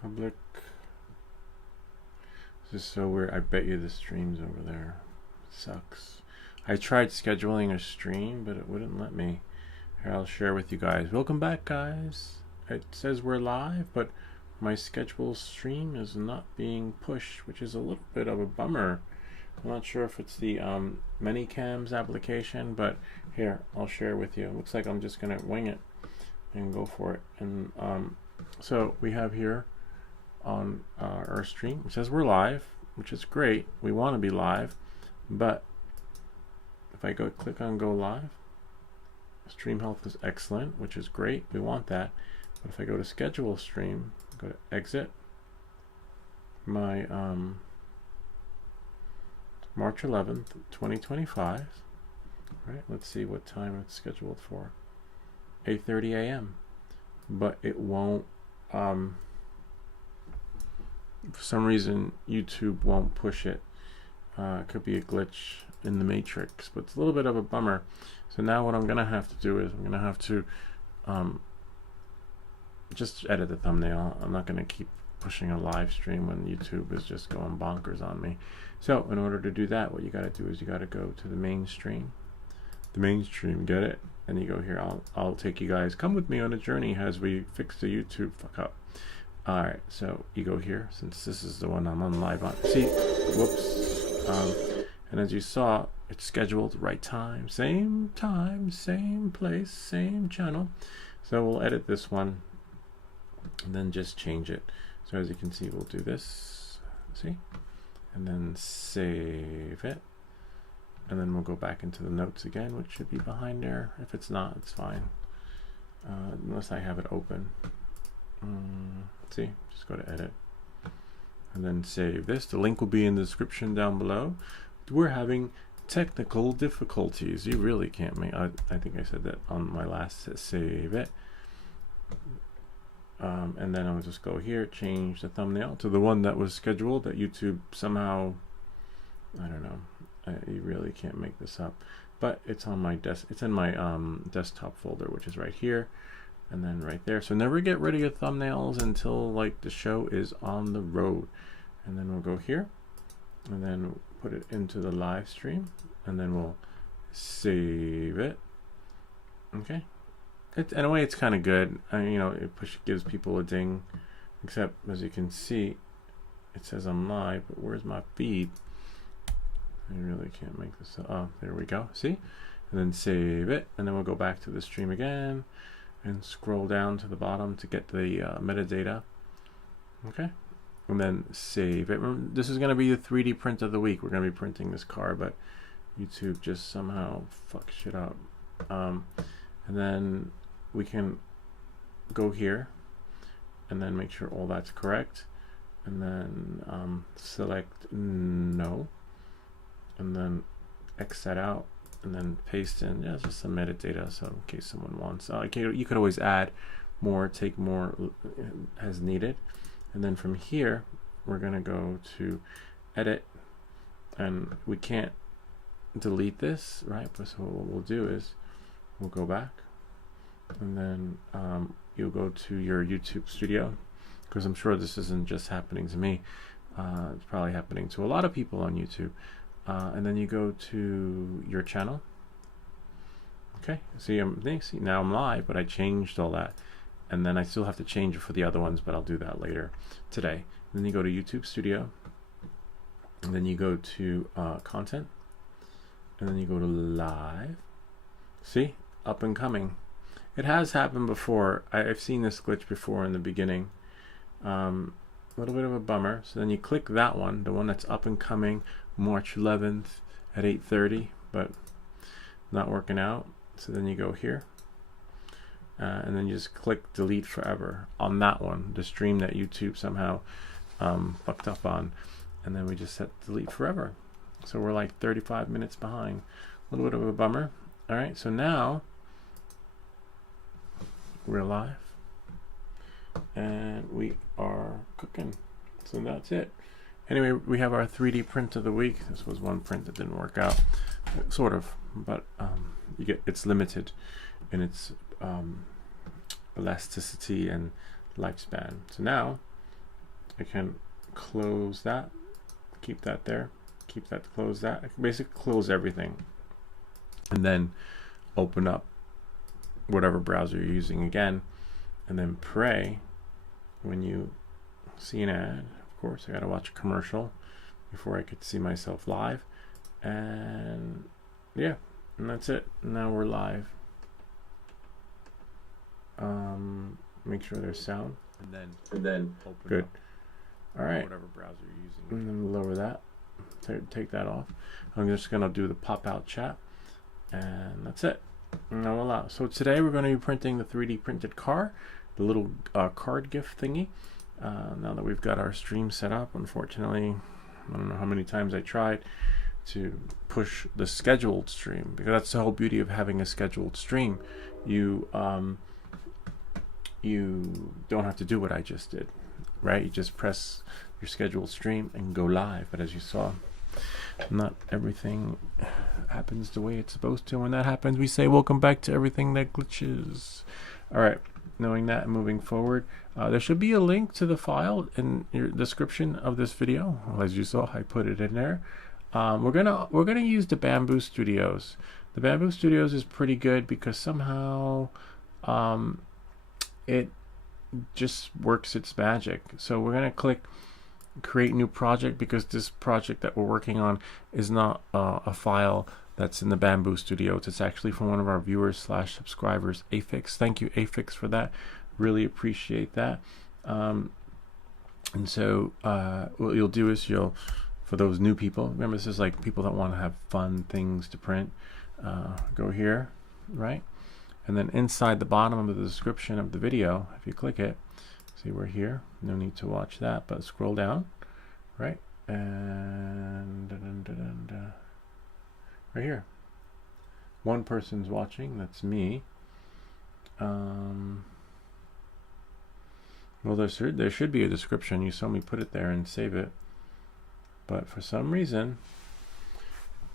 Public. This is so weird. I bet you the stream's over there. Sucks. I tried scheduling a stream, but it wouldn't let me. Here, I'll share with you guys. Welcome back, guys. It says we're live, but my scheduled stream is not being pushed, which is a little bit of a bummer. I'm not sure if it's the Manycams application, but here, I'll share with you. It looks like I'm just going to wing it and go for it. And so we have here on our stream, it says we're live, which is great. We want to be live, but if I go click on go live, stream health is excellent, which is great. We want that. But if I go to schedule stream, go to exit, my March 11th, 2025. Right, let's see what time it's scheduled for. 8:30 a.m. But it won't. For some reason, YouTube won't push it. It could be a glitch in the matrix, but it's a little bit of a bummer. So now what I'm gonna have to do is I'm gonna have to just edit the thumbnail. I'm not gonna keep pushing a live stream when YouTube is just going bonkers on me. So in order to do that, what you gotta do is you gotta go to the mainstream. The mainstream, get it? And you go here. I'll take you guys. Come with me on a journey as we fix the YouTube fuck up. All right, so you go here, since this is the one I'm on live on. See, whoops. And as you saw, it's scheduled right time, same place, same channel. So we'll edit this one and then just change it. So as you can see, we'll do this, see, and then save it. And then we'll go back into the notes again, which should be behind there. If it's not, it's fine, unless I have it open. See, just go to edit and then save this. The link will be in the description down below. We're having technical difficulties. You really can't make, I think I said that on my last save it. And then I'll just go here, change the thumbnail to the one that was scheduled that YouTube somehow, I don't know, you really can't make this up, but it's on my it's in my desktop folder, which is right here. And then right there. So never get rid of your thumbnails until like the show is on the road. And then we'll go here and then put it into the live stream and then we'll save it. Okay. In a way, it's kind of good. You know, it gives people a ding, except as you can see, it says I'm live, but where's my feed? I really can't make this up. Oh, there we go. See? And then save it. And then we'll go back to the stream again and scroll down to the bottom to get the metadata. Okay, and then save it. Remember, this is going to be the 3D print of the week. We're going to be printing this car, but YouTube just somehow fucks shit up. And then we can go here and then make sure all that's correct, and then select no, and then X that out. And then paste in, yeah, just some metadata, so in case someone wants, you could always add more, take more as needed. And then from here, we're gonna go to edit, and we can't delete this, right? But so what we'll do is we'll go back, and then you'll go to your YouTube studio, because I'm sure this isn't just happening to me. It's probably happening to a lot of people on YouTube. And then you go to your channel. Okay, see, now I'm live, but I changed all that. And then I still have to change it for the other ones, but I'll do that later today. And then you go to YouTube Studio. And then you go to content. And then you go to live. See, up and coming. It has happened before. I've seen this glitch before in the beginning. A little bit of a bummer. So then you click that one, the one that's up and coming, March 11th at 8:30, but not working out. So then you go here, and then you just click delete forever on that one, the stream that YouTube somehow fucked up on, and then we just set delete forever. So we're like 35 minutes behind. A little bit of a bummer. All right, so now we're live and we are cooking. So that's it. Anyway, we have our 3D print of the week. This was one print that didn't work out, sort of, but it's limited in its elasticity and lifespan. So now I can close that, keep that there, keep that, close that. I can basically close everything and then open up whatever browser you're using again, and then pray when you see an ad. Of course, I gotta watch a commercial before I could see myself live, and yeah, and that's it. Now we're live. Make sure there's sound, and then open good. All right, whatever browser you're using, and then lower that. Take that off. I'm just gonna do the pop-out chat, and that's it. Now voila. So today we're going to be printing the 3D printed car, the little card gift thingy. Now that we've got our stream set up, unfortunately, I don't know how many times I tried to push the scheduled stream, because that's the whole beauty of having a scheduled stream. You don't have to do what I just did, right? You just press your scheduled stream and go live. But as you saw, not everything happens the way it's supposed to. When that happens, we say welcome back to everything that glitches. All right, knowing that and moving forward, there should be a link to the file in your description of this video. Well, as you saw, I put it in there. We're gonna use the Bamboo Studios. The Bamboo Studios is pretty good because somehow it just works its magic. So we're gonna click create new project, because this project that we're working on is not a file that's in the Bamboo Studios. It's actually from one of our viewers / subscribers, Afix. Thank you, Afix, for that. Really appreciate that. And so what you'll do is for those new people, remember this is like people that want to have fun things to print, go here, right? And then inside the bottom of the description of the video, if you click it, see, we're here. No need to watch that, but scroll down, right? And right here. One person's watching, that's me. Well, there should be a description. You saw me put it there and save it. But for some reason,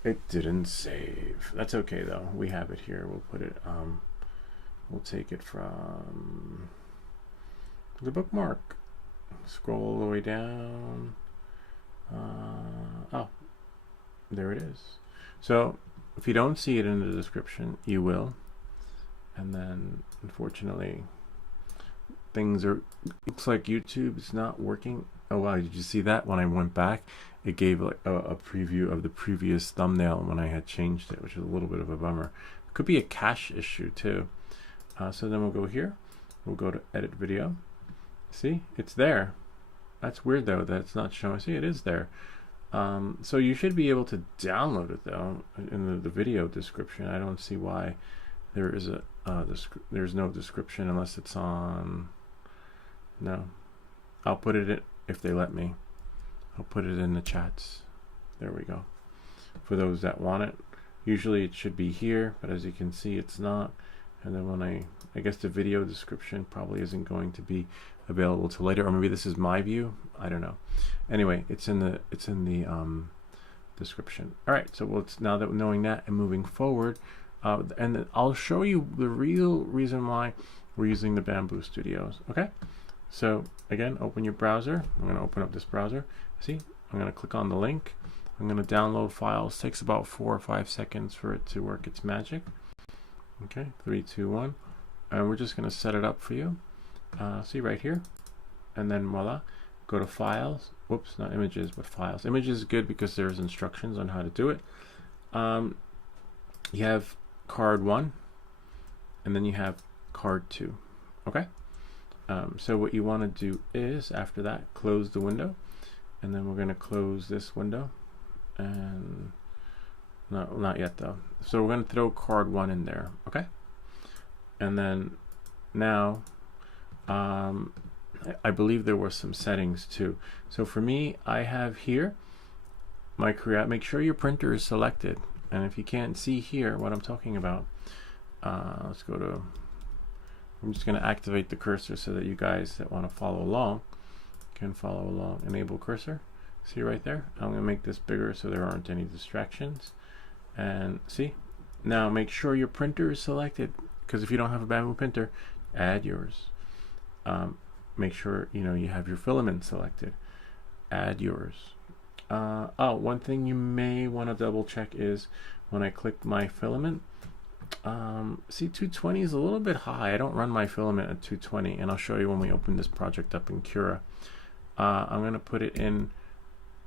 it didn't save. That's okay though. We have it here. We'll put it, we'll take it from the bookmark. Scroll all the way down. Oh, there it is. So if you don't see it in the description, you will. And then unfortunately, looks like YouTube is not working. Oh wow, did you see that? When I went back, it gave like a preview of the previous thumbnail when I had changed it, which is a little bit of a bummer. It could be a cache issue too. So then we'll go here. We'll go to edit video. See, it's there. That's weird though that it's not showing. See, it is there. So you should be able to download it though in the video description. I don't see why there is there's no description unless it's on. No, I'll put it in if they let me. I'll put it in the chats. There we go. For those that want it, usually it should be here, but as you can see, it's not. And then when I guess the video description probably isn't going to be available till later, or maybe this is my view. I don't know. Anyway, it's in the description. All right. So now that knowing that and moving forward, and I'll show you the real reason why we're using the Bamboo Studios. Okay. So again, open your browser. I'm going to open up this browser. See, I'm going to click on the link. I'm going to download files. Takes about 4 or 5 seconds for it to work its magic. Okay, 3, 2, 1, and we're just going to set it up for you. See right here, and then voila, go to files. Whoops, not images, but files. Images is good because there's instructions on how to do it. You have card 1, and then you have card 2. Okay, so what you want to do is after that, close the window, and then we're going to close this window, and no, not yet though. So we're going to throw card 1 in there, okay? And then now, I believe there were some settings too. So for me, I have here my make sure your printer is selected. And if you can't see here what I'm talking about, let's go to, I'm just going to activate the cursor so that you guys that want to follow along can follow along. Enable cursor. See right there? I'm going to make this bigger so there aren't any distractions. And see? Now make sure your printer is selected, because if you don't have a Bamboo printer, add yours. Make sure you have your filament selected. Add yours. Oh, one thing you may want to double check is when I click my filament, see 220 is a little bit high. I don't run my filament at 220, and I'll show you when we open this project up in Cura. I'm going to put it in,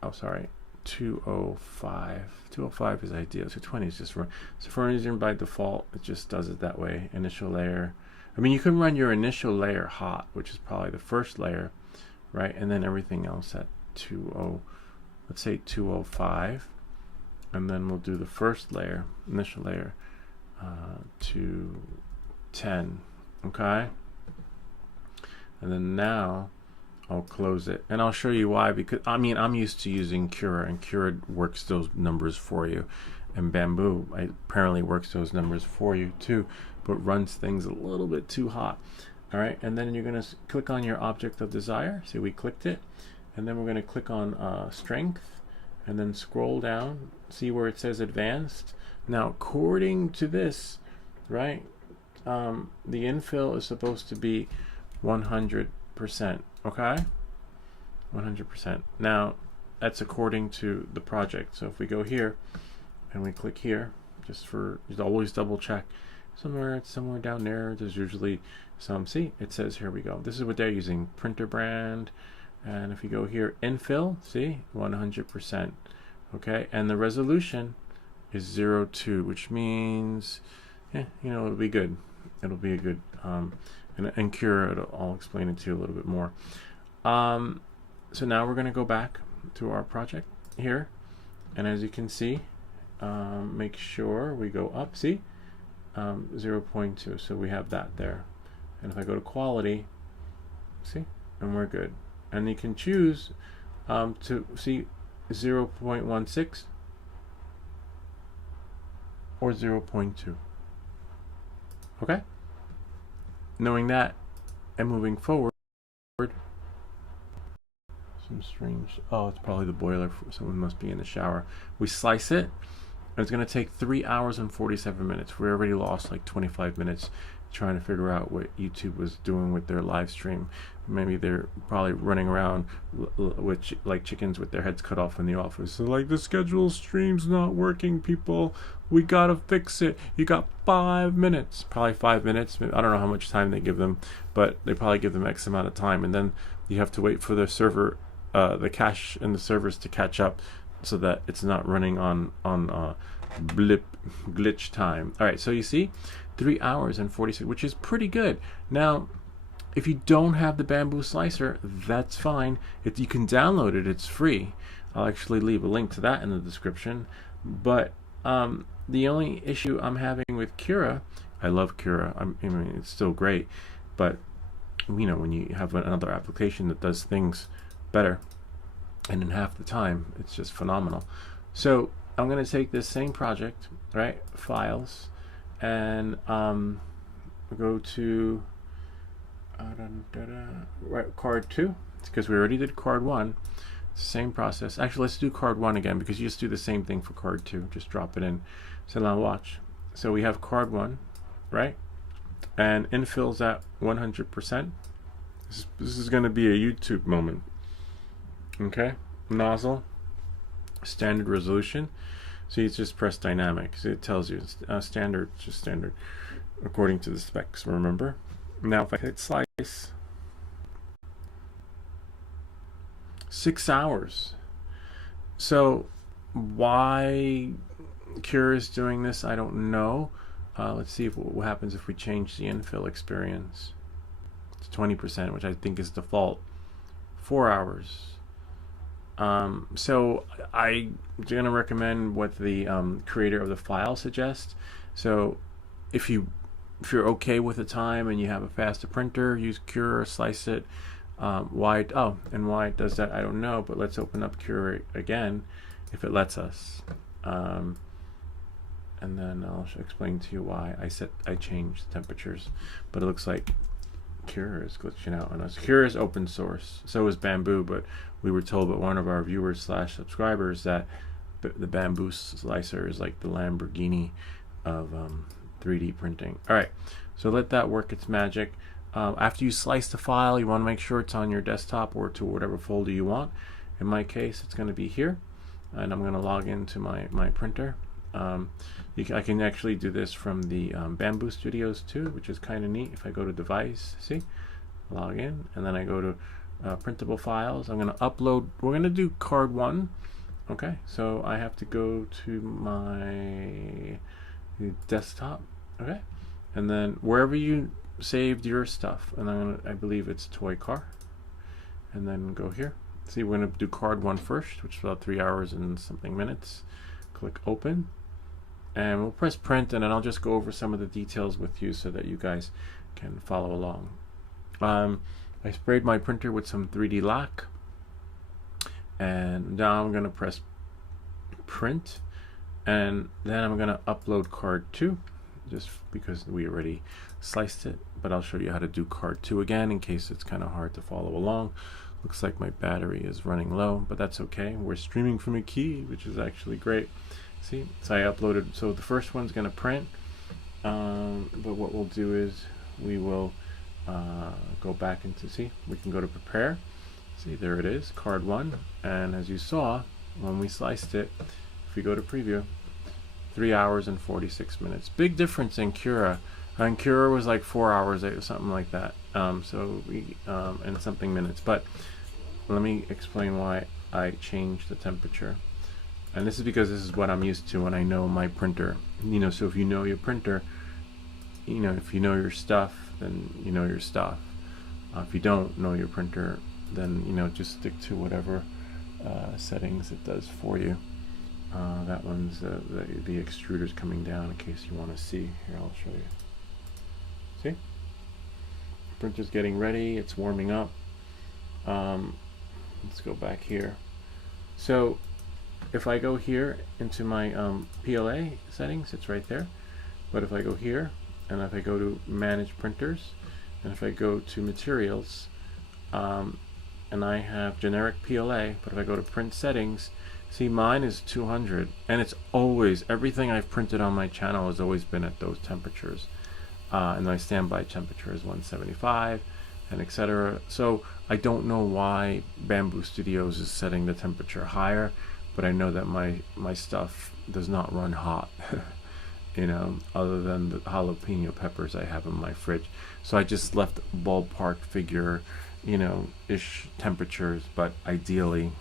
oh sorry, 205. 205 is ideal. 220 is just run. So for reason by default, it just does it that way. Initial layer. I mean, you can run your initial layer hot, which is probably the first layer, right? And then everything else at 20, let's say 205. And then we'll do the first layer, initial layer, 210. Okay. And then now I'll close it, and I'll show you why, because I mean I'm used to using Cura, and Cura works those numbers for you, and Bamboo apparently works those numbers for you too, but runs things a little bit too hot. All right, and then you're going to click on your object of desire. See, we clicked it, and then we're going to click on strength, and then scroll down. See where it says advanced. Now according to this, right, the infill is supposed to be 100%. Okay, 100%. Now that's according to the project. So if we go here and we click here, just always double check. Somewhere down there, there's usually some. See, it says, here we go. This is what they're using, printer brand. And if you go here, infill, see, 100%. Okay, and the resolution is 02, which means, it'll be good. It'll be a good. And Cura, I'll explain it to you a little bit more. So now we're going to go back to our project here, and as you can see, make sure we go up. See, 0.2. So we have that there. And if I go to quality, see, and we're good. And you can choose to see 0.16 or 0.2. Okay. Knowing that and moving forward, some strange, oh, it's probably the boiler. Someone must be in the shower. We slice it, and it's going to take 3 hours and 47 minutes. We already lost like 25 minutes trying to figure out what YouTube was doing with their live stream. Maybe they're probably running around with like chickens with their heads cut off in the office. So like, the schedule stream's not working, people. We gotta fix it. You got 5 minutes, probably 5 minutes. I don't know how much time they give them, but they probably give them X amount of time, and then you have to wait for the server, the cache and the servers to catch up, so that it's not running on glitch time. All right, so you see, 3 hours and 46, which is pretty good. Now, if you don't have the Bamboo slicer, that's fine. You can download it. It's free. I'll actually leave a link to that in the description. But the only issue I'm having with Cura, I love Cura. I mean, it's still great, but when you have another application that does things better and in half the time, it's just phenomenal. So I'm going to take this same project, right, files, and go to right, card 2, because we already did card 1. Same process. Actually, let's do card 1 again, because you just do the same thing for card 2. Just drop it in. So now watch. So we have card 1, right? And infill's at 100%. This is going to be a YouTube moment. Okay. Nozzle. Standard resolution. So you just press dynamic. So it tells you standard, just standard, according to the specs, remember? Now if I hit slice, 6 hours. So why Cura is doing this, I don't know. Let's see what happens if we change the infill experience to 20%, which I think is default. 4 hours. So I'm going to recommend what the creator of the file suggests. So if you're okay with the time and you have a faster printer, use Cura, slice it. Why it does that, I don't know, but let's open up Cura again if it lets us. and then I'll explain to you why I changed the temperatures. But it looks like Cura is glitching out on us. Cura is open source, so is Bamboo, but we were told by one of our viewers / subscribers that the Bamboo slicer is like the Lamborghini of 3D printing. All right, so let that work its magic. After you slice the file, you want to make sure it's on your desktop or to whatever folder you want. In my case, it's going to be here, and I'm going to log into my printer. I can actually do this from the Bamboo Studios too, which is kind of neat. If I go to Device, see, log in, and then I go to Printable Files. I'm going to upload. We're going to do card 1. Okay, so I have to go to my desktop. Okay, and then wherever you saved your stuff, and I believe it's Toy Car, and then go here. See, we're going to do card 1 first, which is about 3 hours and something minutes. Click Open. And we'll press print, and then I'll just go over some of the details with you so that you guys can follow along. I sprayed my printer with some 3D lac, and now I'm going to press print, and then I'm going to upload card 2, just because we already sliced it, but I'll show you how to do card 2 again in case it's kind of hard to follow along. Looks like my battery is running low, but that's okay. We're streaming from a key, which is actually great. See, so I uploaded, so the first one's going to print, but what we'll do is we will go back into, see, we can go to prepare. See, there it is, card 1, and as you saw, when we sliced it, if we go to preview, 3 hours and 46 minutes. Big difference in Cura. And Cura was like 4 hours, something like that, so we, and something minutes. But let me explain why I changed the temperature. And this is because this is what I'm used to when I know my printer. You know, so if you know your printer, you know, if you know your stuff, then you know your stuff. If you don't know your printer, then, you know, just stick to whatever settings it does for you. That one's the extruder's coming down in case you want to see. Here, I'll show you. See? Printer's getting ready. It's warming up. Let's go back here. So if I go here into my PLA settings, it's right there. But if I go here, and if I go to Manage Printers, and if I go to Materials, and I have generic PLA, but if I go to Print Settings, see, mine is 200, and it's always, everything I've printed on my channel has always been at those temperatures. And my standby temperature is 175, and etc. So I don't know why Bamboo Studios is setting the temperature higher, but I know that my stuff does not run hot, you know, other than the jalapeno peppers I have in my fridge. So I just left ballpark figure, you know, ish temperatures, but ideally,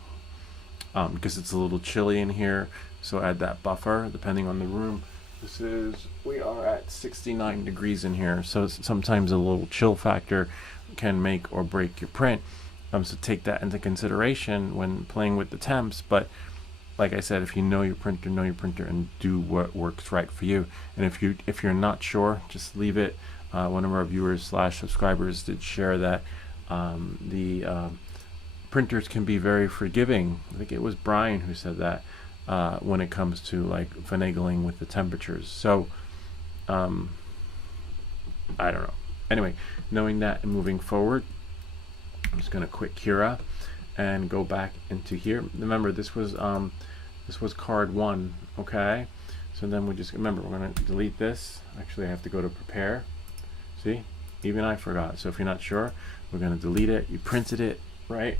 because it's a little chilly in here, so add that buffer depending on the room. We are at 69 degrees in here, so sometimes a little chill factor can make or break your print. So take that into consideration when playing with the temps. But like I said, if you know your printer, and do what works right for you. And if you're not sure, just leave it. One of our viewers / subscribers did share that the printers can be very forgiving. I think it was Brian who said that. When it comes to like finagling with the temperatures. So I don't know. Anyway, knowing that and moving forward, I'm just gonna quit Cura and go back into here. Remember, this was card 1, okay? So then we just remember we're gonna delete this. Actually, I have to go to prepare. See, even I forgot. So if you're not sure, we're gonna delete it. You printed it, right?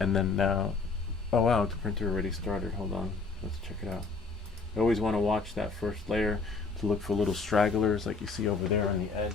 And then now, oh wow, the printer already started. Hold on. Let's check it out. I always want to watch that first layer to look for little stragglers like you see over there on the edge.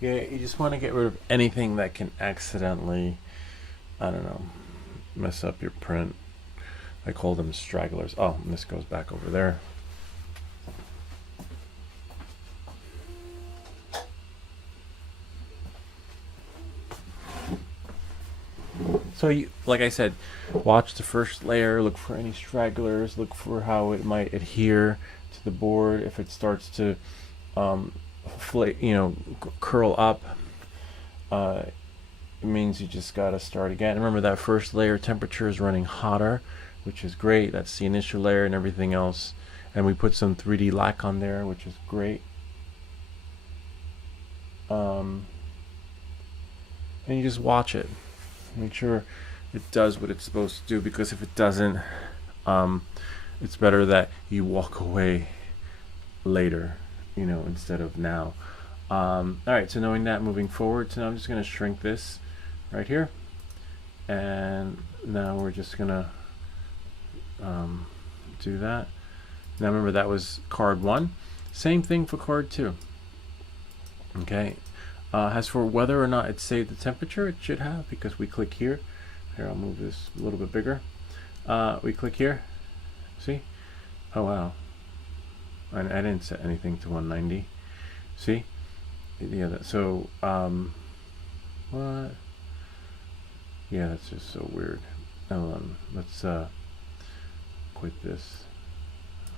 Yeah, you just want to get rid of anything that can accidentally I don't know, mess up your print. I call them stragglers. Oh, and this goes back over there. So you, like I said, watch the first layer, look for any stragglers, look for how it might adhere to the board. If it starts to curl up, it means you just gotta start again. Remember that first layer temperature is running hotter, which is great. That's the initial layer and everything else. And we put some 3D lac on there, which is great. And you just watch it. Make sure it does what it's supposed to do, because if it doesn't, it's better that you walk away later, instead of now. All right, so knowing that, moving forward, so now I'm just going to shrink this right here, and now we're just going to do that. Now remember, that was card 1. Same thing for card 2. Okay. As for whether or not it saved the temperature, it should have, because we click here. Here, I'll move this a little bit bigger. We click here. See? Oh, wow. I didn't set anything to 190. See? Yeah, so, what? Yeah, that's just so weird. Hold on. Let's quit this.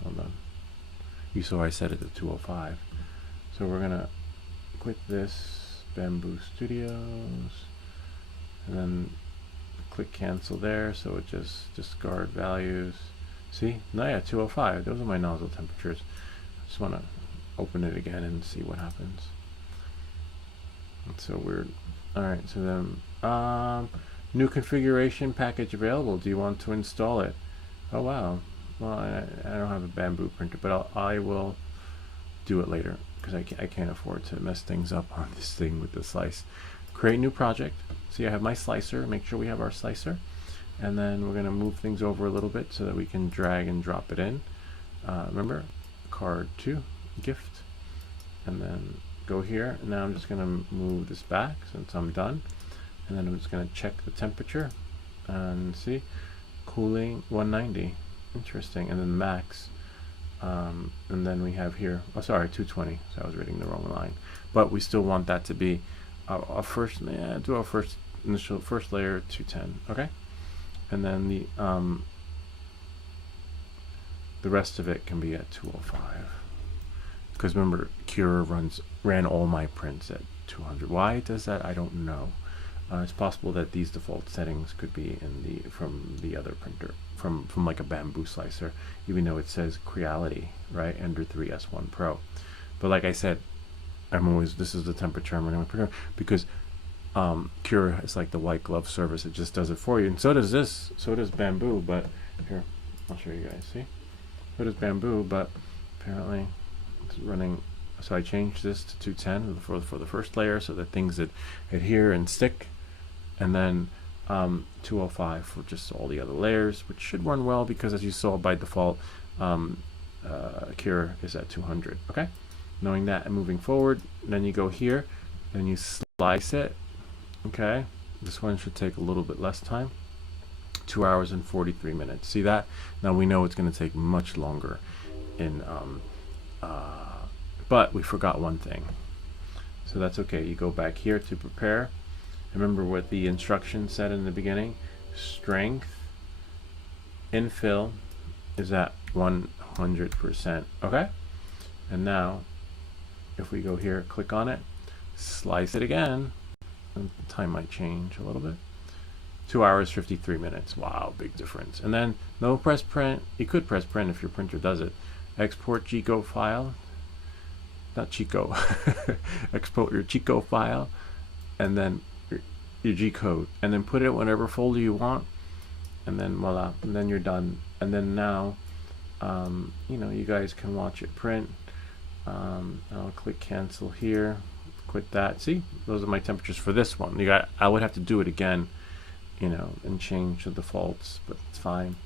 Hold on. You saw I set it to 205. So we're going to quit this. Bamboo Studios, and then click cancel there, so it just discard values. See? No, yeah, 205. Those are my nozzle temperatures. I just want to open it again and see what happens. That's so weird. Alright, so then new configuration package available. Do you want to install it? Oh wow. Well, I don't have a bamboo printer, but I will do it later, because I can't afford to mess things up on this thing with the slice. Create new project. See, I have my slicer. Make sure we have our slicer, and then we're going to move things over a little bit so that we can drag and drop it in. Remember, card 2, gift, and then go here. And now I'm just going to move this back since I'm done, and then I'm just going to check the temperature and see, cooling 190. Interesting. And then max. And then we have here, oh sorry, 220, so I was reading the wrong line, but we still want that to be our first, do our first layer 210, okay? And then the rest of it can be at 205, because remember, Cure ran all my prints at 200. Why it does that, I don't know. It's possible that these default settings could be from the other printer, from like a bamboo slicer, even though it says Creality, right, Ender 3S1 Pro. But like I said, this is the temperature I'm running my printer, because Cure is like the white glove service. It just does it for you, and so does this. So does bamboo. But here, I'll show you guys. See, so does bamboo, but apparently it's running. So I changed this to 210 for the first layer, so that things that adhere and stick, and then 205 for just all the other layers, which should run well, because as you saw by default, Cure is at 200. Okay, knowing that and moving forward, then you go here, and you slice it. Okay, this one should take a little bit less time. 2 hours and 43 minutes. See that? Now we know it's going to take much longer in but we forgot one thing, so that's okay. You go back here to prepare. Remember what the instructions said in the beginning. Strength infill is at 100%. Okay, and now if we go here, click on it, slice it again, and the time might change a little bit. 2 hours 53 minutes. Wow, big difference. And then no press print. You could press print if your printer does it. Export Chico file, not Chico. Export your Chico file, and then your G code, and then put it in whatever folder you want, and then voila, and then you're done. And then now you guys can watch it print. I'll click cancel here, quit that. See, those are my temperatures for this one. I would have to do it again, and change the defaults, but it's fine.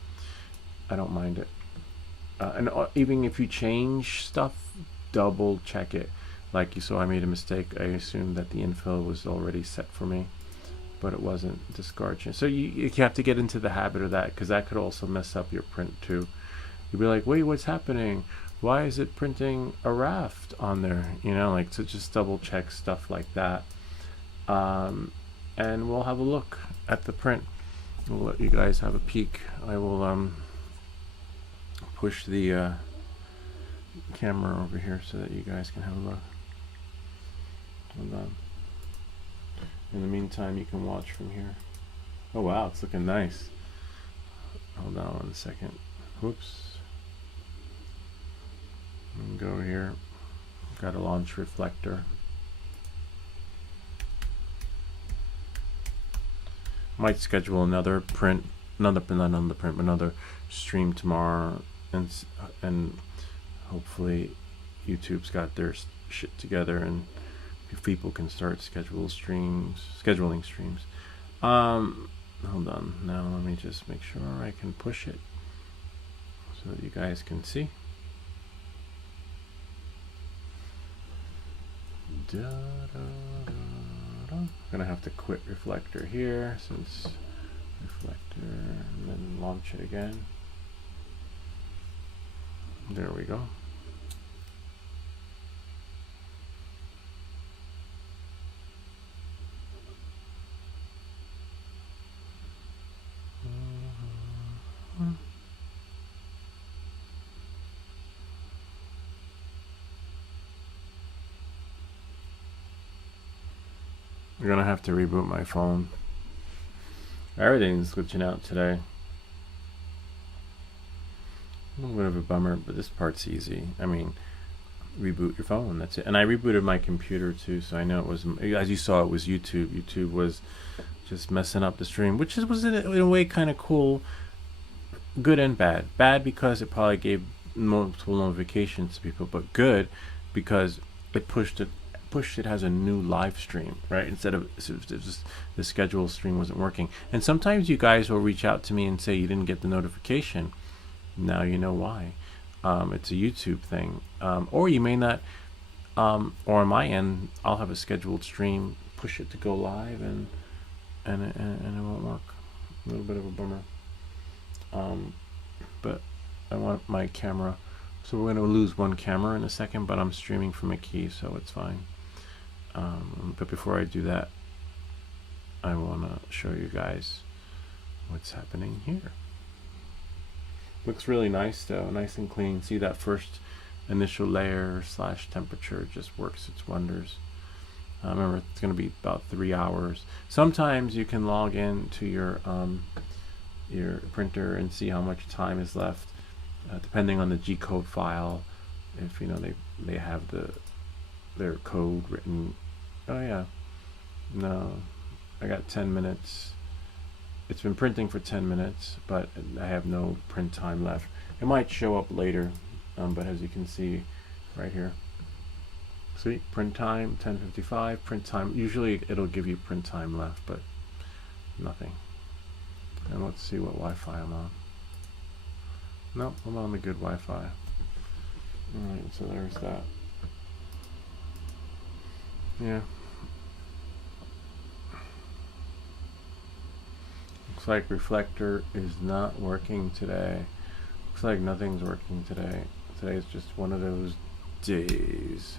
I don't mind it. And even if you change stuff, double check it. Like you saw, I made a mistake. I assumed that the infill was already set for me, but it wasn't discard chain. So you have to get into the habit of that, because that could also mess up your print too. You'd be like, wait, what's happening? Why is it printing a raft on there? You know, like, to just double check stuff like that. And we'll have a look at the print. We'll let you guys have a peek. I will push the camera over here so that you guys can have a look. Hold on. In the meantime, you can watch from here. Oh wow, it's looking nice. Hold on 1 second. Whoops. Go here. Got a launch reflector. Might schedule another stream tomorrow, and hopefully YouTube's got their shit together and people can start scheduling streams. Hold on, now let me just make sure I can push it so that you guys can see. I'm gonna have to quit reflector here, since reflector, and then launch it again. There we go. I'm gonna have to reboot my phone. Everything's glitching out today. A little bit of a bummer, but this part's easy. I mean, reboot your phone, that's it. And I rebooted my computer too, so I know it was, as you saw, it was YouTube. YouTube was just messing up the stream, which was in a way kind of cool. Good and bad. Bad because it probably gave multiple notifications to people, but good because it pushed it as a new live stream, right? Instead of just the scheduled stream wasn't working. And sometimes you guys will reach out to me and say you didn't get the notification. Now you know why. It's a YouTube thing, or you may not. Or on my end, I'll have a scheduled stream, push it to go live, and it won't work. A little bit of a bummer. But I want my camera, so we're going to lose one camera in a second, but I'm streaming from a key, so it's fine. But before I do that, I want to show you guys what's happening here. Looks really nice though, nice and clean. See that first initial layer / temperature just works its wonders. Remember, it's going to be about 3 hours. Sometimes you can log in to your printer and see how much time is left, depending on the G-code file. If you know they have their code written. Oh yeah, no, I got 10 minutes. It's been printing for 10 minutes, but I have no print time left. It might show up later, but as you can see right here, see, print time 10:55, print time. Usually it'll give you print time left, but nothing. And let's see what Wi-Fi I'm on. Nope, I'm on the good Wi-Fi. Alright, so there's that. Yeah. Looks like reflector is not working today. Looks like nothing's working today. Today is just one of those days.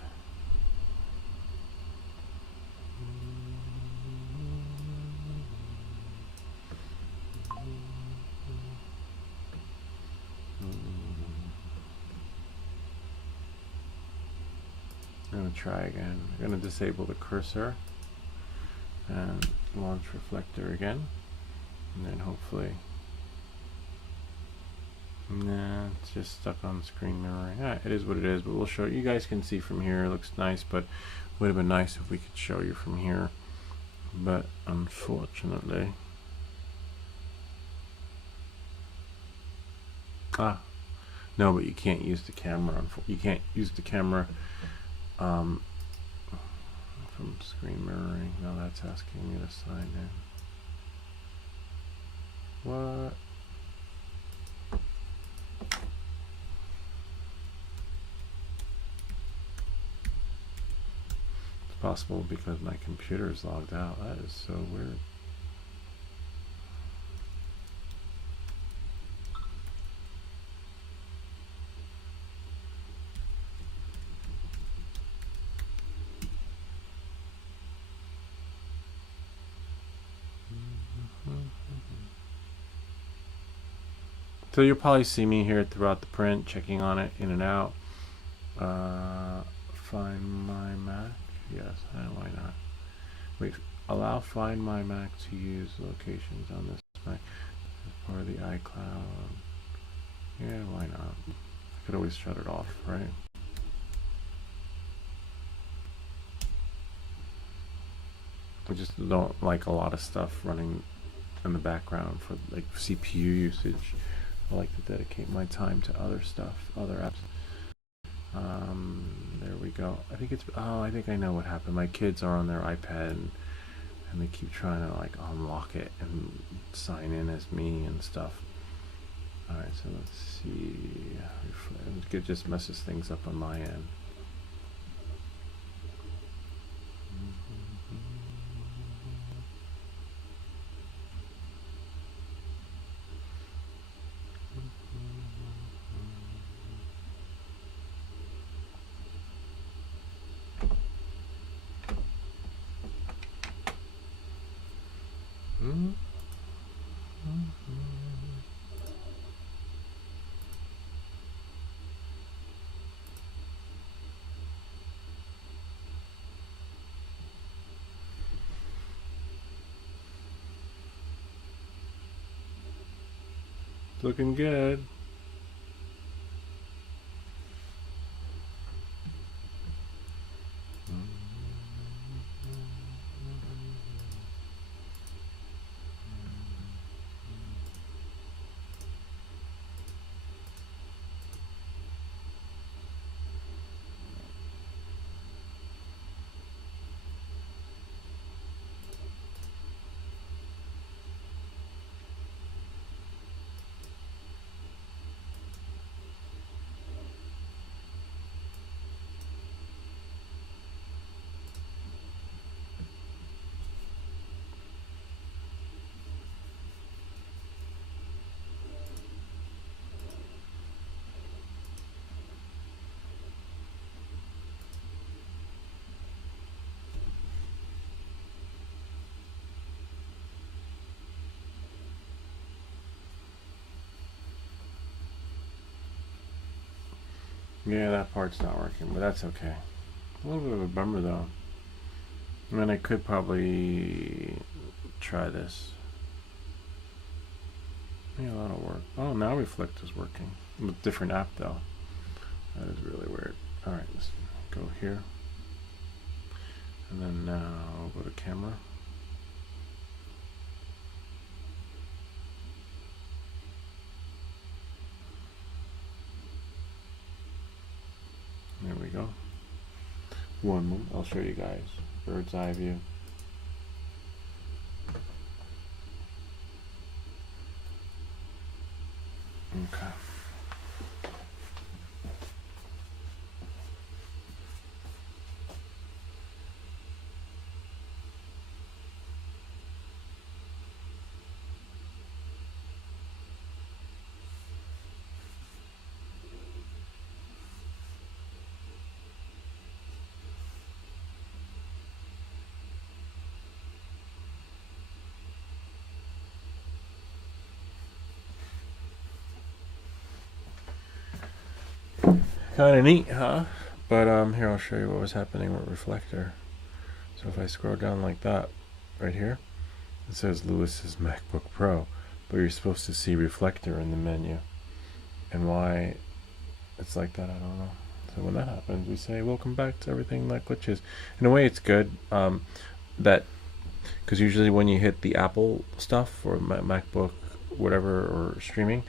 I'm going to try again. I'm going to disable the cursor and launch reflector again, and then hopefully, nah, it's just stuck on screen mirroring. Yeah, it is what it is, but we'll show you guys can see from here. It looks nice, but would have been nice if we could show you from here, but unfortunately, no, but you can't use the camera. You can't use the camera from screen mirroring. Now that's asking me to sign in. What? It's possible because my computer is logged out. That is so weird. So you'll probably see me here throughout the print, checking on it in and out. Find my Mac. Yes, why not? Wait, allow Find My Mac to use locations on this Mac as part of the iCloud. Yeah, why not? I could always shut it off, right? I just don't like a lot of stuff running in the background for like CPU usage. I like to dedicate my time to other stuff, other apps. There we go. I think it's, oh, I think I know what happened. My kids are on their iPad and they keep trying to like unlock it and sign in as me and stuff. Alright, so let's see. It just messes things up on my end. Looking good. Yeah, that part's not working, but that's okay. A little bit of a bummer though. I mean, I could probably try this. Yeah, that'll work. Oh, now Reflect is working. With different app though. That is really weird. Alright, let's go here. And then now go to camera. There we go. One moment, I'll show you guys. Bird's eye view. Okay. Kind of neat, huh? But here I'll show you what was happening with Reflector. So if I scroll down like that, right here, it says Lewis's MacBook Pro, but you're supposed to see Reflector in the menu. And why it's like that, I don't know. So when that happens, we say welcome back to Everything That Glitches. In a way, it's good that because usually when you hit the Apple stuff or MacBook, whatever, or streaming,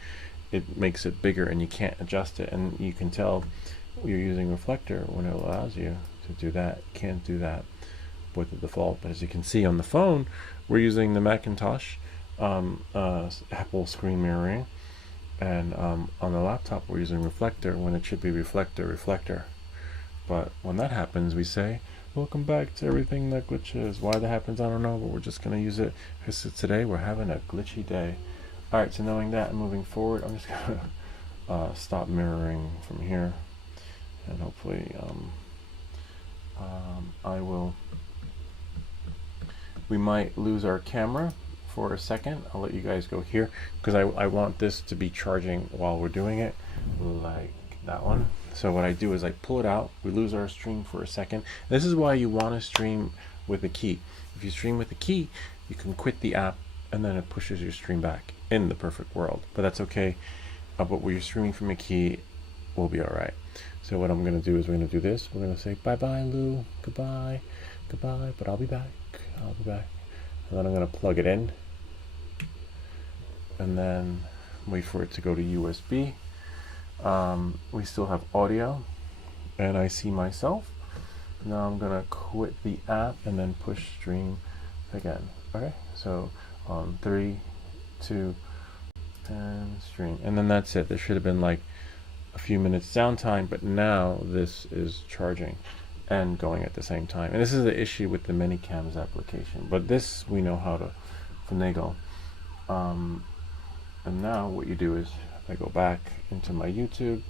it makes it bigger and you can't adjust it, and you can tell you're using Reflector when it allows you to do that. You can't do that with the default, but as you can see on the phone, we're using the Macintosh Apple screen mirroring, and on the laptop we're using Reflector when it should be Reflector. But when that happens, we say welcome back to Everything That Glitches. Why that happens, I don't know, but we're just going to use it because today we're having a glitchy day. Alright, so knowing that and moving forward, I'm just going to stop mirroring from here, and hopefully we might lose our camera for a second. I'll let you guys go here because I want this to be charging while we're doing it, like that one. So what I do is I pull it out, we lose our stream for a second. This is why you want to stream with a key. If you stream with a key, you can quit the app and then it pushes your stream back in the perfect world. But that's okay. But when you're streaming from a key, we'll be all right. So what I'm going to do is we're going to do this. We're going to say bye-bye, Lou. Goodbye. Goodbye. But I'll be back. I'll be back. And then I'm going to plug it in. And then wait for it to go to USB. We still have audio. And I see myself. Now I'm going to quit the app and then push stream again. Okay? So on 3, 2, and stream. And then that's it. There should have been like a few minutes downtime, but now this is charging and going at the same time. And this is the issue with the Minicams application, but this we know how to finagle. And now what you do is I go back into my YouTube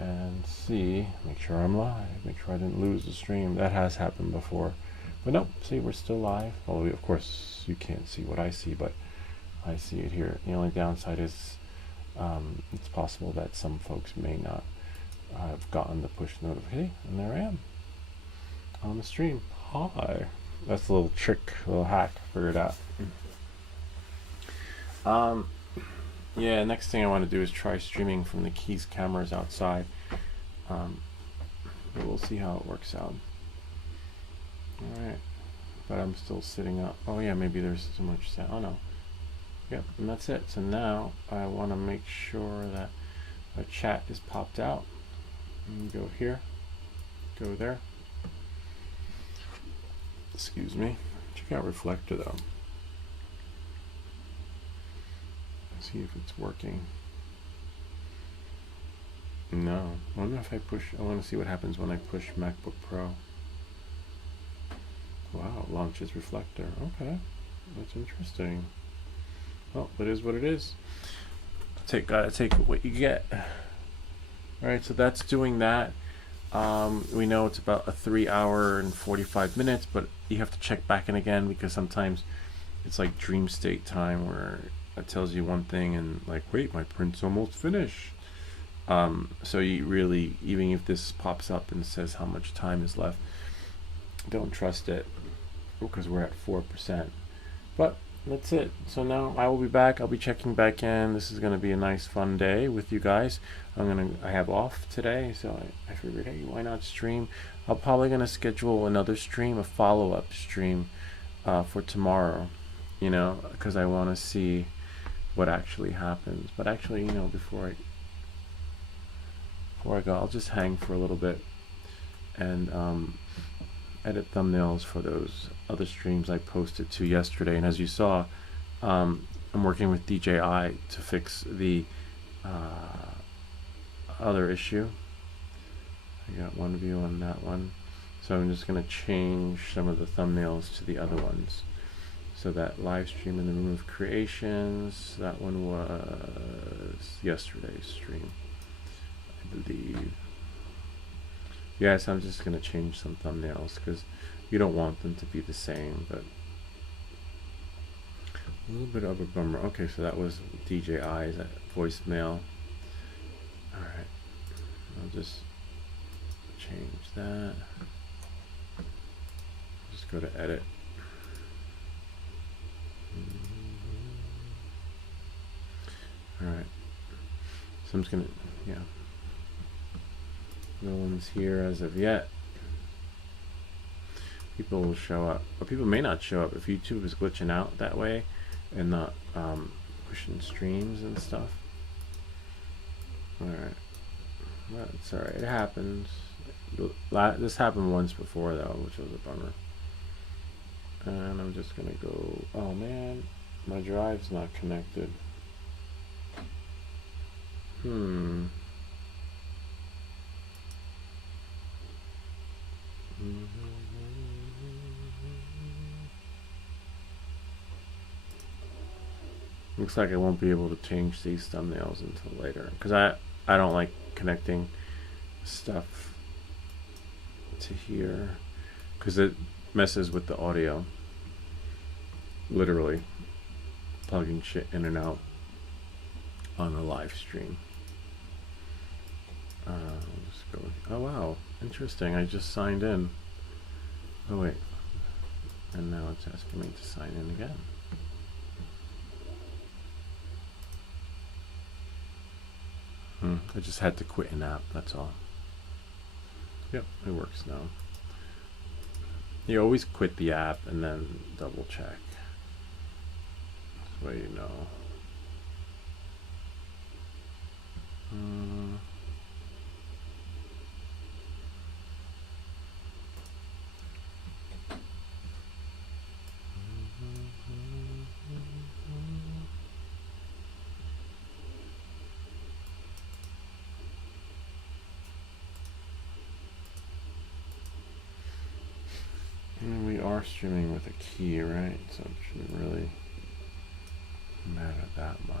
and see, make sure I'm live, make sure I didn't lose the stream. That has happened before, but nope, see, we're still live. Although of course you can't see what I see, but I see it here. The only downside is it's possible that some folks may not have gotten the push notification, and there I am on the stream. Hi. That's a little trick, a little hack, figured out. Yeah, next thing I want to do is try streaming from the Keys cameras outside. But we'll see how it works out. Alright. But I'm still sitting up. Oh yeah, maybe there's so much sound. Oh no. Yep, and that's it. So now I want to make sure that a chat is popped out. And go here, go there. Excuse me. Check out Reflector though. See if it's working. No. I wonder if I push. I want to see what happens when I push MacBook Pro. Wow, launches Reflector. Okay, that's interesting. Well, it is what it is. Gotta take what you get. All right, so that's doing that. We know it's about a 3 hour and 45 minutes, but you have to check back in again because sometimes it's like dream state time where it tells you one thing and like, wait, my print's almost finished. So you really, even if this pops up and says how much time is left, don't trust it because we're at 4%. But that's it. So now I will be back. I'll be checking back in. This is going to be a nice fun day with you guys. I have off today, so I figured, hey, why not stream? I'm probably going to schedule another stream, a follow-up stream for tomorrow, you know, because I want to see what actually happens. But actually, you know, before I go, I'll just hang for a little bit and edit thumbnails for those other streams I posted to yesterday. And as you saw, I'm working with DJI to fix the other issue. I got one view on that one, so I'm just going to change some of the thumbnails to the other ones. So that live stream in the room of creations, that one was yesterday's stream, I believe. Yes, I'm just going to change some thumbnails because you don't want them to be the same, but a little bit of a bummer. Okay, so that was DJI's voicemail. Alright, I'll just change that. Just go to edit. Alright, so I'm just going to, yeah. No one's here as of yet. People will show up, but people may not show up if YouTube is glitching out that way and not pushing streams and stuff. Alright, well, it's alright, it happens. This happened once before though, which was a bummer. And I'm just gonna go, oh man, my drive's not connected. Looks like I won't be able to change these thumbnails until later because I don't like connecting stuff to here because it messes with the audio, literally. plugging shit in and out on a live stream. Let's go. Oh wow, interesting. I just signed in. Oh wait, and now it's asking me to sign in again. I just had to quit an app, that's all. Yep, it works now. You always quit the app and then double check. This way you know. And we are streaming with a key, right? So it shouldn't really matter that much.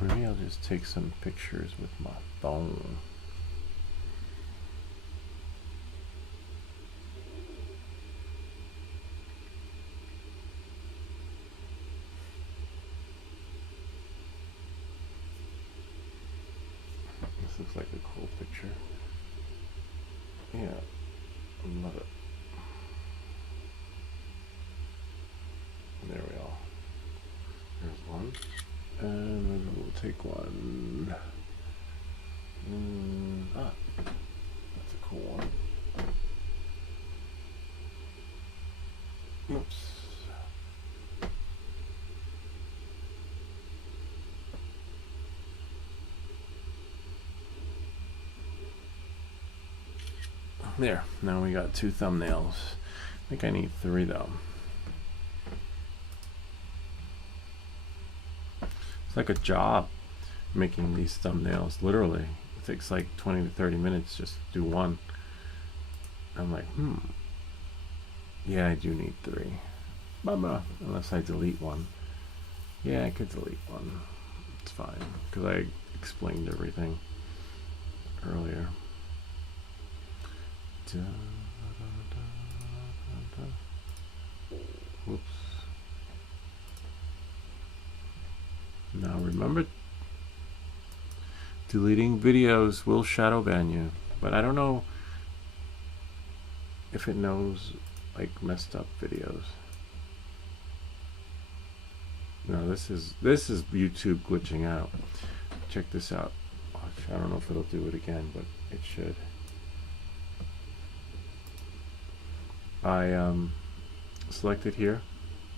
Maybe I'll just take some pictures with my phone. This looks like a cool picture. Yeah, I love it. There we are. There's one. And maybe we'll take one. That's a cool one. Oops. There, now we got 2 thumbnails. I think I need 3 though. It's like a job making these thumbnails, literally. It takes like 20 to 30 minutes just to do one. I'm like, yeah, I do need 3. Bummer, unless I delete one. Yeah, I could delete one. It's fine, because I explained everything earlier. Whoops. Now remember, deleting videos will shadow ban you, but I don't know if it knows like messed up videos. No, this is YouTube glitching out. Check this out. I don't know if it'll do it again, but it should. I selected here,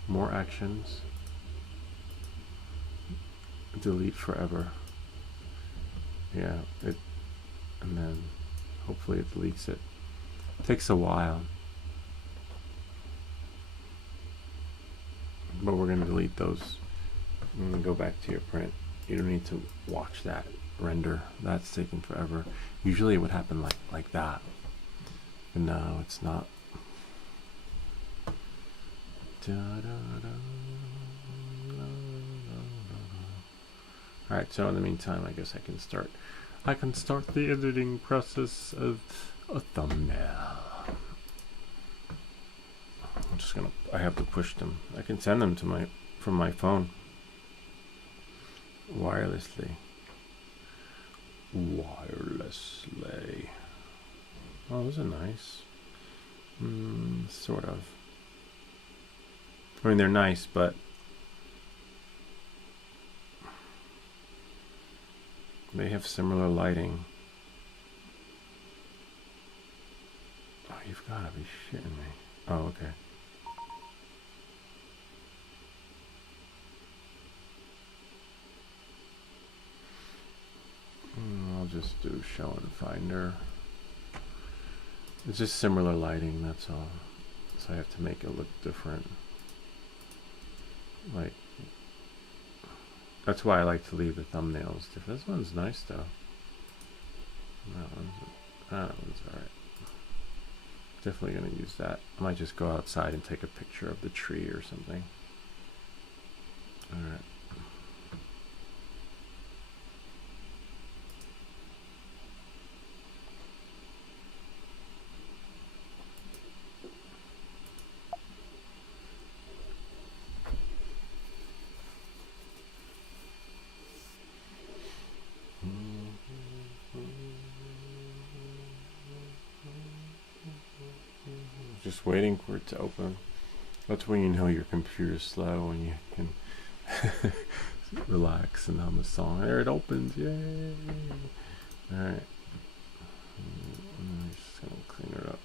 more actions, delete forever. Yeah, and then hopefully it deletes it. Takes a while, but we're going to delete those. I'm going to go back to your print. You don't need to watch that render. That's taking forever. Usually it would happen like that, but no, it's not. Alright, so in the meantime, I guess I can start the editing process of a thumbnail. I'm just gonna, I have to push them. I can send them to from my phone wirelessly. Oh, those are nice. Sort of. I mean, they're nice, but they have similar lighting. Oh, you've got to be shitting me. Oh, okay. just do show and finder. It's just similar lighting, that's all. So I have to make it look different. Like, that's why I like to leave the thumbnails different. This one's nice though. That one's alright. Definitely gonna use that. I might just go outside and take a picture of the tree or something. Alright. Just waiting for it to open. That's when you know your computer's slow and you can relax and hum a song. There it opens, yay! Alright. I'm just gonna clean it up.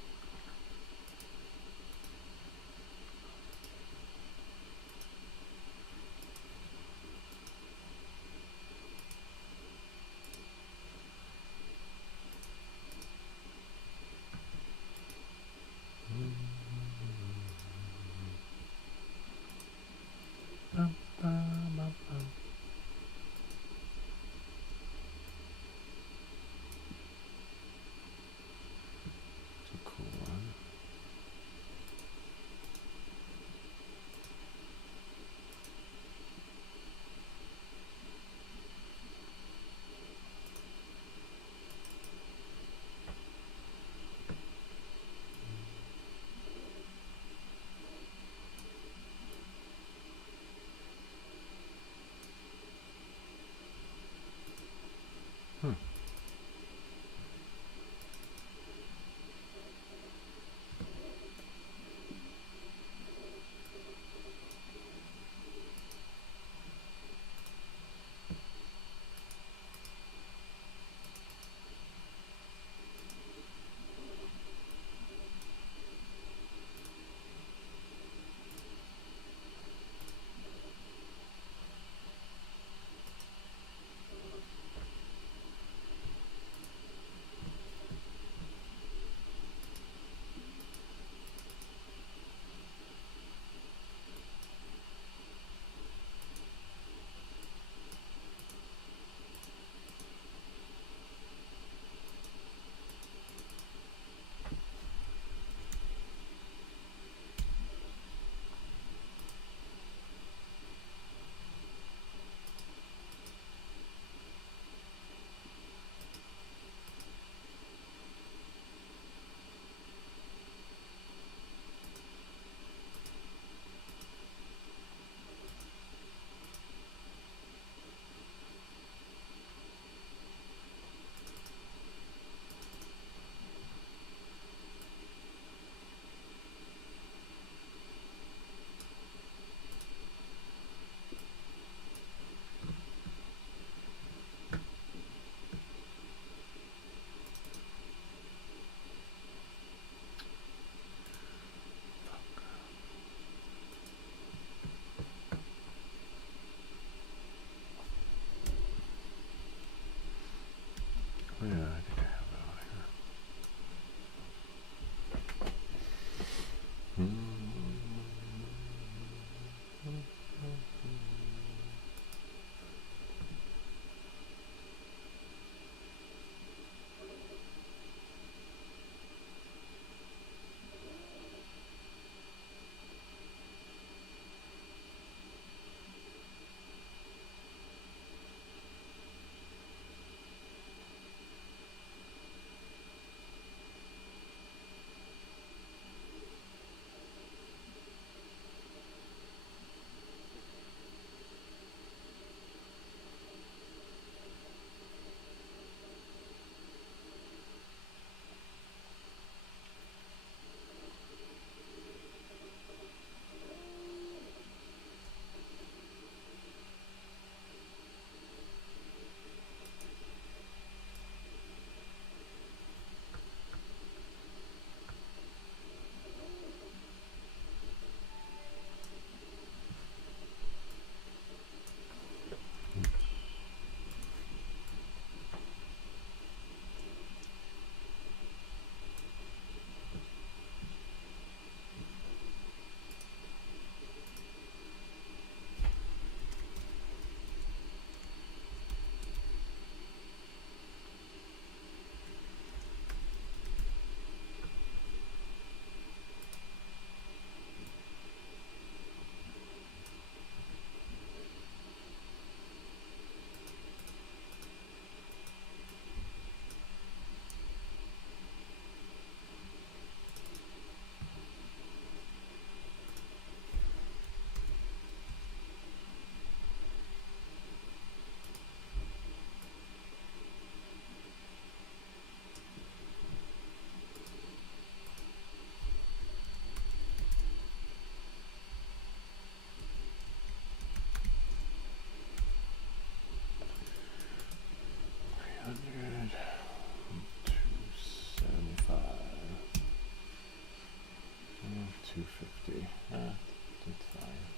Yeah, I think I have it on here. 250. That's fine.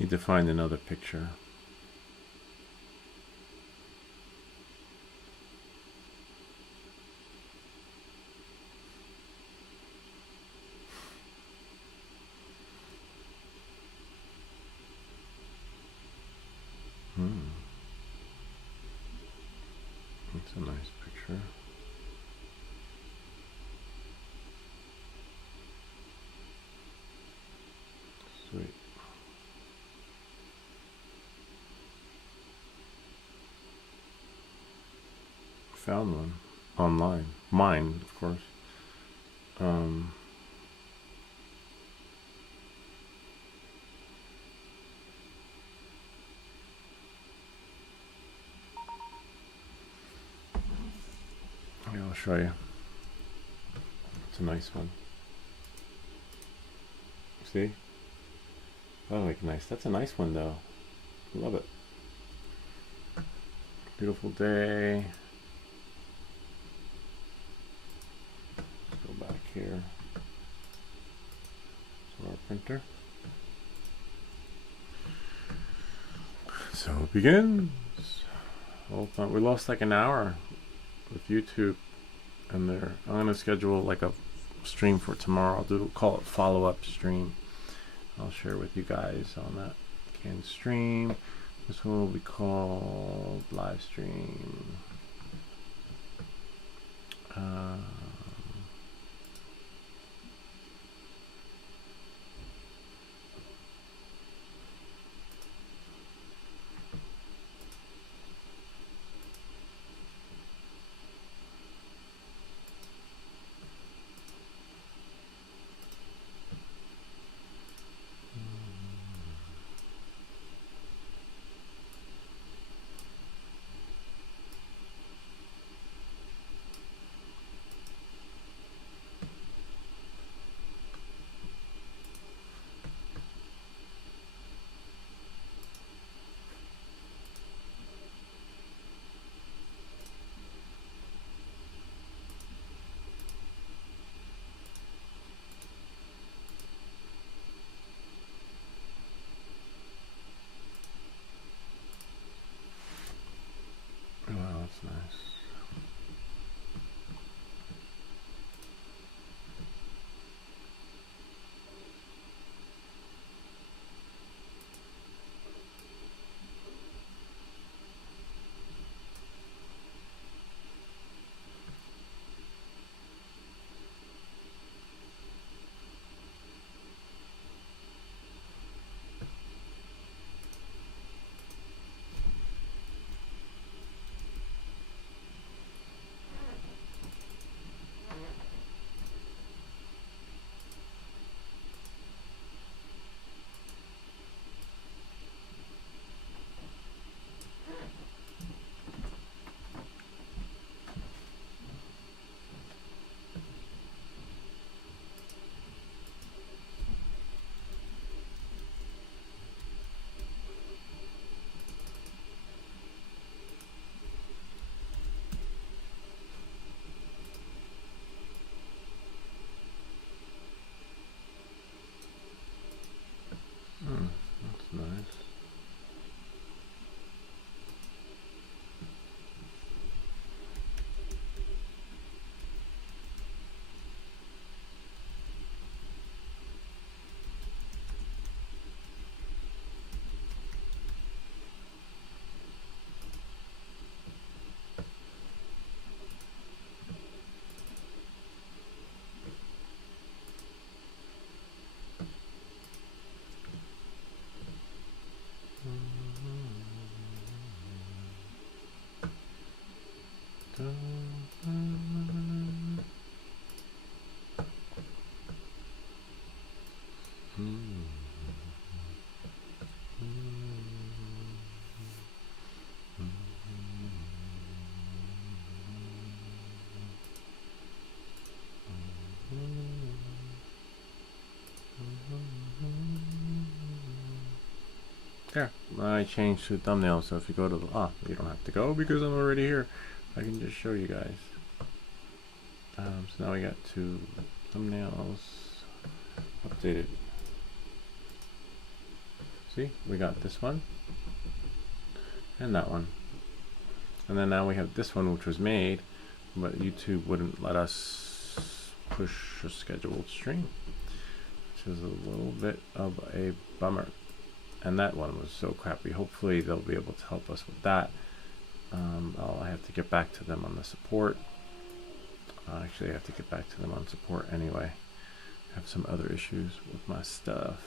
Need to find another picture. That's a nice picture. Sweet. Found one online. Mine, of course. Yeah, I'll show you. It's a nice one. See? Oh, like nice. That's a nice one, though. Love it. Beautiful day. Let's go back here to our printer. So it begins. Well, we lost like an hour with YouTube, and there. I'm gonna schedule like a stream for tomorrow. Call it follow-up stream. I'll share with you guys on that can stream. This one will be called live stream. Wow, that's nice. That's nice. There, I changed to thumbnail, so if you go to the, you don't have to go because I'm already here. I can just show you guys. So now we got two thumbnails updated. See, we got this one and that one. And then now we have this one, which was made, but YouTube wouldn't let us push a scheduled stream, which is a little bit of a bummer. And that one was so crappy. Hopefully they'll be able to help us with that. I have to get back to them on the support. Actually, I have to get back to them on support anyway. I have some other issues with my stuff.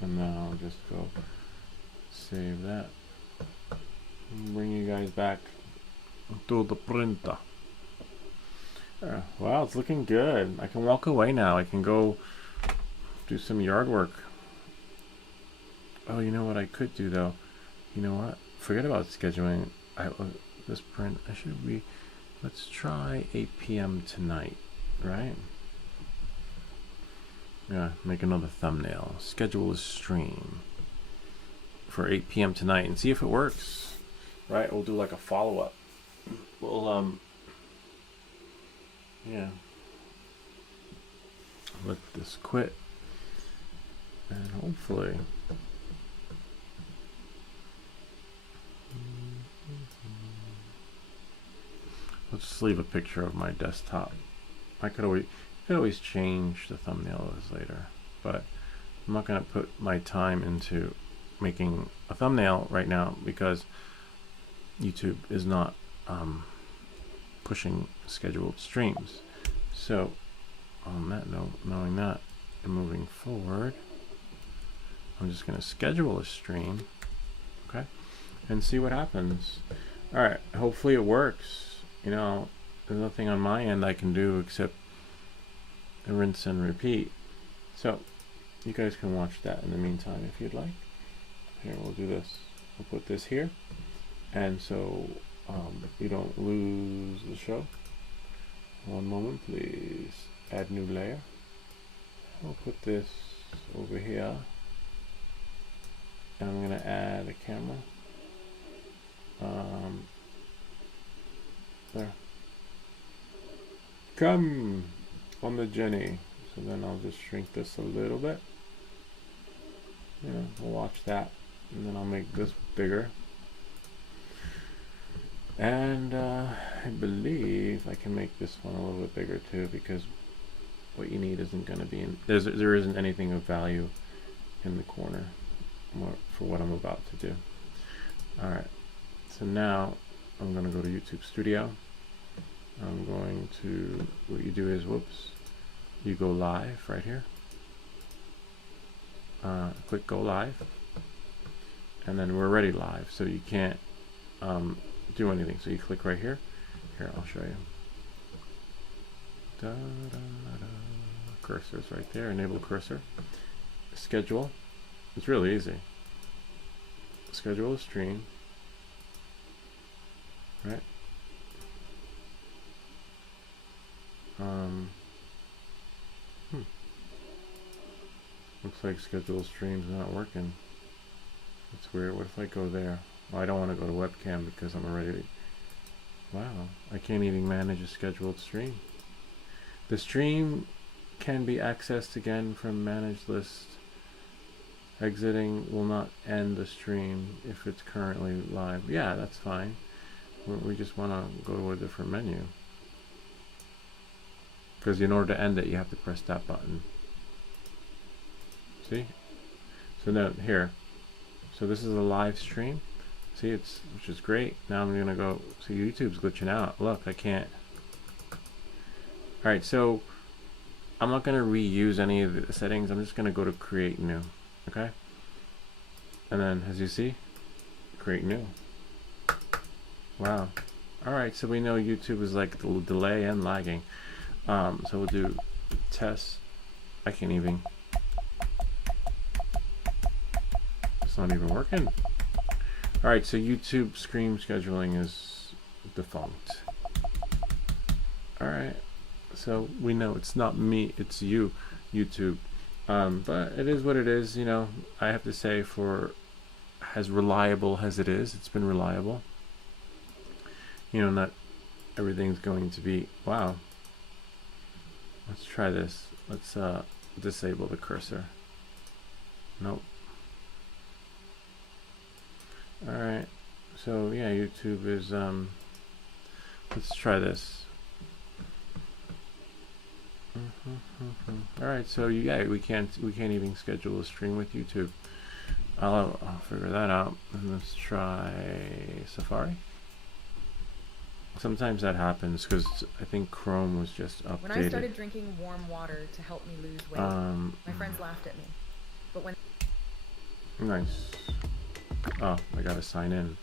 And now I'll just go save that. Bring you guys back to the printer. Wow, it's looking good. I can walk away now. I can go do some yard work. Oh, you know what I could do though? You know what? Forget about scheduling. This print. Let's try 8 p.m. tonight, right? Yeah, make another thumbnail. Schedule a stream for 8 p.m. tonight and see if it works. Right? We'll do like a follow-up. We'll yeah. Let this quit. And hopefully let's just leave a picture of my desktop. I could always change the thumbnails later, but I'm not going to put my time into making a thumbnail right now because YouTube is not pushing scheduled streams. So on that note, knowing that and moving forward, I'm just going to schedule a stream, okay, and see what happens. All right, hopefully it works. You know, there's nothing on my end I can do except rinse and repeat. So you guys can watch that in the meantime if you'd like. Here, we'll do this. We'll put this here, and so you don't lose the show. One moment, please. Add new layer. We'll put this over here, and I'm going to add a camera. There. Come on the journey. So then I'll just shrink this a little bit. You know, we'll watch that, and then I'll make this bigger. And I believe I can make this one a little bit bigger too, because what you need isn't going to be in. There isn't anything of value in the corner for what I'm about to do. All right. So now I'm going to go to YouTube Studio. I'm going to, what you do is, whoops, you go live right here. Click go live. And then we're already live, so you can't do anything. So you click right here. Here, I'll show you. Da, da, da. Cursor's right there. Enable cursor. Schedule. It's really easy. Schedule a stream. Right. Looks like schedule streams not working. That's weird. What if I go there? Well, I don't want to go to webcam because I'm already. Wow, I can't even manage a scheduled stream. The stream can be accessed again from manage list. Exiting will not end the stream if it's currently live. Yeah, that's fine. We just want to go to a different menu. Because in order to end it, you have to press that button. See? So now here. So this is a live stream. See, which is great. Now I'm gonna go. See, YouTube's glitching out. Look, I can't. All right, so I'm not gonna reuse any of the settings. I'm just gonna go to create new. Okay. And then, as you see, create new. Wow. All right, so we know YouTube is like the delay and lagging. So we'll do test. I can't even. It's not even working. All right, so YouTube stream scheduling is defunct. All right, so we know it's not me, it's you, YouTube. But it is what it is. You know, I have to say, for as reliable as it is, it's been reliable. You know, not everything's going to be, wow. Let's try this. Let's disable the cursor. Nope. Alright. So yeah, YouTube is let's try this. Alright, so yeah, we can't even schedule a stream with YouTube. I'll figure that out. And let's try Safari. Sometimes that happens because I think Chrome was just updated. When I started drinking warm water to help me lose weight, my friends laughed at me. But when... Nice. Oh, I gotta sign in.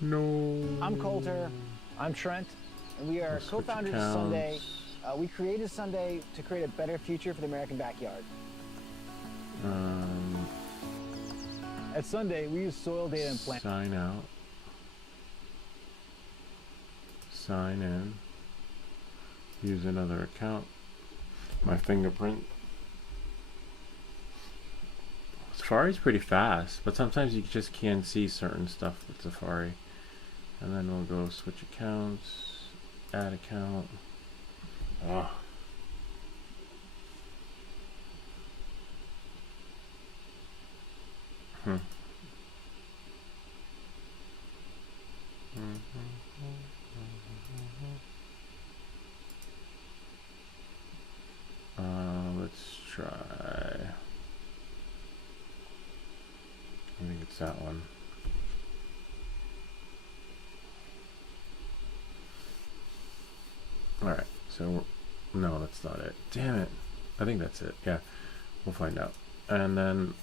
No. I'm Coulter. I'm Trent. And we are co-founders of Sunday. We created Sunday to create a better future for the American backyard. At Sunday, we use soil data and plant. Sign out. Sign in. Use another account. My fingerprint. Safari's pretty fast, but sometimes you just can't see certain stuff with Safari. And then we'll go switch accounts, add account. Oh. Let's try. I think it's that one. Alright, so no, that's not it. Damn it. I think that's it. Yeah, we'll find out. And then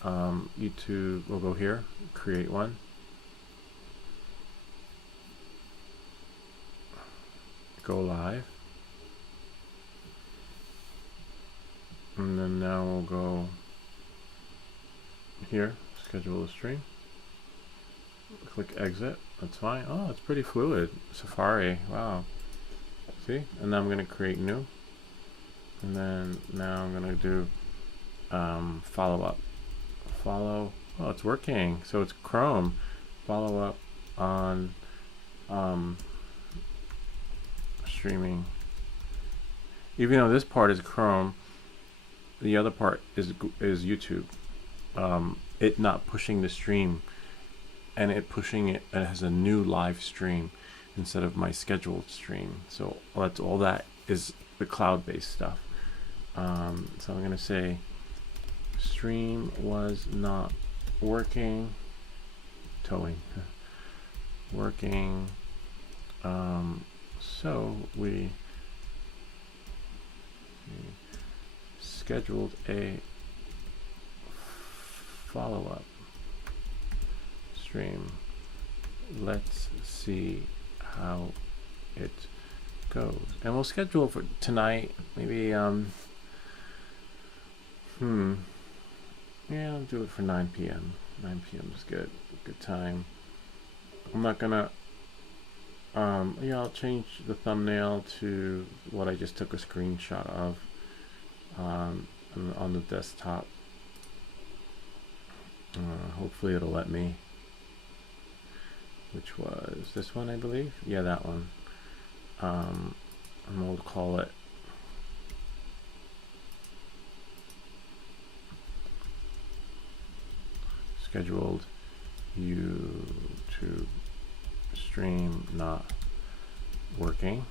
YouTube, we'll go here, create one. Go live. And then now we'll go here, schedule a stream. Click exit, that's fine. Oh, it's pretty fluid. Safari, wow. See? And then I'm gonna create new. And then now I'm gonna do follow up. Follow, oh, it's working. So it's Chrome. Follow up on streaming. Even though this part is Chrome, the other part is YouTube. It not pushing the stream, and it pushing it as a new live stream instead of my scheduled stream. So that's all that is the cloud-based stuff. So I'm gonna say stream was not working, towing, working. So we scheduled a follow-up stream. Let's see how it goes, and we'll schedule for tonight. Maybe yeah, I'll do it for 9 p.m. 9 p.m. is good time. I'm not gonna yeah, I'll change the thumbnail to what I just took a screenshot of on the desktop. Hopefully it'll let me, which was this one, I believe. Yeah, that one. And we'll call it scheduled YouTube stream not working,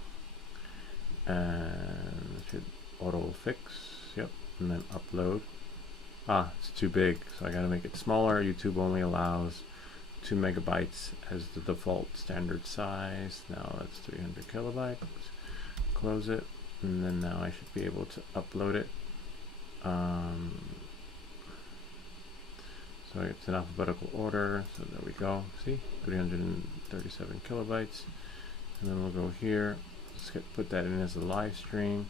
and it should auto fix. Yep. And then upload. It's too big, so I gotta make it smaller. YouTube only allows 2 megabytes as the default standard size. Now that's 300 kilobytes. Close it, and then now I should be able to upload it. So it's in alphabetical order, so there we go. See, 337 kilobytes. And then we'll go here, put that in as a live stream,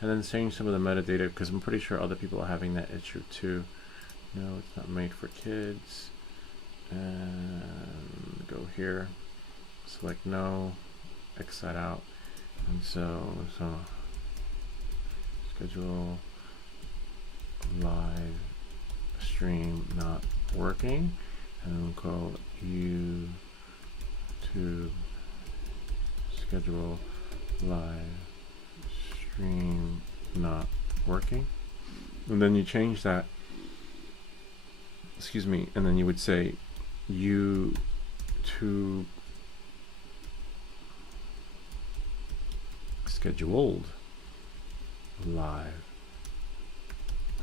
and then change some of the metadata, because I'm pretty sure other people are having that issue too. No, it's not made for kids. And go here, select no, X that out, and so schedule live stream not working, and we'll call YouTube schedule live stream not working, and then you change that, excuse me, and then you would say YouTube scheduled live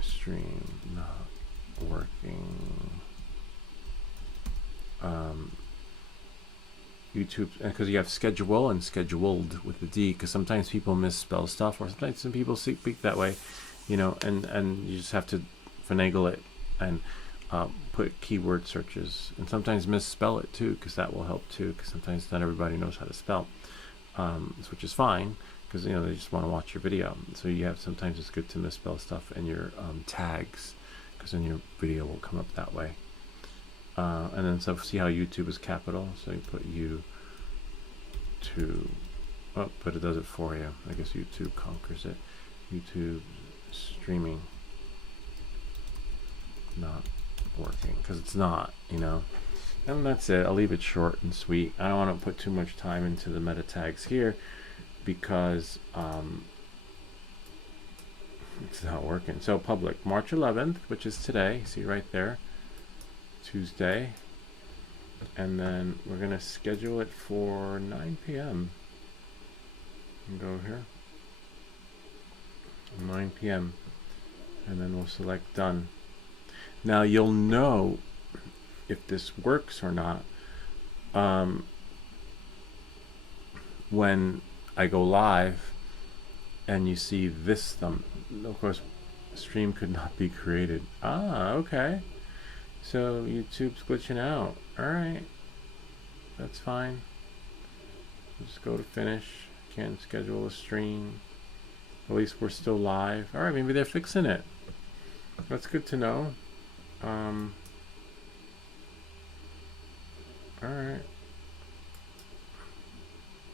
stream not working. YouTube, because you have schedule and scheduled with the D, because sometimes people misspell stuff, or sometimes some people speak that way, you know, and you just have to finagle it and put keyword searches, and sometimes misspell it too, because that will help too, because sometimes not everybody knows how to spell, which is fine, because you know they just want to watch your video. So you have, sometimes it's good to misspell stuff in your tags, because then your video will come up that way. And then so see how YouTube is capital, so you put YouTube, oh, but it does it for you. I guess YouTube conquers it. YouTube streaming not working, because it's not, you know. And that's it. I'll leave it short and sweet. I don't want to put too much time into the meta tags here, because it's not working. So public, March 11th, which is today, see right there, Tuesday, and then we're gonna schedule it for 9 p.m. and go here, 9 p.m. and then we'll select done. Now you'll know if this works or not when I go live and you see this thumb. Of course, stream could not be created. Okay. So YouTube's glitching out. Alright. That's fine. Just go to finish. Can't schedule a stream. At least we're still live. Alright, maybe they're fixing it. That's good to know. Alright.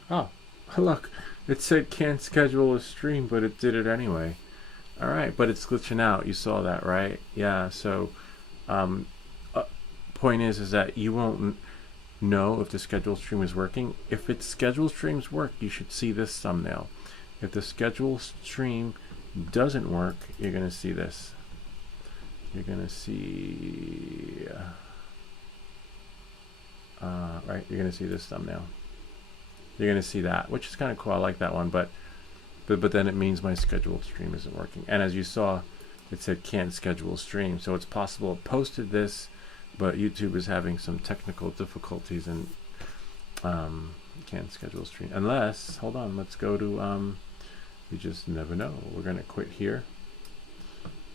Oh, look. It said can't schedule a stream, but it did it anyway. Alright, but it's glitching out. You saw that, right? Yeah, so point is that you won't know if the scheduled stream is working. If its scheduled streams work, you should see this thumbnail. If the scheduled stream doesn't work, you're going to see this. You're going to see right, you're going to see this thumbnail. You're going to see that, which is kind of cool. I like that one, but then it means my scheduled stream isn't working. And as you saw, it said can't schedule a stream, so it's possible it posted this, but YouTube is having some technical difficulties and can't schedule a stream. Unless, hold on, let's go to, you just never know. We're gonna quit here.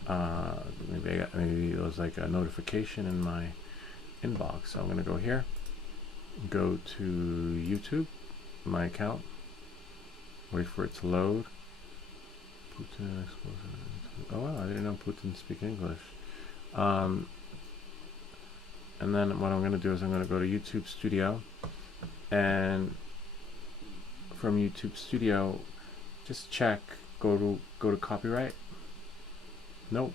Maybe it was like a notification in my inbox. So I'm gonna go here, go to YouTube, my account, wait for it to load. Putin, oh wow, I didn't know Putin speak English. And then what I'm going to do is I'm going to go to YouTube Studio, and from YouTube Studio, just check, go to copyright. Nope.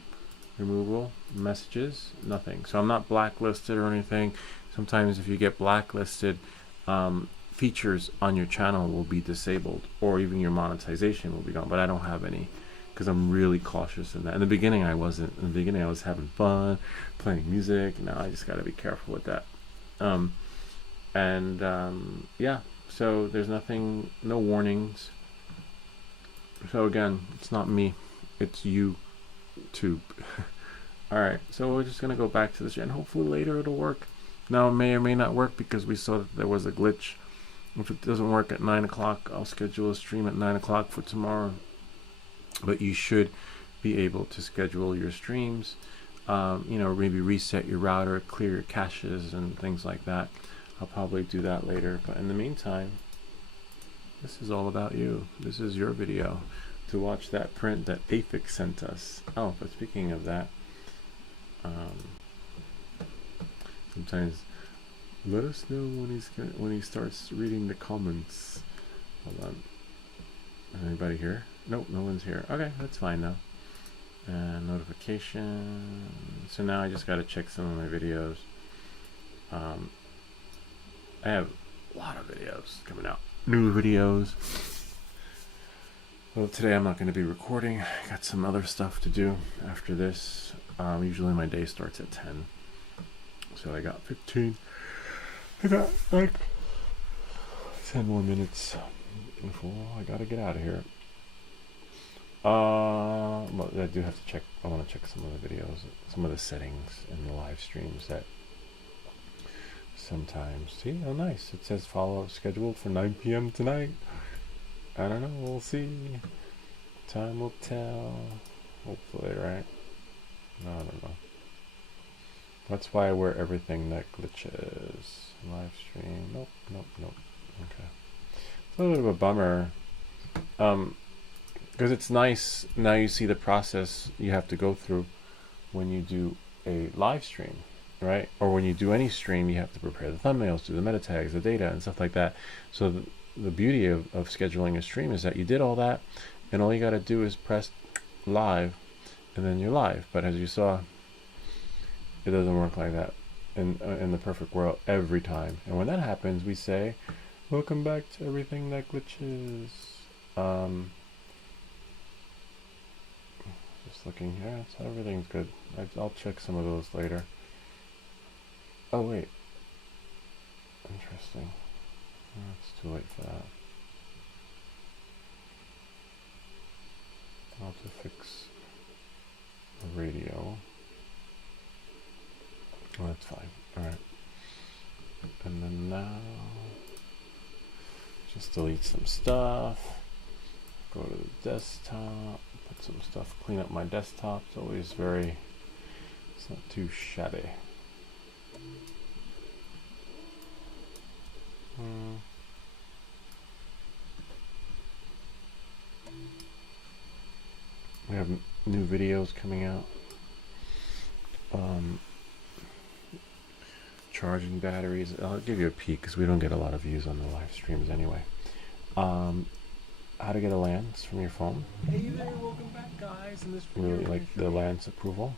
Removal, messages, nothing. So I'm not blacklisted or anything. Sometimes if you get blacklisted, features on your channel will be disabled, or even your monetization will be gone. But I don't have any, because I'm really cautious in that. In the beginning I wasn't. In the beginning I was having fun, playing music. Now I just got to be careful with that. Yeah, so there's nothing, no warnings. So again, it's not me, it's YouTube. Alright, so we're just going to go back to this, and hopefully later it'll work. Now it may or may not work, because we saw that there was a glitch. If it doesn't work at 9 o'clock, I'll schedule a stream at 9 o'clock for tomorrow. But you should be able to schedule your streams, you know, maybe reset your router, clear your caches and things like that. I'll probably do that later, but in the meantime, this is all about you. This is your video to watch that print that Afix sent us. Oh, but speaking of that, sometimes let us know when he starts reading the comments. Hold on. Is anybody here? Nope, no one's here. Okay, that's fine now. And notification. So now I just got to check some of my videos. I have a lot of videos coming out. New videos. Well, today I'm not going to be recording. I got some other stuff to do after this. Usually my day starts at 10. So I got 15. I got like 10 more minutes before I got to get out of here. Well, I do have to check. I want to check some of the videos, some of the settings in the live streams that sometimes. See, oh nice. It says follow-up scheduled for 9 p.m. tonight. I don't know, we'll see. Time will tell. Hopefully, right? No, I don't know. That's why I wear everything that glitches. Live stream. Nope, nope, nope. Okay. It's a little bit of a bummer. Because it's nice, now you see the process you have to go through when you do a live stream, right? Or when you do any stream, you have to prepare the thumbnails, do the meta tags, the data, and stuff like that. So the beauty of scheduling a stream is that you did all that, and all you got to do is press live, and then you're live. But as you saw, it doesn't work like that in the perfect world every time. And when that happens, we say, welcome back to everything that glitches. Just looking here, so everything's good. I'll check some of those later. Oh wait, interesting. Oh, it's too late for that. I'll have to fix the radio. Oh, that's fine. Alright. And then now, just delete some stuff. Go to the desktop. Put some stuff. Clean up my desktop. It's always very, it's not too shabby. We have new videos coming out. Charging batteries. I'll give you a peek because we don't get a lot of views on the live streams anyway. How to get a lens from your phone. Hey there, welcome back guys. In this video, really like the lens approval.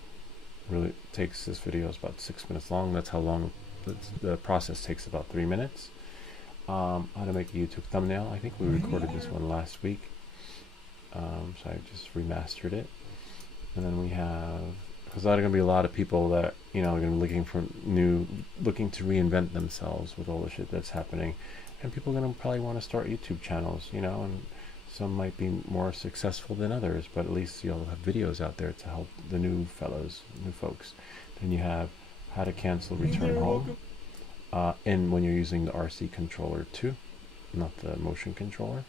Really takes, this video is about 6 minutes long. That's how long the process takes, about 3 minutes. How to make a YouTube thumbnail. I think we recorded this one last week. So I just remastered it. And then we have, because there are going to be a lot of people that, you know, are going to be looking to reinvent themselves with all the shit that's happening. And people are going to probably want to start YouTube channels, you know, and some might be more successful than others, but at least you'll have videos out there to help the new fellows, new folks. Then you have how to cancel return home. And when you're using the RC controller too, not the motion controller,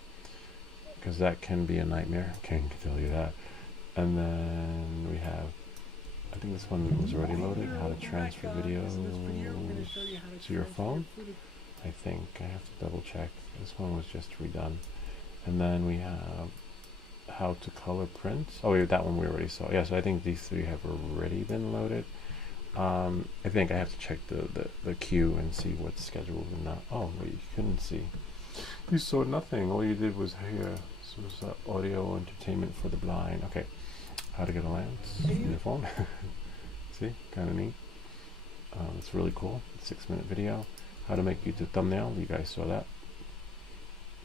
because that can be a nightmare, I can tell you that. And then we have, I think this one was already loaded, how to transfer videos to your phone. I think I have to double check. This one was just redone. And then we have how to color print. Oh wait, that one we already saw. Yeah, so I think these three have already been loaded. I think I have to check the queue and see what's scheduled and not. Oh wait, you couldn't see. You saw nothing. All you did was hear. This was audio entertainment for the blind. Okay, how to get a lens on your phone. See, kind of neat. It's really cool. 6-minute video. How to make YouTube thumbnail. You guys saw that.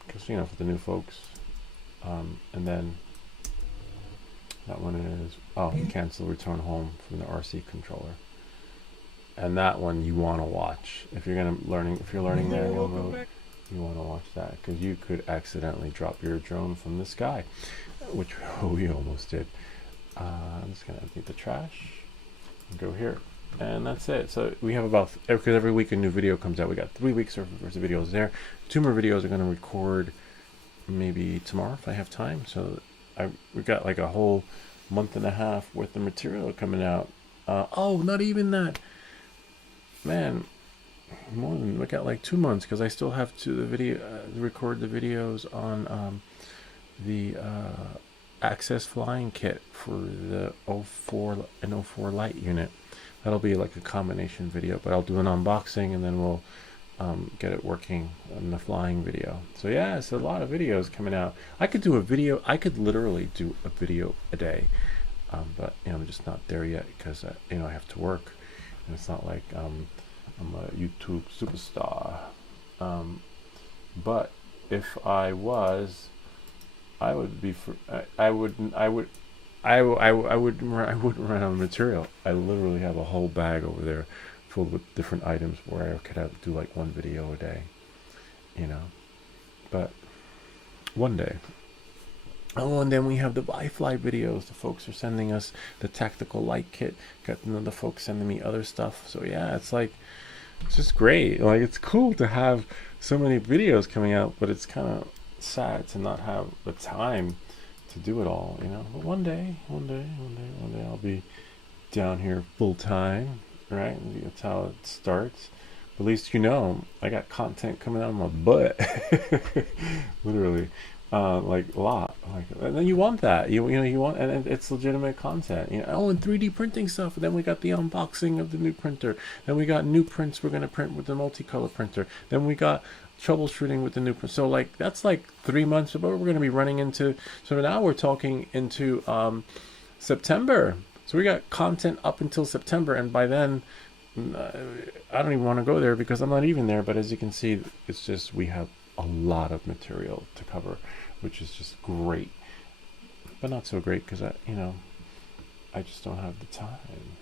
Because, you know, for the new folks. And then that one is, cancel return home from the RC controller. And that one you want to watch. If you're learning manual mode, you want to watch that, because you could accidentally drop your drone from the sky, which we almost did. I'm just gonna empty the trash and go here, and that's it. So we have about, because every week a new video comes out, we got 3 weeks worth of videos there. 2 more videos are going to record maybe tomorrow if I have time. So we got like a whole month and a half worth of material coming out. Oh, not even that, man. More than, we got like 2 months, because I still have to record the videos on the Access flying kit for the 04 and 04 light unit. That'll be like a combination video, but I'll do an unboxing and then we'll get it working on the flying video. So yeah, it's a lot of videos coming out. I could literally do a video a day, but you know, I'm just not there yet, because you know, I have to work, and it's not like I'm a YouTube superstar. But if I was, I would be I wouldn't run out of material. I literally have a whole bag over there filled with different items where I could do like 1 video a day, you know. But one day. Oh, and then we have the iFly videos. The folks are sending us the tactical light kit. Got the folks sending me other stuff. So yeah, it's like It's just great. Like, it's cool to have so many videos coming out, but it's kind of sad to not have the time to do it all, you know. But one day I'll be down here full time, right? That's how it starts. But at least, you know, I got content coming out of my butt. Literally. Like a lot, like, and then you want that, you know, you want, and it's legitimate content, you know. Oh, and 3D printing stuff. Then we got the unboxing of the new printer. Then we got new prints we're gonna print with the multicolor printer. Then we got troubleshooting with the new print. So like that's like 3 months, but we're gonna be running into. So now we're talking into September. So we got content up until September, and by then, I don't even want to go there because I'm not even there. But as you can see, it's just we have a lot of material to cover, which is just great, but not so great because I just don't have the time.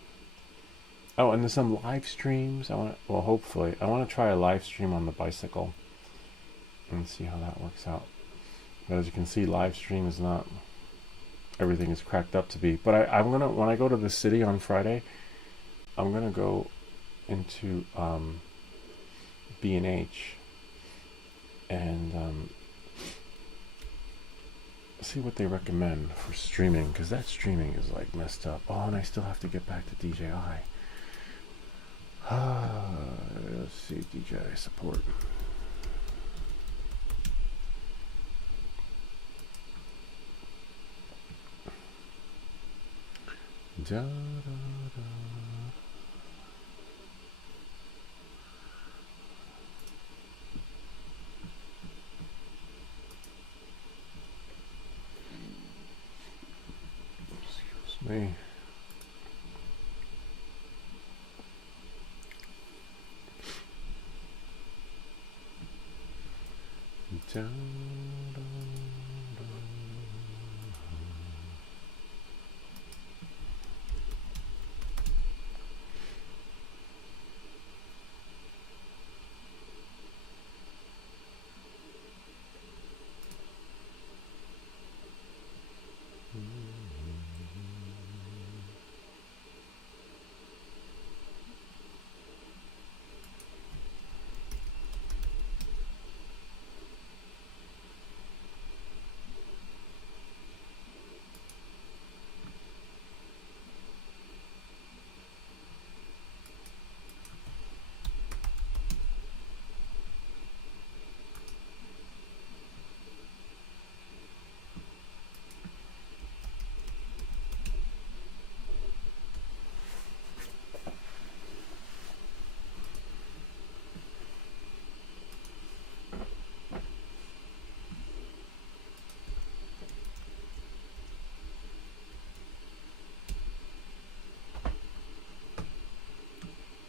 Oh, and there's some live streams. Hopefully I want to try a live stream on the bicycle and see how that works out. But as you can see, live stream is not everything is cracked up to be. But I'm gonna, when I go to the city on Friday, I'm gonna go into B&H and see what they recommend for streaming, because that streaming is like messed up. Oh, and I still have to get back to DJI. Let's see, DJI support. Da, da, da. Me. Da, da, da.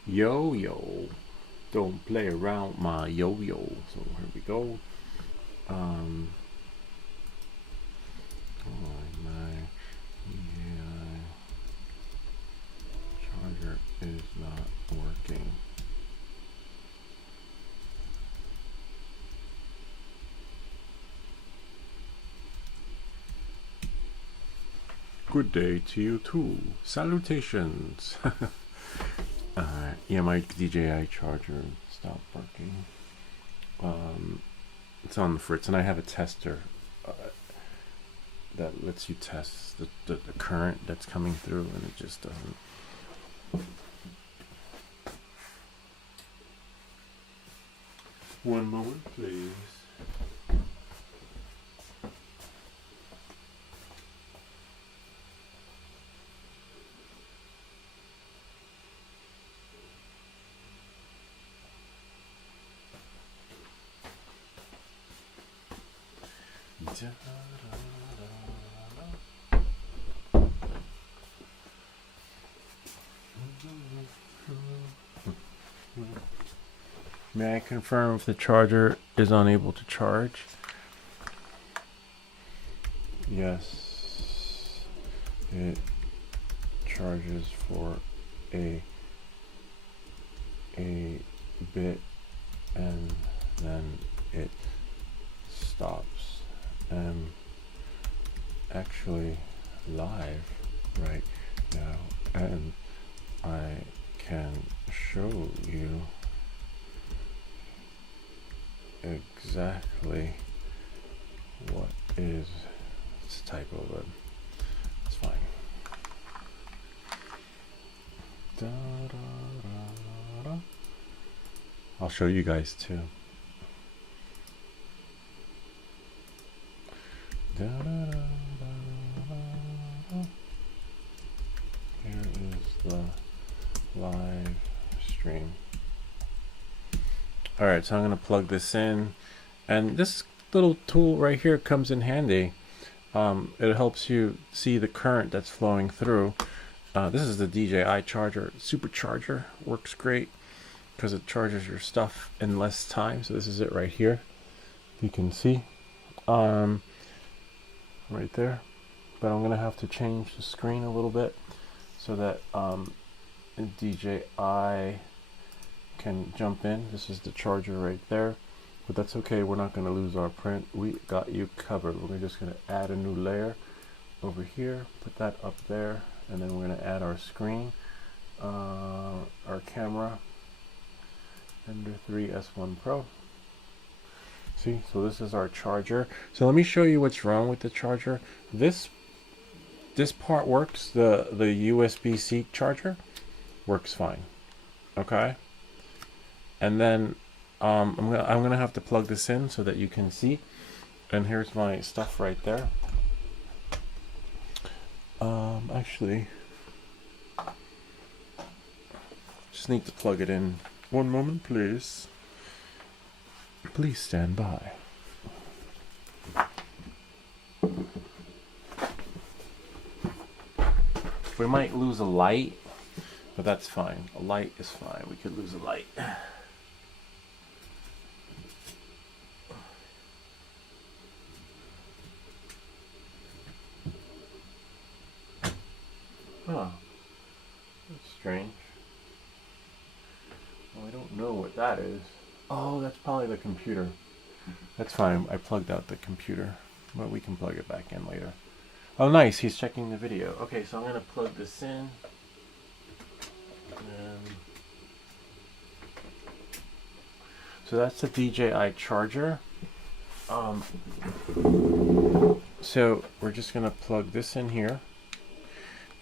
Yo, don't play around my yo-yo. So here we go. Oh, my charger is not working. Good day to you too. Salutations. Yeah, my DJI charger stopped working. It's on the fritz, and I have a tester that lets you test the current that's coming through, and it just doesn't. One moment, please. May I confirm if the charger is unable to charge? Yes, it charges for a bit and then it stops. I'm actually live right now, and I can show you exactly what is. It's a typo, but it's fine. Da, da, da, da. I'll show you guys too. Da, da, da, da, da. Here is the live stream. Alright, so I'm going to plug this in, and this little tool right here comes in handy. It helps you see the current that's flowing through. This is the DJI charger, supercharger. Works great because it charges your stuff in less time. So this is it right here. You can see right there. But I'm gonna have to change the screen a little bit so that DJI can jump in. This is the charger right there. But that's okay, we're not gonna lose our print. We got you covered. We're just gonna add a new layer over here, put that up there, and then we're going to add our screen, our camera, Ender 3 S1 Pro. See, so this is our charger. So let me show you what's wrong with the charger. This part works. The USB-C charger works fine. Okay. And then I'm gonna have to plug this in so that you can see. And here's my stuff right there. Actually, just need to plug it in. One moment, please. Please stand by. We might lose a light, but that's fine. A light is fine. We could lose a light. Huh. That's strange. Well, I don't know what that is. Oh, that's probably the computer. That's fine. I plugged out the computer, but we can plug it back in later. Oh, nice. He's checking the video. Okay, so I'm going to plug this in. So that's the DJI charger. So we're just going to plug this in here.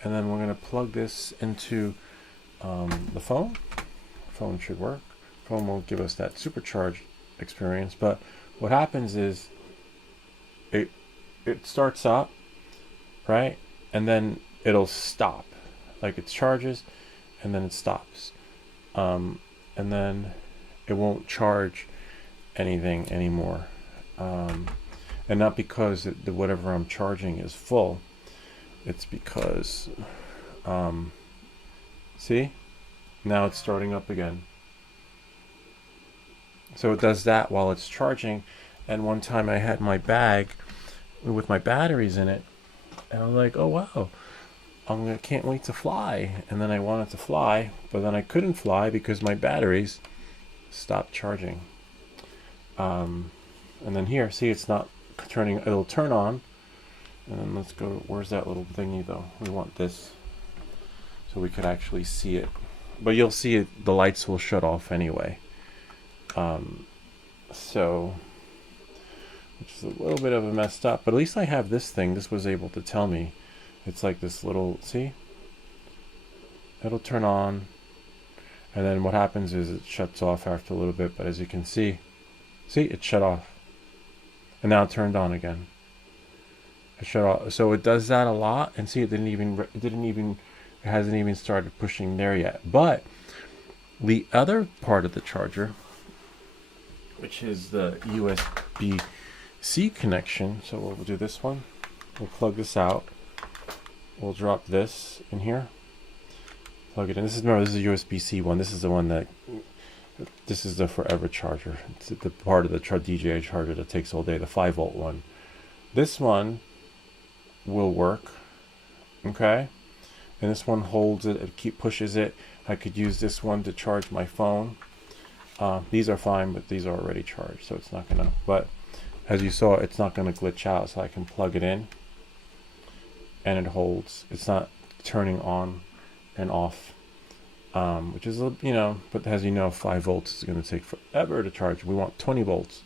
And then we're going to plug this into the phone. Phone should work. Phone won't give us that supercharged experience, but what happens is it starts up, right? And then it'll stop. Like it charges and then it stops. And then it won't charge anything anymore. And not because whatever I'm charging is full. It's because, see, now it's starting up again. So it does that while it's charging. And one time I had my bag with my batteries in it, and I was like, oh wow, can't wait to fly. And then I wanted to fly, but then I couldn't fly because my batteries stopped charging. And then here, see, it's not turning, it'll turn on. And then let's go, where's that little thingy though? We want this so we could actually see it. But you'll see it, the lights will shut off anyway. So, which is a little bit of a messed up, but at least I have this thing. This was able to tell me. It's like this little, see? It'll turn on. And then what happens is it shuts off after a little bit, but as you can see, it shut off. And now it turned on again. Shut off. So it does that a lot, and see, it hasn't even started pushing there yet. But the other part of the charger, which is the USB-C connection, so we'll do this one. We'll plug this out. We'll drop this in here. Plug it in. Remember, this is a USB-C one. This is the one that, this is the forever charger. It's the part of the DJI charger that takes all day, the 5-volt one. This one will work, okay, and this one holds it, pushes it. I could use this one to charge my phone. These are fine, but these are already charged, so it's not gonna, but as you saw, it's not gonna glitch out, so I can plug it in and it holds. It's not turning on and off which is, you know, but as you know, 5 volts is going to take forever to charge. We want 20 volts.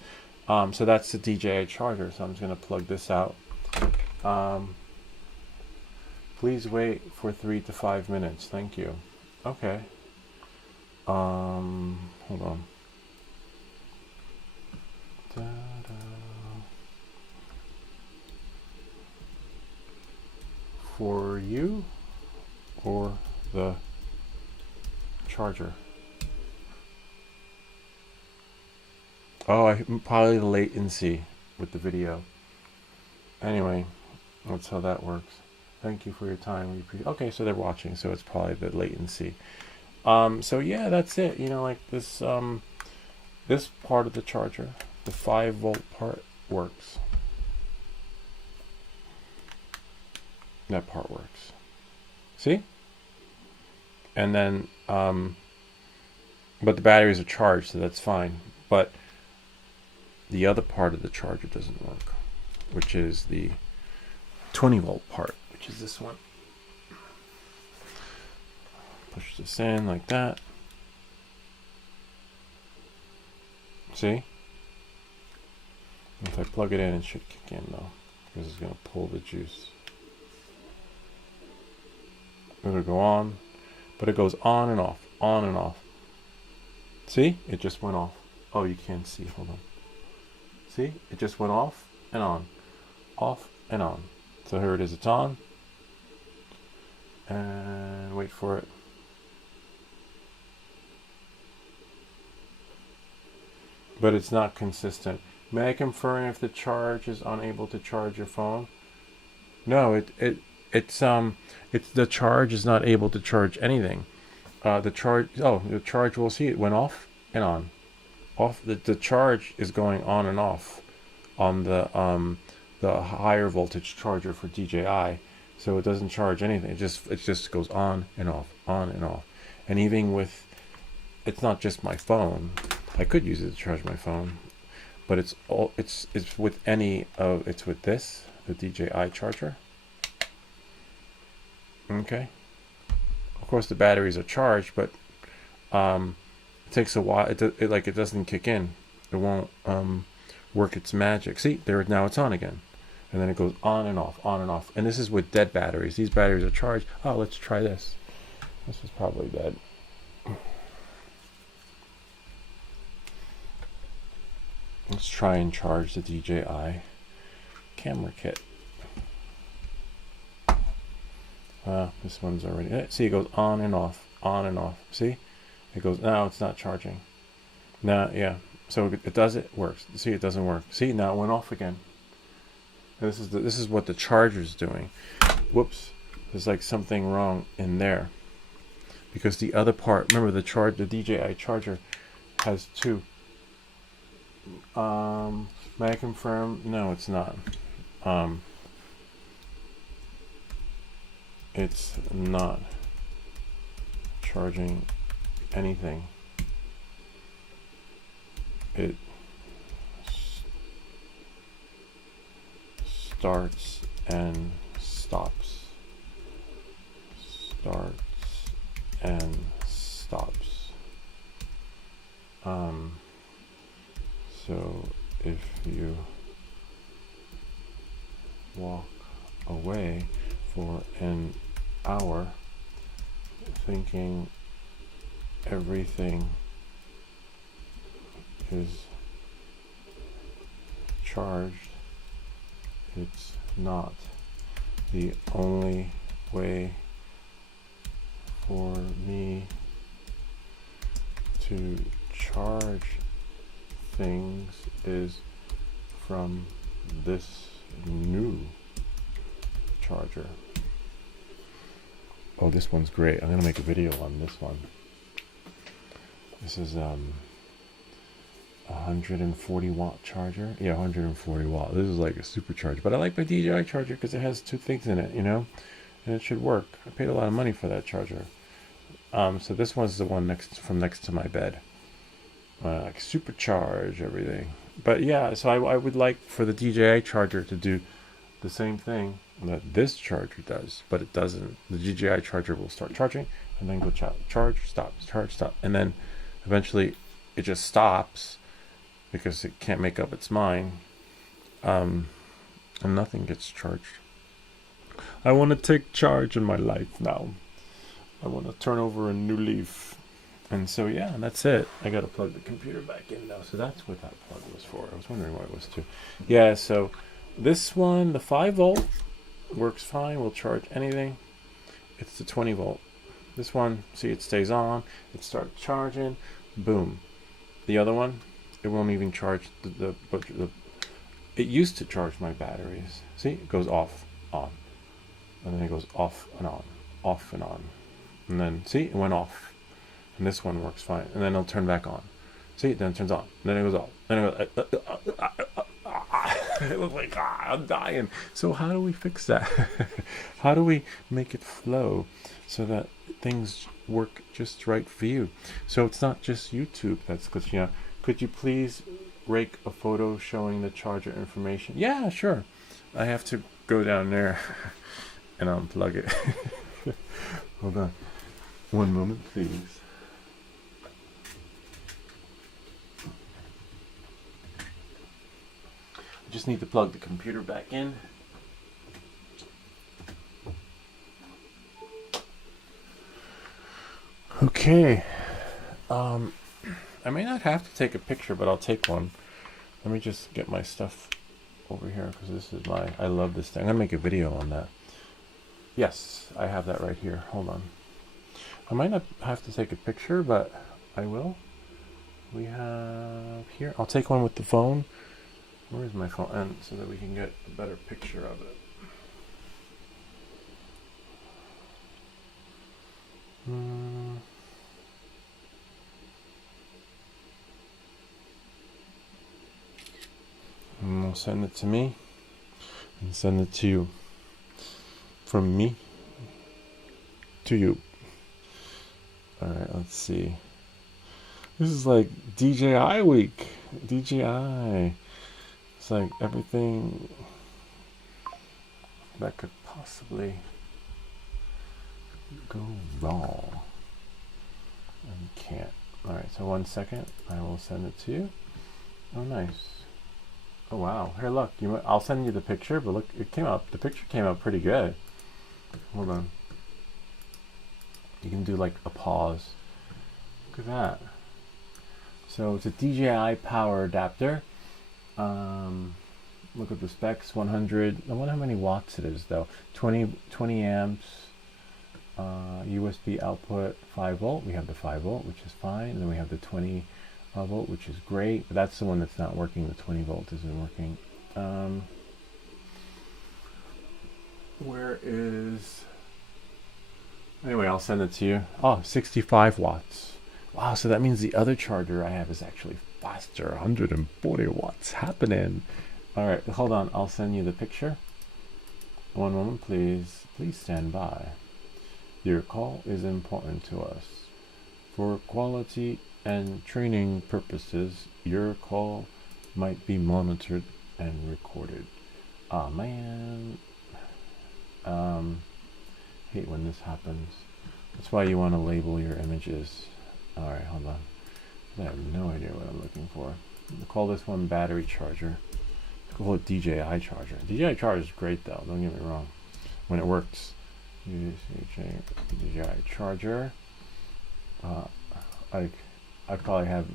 So that's the DJI charger. So I'm just going to plug this out. Please wait for 3 to 5 minutes. Thank you. Okay. Hold on. Ta-da. For you or the charger? Oh, probably the latency with the video. Anyway, that's how that works. Thank you for your time. Okay, so they're watching, so it's probably the latency. So yeah, that's it. You know, like this this part of the charger, the 5 volt part, works. That part works. See? And then but the batteries are charged, so that's fine. But the other part of the charger doesn't work, which is the 20 volt part, which is this one. Push this in like that. See? If I plug it in, it should kick in though, because it's going to pull the juice. It'll go on, but it goes on and off, on and off. See? It just went off. Oh, you can't see. Hold on. See? It just went off and on. Off and on. So here it is. It's on. And wait for it. But it's not consistent. May I confirm if the charge is unable to charge your phone? No, it's the charge is not able to charge anything. The charge, we'll see it went off and on. Off. The charge is going on and off on the higher voltage charger for DJI, so it doesn't charge anything. It just goes on and off, on and off. And even with, it's not just my phone. I could use it to charge my phone, but it's with it's with this, the DJI charger. Okay. Of course, the batteries are charged, but it takes a while. It doesn't kick in. It won't work its magic. See, there now it's on again, and then it goes on and off, on and off. And this is with dead batteries. These batteries are charged. Oh, let's try this. This is probably dead. Let's try and charge the DJI camera kit. This one's already. See, it goes on and off, on and off. See, it goes. Now it's not charging. Now, yeah. So it does it works. See, it doesn't work. See, now it went off again. And this is what the charger's doing. Whoops, there's like something wrong in there, because the other part. Remember, the DJI charger has two. May I confirm? No, it's not. It's not charging anything. It starts and stops. Starts and stops. So if you walk away for an hour thinking everything is charged, it's not. The only way for me to charge things is from this new charger. Oh, this one's great. I'm gonna make a video on this one. This is 140 watt charger. Yeah, 140 watt. This is like a supercharger, but I like my DJI charger because it has 2 things in it, you know, and it should work. I paid a lot of money for that charger. So this one's the one next to my bed. Like supercharge everything. But yeah, so I would like for the DJI charger to do the same thing that this charger does, but it doesn't. The DJI charger will start charging, and then go charge, stop, charge, stop, and then eventually it just stops because it can't make up its mind, and nothing gets charged. I want to take charge in my life now. I want to turn over a new leaf. And so yeah, that's it. I got to plug the computer back in now. So that's what that plug was for. I was wondering what it was too. Yeah, so this one, the 5 volt, works fine. Will charge anything. It's the 20 volt. This one, see, it stays on. It starts charging. Boom. The other one, it won't even charge the it used to charge my batteries. See, it goes off, on. And then it goes off and on, off and on. And then, see, it went off. And this one works fine. And then it'll turn back on. See, then it turns on. Then it goes off. Then it goes, it looks like, I'm dying. So how do we fix that? How do we make it flow so that things work just right for you? So it's not just YouTube that's glitching out. Could you please rake a photo showing the charger information? Yeah, sure. I have to go down there and unplug it. Hold on. One moment, please. I just need to plug the computer back in. Okay. I may not have to take a picture, but I'll take one. Let me just get my stuff over here because this is I love this thing. I'm gonna make a video on that. Yes, I have that right here. Hold on. I might not have to take a picture, but I will. We have here. I'll take one with the phone. Where is my phone? And so that we can get a better picture of it. And we'll send it to me and send it to you. From me to you. Alright, let's see. This is like DJI week. DJI. It's like everything that could possibly go wrong and can't. Alright, so 1 second. I will send it to you. Oh, nice. Oh, wow. Here, look. I'll send you the picture, but look, it came up. The picture came out pretty good. Hold on. You can do like a pause. Look at that. So it's a DJI power adapter. Look at the specs. 100. I wonder how many watts it is though. 20 amps. USB output 5 volt. We have the 5 volt, which is fine. And then we have the 20 volt, which is great. But that's the one that's not working. The 20 volt isn't working. Where is... Anyway, I'll send it to you. Oh, 65 watts. Wow, so that means the other charger I have is actually faster. 140 watts happening. All right, hold on. I'll send you the picture. One moment, please. Please stand by. Your call is important to us. For quality and training purposes, your call might be monitored and recorded. Oh, man. Hate when this happens. That's why you want to label your images. Alright, hold on. I have no idea what I'm looking for. We'll call this one battery charger. Call it DJI charger. DJI charger is great though, don't get me wrong. When it works. DJI charger. I probably have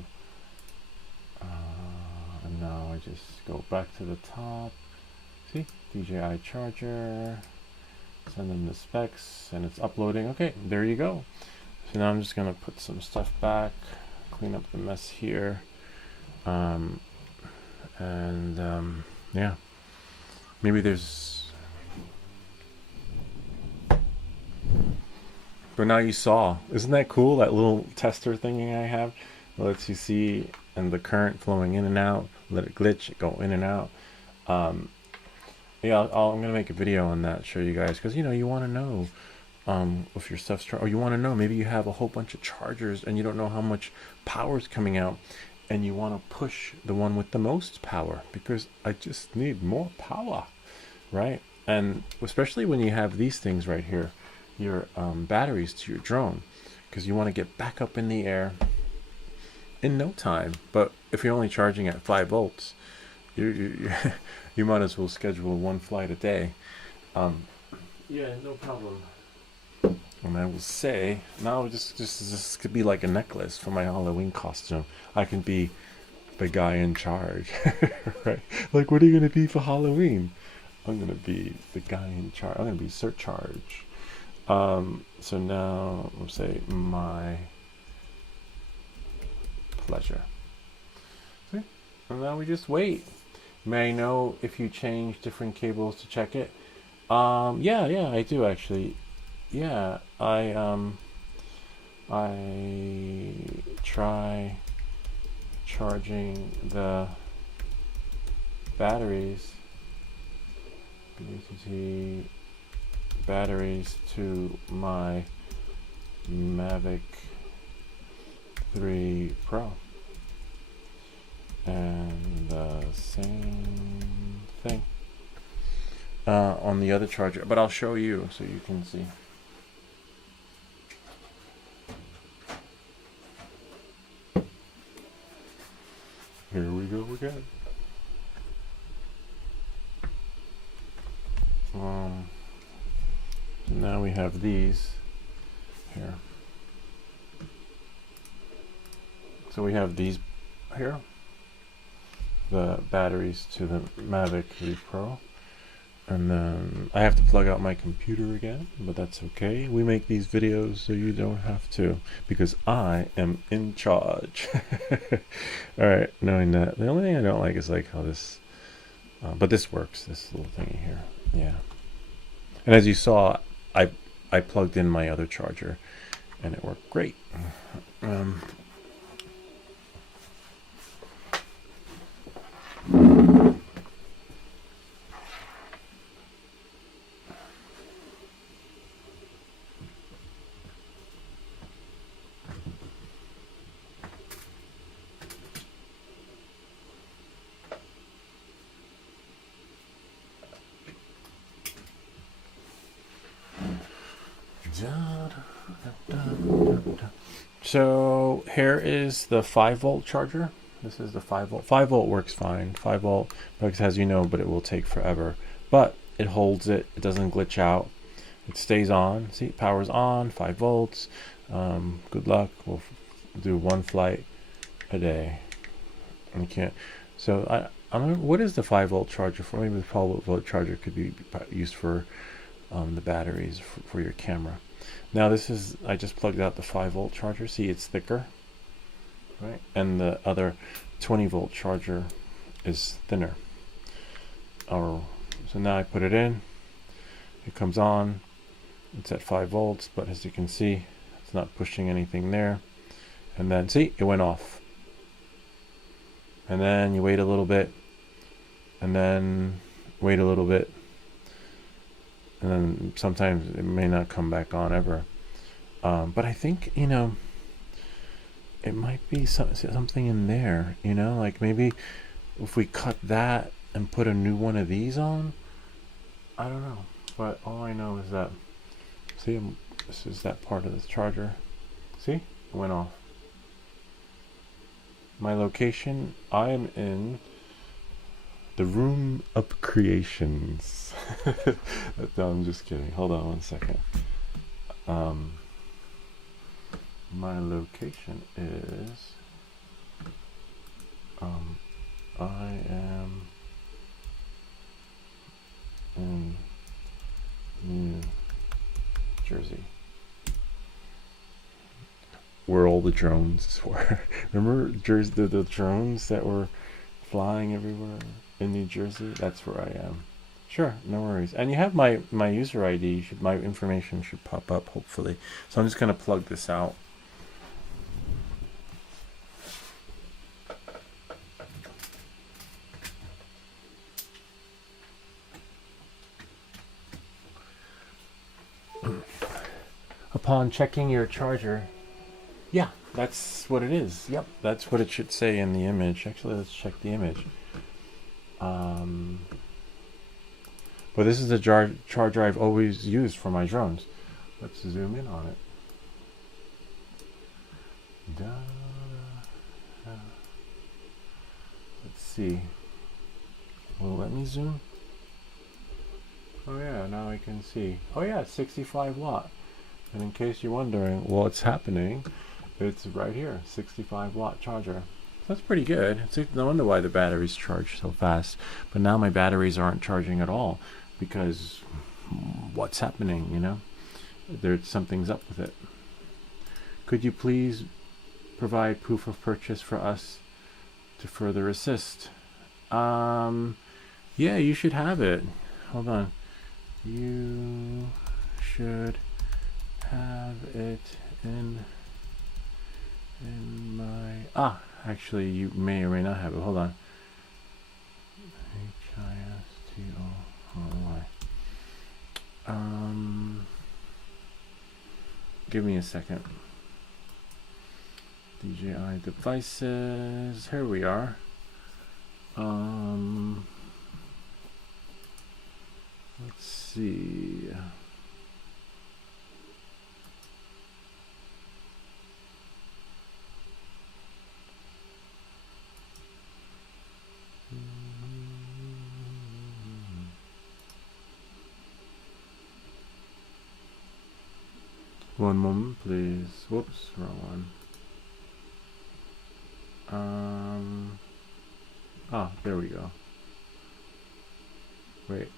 now I just go back to the top. See? DJI charger. Send them the specs and it's uploading. Okay, there you go. So now I'm just gonna put some stuff back, clean up the mess here, yeah, maybe there's, but now you saw, isn't that cool, that little tester thingy I have? It lets you see and the current flowing in and out, let it glitch, go in and out. Yeah, I'm gonna make a video on that, show you guys, because you know you want to know if your stuff's or you want to know, maybe you have a whole bunch of chargers and you don't know how much power is coming out, and you want to push the one with the most power because I just need more power, right? And especially when you have these things right here, your batteries to your drone, because you want to get back up in the air in no time. But if you're only charging at 5 volts, you you might as well schedule one flight a day. Yeah, no problem. And I will say, now this could be like a necklace for my Halloween costume. I can be the guy in charge, right? Like, what are you gonna be for Halloween? I'm gonna be the guy in charge. I'm gonna be Sir Charge. So now we'll say my pleasure. See? And now we just wait. May I know if you change different cables to check it? Yeah, I do actually. Yeah, I try charging the batteries, BTT batteries, to my Mavic 3 Pro, and the same thing on the other charger, but I'll show you so you can see. Here we go again. Now we have these here. So we have these here, the batteries to the Mavic 3 Pro. And then I have to plug out my computer again, but that's okay. We make these videos so you don't have to, because I am in charge. Alright, knowing that, the only thing I don't like is like how this, but this works, this little thingy here. Yeah. And as you saw, I plugged in my other charger and it worked great. So here is the 5-volt charger. This is the 5-volt. 5-volt works fine. 5-volt works, as you know, but it will take forever. But it holds it. It doesn't glitch out. It stays on. See, power's on. 5 volts. Good luck. We'll do one flight a day. We can't. So I don't know, what is the 5-volt charger for? Maybe the 12-volt charger could be used for the batteries for your camera. Now this is, I just plugged out the 5-volt charger. See, it's thicker, right? And the other 20-volt charger is thinner. So now I put it in. It comes on. It's at 5 volts, but as you can see, it's not pushing anything there. And then see, it went off. And then you wait a little bit, and then wait a little bit. And then sometimes it may not come back on ever. But I think, you know, it might be something in there, you know, like maybe if we cut that and put a new one of these on, I don't know. But all I know is that, see, this is that part of the charger. See, it went off. My location, I am in the room of creations. No, I'm just kidding. Hold on one second. My location is I am in New Jersey, where all the drones were. Remember the drones that were flying everywhere in New Jersey? That's where I am. Sure, no worries. And you have my user ID. My information should pop up, hopefully. So I'm just going to plug this out. Upon checking your charger, yeah, that's what it is. Yep, that's what it should say in the image. Actually, let's check the image. But this is the charger I've always used for my drones. Let's zoom in on it. Let's see. Will it let me zoom? Oh yeah, now I can see. Oh yeah, it's 65 watt. And in case you're wondering what's happening, it's right here, 65 watt charger. So that's pretty good. It's no wonder why the batteries charge so fast. But now my batteries aren't charging at all because what's happening, you know? Something's up with it. Could you please provide proof of purchase for us to further assist? Yeah, you should have it. Hold on. You should have it in my actually you may or may not have it. Hold on. HISTORY. Give me a second. DJI devices. Here we are. Let's see. One moment, please. Whoops, wrong one. There we go. Wait.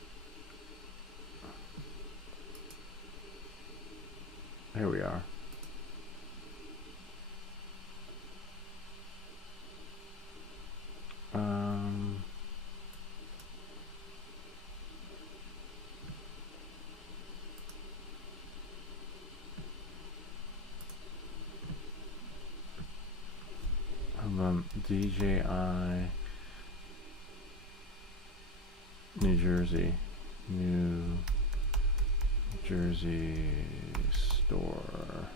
Here we are. DJI New Jersey store.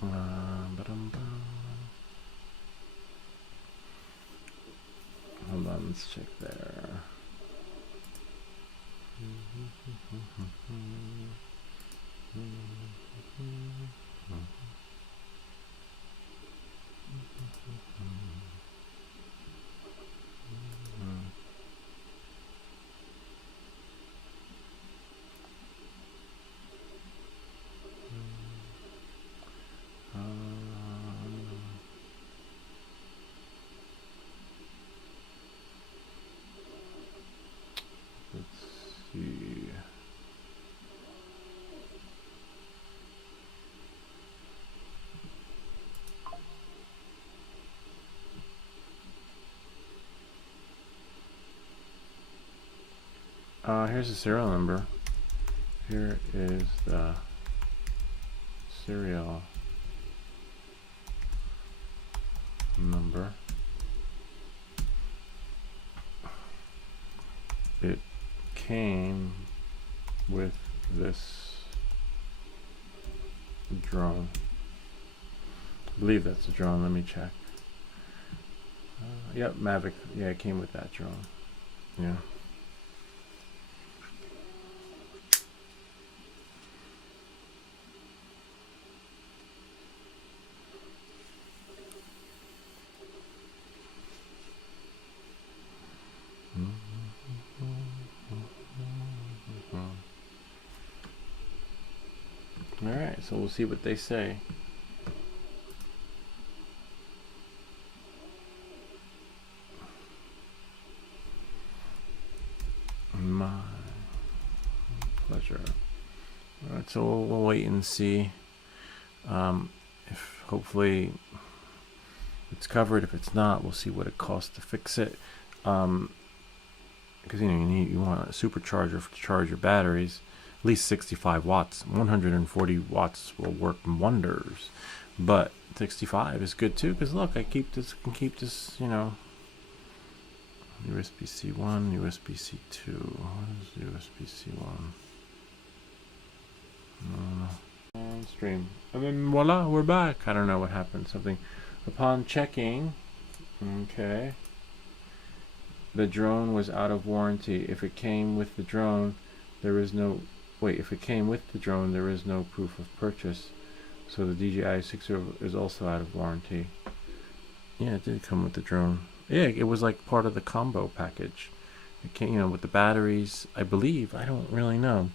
Hold on, let's check there. Here's the serial number. Here is the serial number. It came with this drone. I believe that's a drone. Let me check. Yep, Mavic. Yeah, it came with that drone. Yeah. Alright, so we'll see what they say. My pleasure. Alright, so we'll wait and see if hopefully it's covered. If it's not, we'll see what it costs to fix it. Because you want a supercharger to charge your batteries. At least 65 watts. 140 watts will work wonders, but 65 is good too. Because look, I can keep this, you know. USB-C 1, USB-C 2. What is USB-C 1? On stream, and then voila, we're back. I don't know what happened. Something. Upon checking, okay. The drone was out of warranty. If it came with the drone, There is no, wait, if it came with the drone, there is no proof of purchase. So the DJI 6 is also out of warranty. Yeah, it did come with the drone. Yeah, it was like part of the combo package. It came, you know, with the batteries, I believe. I don't really know.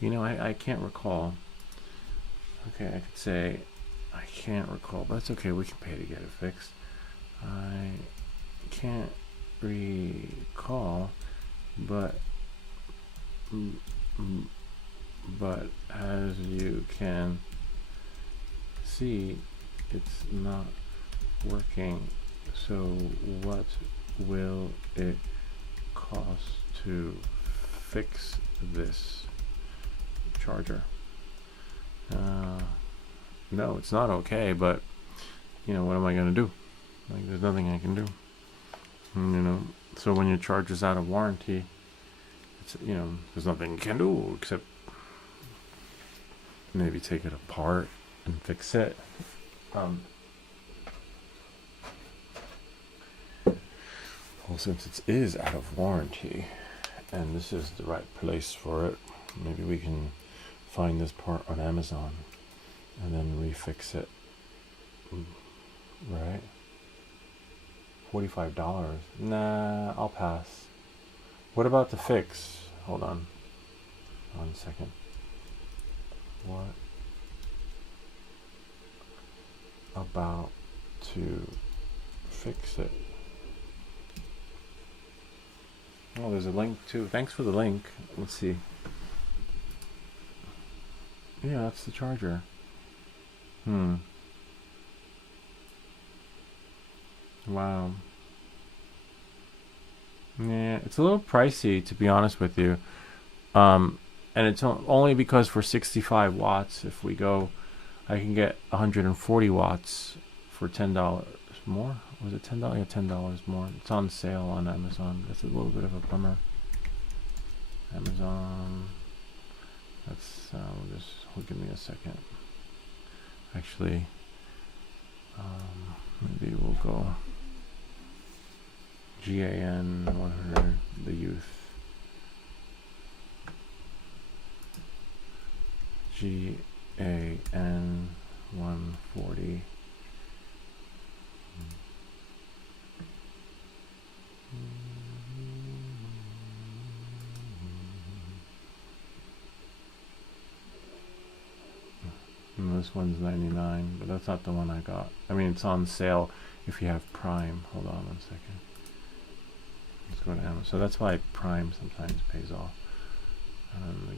You know, I can't recall. Okay, I could say I can't recall, but that's okay. We can pay to get it fixed. I can't recall, but as you can see, it's not working. So what will it cost to fix this charger? No, it's not okay, but you know, what am I gonna do? Like, there's nothing I can do. And, you know, so when your charger's out of warranty, it's, you know, there's nothing you can do except maybe take it apart and fix it. Well, since it is out of warranty and this is the right place for it, maybe we can find this part on Amazon and then refix it. Right? $45. Nah, I'll pass. What about the fix? Hold on. 1 second. What about to fix it? Oh, there's a link too. Thanks for the link. Let's see. Yeah, that's the charger. Wow. Yeah, it's a little pricey, to be honest with you. And it's only because for 65 watts, if we go, I can get 140 watts for $10 more. Was it $10? Yeah, $10 more. It's on sale on Amazon. That's a little bit of a bummer. Amazon. That's give me a second. Actually, maybe we'll go GAN 100, the youth. GAN 140. And this one's 99, but that's not the one I got. I mean, it's on sale if you have Prime. Hold on 1 second. Let's go to Amazon. So that's why Prime sometimes pays off.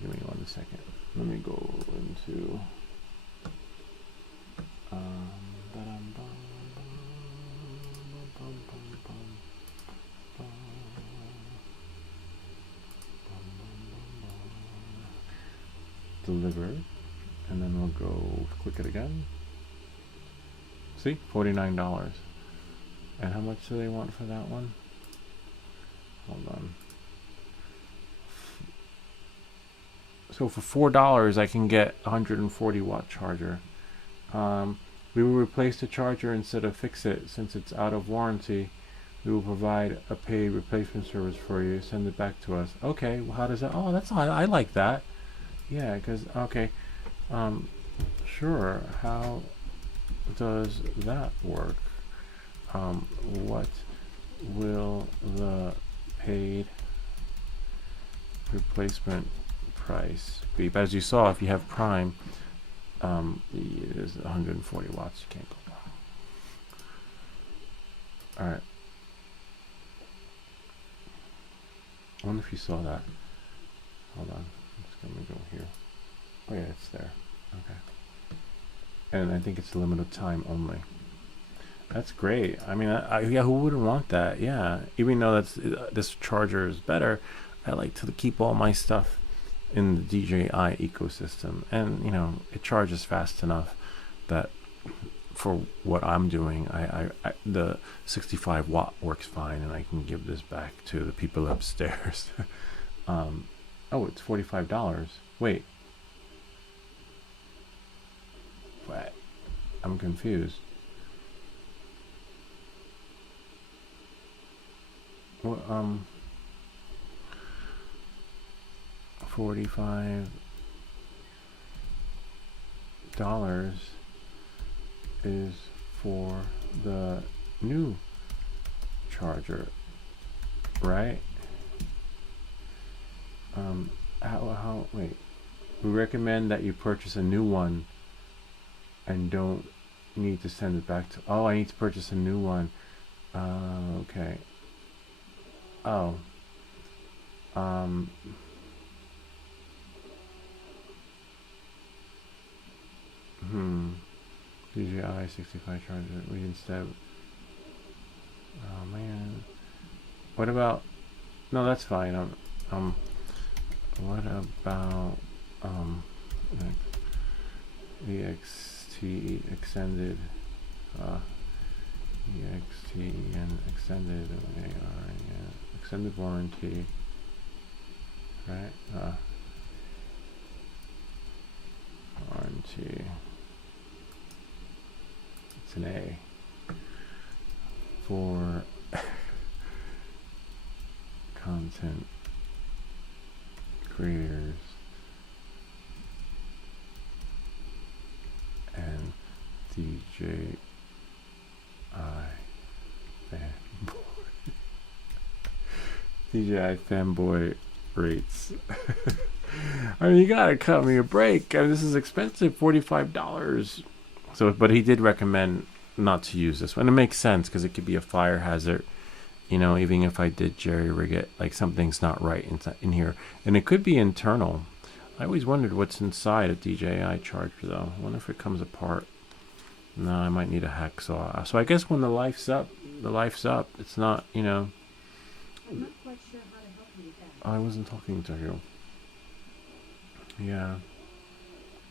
Give me 1 second. Let me go into delivered, and then we'll go click it again. See, $49. And how much do they want for that one? Hold on. So for $4, I can get a 140 watt charger. We will replace the charger instead of fix it. Since it's out of warranty, we will provide a paid replacement service for you. Send it back to us. Okay, well, how does that? Oh, that's I like that. Yeah, because okay, sure. How does that work? What will the paid replacement price be? But as you saw, if you have Prime, it is 140 watts. You can't go wrong. All right. I wonder if you saw that. Hold on. Let me go here. Oh yeah, it's there. Okay. And I think it's limited time only. That's great. I mean, yeah, who wouldn't want that? Yeah. Even though this charger is better, I like to keep all my stuff in the DJI ecosystem, and you know, it charges fast enough that for what I'm doing, I the 65 watt works fine, and I can give this back to the people upstairs. Oh, it's $45. Wait. What? I'm confused. What, $45 is for the new charger, right? Wait, we recommend that you purchase a new one and don't need to send it back to, oh, I need to purchase a new one. Okay. Oh. DJI 65 charger. We instead. Oh man. What about? No, that's fine. What about the XT extended? EXT and extended AR, yeah, extended warranty, right? Warranty. It's an A for content creators and DJI fanboy. DJI fanboy rates. I mean, you gotta cut me a break. I mean, this is expensive, $45. So, but he did recommend not to use this one. It makes sense because it could be a fire hazard. You know, even if I did jerry rig it, like something's not right in here, and it could be internal. I always wondered what's inside a DJI charger, though. I wonder if it comes apart. No, I might need a hacksaw. So I guess when the life's up, the life's up. It's not, you know. I'm not quite sure how to help you with that. I wasn't talking to you. Yeah.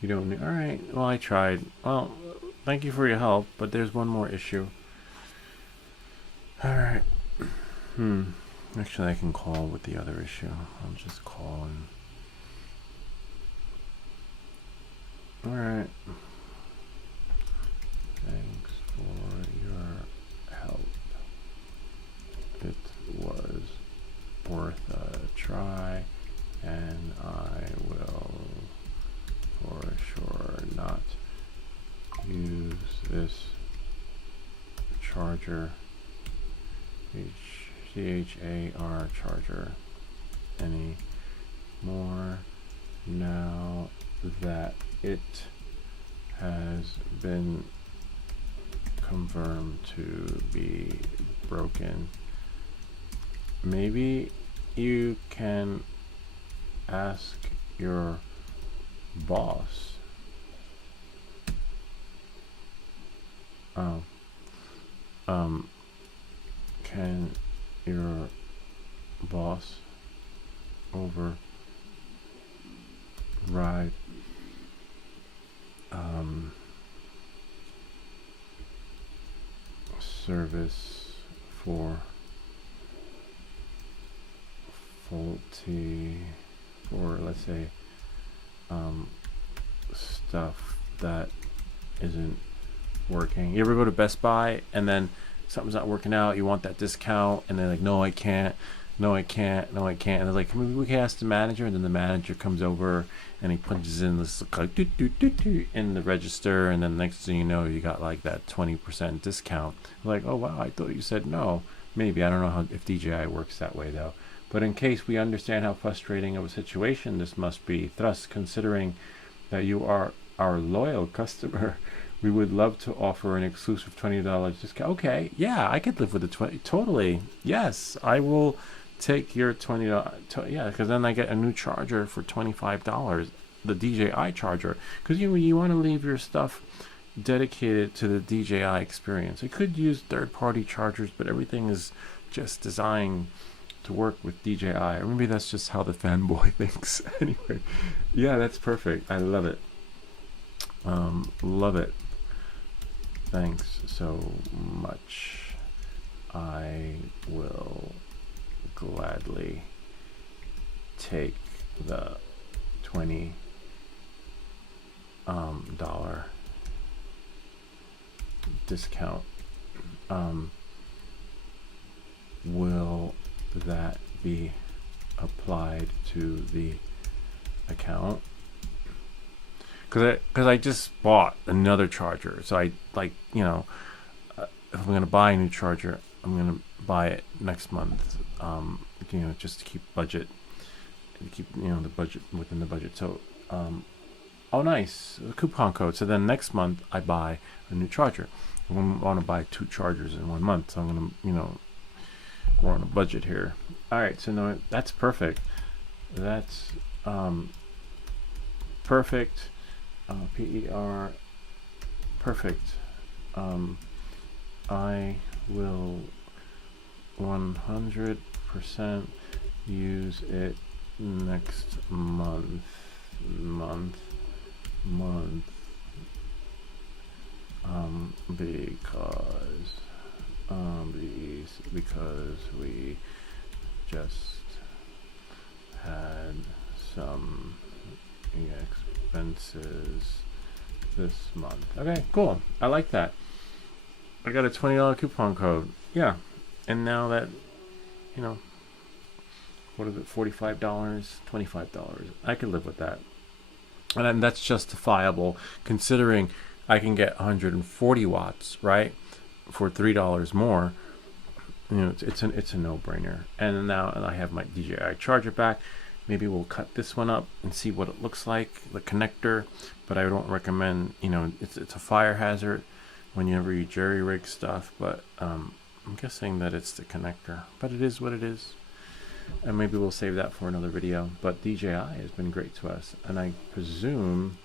You don't need. All right. Well, I tried. Well, thank you for your help, but there's one more issue. All right. Actually, I can call with the other issue. I'll just call and. All right. Thanks for your help. It was worth a try, and I will for sure not use this charger, CHAR charger, anymore now that it has been confirmed to be broken. Maybe you can ask your boss. Can your boss override service for faulty, for let's say stuff that isn't working? You ever go to Best Buy and then something's not working out, you want that discount, and they're like, no I can't, no I can't, no I can't, and they're like, maybe we can ask the manager, and then the manager comes over and he punches in this like in the register, and then next thing you know, you got like that 20% discount. Like, oh wow, I thought you said no. Maybe, I don't know if DJI works that way though. But in case we understand how frustrating of a situation this must be, thus considering that you are our loyal customer, we would love to offer an exclusive $20 discount. Okay, yeah, I could live with the 20. Totally, yes, I will take your $20. Yeah, because then I get a new charger for $25, the DJI charger. Because you want to leave your stuff dedicated to the DJI experience. It could use third-party chargers, but everything is just designed to work with DJI. Or maybe that's just how the fanboy thinks. Anyway, yeah, that's perfect. I love it. Love it. Thanks so much. I will gladly take the $20 discount. Will that be applied to the account because I just bought another charger, so I like, you know, if I'm gonna buy a new charger, I'm gonna buy it next month, you know, just to keep budget, you know, the budget within the budget. So oh nice, a coupon code. So then next month I buy a new charger. I want to buy 2 chargers in 1 month, so I'm gonna, you know, we're on a budget here. All right, so no, that's perfect. That's perfect. PER perfect. I will 100% use it next month. Because we just had some expenses this month. Okay, cool. I like that. I got a $20 coupon code. Yeah. And now that, you know, what is it, $45, $25. I could live with that. And then that's justifiable considering I can get 140 watts, right? For $3 more. You know, it's a no-brainer. And now I have my DJI charger back. Maybe we'll cut this one up and see what it looks like, the connector. But I don't recommend, you know, it's a fire hazard whenever you jerry rig stuff. But I'm guessing that it's the connector. But it is what it is. And maybe we'll save that for another video. But DJI has been great to us. And I presume...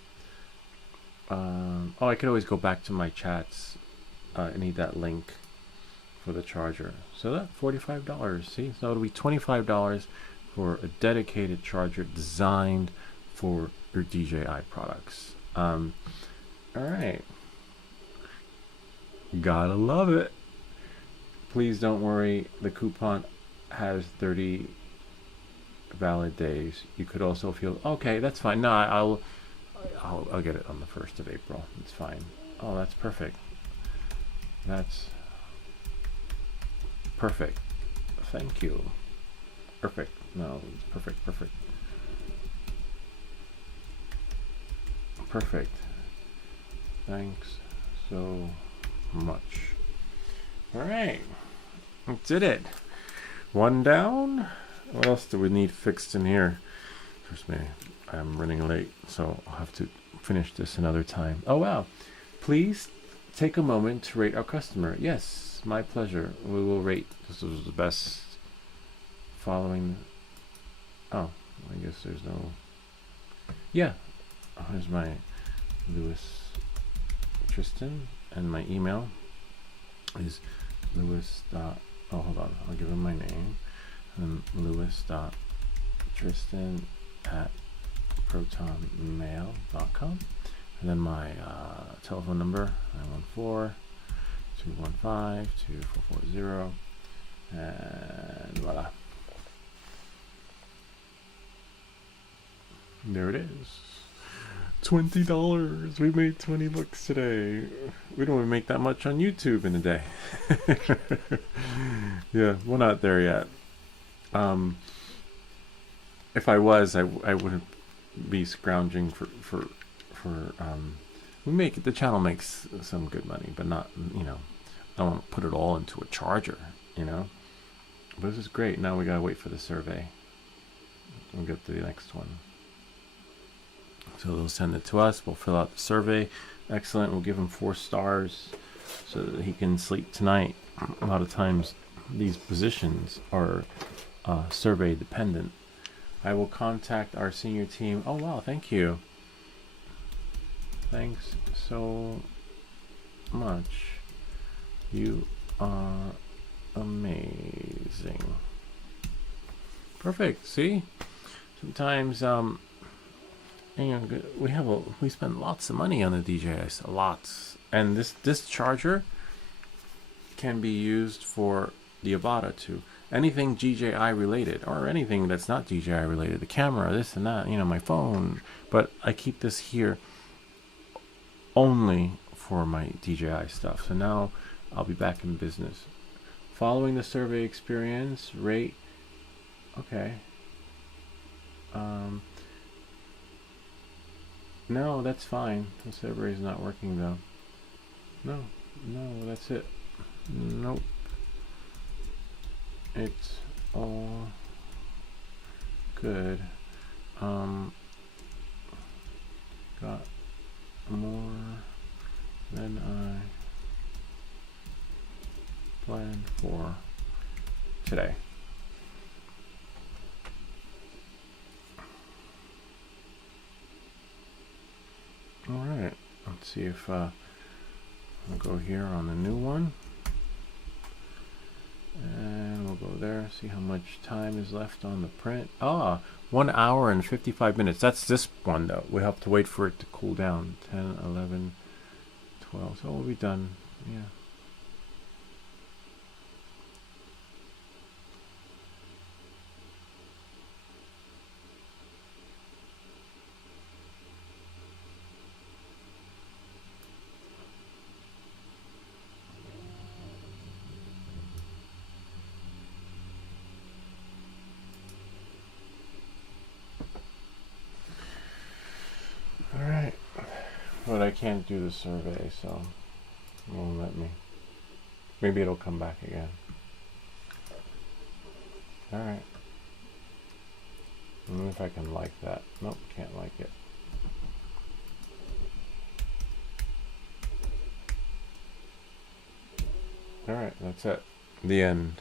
oh, I could always go back to my chats. I need that link for the charger. So that $45. See? So it'll be $25 for a dedicated charger designed for your DJI products. All right. Gotta love it. Please don't worry. The coupon has 30 valid days. You could also feel okay. That's fine. No, I'll get it on the 1st of April. It's fine. Oh, that's perfect. That's perfect. Thank you. Perfect. No, it's perfect. Perfect. Perfect. Thanks so much. All right. Did it. One down. What else do we need fixed in here? Trust me, I'm running late, so I'll have to finish this another time. Oh, wow. Please take a moment to rate our customer. Yes, my pleasure. We will rate. This was the best following. Oh, I guess there's no. Yeah. Here's my Lewis Tristan, and my email is Lewis. Oh, hold on. I'll give him my name. And lewis.tristan@protonmail.com. And then my telephone number, 914-215-2440. And voila. There it is. $20. We made 20 bucks today. We don't even make that much on YouTube in a day. Yeah, we're not there yet. If I was, I wouldn't be scrounging for the channel makes some good money, but not, you know, I don't want to put it all into a charger, you know. But this is great. Now we gotta wait for the survey. We'll get to the next one. So they'll send it to us. We'll fill out the survey. Excellent. We'll give him 4 stars so that he can sleep tonight. A lot of times these positions are survey dependent. I will contact our senior team. Oh wow, thank you. Thanks so much. You are amazing. Perfect. See? Sometimes you know, we spend lots of money on the DJI, lots. And this charger can be used for the Avata too. Anything DJI related, or anything that's not DJI related, the camera, this and that, you know, my phone. But I keep this here only for my DJI stuff. So now I'll be back in business. Following the survey experience, rate. Okay. No, that's fine. The server is not working though. No, no, that's it. Nope. It's all good. Got more than I planned for today. All right, let's see if I'll go here on the new one, and we'll go there, see how much time is left on the print. 1 hour and 55 minutes. That's this one though. We have to wait for it to cool down. 10, 11, 12. So we'll be done. Yeah. Alright, but I can't do the survey, so it won't let me. Maybe it'll come back again. Alright. If I can like that. Nope, can't like it. Alright, that's it. The end.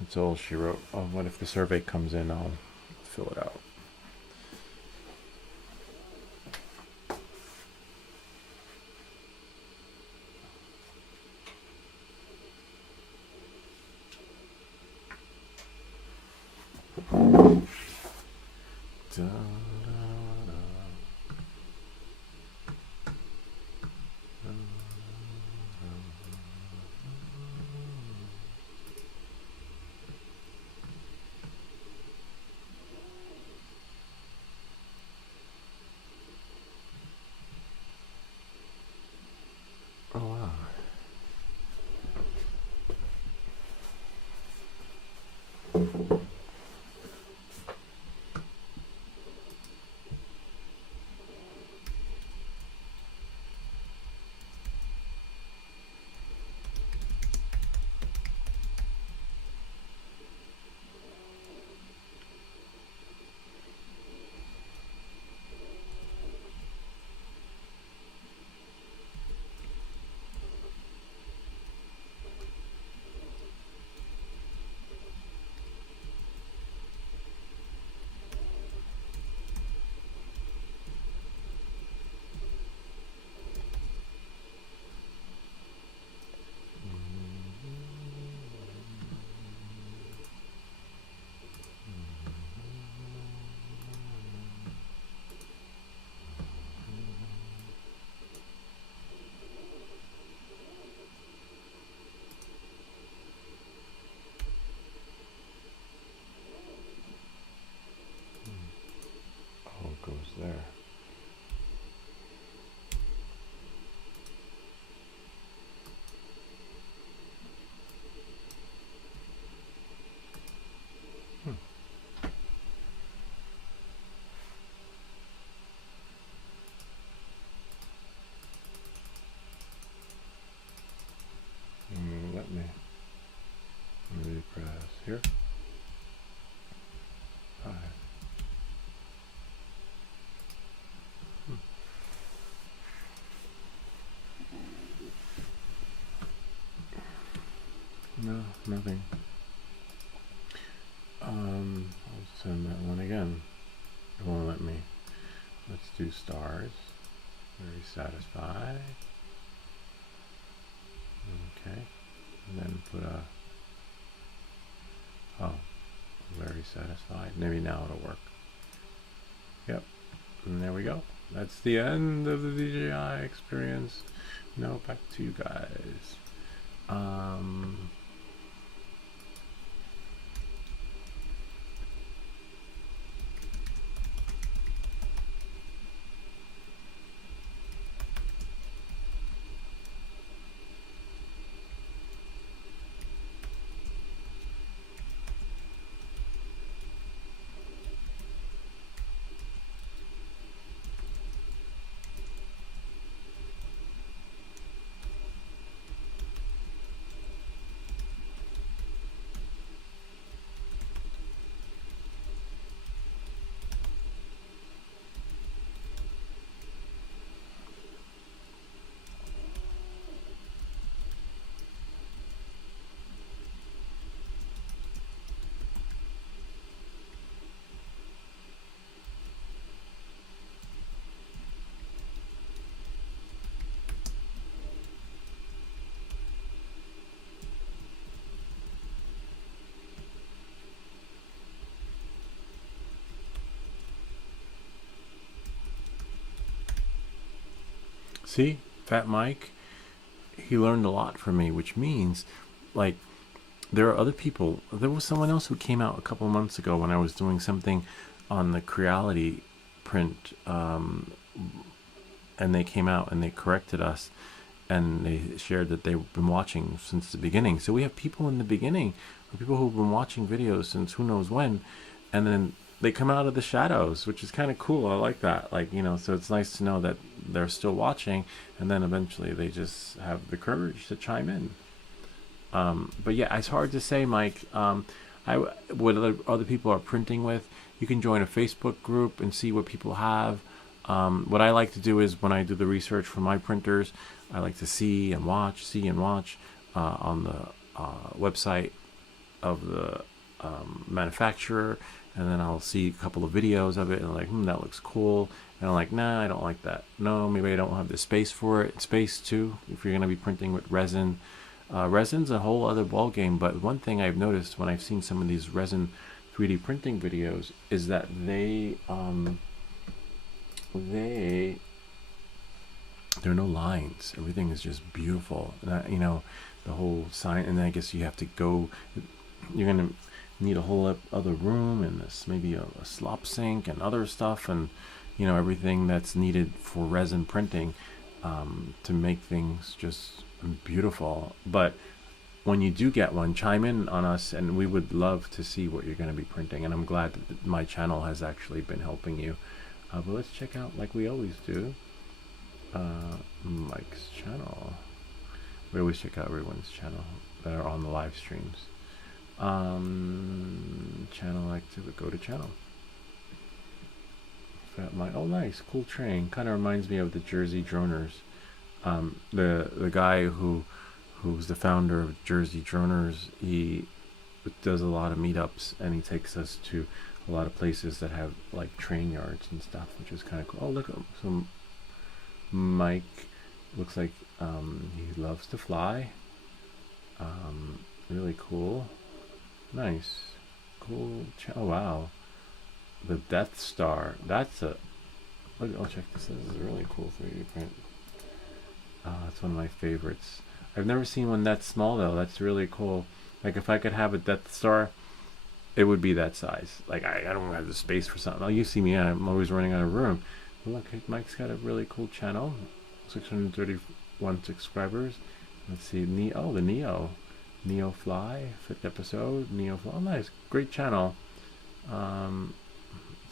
That's all she wrote. Oh, what if the survey comes in? I'll fill it out. Da, da, da. Oh wow. Oh, it goes there. Let me really press here. 5. No, nothing. I'll send that one again. It won't let me. Let's do stars. Very satisfied. Okay. And then put a, oh, very satisfied. Maybe now it'll work. Yep. And there we go. That's the end of the DJI experience. Now back to you guys. See, Fat Mike, he learned a lot from me, which means, like, there are other people. There was someone else who came out a couple of months ago when I was doing something on the Creality print, and they came out and they corrected us, and they shared that they've been watching since the beginning. So we have people in the beginning, or people who've been watching videos since who knows when, and then they come out of the shadows, which is kind of cool. I like that. Like, you know, so it's nice to know that they're still watching, and then eventually they just have the courage to chime in. But yeah, it's hard to say, Mike. What other people are printing with. You can join a Facebook group and see what people have. What I like to do is when I do the research for my printers, I like to see and watch on the website of the manufacturer, and then I'll see a couple of videos of it and I'm like, that looks cool. And I'm like, nah, I don't like that. No, maybe I don't have the space for it. Space too, if you're going to be printing with resin. Resin's a whole other ball game, but one thing I've noticed when I've seen some of these resin 3D printing videos is that there are no lines. Everything is just beautiful. You know, the whole sign, and I guess you have to go. You're gonna need a whole other room, and this maybe a slop sink and other stuff, and you know, everything that's needed for resin printing to make things just beautiful. But when you do get one, chime in on us, and we would love to see what you're going to be printing. And I'm glad that my channel has actually been helping you. But let's check out, like we always do, Mike's channel. We always check out everyone's channel that are on the live streams. Channel activity, go to channel. Fat Mike, oh nice, cool train. Kind of reminds me of the Jersey Droners. The guy who's the founder of Jersey Droners, he does a lot of meetups, and he takes us to a lot of places that have like train yards and stuff, which is kind of cool. Oh, look, so Mike looks like he loves to fly. Really cool. Nice. Cool. Oh, wow. The Death Star. That's a... Look, oh, check this. This is a really cool 3D print. It's one of my favorites. I've never seen one that small, though. That's really cool. Like, if I could have a Death Star, it would be that size. Like, I don't have the space for something. Oh, you see me, I'm always running out of room. But look, Mike's got a really cool channel. 631 subscribers. Let's see. The Neo. Neo Fly. 5th episode. Neo Fly. Oh, nice. Great channel.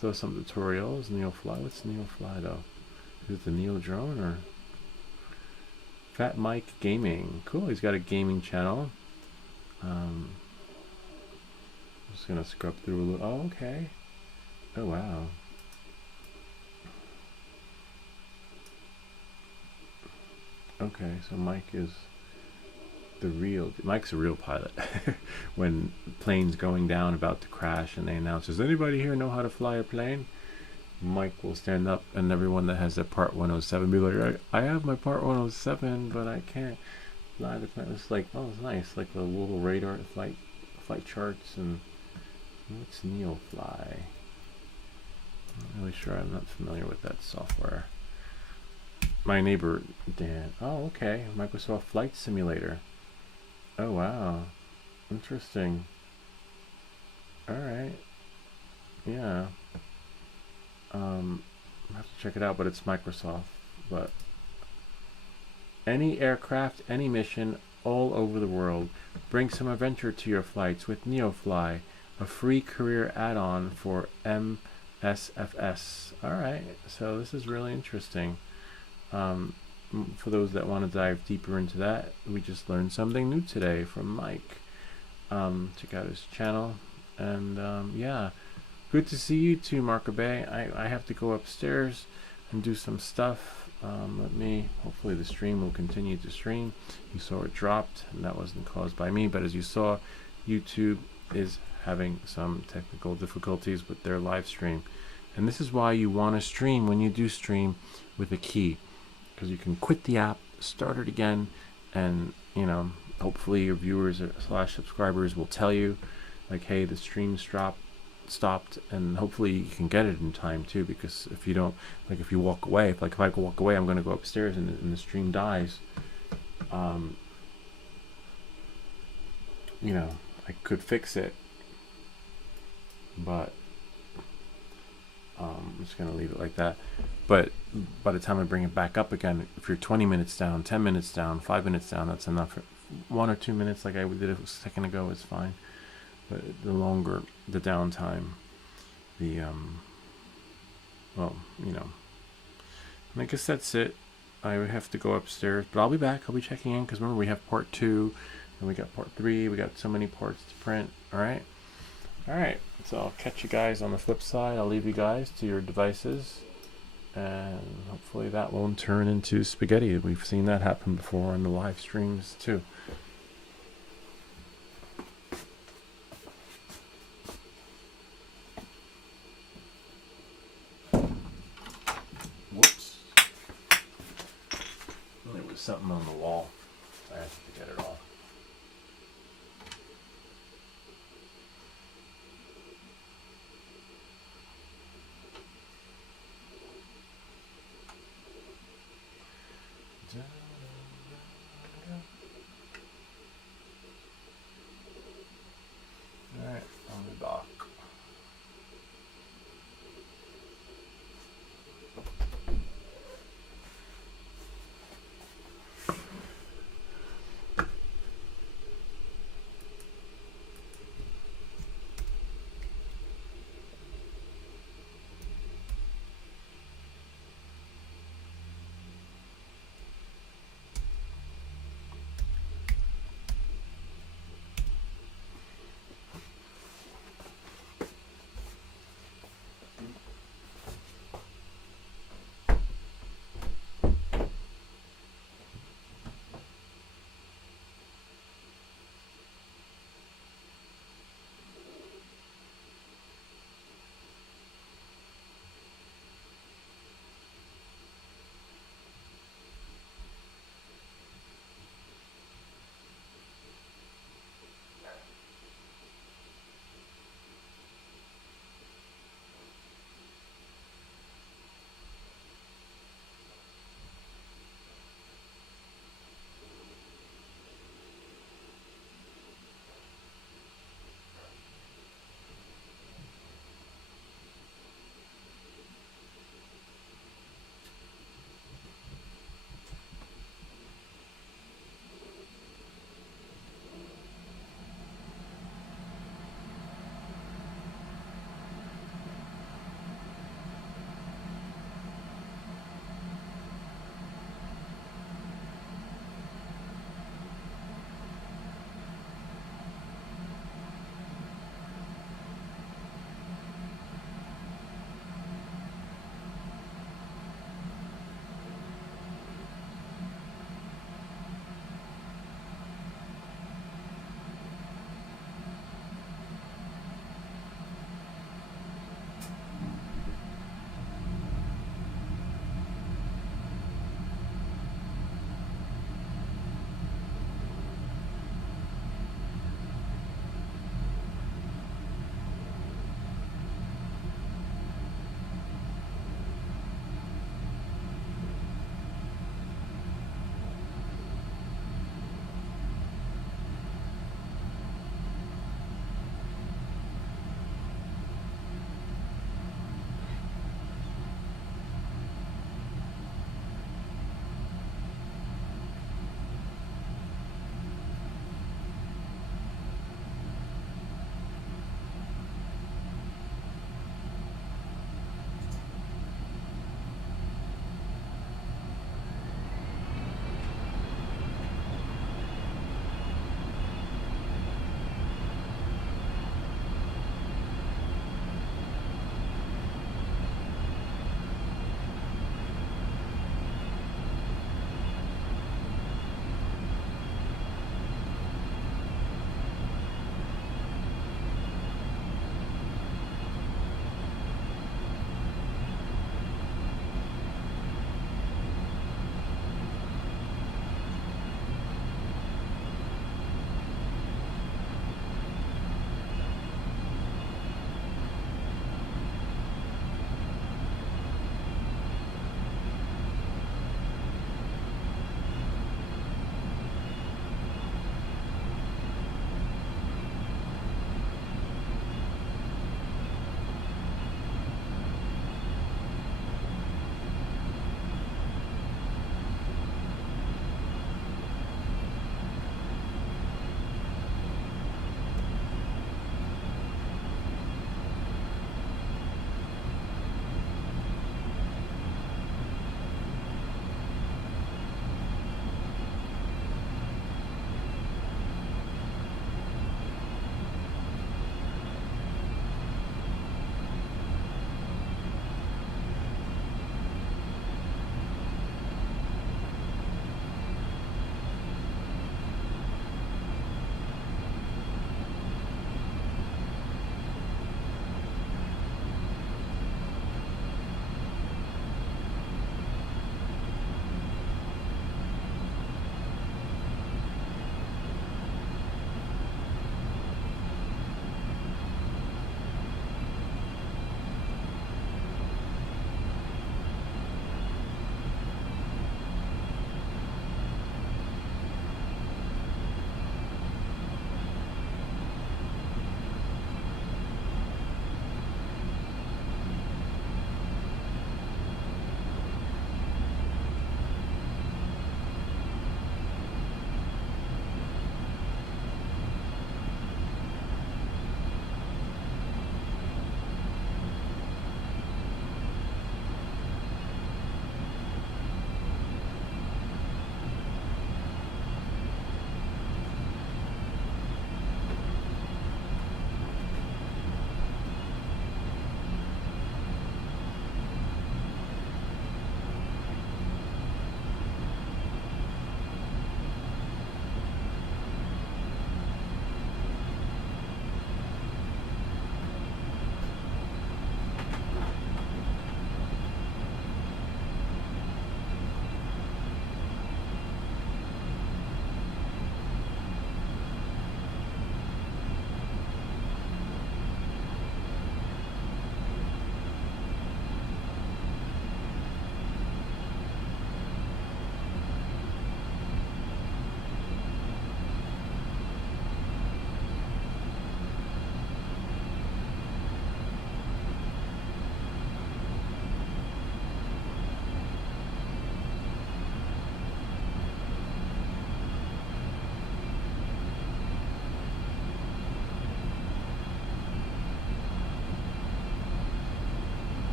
So some tutorials. Neo Fly. What's Neo Fly, though? Is it the Neo drone, or... Fat Mike Gaming. Cool, he's got a gaming channel. I'm just gonna scrub through a little. Oh, okay. Oh, wow. Okay, so Mike's a real pilot. When the plane's going down, about to crash, and they announce, does anybody here know how to fly a plane? Mike will stand up, and everyone that has their Part 107 be like, I have my Part 107, but I can't fly the plane. It's like, oh, it's nice, like the little radar flight charts. And what's Neo Fly? I'm not really sure. I'm not familiar with that software. My neighbor Dan. Oh, okay. Microsoft Flight Simulator. Oh, wow. Interesting. All right. Yeah. I have to check it out, but it's Microsoft. But any aircraft, any mission, all over the world. Bring some adventure to your flights with NeoFly, a free career add-on for MSFS. All right, so this is really interesting. For those that want to dive deeper into that, we just learned something new today from Mike. Check out his channel, and yeah. Good to see you too, Marco Bay. I have to go upstairs and do some stuff. Hopefully the stream will continue to stream. You saw it dropped, and that wasn't caused by me, but as you saw, YouTube is having some technical difficulties with their live stream. And this is why you want to stream when you do stream with a key, because you can quit the app, start it again, and hopefully your viewers / subscribers will tell you, like, hey, the stream's dropped. stopped, and hopefully you can get it in time too, because if you don't, like if you walk away, if I walk away, I'm going to go upstairs and the stream dies, you know, I could fix it, but I'm just going to leave it like that. But by the time I bring it back up again, if you're 20 minutes down, 10 minutes down, 5 minutes down, that's enough. 1 or 2 minutes like I did a second ago is fine. But the longer the downtime, the well, you know, I guess that's it. I would have to go upstairs, but I'll be back. I'll be checking in, because remember, we have part 2 and we got part 3. We got so many parts to print. All right, so I'll catch you guys on the flip side. I'll leave you guys to your devices, and hopefully that won't turn into spaghetti. We've seen that happen before in the live streams too. Whoops. There was something on the wall. I have to get it off. Alright, on the dock.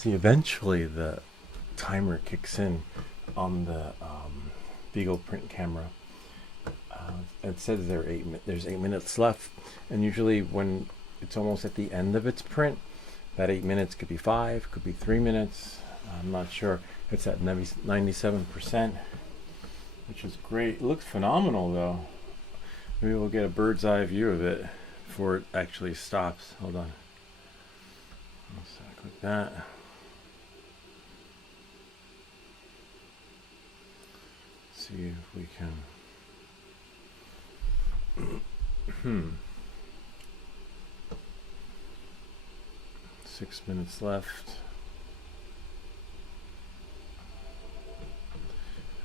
See, eventually the timer kicks in on the Beagle print camera. It says there's 8 minutes left, and usually when it's almost at the end of its print, that 8 minutes could be 5, could be 3 minutes. I'm not sure. It's at 97%, which is great. It looks phenomenal though. Maybe we'll get a bird's eye view of it before it actually stops. Hold on. Let's click that. See if we can. 6 minutes left.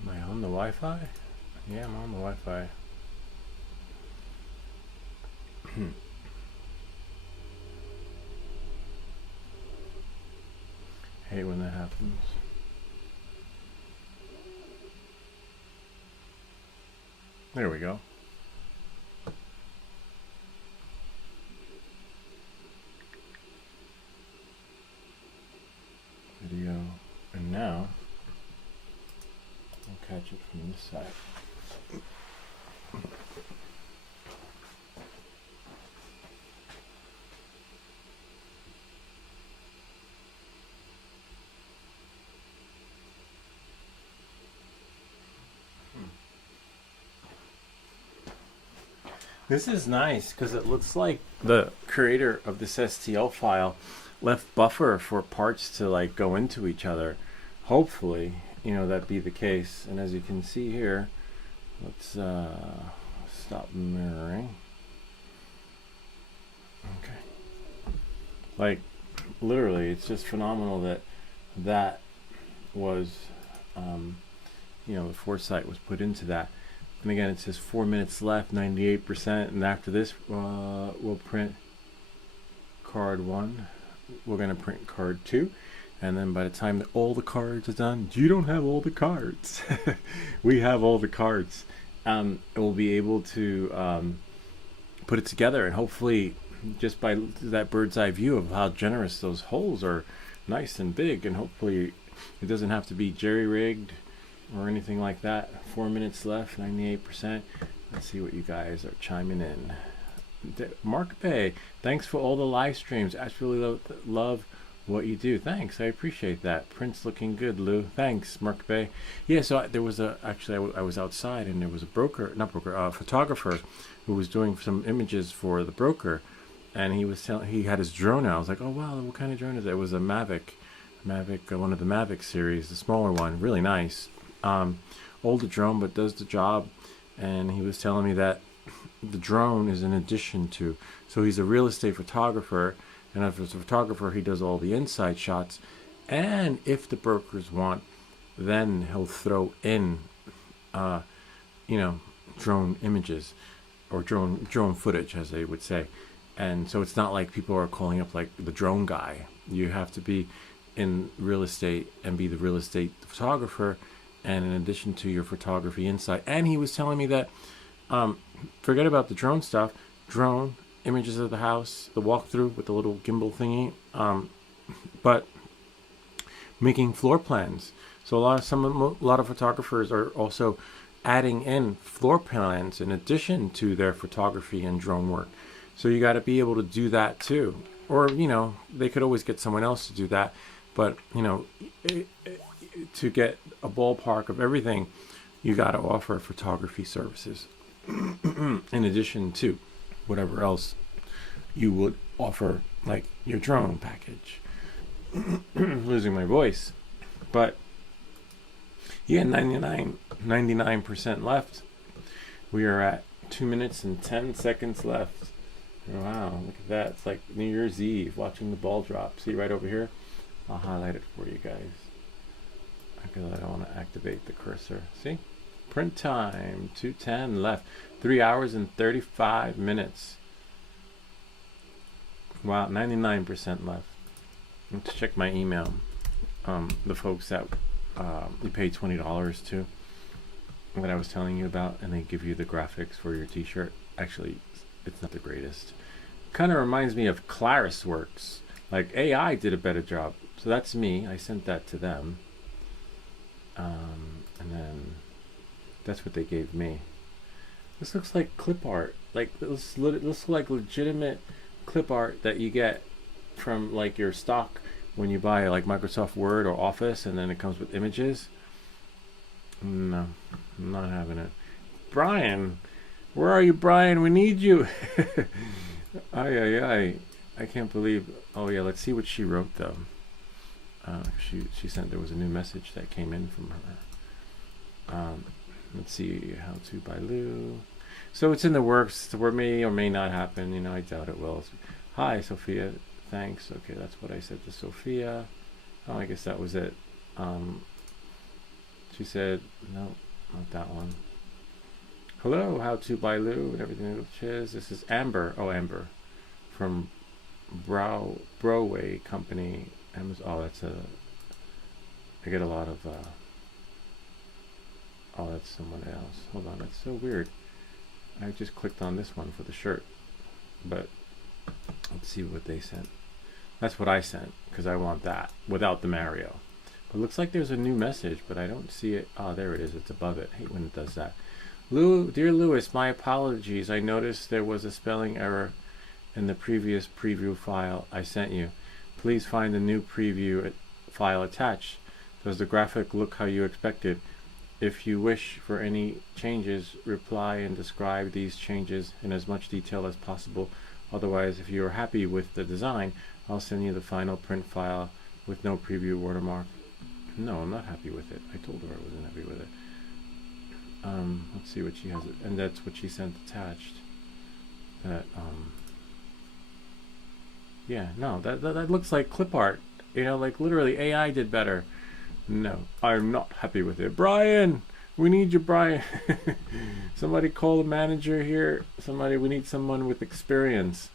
Am I on the Wi-Fi? Yeah, I'm on the Wi-Fi. Hate when that happens. There we go. Video, and now I'll catch it from this side. This is nice because it looks like the creator of this STL file left buffer for parts to like go into each other. Hopefully, that be the case. And as you can see here, let's stop mirroring. Okay. Like literally, it's just phenomenal that was, the foresight was put into that. And again, it says 4 minutes left, 98%. And after this, we'll print card 1. We're going to print card 2. And then by the time that all the cards are done, you don't have all the cards. We have all the cards. We'll be able to put it together. And hopefully, just by that bird's eye view of how generous those holes are, nice and big. And hopefully, it doesn't have to be jerry-rigged or anything like that. 4 minutes left, 98%. Let's see what you guys are chiming in. Mark Bay, thanks for all the live streams. I really love what you do. Thanks, I appreciate that. Print's looking good, Lou. Thanks, Mark Bay. Yeah, so there was I was outside and there was a photographer who was doing some images for the broker, and he had his drone out. I was like, oh wow, what kind of drone is it? It was a Mavic, one of the Mavic series, the smaller one, really nice. Older drone, but does the job. And he was telling me that the drone is in addition to, so he's a real estate photographer, and as a photographer he does all the inside shots, and if the brokers want, then he'll throw in drone images or drone footage, as they would say. And so it's not like people are calling up like the drone guy. You have to be in real estate and be the real estate photographer, and in addition to your photography inside. And he was telling me that forget about the drone stuff, drone images of the house, the walkthrough with the little gimbal thingy, but making floor plans. So a lot of photographers are also adding in floor plans in addition to their photography and drone work. So you got to be able to do that too. Or, they could always get someone else to do that. But, to get a ballpark of everything, you got to offer photography services in addition to whatever else you would offer, like your drone package. Losing my voice. But yeah, 99% left. We are at 2 minutes and 10 seconds left. Wow, look at that. It's like New Year's Eve watching the ball drop. See right over here? I'll highlight it for you guys, because I don't want to activate the cursor. See? Print time, 2:10 left. 3 hours and 35 minutes. Wow, 99% left. Let's check my email. The folks that you pay $20 to, that I was telling you about, and they give you the graphics for your t-shirt. Actually, it's not the greatest. Kind of reminds me of Clarisworks. Like AI did a better job. So that's me. I sent that to them. And then that's what they gave me. This looks like clip art. Like this looks like legitimate clip art that you get from like your stock when you buy like Microsoft Word or Office, and then it comes with images. No, I'm not having it. Brian, where are you, Brian? We need you. I can't believe. Oh yeah, let's see what she wrote though. She sent, there was a new message that came in from her. Let's see, how to by Lou. So it's in the works. It may or may not happen. You know, I doubt it will. Hi, Sophia. Thanks. Okay, that's what I said to Sophia. Oh, I guess that was it. She said, no, not that one. Hello, how to by Lou and everything which is. This is Amber. Oh, Amber from Broway Company. Oh, that's I get a lot of. Oh, that's someone else. Hold on, that's so weird. I just clicked on this one for the shirt, but let's see what they sent. That's what I sent because I want that without the Mario. But it looks like there's a new message, but I don't see it. Oh, there it is. It's above it. I hate when it does that. Dear Lewis, my apologies. I noticed there was a spelling error in the previous preview file I sent you. Please find the new preview file attached. Does the graphic look how you expected? If you wish for any changes, reply and describe these changes in as much detail as possible. Otherwise, if you are happy with the design, I'll send you the final print file with no preview watermark. No, I'm not happy with it. I told her I wasn't happy with it. Let's see what she has, and that's what she sent attached. Yeah, no, that looks like clip art. You know, like literally AI did better. No, I'm not happy with it. Brian, we need you, Brian. Somebody call the manager here. We need someone with experience.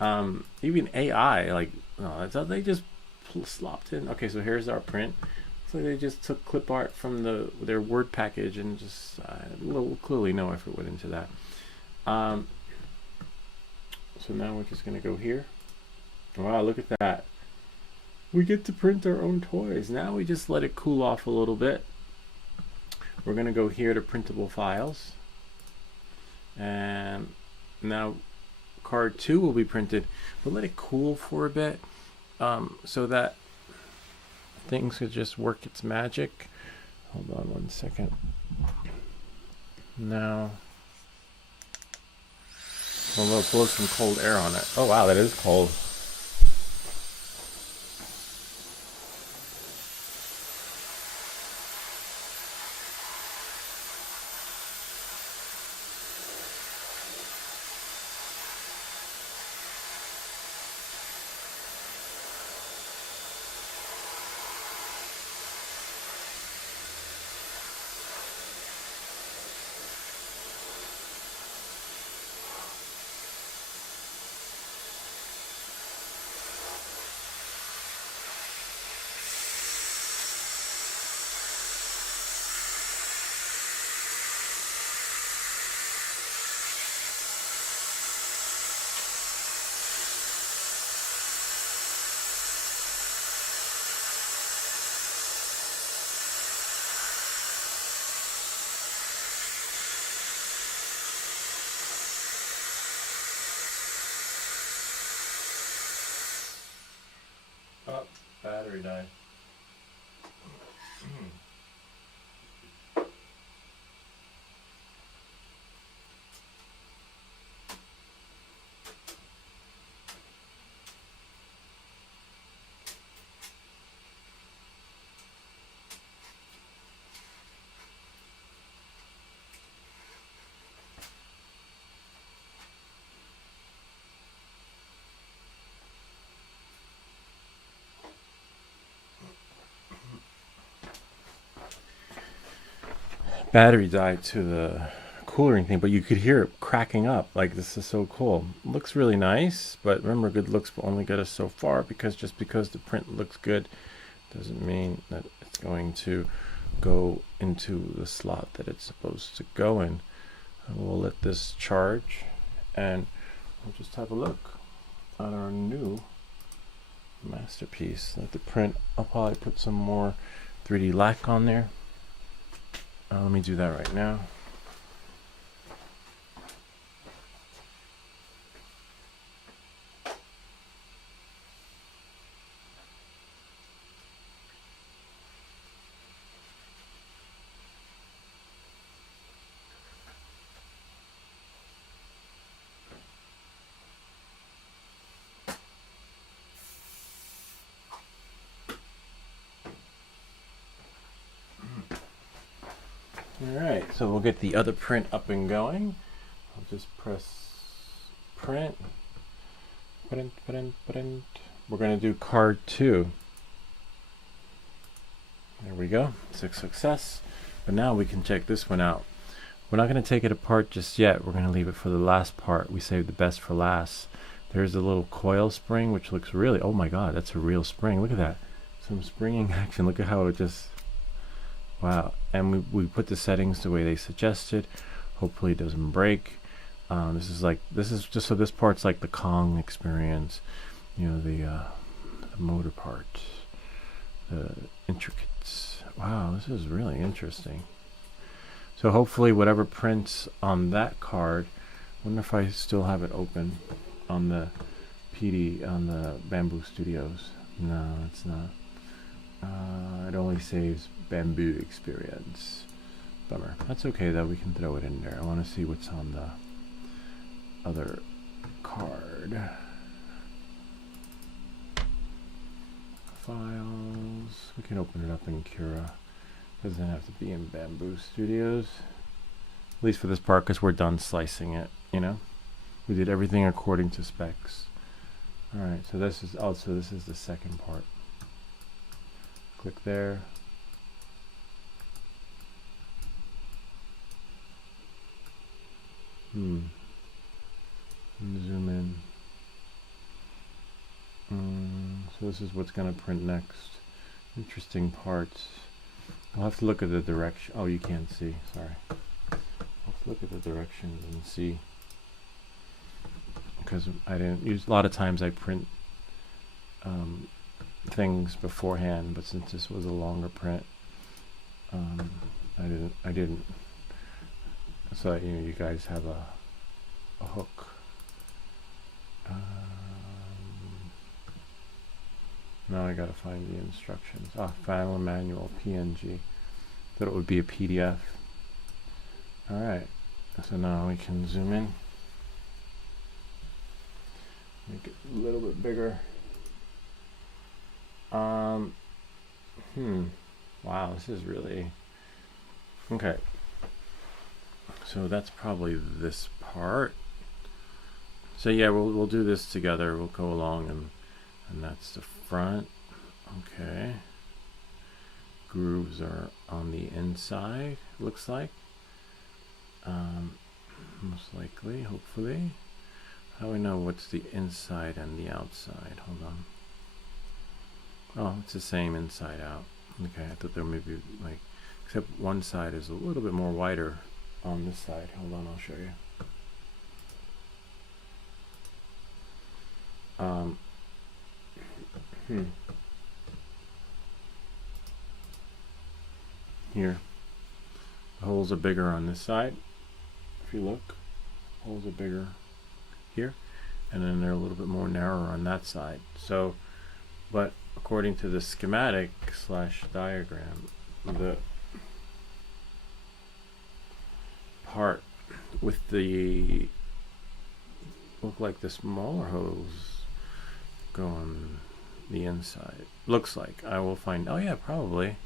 Even AI, like, no, that's how they just slopped in. Okay, so here's our print. So they just took clip art from their Word package and just clearly no effort went into that. So now we're just gonna go here. Wow, look at that. We get to print our own toys. Now we just let it cool off a little bit. We're gonna go here to printable files. And now card 2 will be printed. We'll let it cool for a bit so that things could just work its magic. Hold on one second. Now, we'll blow some cold air on it. Oh wow, that is cold. Oh, battery died. Battery died to the cooling thing, but you could hear it cracking up. Like, this is so cool. Looks really nice, but remember, good looks will only get us so far, because just because the print looks good doesn't mean that it's going to go into the slot that it's supposed to go in. And we'll let this charge, and we'll just have a look at our new Mac. Masterpiece. Let the print. I'll probably put some more 3D lac on there. Let me do that right now. Alright, so we'll get the other print up and going. I'll just press print. Print. We're going to do card 2. There we go. Success. But now we can check this one out. We're not going to take it apart just yet. We're going to leave it for the last part. We saved the best for last. There's a little coil spring, which looks really, oh my god, that's a real spring. Look at that. Some springing action. Look at how it just, wow. And we put the settings the way they suggested. Hopefully it doesn't break. This is just, so this part's like the Kong experience. You know, the motor part. The intricates. Wow, this is really interesting. So hopefully whatever prints on that card, I wonder if I still have it open on the PD, on the Bamboo Studios. No, it's not. It only saves Bamboo Experience. Bummer. That's okay though, we can throw it in there. I want to see what's on the other card. Files. We can open it up in Cura. Doesn't have to be in Bamboo Studios. At least for this part, because we're done slicing it, you know? We did everything according to specs. Alright, so this is also, this is the second part. Click there. And zoom in. So this is what's going to print next. Interesting parts. I'll have to look at the direction. Oh, you can't see. Sorry. I'll have to look at the directions and see. Because I didn't use, a lot of times I print things beforehand, but since this was a longer print, I didn't. So you know, you guys have a hook. Now I gotta find the instructions. Final manual PNG. Thought it would be a PDF. Alright, so now we can zoom in. Make it a little bit bigger. Wow, this is really okay. So that's probably this part. So yeah, we'll do this together. We'll go along and that's the front. Okay. Grooves are on the inside, looks like. Most likely, hopefully. How do we know what's the inside and the outside? Hold on. Oh, it's the same inside out. Okay, I thought there may be like, except one side is a little bit more wider on this side. Hold on, I'll show you. Here, the holes are bigger on this side. If you look, holes are bigger here, and then they're a little bit more narrower on that side. So, but according to the schematic / diagram, the part with the look like the smaller hose go on the inside. Looks like. I will find. Oh yeah, probably.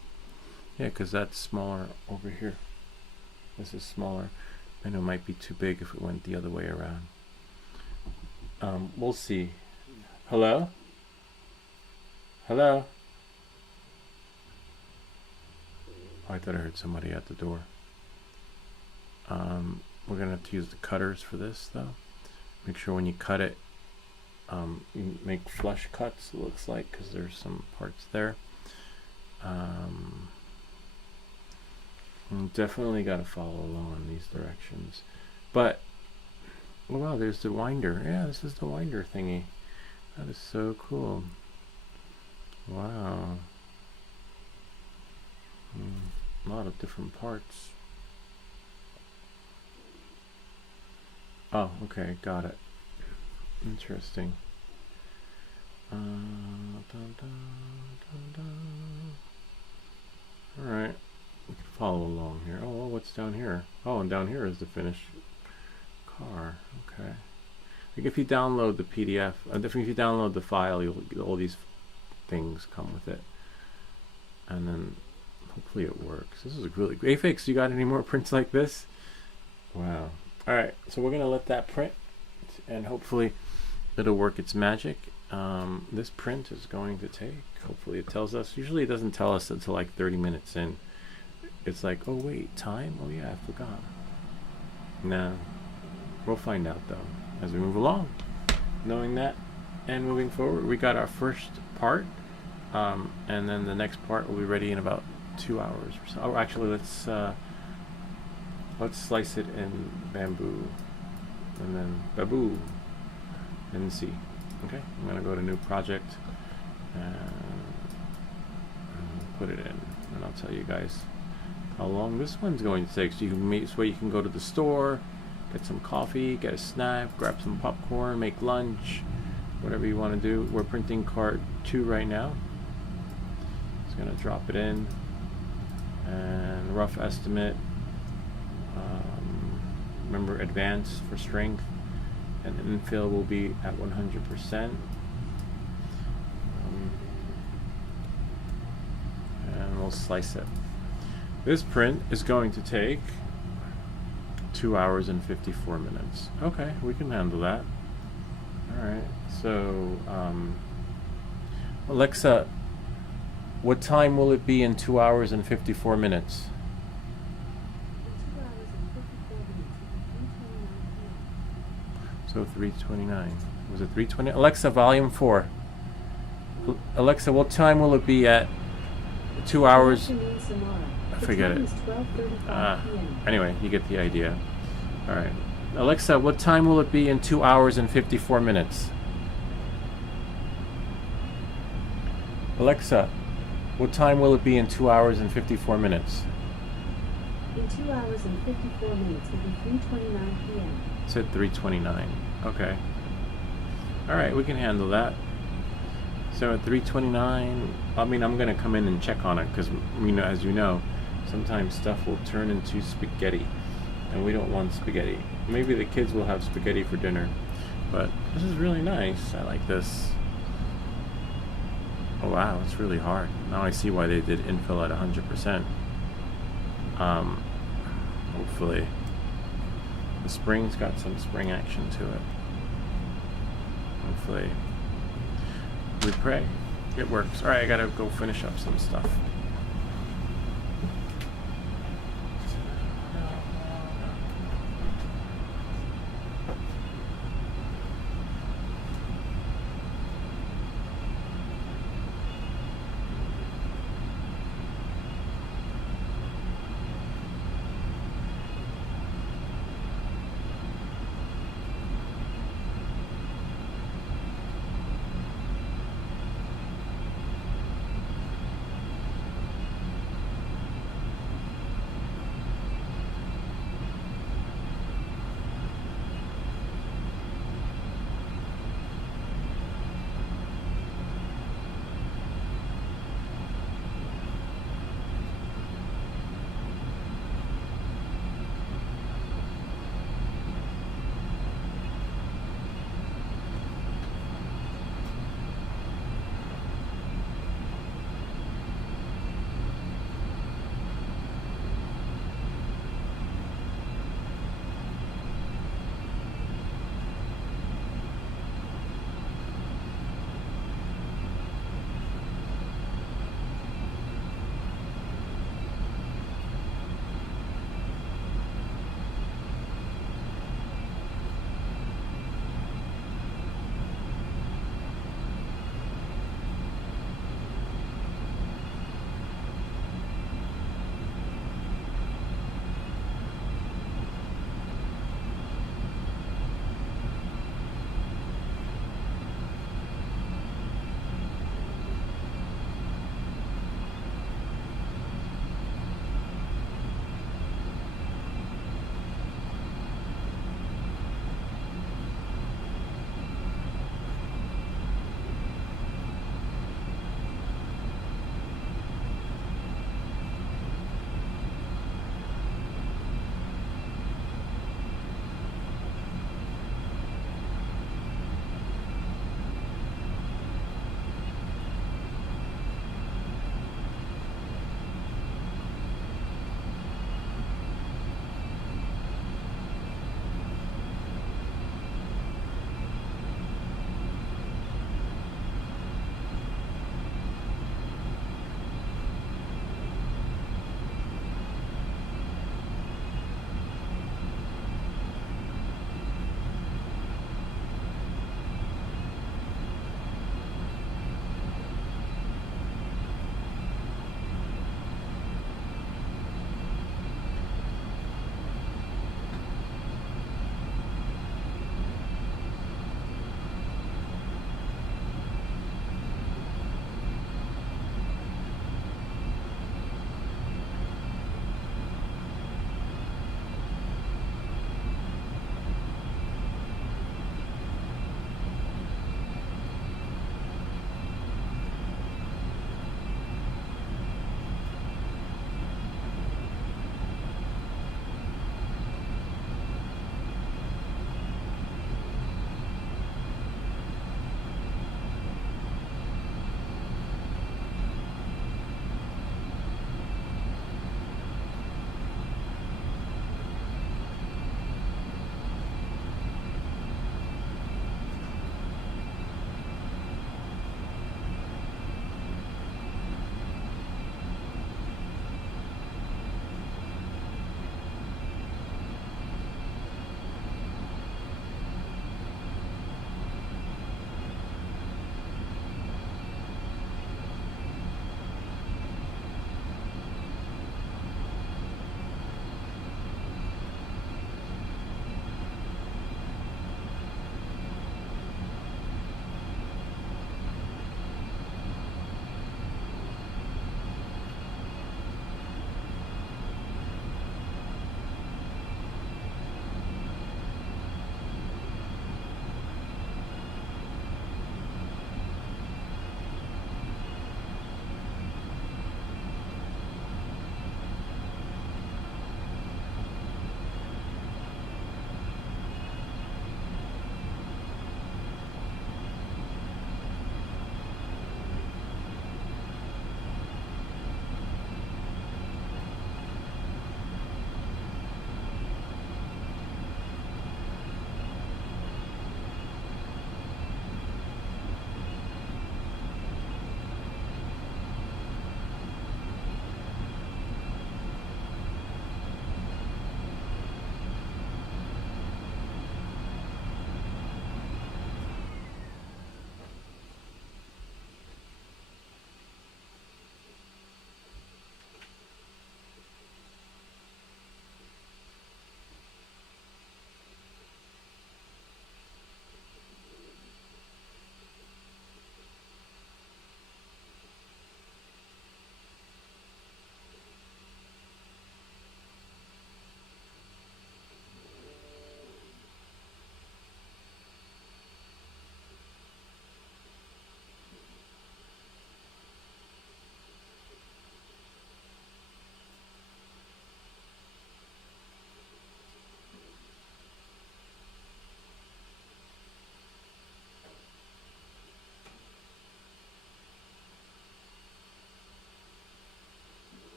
Yeah, because that's smaller over here. This is smaller. I know it might be too big if it went the other way around. We'll see. Hello? Hello? Oh, I thought I heard somebody at the door. We're going to have to use the cutters for this, though. Make sure when you cut it, you make flush cuts, it looks like, because there's some parts there. Definitely got to follow along on these directions. But, wow, there's the winder. Yeah, this is the winder thingy. That is so cool. Wow. A lot of different parts. Oh, okay, got it. Interesting. Dun, dun, dun, dun. All right, we can follow along here. Oh, well, what's down here? Oh, and down here is the finished car. Okay. Like if you download the PDF, if you download the file, all these things come with it, and then hopefully it works. This is really great. Afix, you got any more prints like this? Wow. All right, so we're gonna let that print, and hopefully it'll work its magic. This print is going to take, hopefully it tells us, usually it doesn't tell us until like 30 minutes in. It's like, oh wait, time? Oh yeah, I forgot. Nah, we'll find out though as we move along. Knowing that and moving forward, we got our first part, and then the next part will be ready in about 2 hours or so. Oh, actually, let's slice it in bamboo, and then baboo, and see. Okay, I'm gonna go to new project and put it in, and I'll tell you guys how long this one's going to take. So you can so you can go to the store, get some coffee, get a snack, grab some popcorn, make lunch, whatever you want to do. We're printing card 2 right now. Just gonna drop it in, and rough estimate. Remember, advance for strength, and infill will be at 100%. And we'll slice it. This print is going to take 2 hours and 54 minutes. Okay, we can handle that. Alright, so Alexa, what time will it be in 2 hours and 54 minutes? 2 hours and 54 minutes. So 3:29. Was it 3:20? Alexa, volume 4. Alexa, what time will it be at 2 hours? Forget it. Anyway, you get the idea. All right. Alexa, what time will it be in 2 hours and 54 minutes? Alexa, what time will it be in 2 hours and 54 minutes? In 2 hours and 54 minutes will be 3:29 p.m. It said 3:29. Okay. All right, we can handle that. So at 3:29, I mean, I'm gonna come in and check on it because, you know, as you know, sometimes stuff will turn into spaghetti, and we don't want spaghetti. Maybe the kids will have spaghetti for dinner, but this is really nice. I like this. Oh wow, it's really hard. Now I see why they did infill at 100%. Hopefully the spring's got some spring action to it. Hopefully we pray it works. All right, I gotta go finish up some stuff.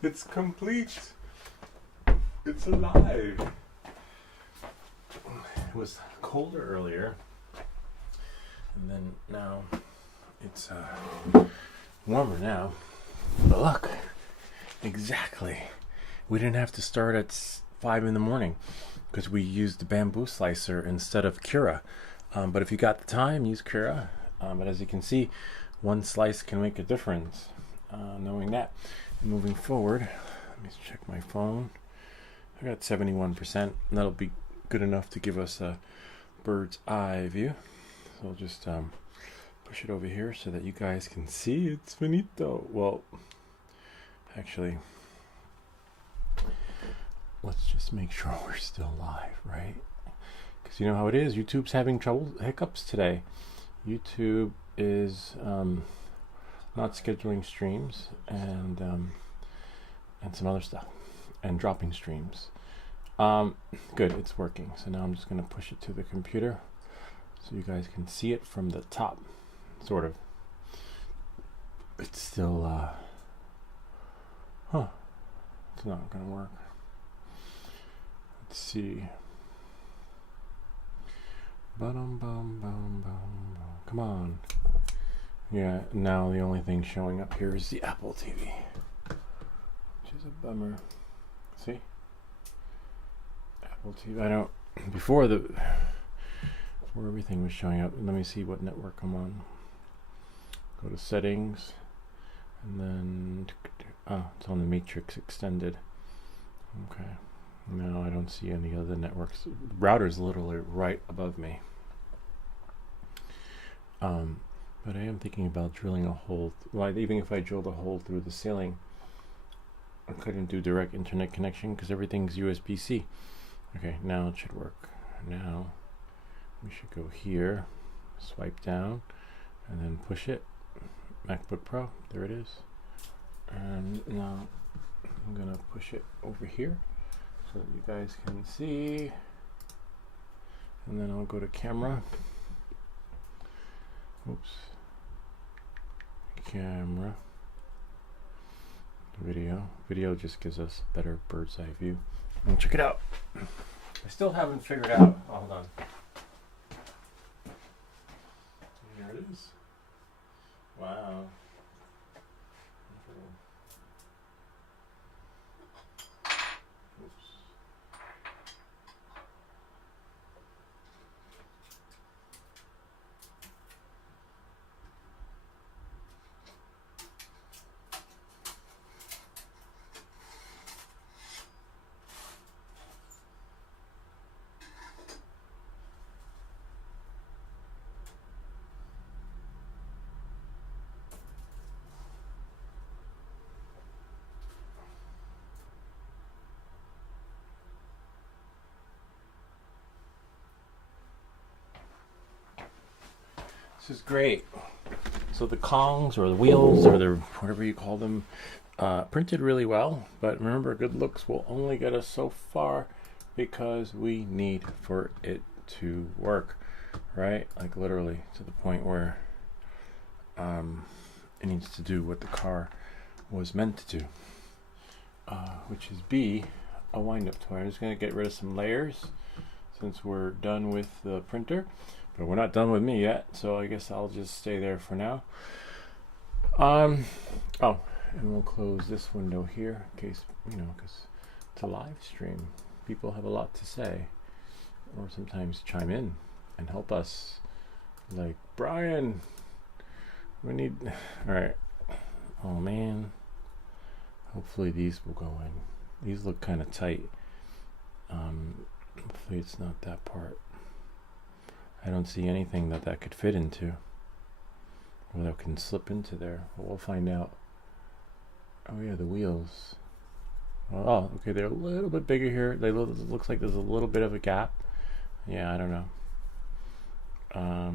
It's complete. It's alive. It was colder earlier, and then now it's warmer now. But look, exactly. We didn't have to start at 5 in the morning because we used the bamboo slicer instead of Cura. But if you got the time, use Cura. But as you can see, one slice can make a difference. Knowing that, and moving forward, let me check my phone. I got 71%, and that'll be good enough to give us a bird's eye view. So I'll just push it over here so that you guys can see. It's finito. Well, actually, let's just make sure we're still live, right? Because you know how it is. YouTube's having hiccups today. YouTube is not scheduling streams and some other stuff, and dropping streams. Good, it's working. So now I'm just going to push it to the computer so you guys can see it from the top, sort of. It's still, it's not going to work. Let's see. Come on. Yeah, now the only thing showing up here is the Apple TV, which is a bummer. See? Apple TV. I don't. Before everything was showing up. Let me see what network I'm on. Go to settings, and then it's on the Matrix Extended. Okay. No, I don't see any other networks. The router's literally right above me. But I am thinking about drilling a hole. Well, even if I drilled a hole through the ceiling, I couldn't do direct internet connection because everything's USB-C. Okay, now it should work. Now we should go here, swipe down, and then push it. MacBook Pro, there it is. And now I'm gonna push it over here so that you guys can see. And then I'll go to camera. Oops. Camera. Video. Video just gives us a better bird's eye view. And check it out. I still haven't figured out. Oh, hold on. Here it is. Wow. Oops. This is great. So the Kongs or the wheels or the whatever you call them printed really well, but remember, good looks will only get us so far because we need for it to work, right? Like literally to the point where it needs to do what the car was meant to do, which is be a wind-up toy. I'm just going to get rid of some layers since we're done with the printer. But we're not done with me yet, so I guess I'll just stay there for now. Oh, and we'll close this window here in case, because it's a live stream. People have a lot to say, or sometimes chime in and help us. Like, Brian, we need... All right. Oh, man. Hopefully these will go in. These look kind of tight. Hopefully it's not that part. I don't see anything that could fit into, or that can slip into there. But we'll find out. Oh yeah, the wheels. Oh, okay, they're a little bit bigger here. They looks like there's a little bit of a gap. Yeah, I don't know. I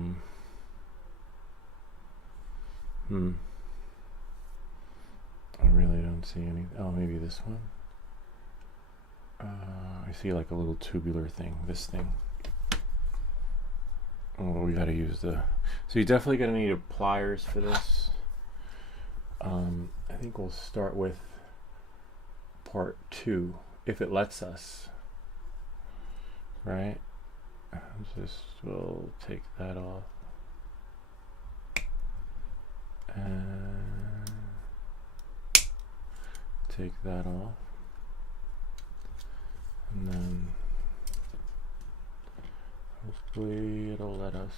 really don't see any. Oh, maybe this one. I see like a little tubular thing. This thing. Oh, we gotta use the... So you're definitely gonna need pliers for this. I think we'll start with part 2 if it lets us, right? We'll take that off and take that off, and then hopefully it'll let us.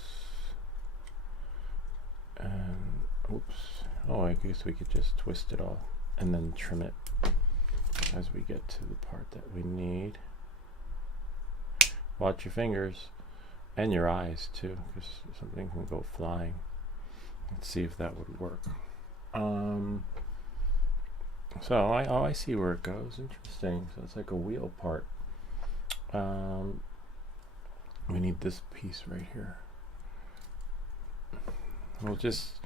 And oops, oh, I guess we could just twist it off and then trim it as we get to the part that we need. Watch your fingers and your eyes too, because something can go flying. Let's see if that would work. So I see where it goes. Interesting. So it's like a wheel part. We need this piece right here. We'll just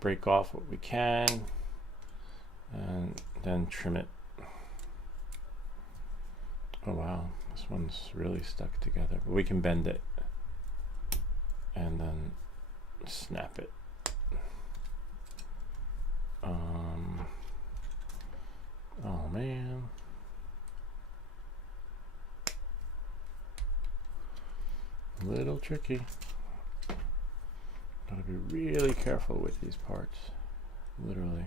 break off what we can and then trim it. Oh wow, this one's really stuck together, but we can bend it and then snap it. Oh man. A little tricky. Gotta be really careful with these parts. Literally.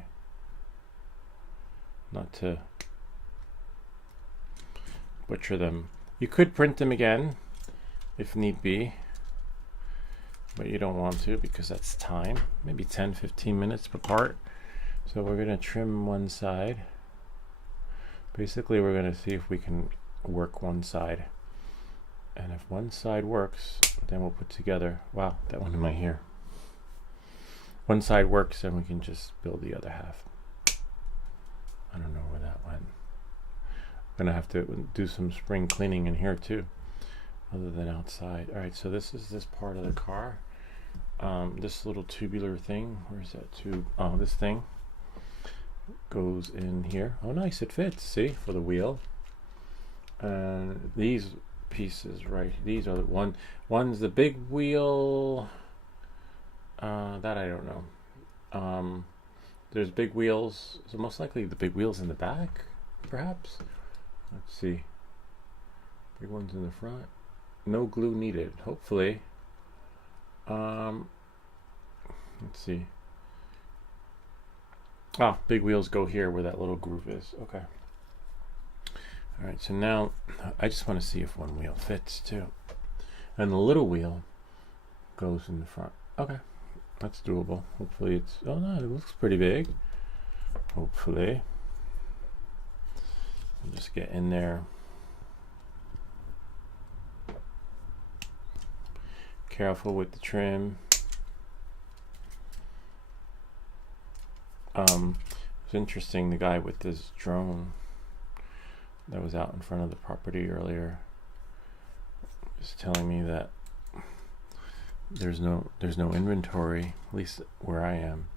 Not to butcher them. You could print them again if need be, but you don't want to because that's time. Maybe 10-15 minutes per part. So we're going to trim one side. Basically we're going to see if we can work one side, and if one side works, then we'll put together, wow, that one in my hair. One side works, then we can just build the other half. I don't know where that went. I'm gonna have to do some spring cleaning in here too, other than outside. All right, so this is this part of the car. This little tubular thing, where's that tube? Oh, this thing goes in here. Oh nice, it fits, see, for the wheel. And these pieces right, these are the one's the big wheel, that I don't know. There's big wheels, so most likely the big wheels in the back, perhaps. Let's see, big ones in the front, no glue needed, hopefully. Let's see. Ah, big wheels go here where that little groove is. Okay. All right, so now I just want to see if one wheel fits too. And the little wheel goes in the front. Okay, that's doable. Hopefully it's, oh no, it looks pretty big. Hopefully. I'll just get in there. Careful with the trim. It's interesting, the guy with this drone that was out in front of the property earlier was telling me that there's no inventory, at least where I am,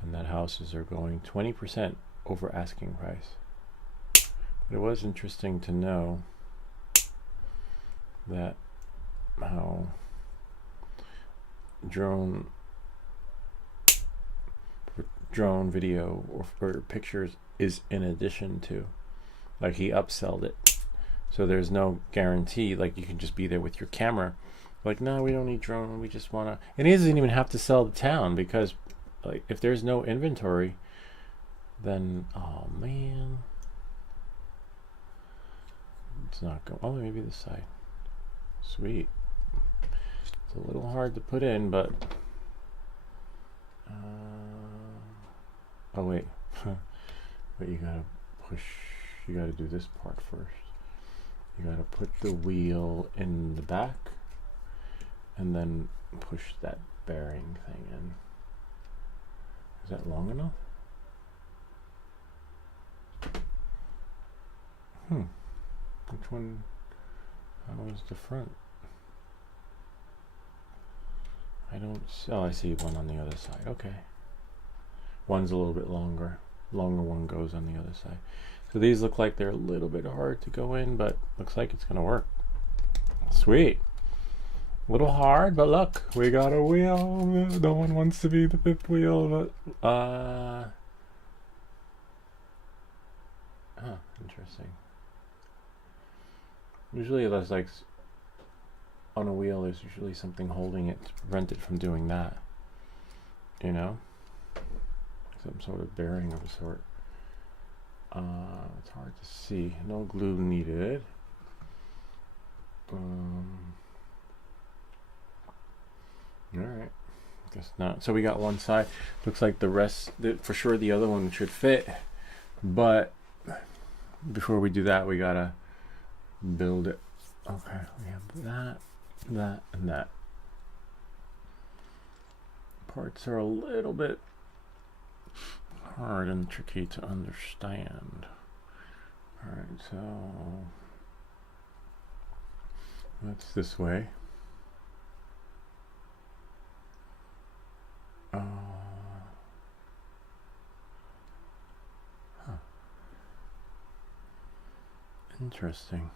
and that houses are going 20% over asking price. But it was interesting to know that how drone video or pictures is in addition to, like, he upselled it, so there's no guarantee like you can just be there with your camera, like, no, we don't need drone, we just want to, and he doesn't even have to sell the town, because like if there's no inventory, then oh man, it's not going. Oh, maybe this side. Sweet. It's a little hard to put in, but oh wait, but you gotta push, you gotta do this part first. You gotta put the wheel in the back and then push that bearing thing in. Is that long enough? Which one? How is the front? I don't see, oh, I see one on the other side. Okay. One's a little bit longer. Longer one goes on the other side. So these look like they're a little bit hard to go in, but looks like it's gonna work. Sweet. A little hard, but look, we got a wheel. No one wants to be the fifth wheel, but Huh, interesting. Usually there's like, on a wheel, there's usually something holding it to prevent it from doing that. You know? Some sort of bearing of a sort. It's hard to see. No glue needed. Alright. Guess not. So we got one side. Looks like the rest, for sure the other one should fit. But before we do that, we gotta build it. Okay, we have that, that, and that. Parts are a little bit hard and tricky to understand. Alright, so that's this way. Interesting.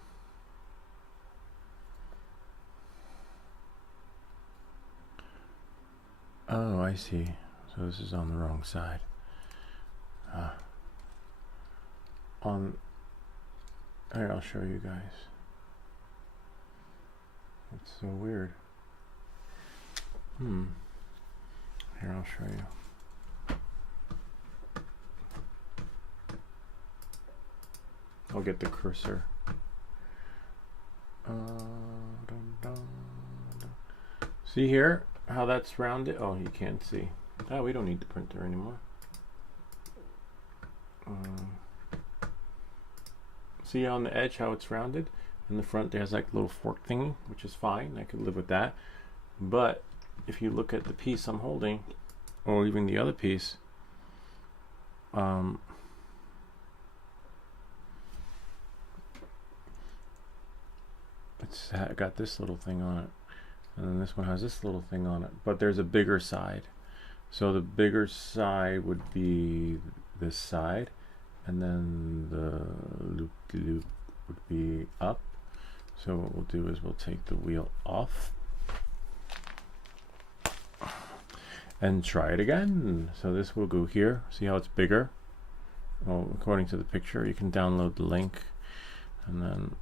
Oh, I see. So this is on the wrong side. Here, I'll show you guys. It's so weird. Here, I'll show you. I'll get the cursor. See here how that's rounded? Oh, you can't see. Oh, we don't need the printer anymore. See on the edge how it's rounded? In the front there's like a little fork thingy, which is fine. I could live with that. But if you look at the piece I'm holding, or even the other piece, it's got this little thing on it, and then this one has this little thing on it, but there's a bigger side. So the bigger side would be this side, and then the loop-de-loop would be up. So what we'll do is we'll take the wheel off and try it again. So this will go here. See how it's bigger? Well, according to the picture, you can download the link and then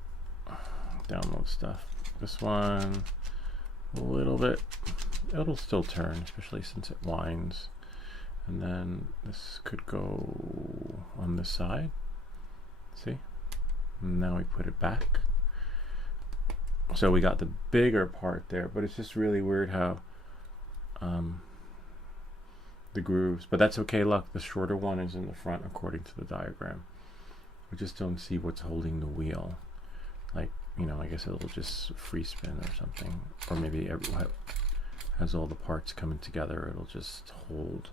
download stuff. This one, a little bit, it'll still turn, especially since it winds. And then this could go on this side. See? And now we put it back. So we got the bigger part there, but it's just really weird how the grooves, but that's okay. Look, the shorter one is in the front according to the diagram. We just don't see what's holding the wheel. Like, you know, I guess it'll just free spin or something, or maybe everyone has all the parts coming together, it'll just hold.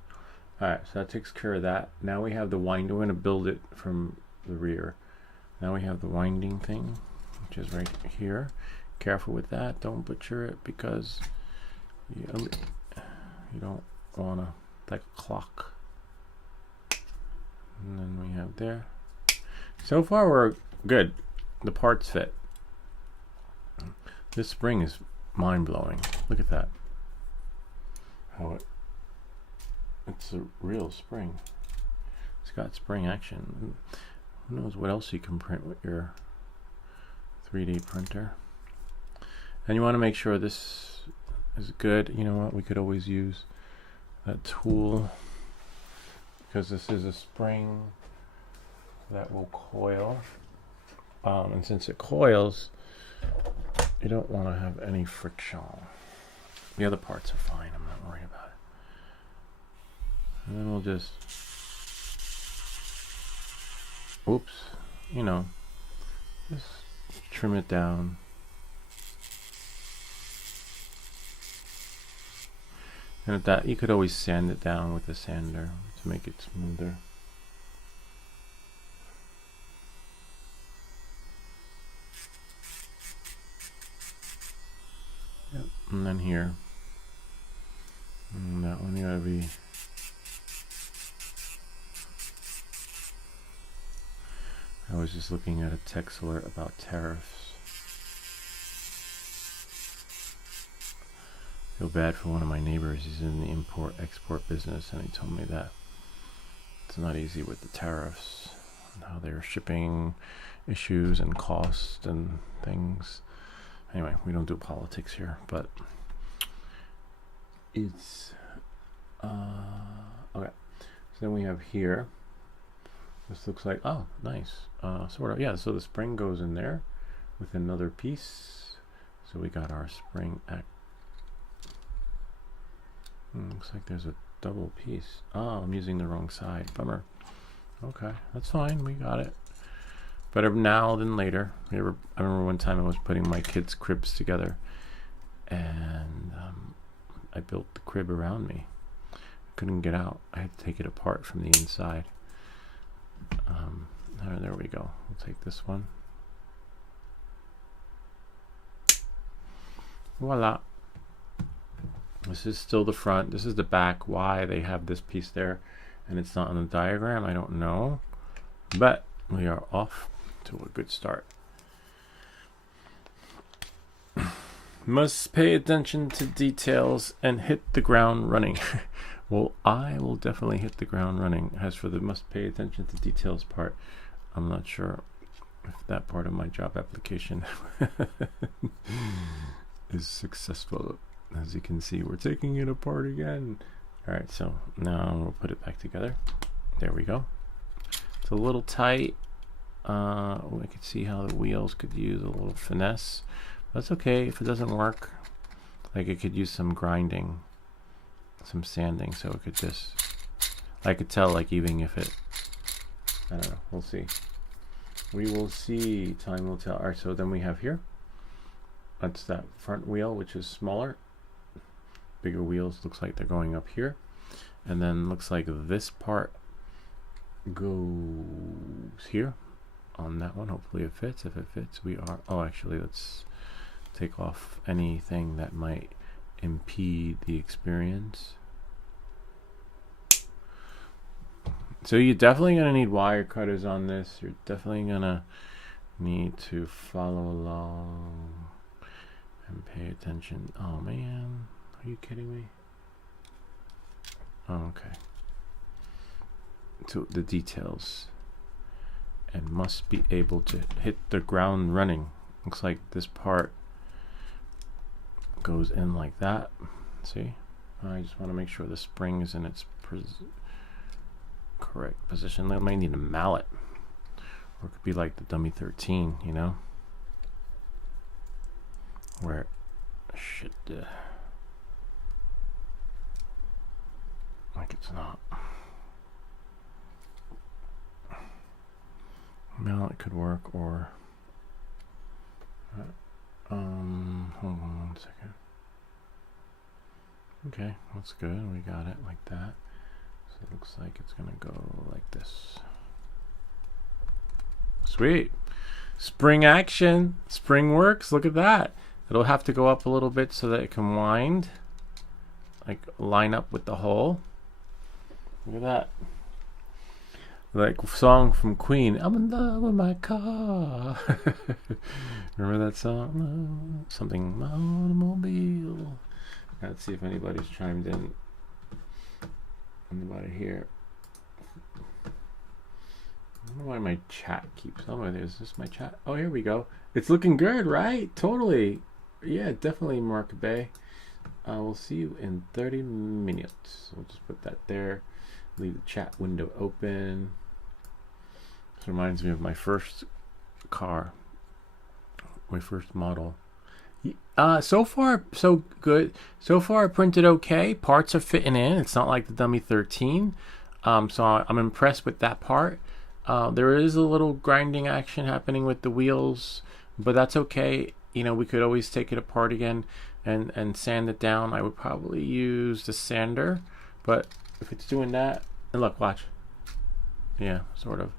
Alright, so that takes care of that. Now we have the wind. We're going to build it from the rear. Now we have the winding thing, which is right here. Careful with that, don't butcher it, because you don't want to, like a clock. And then we have there. So far we're good. The parts fit. This spring is mind-blowing. Look at that. How it's a real spring. It's got spring action. Who knows what else you can print with your 3D printer. And you want to make sure this is good. You know what? We could always use that tool, because this is a spring that will coil. And since it coils, you don't want to have any friction. The other parts are fine. I'm not worried about it. And then we'll just, oops, you know, just trim it down. And at that, you could always sand it down with a sander to make it smoother. Yep, and then here. And that one gotta be. I was just looking at a text alert about tariffs. Feel bad for one of my neighbors. He's in the import-export business, and he told me that it's not easy with the tariffs. how they're shipping issues and cost and things. Anyway, we don't do politics here, but it's okay. So then we have here, this looks like, oh, nice, sort of, yeah. So the spring goes in there with another piece. So we got our spring act. Looks like there's a double piece. Oh, I'm using the wrong side. Bummer. Okay, that's fine. We got it. Better now than later. I remember one time I was putting my kids' cribs together, and I built the crib around me. I couldn't get out. I had to take it apart from the inside. There we go. We'll take this one. Voila. This is still the front. This is the back. Why they have this piece there and it's not on the diagram, I don't know. But we are off to a good start. Must pay attention to details and hit the ground running. Well, I will definitely hit the ground running. As for the must pay attention to details part, I'm not sure if that part of my job application is successful. As you can see, we're taking it apart again. All right, so now we'll put it back together. There we go. It's a little tight. I could see how the wheels could use a little finesse. That's okay if it doesn't work. Like it could use some grinding, some sanding, so it could just, I could tell, like, even if it, I don't know, we'll see. We will see, time will tell. All right, so then we have here, that's that front wheel, which is smaller. Bigger wheels looks like they're going up here. And then looks like this part goes here on that one. Hopefully it fits. If it fits, we are, oh, actually, let's take off anything that might impede the experience. So you're definitely going to need wire cutters on this. You're definitely going to need to follow along and pay attention. Oh man, are you kidding me? Oh, okay. To the details, and must be able to hit the ground running. Looks like this part goes in like that. See, I just want to make sure the spring is in its correct position. I might need a mallet, or it could be like the dummy 13, you know, where it should like it's not. Mallet could work, or hold on 1 second. Okay, that's good. We got it like that. So it looks like it's gonna go like this. Sweet. Spring action. Spring works. Look at that. It'll have to go up a little bit so that it can wind, like line up with the hole. Look at that. Like song from Queen, I'm in love with my car. Remember that song? Something automobile. Let's see if anybody's chimed in. Anybody here? I don't know why my chat keeps. Oh, is this my chat? Oh, here we go. It's looking good, right? Totally. Yeah, definitely, Mark Bay. We'll see you in 30 minutes. So we'll just put that there. Leave the chat window open. This reminds me of my first car, my first model. So far, so good. So far, printed okay. Parts are fitting in. It's not like the dummy 13. So I'm impressed with that part. There is a little grinding action happening with the wheels, but that's okay. You know, we could always take it apart again and sand it down. I would probably use the sander, but if it's doing that, and look, watch. Yeah, sort of.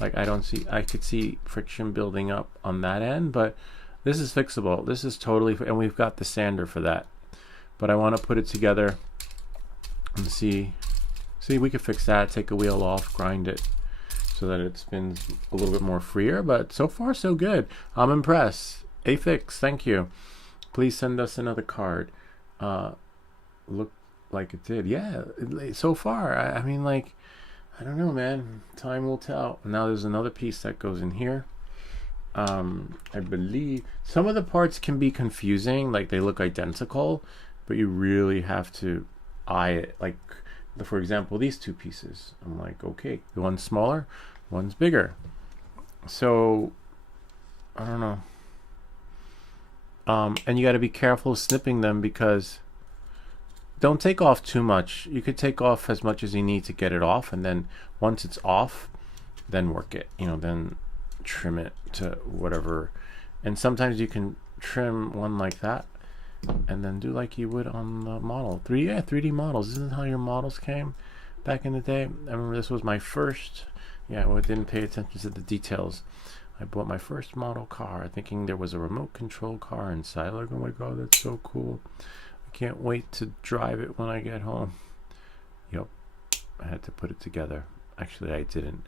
Like I could see friction building up on that end, but this is fixable. This is totally, and we've got the sander for that. But I want to put it together and see, we could fix that, take a wheel off, grind it so that it spins a little bit more freer, but so far so good. I'm impressed. A fix, thank you. Please send us another card. Look like it did. Yeah, so far, I mean, like, I don't know, man. Time will tell. Now there's another piece that goes in here. I believe some of the parts can be confusing, like they look identical, but you really have to eye it. Like, for example, these two pieces. I'm like, okay, the one's smaller, one's bigger. So, I don't know. And you got to be careful snipping them, because don't take off too much. You could take off as much as you need to get it off, and then once it's off, then work it. You know, then trim it to whatever. And sometimes you can trim one like that, and then do like you would on the model. 3D models. Isn't how your models came back in the day? I remember this was my first. Yeah, I didn't pay attention to the details. I bought my first model car, thinking there was a remote control car inside. Like, oh my god, that's so cool. I can't wait to drive it when I get home. Yep, I had to put it together. Actually, I didn't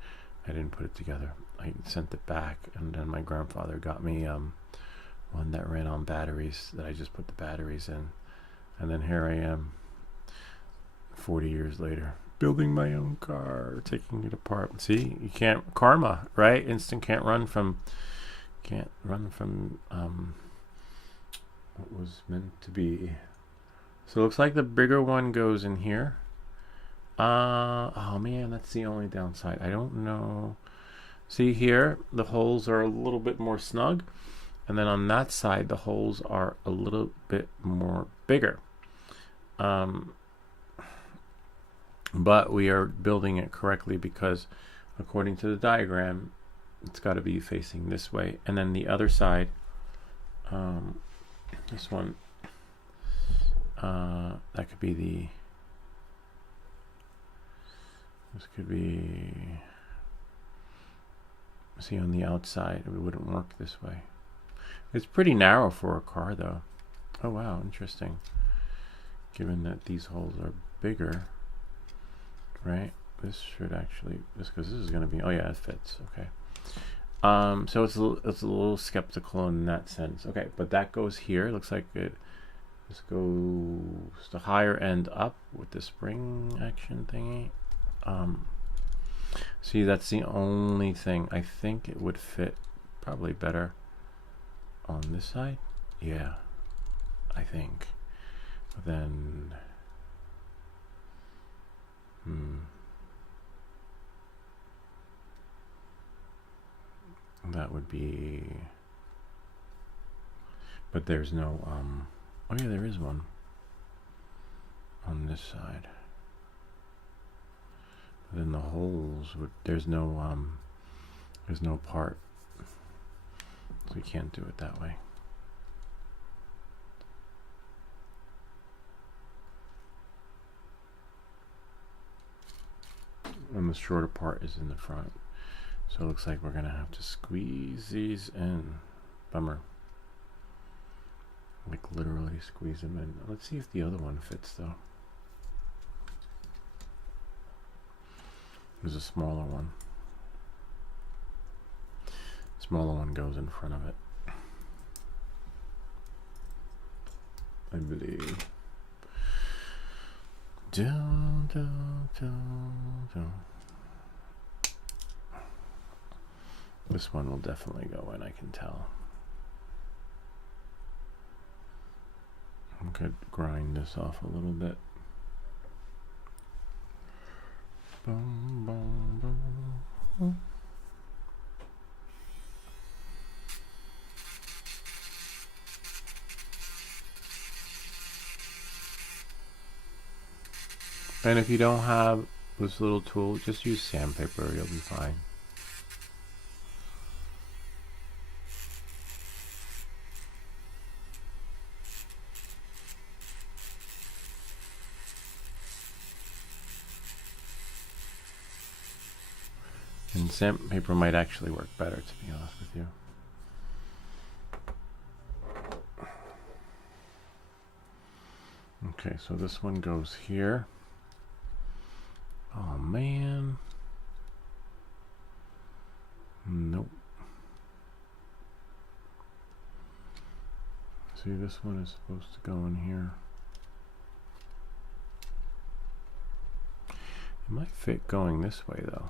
put it together. I sent it back, and then my grandfather got me one that ran on batteries, that I just put the batteries in. And then here I am, 40 years later, building my own car, taking it apart. See, you can't, karma, right? Instinct can't run from what was meant to be. So it looks like the bigger one goes in here. Oh man, that's the only downside. I don't know. See here, the holes are a little bit more snug, and then on that side, the holes are a little bit more bigger. But we are building it correctly, because according to the diagram, it's got to be facing this way. And then the other side, this one, that could be this could be, see, on the outside, it wouldn't work this way. It's pretty narrow for a car, though. Oh wow, interesting. Given that these holes are bigger, right? This should actually, because this is going to be, oh yeah, it fits. Okay. So it's a little skeptical in that sense. Okay, but that goes here. It looks like it. This goes the higher end up with the spring action thingy. See, that's the only thing. I think it would fit probably better on this side. Yeah, I think. But then, that would be, but there's no, oh yeah, there is one on this side. But then the holes would, there's no part, so we can't do it that way. And the shorter part is in the front. So it looks like we're gonna have to squeeze these in. Bummer. Like literally squeeze them in. Let's see if the other one fits though. There's a smaller one. Smaller one goes in front of it, I believe. This one will definitely go in, I can tell. I could grind this off a little bit. Boom, boom, boom. And if you don't have this little tool, just use sandpaper, you'll be fine. And sandpaper might actually work better, to be honest with you. Okay, so this one goes here. Oh man. Nope. See, this one is supposed to go in here. might fit going this way though.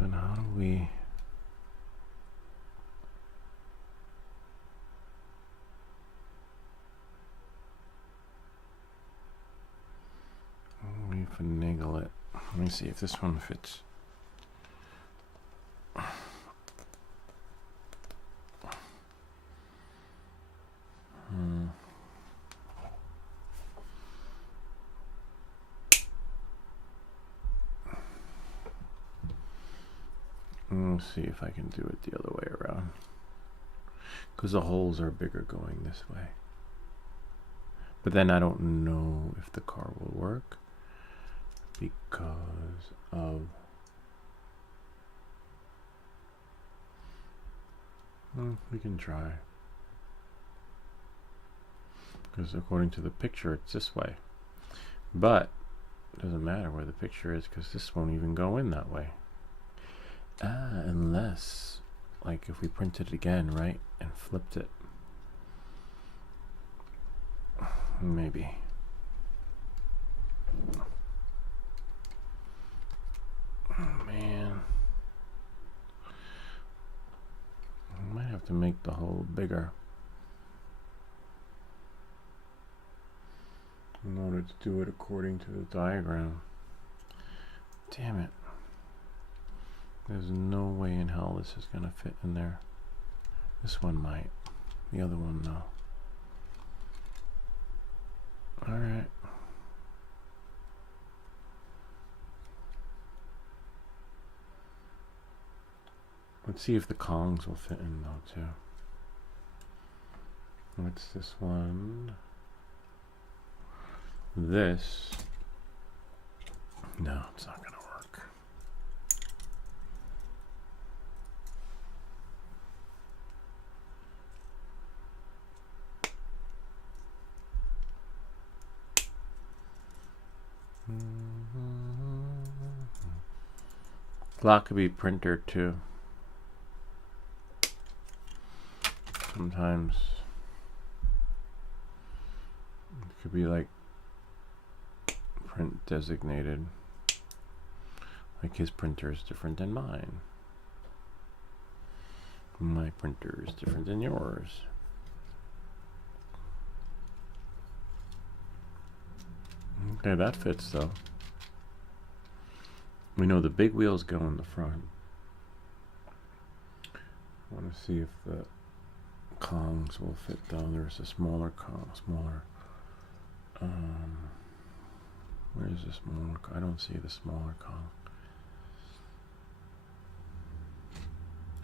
Then how do we... finagle it. Let me see if this one fits. Let's see if I can do it the other way around, because the holes are bigger going this way. But then I don't know if the car will work because of we can try, because according to the picture it's this way, but it doesn't matter where the picture is because this won't even go in that way. Unless, like, if we printed it again, right, and flipped it, maybe. Oh, man. I might have to make the hole bigger in order to do it according to the diagram. Damn it. There's no way in hell this is gonna fit in there. This one might. The other one, no. Alright. Let's see if the Kongs will fit in though, too. What's this one? This. No, it's not gonna work. Clock could be printer too. Sometimes it could be like print designated. Like his printer is different than mine. My printer is different than yours. Okay, that fits though. We know the big wheels go in the front. I want to see if the Kongs will fit though. There's a smaller Kong, where's the smaller Kong? I don't see the smaller Kong.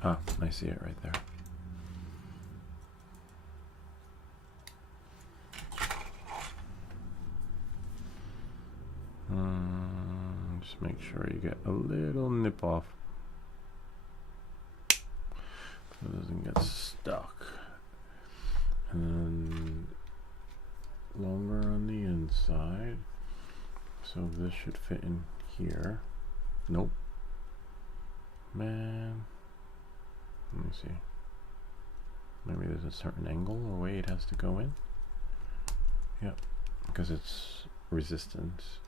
Ah, I see it right there. Just make sure you get a little nip off so it doesn't get stuck. And then longer on the inside. So this should fit in here. Nope. Man. Let me see. Maybe there's a certain angle or way it has to go in. Yep. Because it's resistance.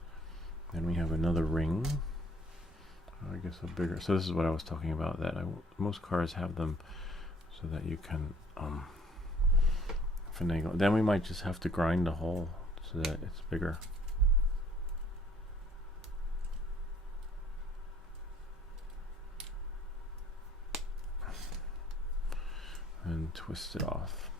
Then we have another ring. I guess a bigger. So this is what I was talking about. That most cars have them so that you can finagle. Then we might just have to grind the hole so that it's bigger. And twist it off.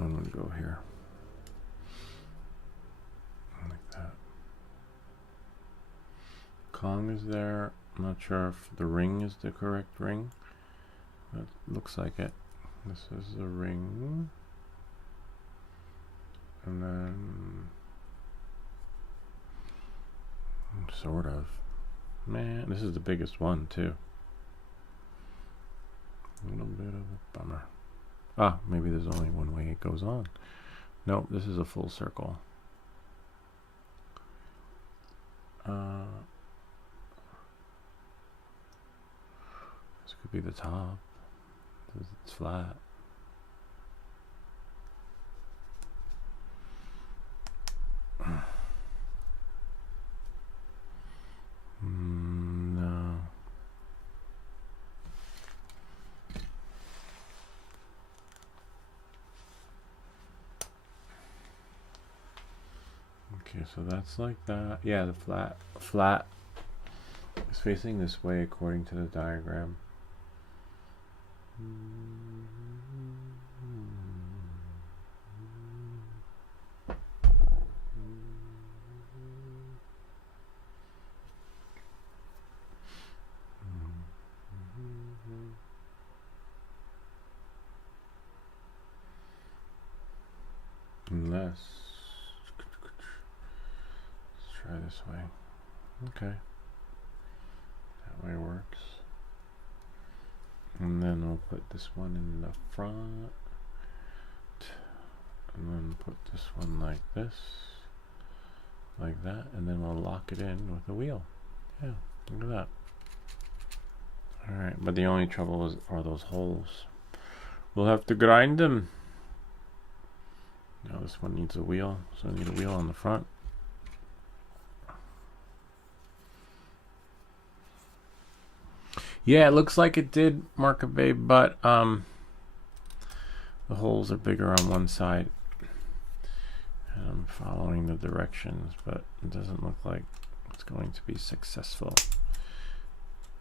So I'm going to go here. Like that. Kong is there. I'm not sure if the ring is the correct ring. But it looks like it. This is the ring. And then... sort of. Man, this is the biggest one too. A little bit of a bummer. Ah, maybe there's only one way it goes on. Nope, this is a full circle. This could be the top. It's flat. No. Okay, so that's like that. Yeah, the flat is facing this way according to the diagram. Unless, let's try this way. Okay, that way works. And then we'll put this one in the front, and then put this one like this, like that, and then we'll lock it in with a wheel. Yeah, look at that. All right, but the only trouble are those holes. We'll have to grind them. Now this one needs a wheel, so I need a wheel on the front. Yeah, it looks like it did, Market Babe, but the holes are bigger on one side. And I'm following the directions, but it doesn't look like it's going to be successful.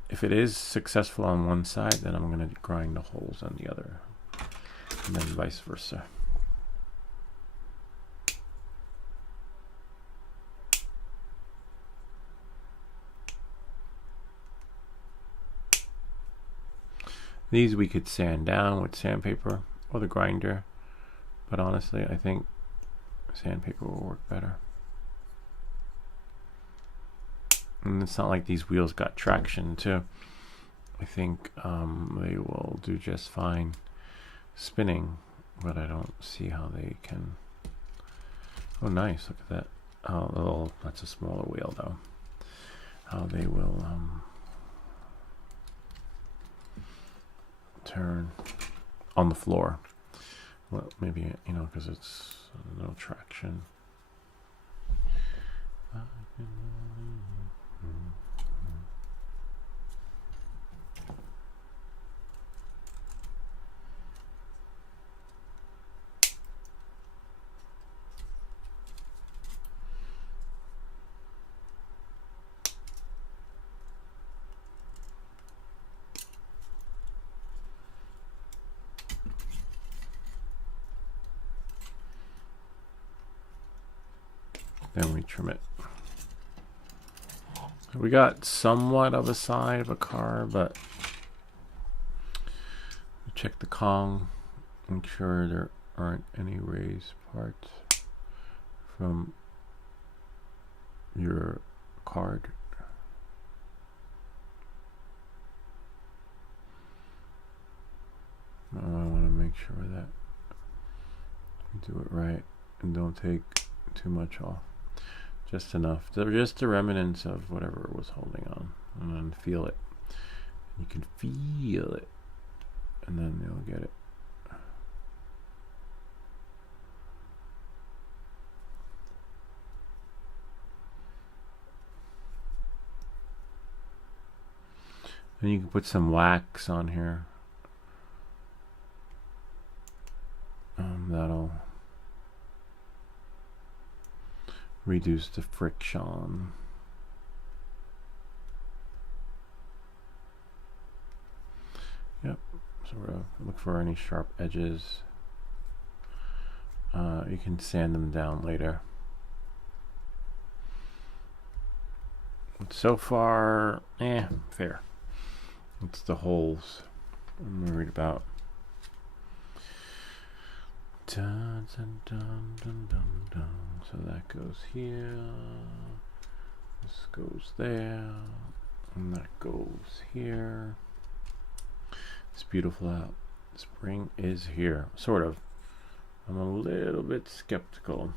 If it is successful on one side, then I'm going to grind the holes on the other, and then vice versa. These we could sand down with sandpaper or the grinder, but honestly I think sandpaper will work better. And it's not like these wheels got traction too. I think they will do just fine spinning, but I don't see how they can. Oh nice, look at that. Oh, that's a smaller wheel though. How they will turn on the floor. Well, maybe, you know, because it's no traction. Then we trim it. We got somewhat of a side of a car, but check the Kong, make sure there aren't any raised parts from your card. I want to make sure that we do it right and don't take too much off. Just enough. They're just the remnants of whatever it was holding on. And then feel it. You can feel it. And then you'll get it. And you can put some wax on here. That'll reduce the friction. Yep, sort of look for any sharp edges. You can sand them down later. But so far, fair. It's the holes I'm worried about. Dun, dun, dun, dun, dun, dun. So that goes here. This goes there. And that goes here. It's beautiful out. Spring is here. Sort of. I'm a little bit skeptical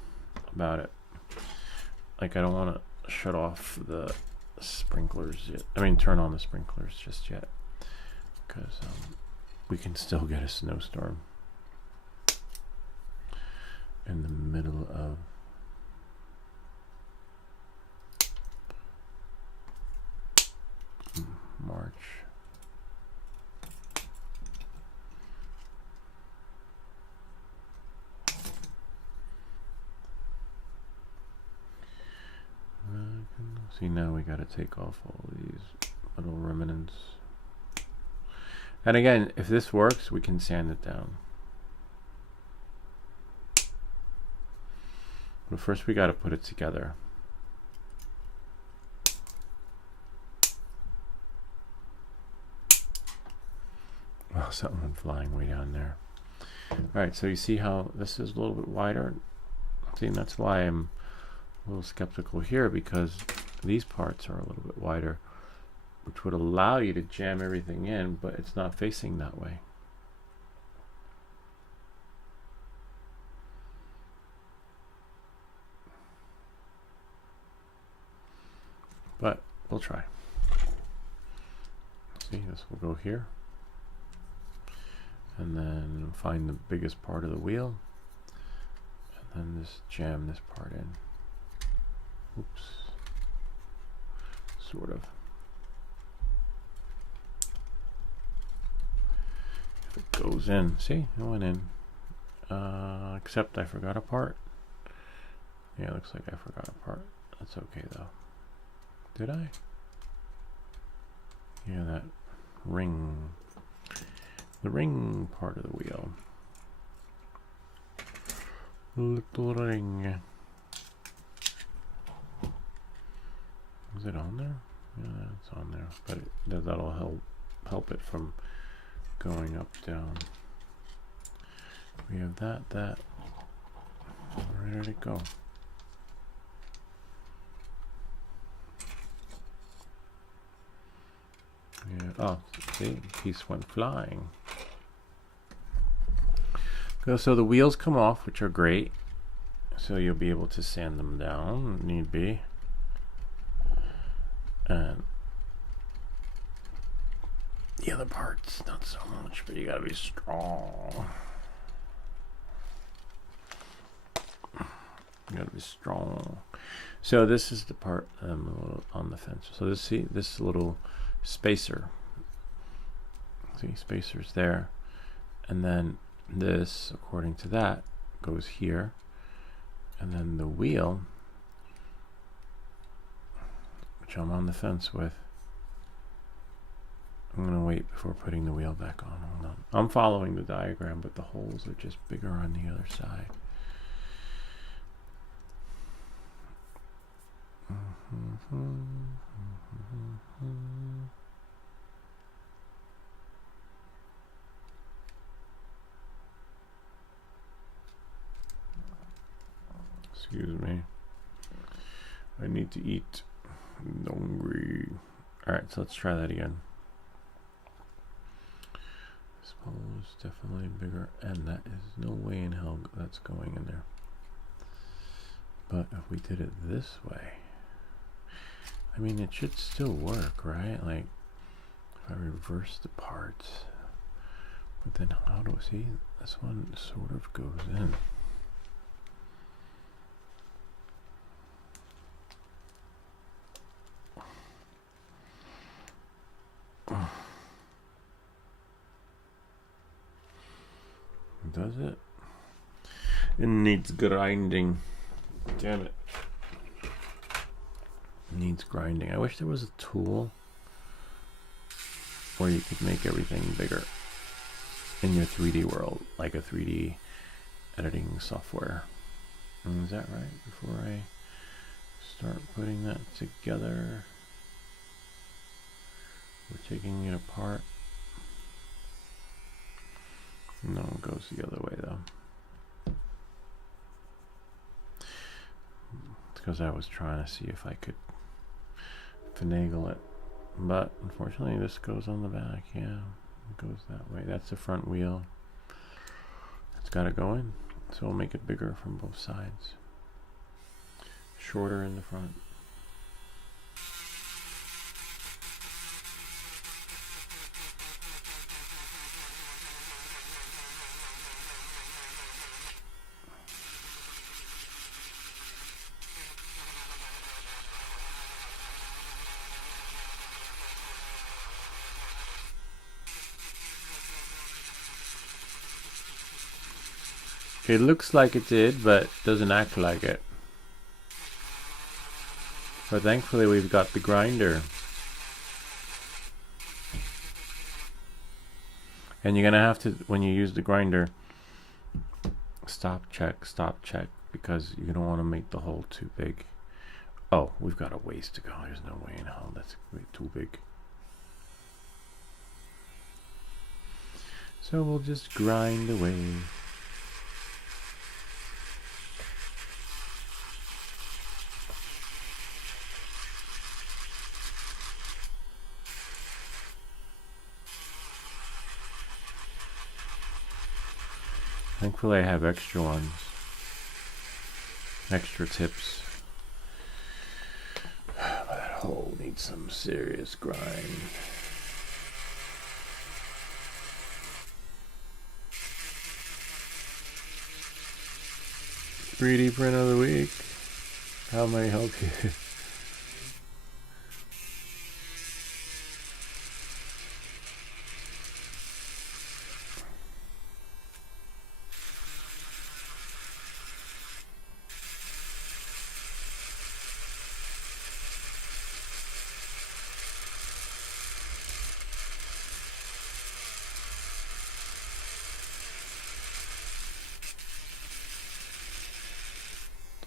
about it. Like, I don't want to shut off the sprinklers yet. I mean, turn on the sprinklers just yet. Because we can still get a snowstorm in the middle of March. See, now we got to take off all these little remnants. And again, if this works, we can sand it down. But first we got to put it together. Oh, something went flying way down there. Alright, so you see how this is a little bit wider? See, and that's why I'm a little skeptical here, because these parts are a little bit wider, which would allow you to jam everything in, but it's not facing that way. But we'll try. See, this will go here. And then find the biggest part of the wheel. And then just jam this part in. Oops. Sort of. If it goes in, see, it went in. Except I forgot a part. Yeah, it looks like I forgot a part. That's okay though. Did I? Yeah, that ring. The ring part of the wheel. Little ring. Is it on there? Yeah, it's on there. But that'll help it from going up, down. We have that. Where did it go? Yeah. Oh, see, piece went flying. So the wheels come off, which are great. So you'll be able to sand them down, if need be. And the other parts, not so much, but you gotta be strong. You gotta be strong. So this is the part on the fence. So this little spacer. See, spacer's there. And then this, according to that, goes here. And then the wheel, which I'm on the fence with. I'm going to wait before putting the wheel back on. Hold on. I'm following the diagram, but the holes are just bigger on the other side. Excuse me. I need to eat. I'm hungry. Alright, so let's try that again. This hole is definitely bigger, and that is no way in hell that's going in there. But if we did it this way, I mean, it should still work, right? Like, if I reverse the parts, but then how do we see? This one sort of goes in. Does it? It needs grinding. Damn it. It needs grinding. I wish there was a tool where you could make everything bigger in your 3D world, like a 3D editing software. Is that right? Before I start putting that together, we're taking it apart. No, it goes the other way though. It's because I was trying to see if I could finagle it. But unfortunately this goes on the back. Yeah, it goes that way. That's the front wheel. It's got to go in. So we'll make it bigger from both sides. Shorter in the front. It looks like it did, but doesn't act like it. But thankfully we've got the grinder. And you're gonna have to, when you use the grinder, stop check, because you don't want to make the hole too big. Oh, we've got a ways to go. There's no way in hell that's way too big. So we'll just grind away. Thankfully I have extra ones, extra tips. But that hole needs some serious grind. 3D print of the week. How may I help you?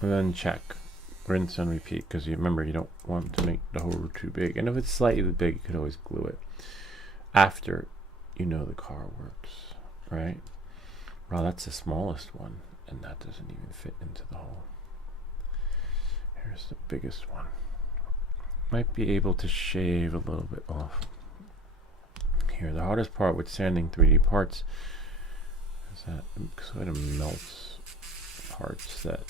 And then check, rinse and repeat, because you remember you don't want to make the hole too big. And if it's slightly big, you could always glue it after you know the car works, right? Well, that's the smallest one, and that doesn't even fit into the hole. Here's the biggest one. Might be able to shave a little bit off. Here, the hardest part with sanding 3D parts is that it sort of melts parts that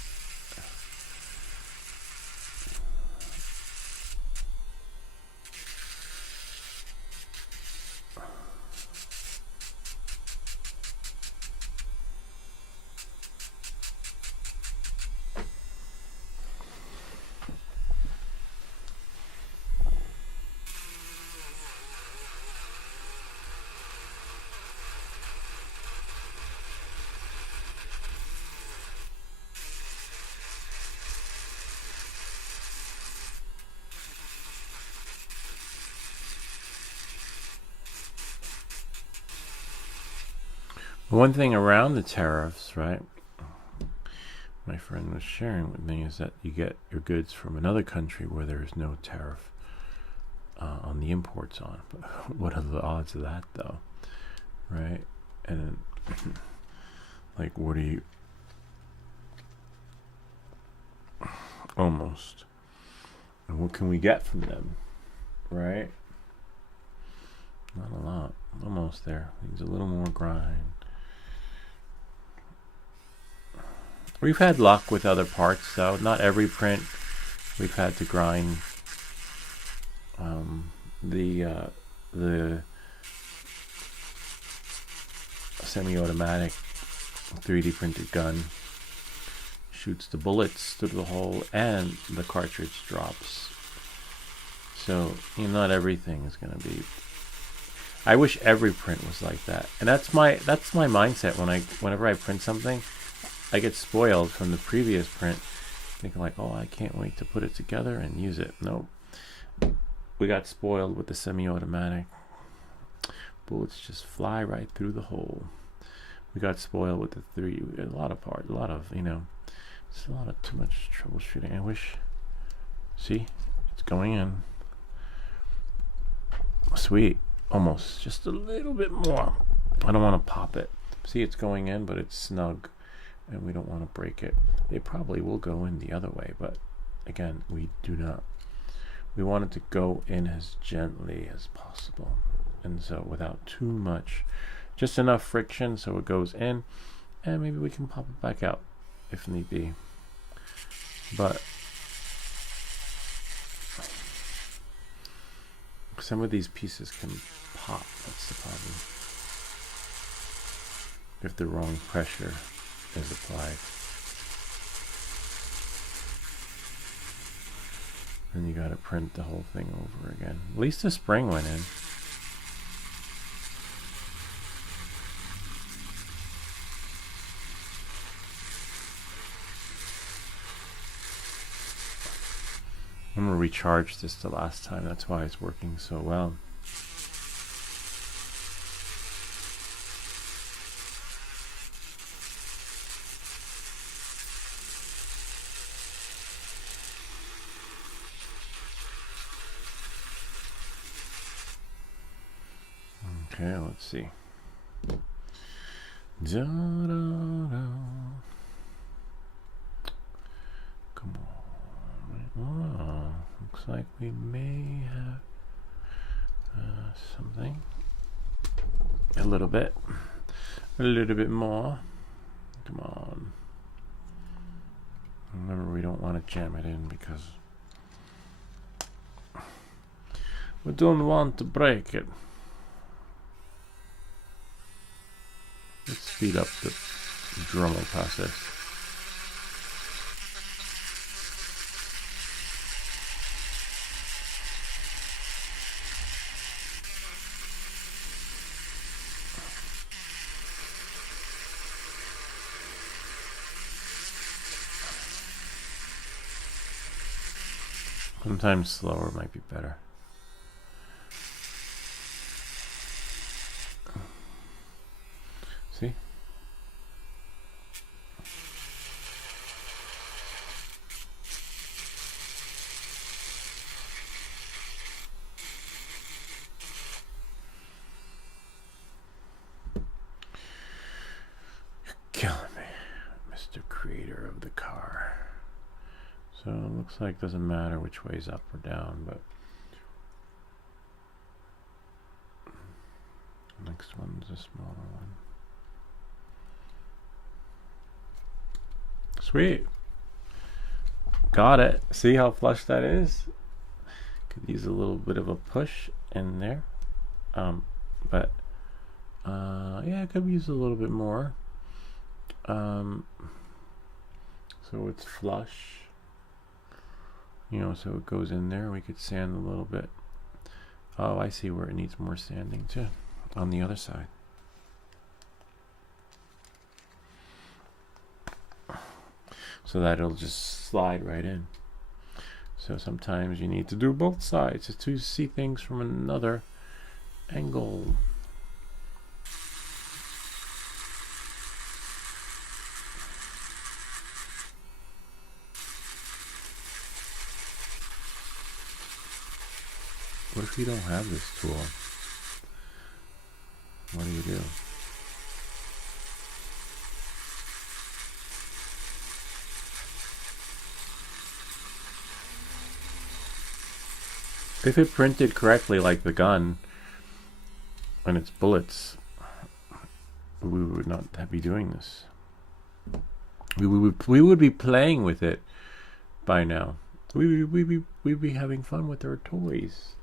one thing around the tariffs, right? My friend was sharing with me is that you get your goods from another country where there is no tariff on the imports on. But what are the odds of that, though? Right? And like, what do you almost? And what can we get from them? Right? Not a lot. Almost there. Needs a little more grind. We've had luck with other parts, though. Not every print we've had to grind. The semi-automatic 3D printed gun shoots the bullets through the hole and the cartridge drops. So, you know, not everything is going to be. I wish every print was like that, and that's my mindset whenever I print something. I get spoiled from the previous print, thinking like, oh, I can't wait to put it together and use it. Nope. We got spoiled with the semi-automatic. Bullets just fly right through the hole. we got spoiled with the 3. A lot of parts, a lot of, you know, it's a lot of too much troubleshooting. I wish. See, it's going in. Sweet, almost, just a little bit more. I don't want to pop it. See, it's going in, but it's snug, and we don't want to break it. It probably will go in the other way, but again, we do not. We want it to go in as gently as possible, and so without too much, just enough friction so it goes in, and maybe we can pop it back out if need be. But some of these pieces can pop. That's the problem. If the wrong pressure is applied. Then you gotta print the whole thing over again. At least the spring went in. I'm gonna recharge this the last time. That's why it's working so well. Okay, let's see. Da, da, da. Come on. Oh, looks like we may have something. A little bit more. Come on. Remember, we don't want to jam it in because we don't want to break it. Let's speed up the Dremel process. Sometimes slower might be better. See? You're killing me, Mr. Creator of the car. So it looks like it doesn't matter which way is up or down, but next one's a smaller one. Sweet. Got it. See how flush that is? Could use a little bit of a push in there. But yeah, I could use a little bit more. So it's flush. You know, so it goes in there. We could sand a little bit. Oh, I see where it needs more sanding too. On the other side. So that it'll just slide right in. So sometimes you need to do both sides to see things from another angle. What if you don't have this tool? What do you do? If it printed correctly like the gun and its bullets, we would not be doing this. We would be playing with it by now. We'd be having fun with our toys.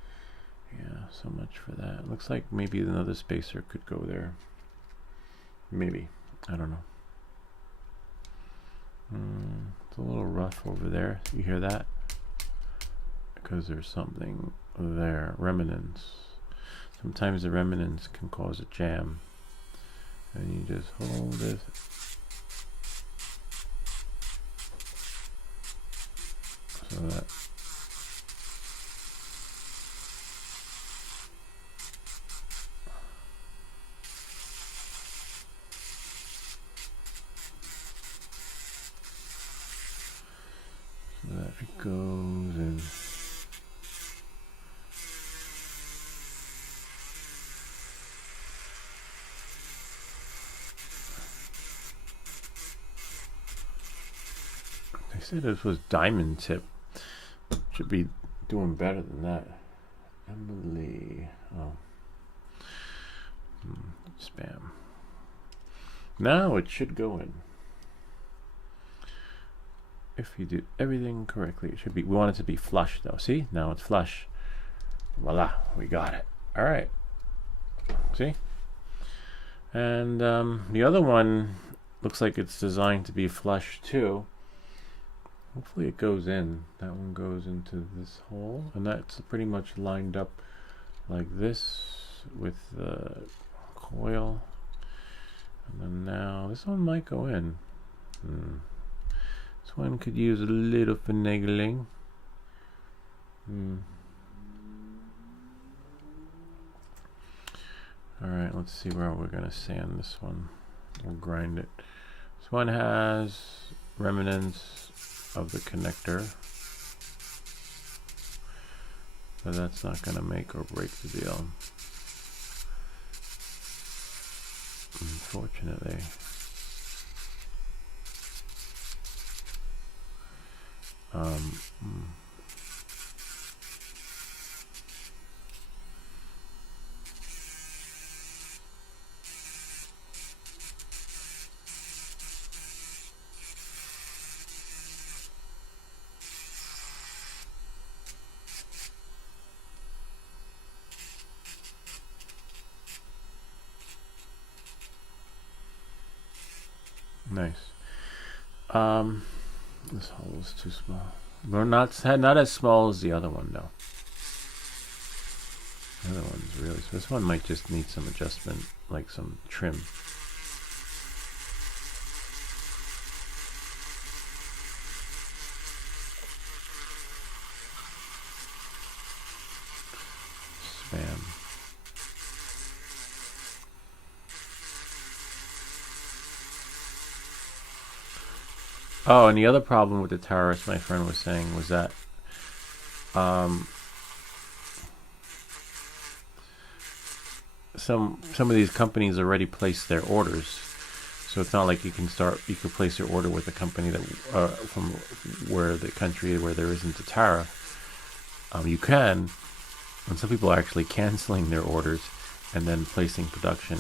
Yeah, so much for that. Looks like maybe another spacer could go there. Maybe. I don't know. It's a little rough over there. You hear that? Because there's something there. Remnants. Sometimes the remnants can cause a jam. And you just hold it. So that it goes in. They said this was diamond tip. Should be doing better than that. Emily. Oh. Spam. Now it should go in. If you do everything correctly, it should be. We want it to be flush though. See? Now it's flush. Voila. We got it. Alright. See? And the other one looks like it's designed to be flush too. Hopefully it goes in. That one goes into this hole. And that's pretty much lined up like this with the coil. And then now this one might go in. This one could use a little finagling. Alright, let's see where we're going to sand this one. We'll grind it. This one has remnants of the connector, but that's not going to make or break the deal, unfortunately. Nice. This hole is too small. But not as small as the other one though. The other one's really, so this one might just need some adjustment, like some trim. Spam. Oh, and the other problem with the tariffs, my friend was saying, was that some of these companies already placed their orders, so it's not like you could place your order with a company that from where the country where there isn't a tariff. You can, and some people are actually canceling their orders and then placing production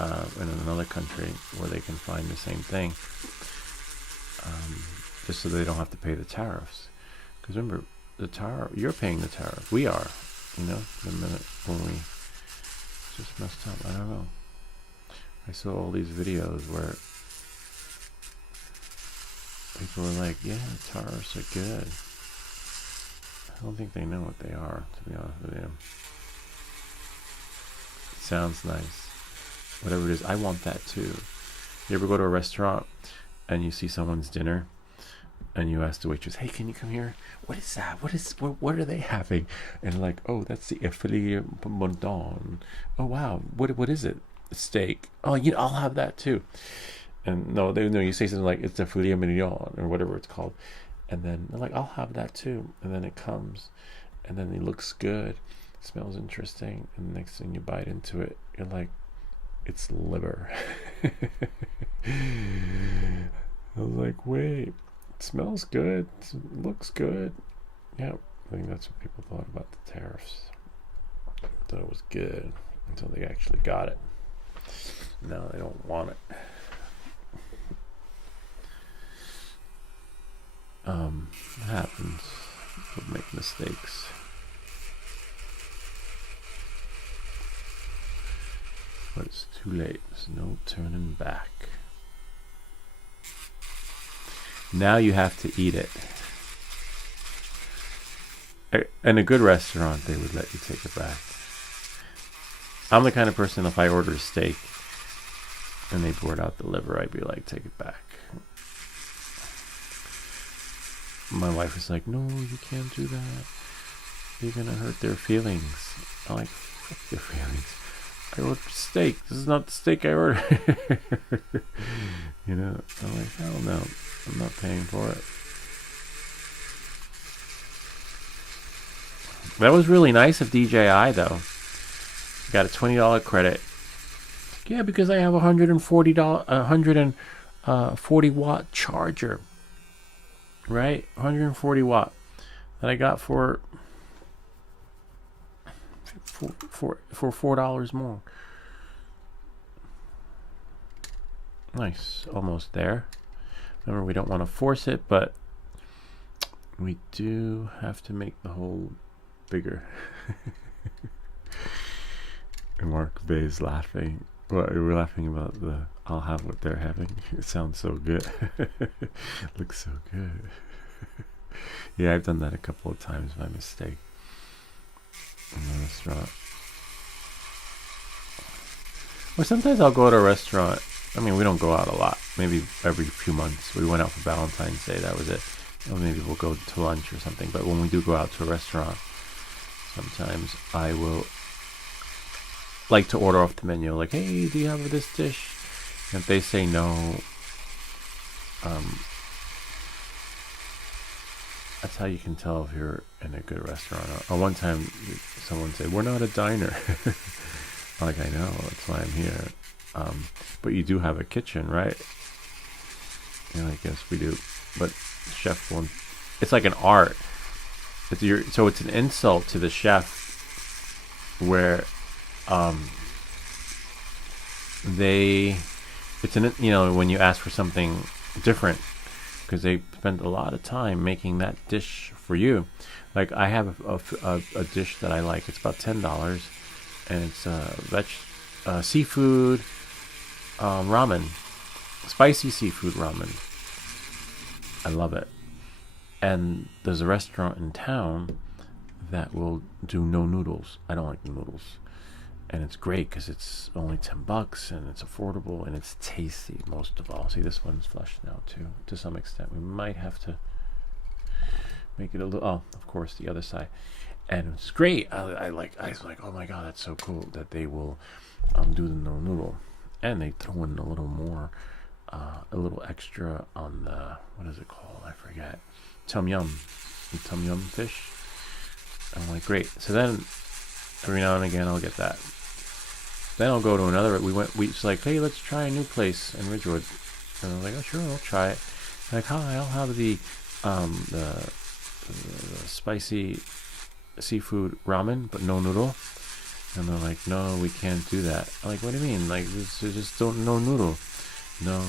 in another country where they can find the same thing. Just so they don't have to pay the tariffs. Because remember, the tariff, you're paying the tariff. We are. You know, the minute when we just messed up. I don't know. I saw all these videos where people are like, yeah, tariffs are good. I don't think they know what they are, to be honest with you. It sounds nice. Whatever it is, I want that too. You ever go to a restaurant and you see someone's dinner and you ask the waitress, hey, can you come here? What is that? What are they having? And like, oh, that's the filet mignon. Oh wow, what is it? Steak. Oh, I'll have that too. And no, you say something like, it's the filet mignon or whatever it's called. And then they're like, I'll have that too. And then it comes and then it looks good. It smells interesting. And the next thing you bite into it, you're like, it's liver. I was like, wait, it smells good, it looks good. Yeah, I think that's what people thought about the tariffs. Thought it was good until they actually got it. Now they don't want it. It happens. People make mistakes. But it's too late. There's no turning back. Now you have to eat it. In a good restaurant, they would let you take it back. I'm the kind of person, if I order a steak and they poured out the liver, I'd be like, take it back. My wife was like, no, you can't do that. You're going to hurt their feelings. I'm like, fuck their feelings. I ordered steak. This is not the steak I ordered. You know, I'm like, hell no. I'm not paying for it. That was really nice of DJI though. Got a $20 credit. Yeah, because I have a $140 watt charger. Right? 140 watt. That I got for $4 more. Nice. Almost there. Remember, we don't want to force it, but we do have to make the hole bigger. And Mark Bay is laughing. Well, we're laughing about the I'll have what they're having. It sounds so good. Looks so good. Yeah, I've done that a couple of times by mistake in the restaurant. Or sometimes I'll go to a restaurant. I mean, we don't go out a lot. Maybe every few months. We went out for Valentine's Day. That was it. Or maybe we'll go to lunch or something. But when we do go out to a restaurant, sometimes I will like to order off the menu. Like, hey, do you have this dish? And if they say no, that's how you can tell if you're in a good restaurant. Or one time, someone said, "We're not a diner." I'm like, I know, that's why I'm here. But you do have a kitchen, right? And I guess we do. But chef won't. It's like an art. So it's an insult to the chef where it's an, when you ask for something different, because they spend a lot of time making that dish for you. Like I have a dish that I like. It's about $10, and it's seafood ramen, spicy seafood ramen. I love it. And there's a restaurant in town that will do no noodles. I don't like the noodles. And it's great because it's only $10 and it's affordable and it's tasty most of all. See, this one's flush now too, to some extent. We might have to make it a little, oh, of course, the other side. And it's great. I was like, oh my God, that's so cool that they will do the no noodle. And they throw in a little more, a little extra on the, what is it called? I forget. Tom yum fish. I'm like, great. So then every now and again I'll get that. Then I'll go to another. It's like, hey, let's try a new place in Ridgewood. And I'm like, oh sure, I'll try it. Like, hi, I'll have the spicy seafood ramen, but no noodle. And they're like, no, we can't do that. I'm like, what do you mean? Like, just no noodle. No,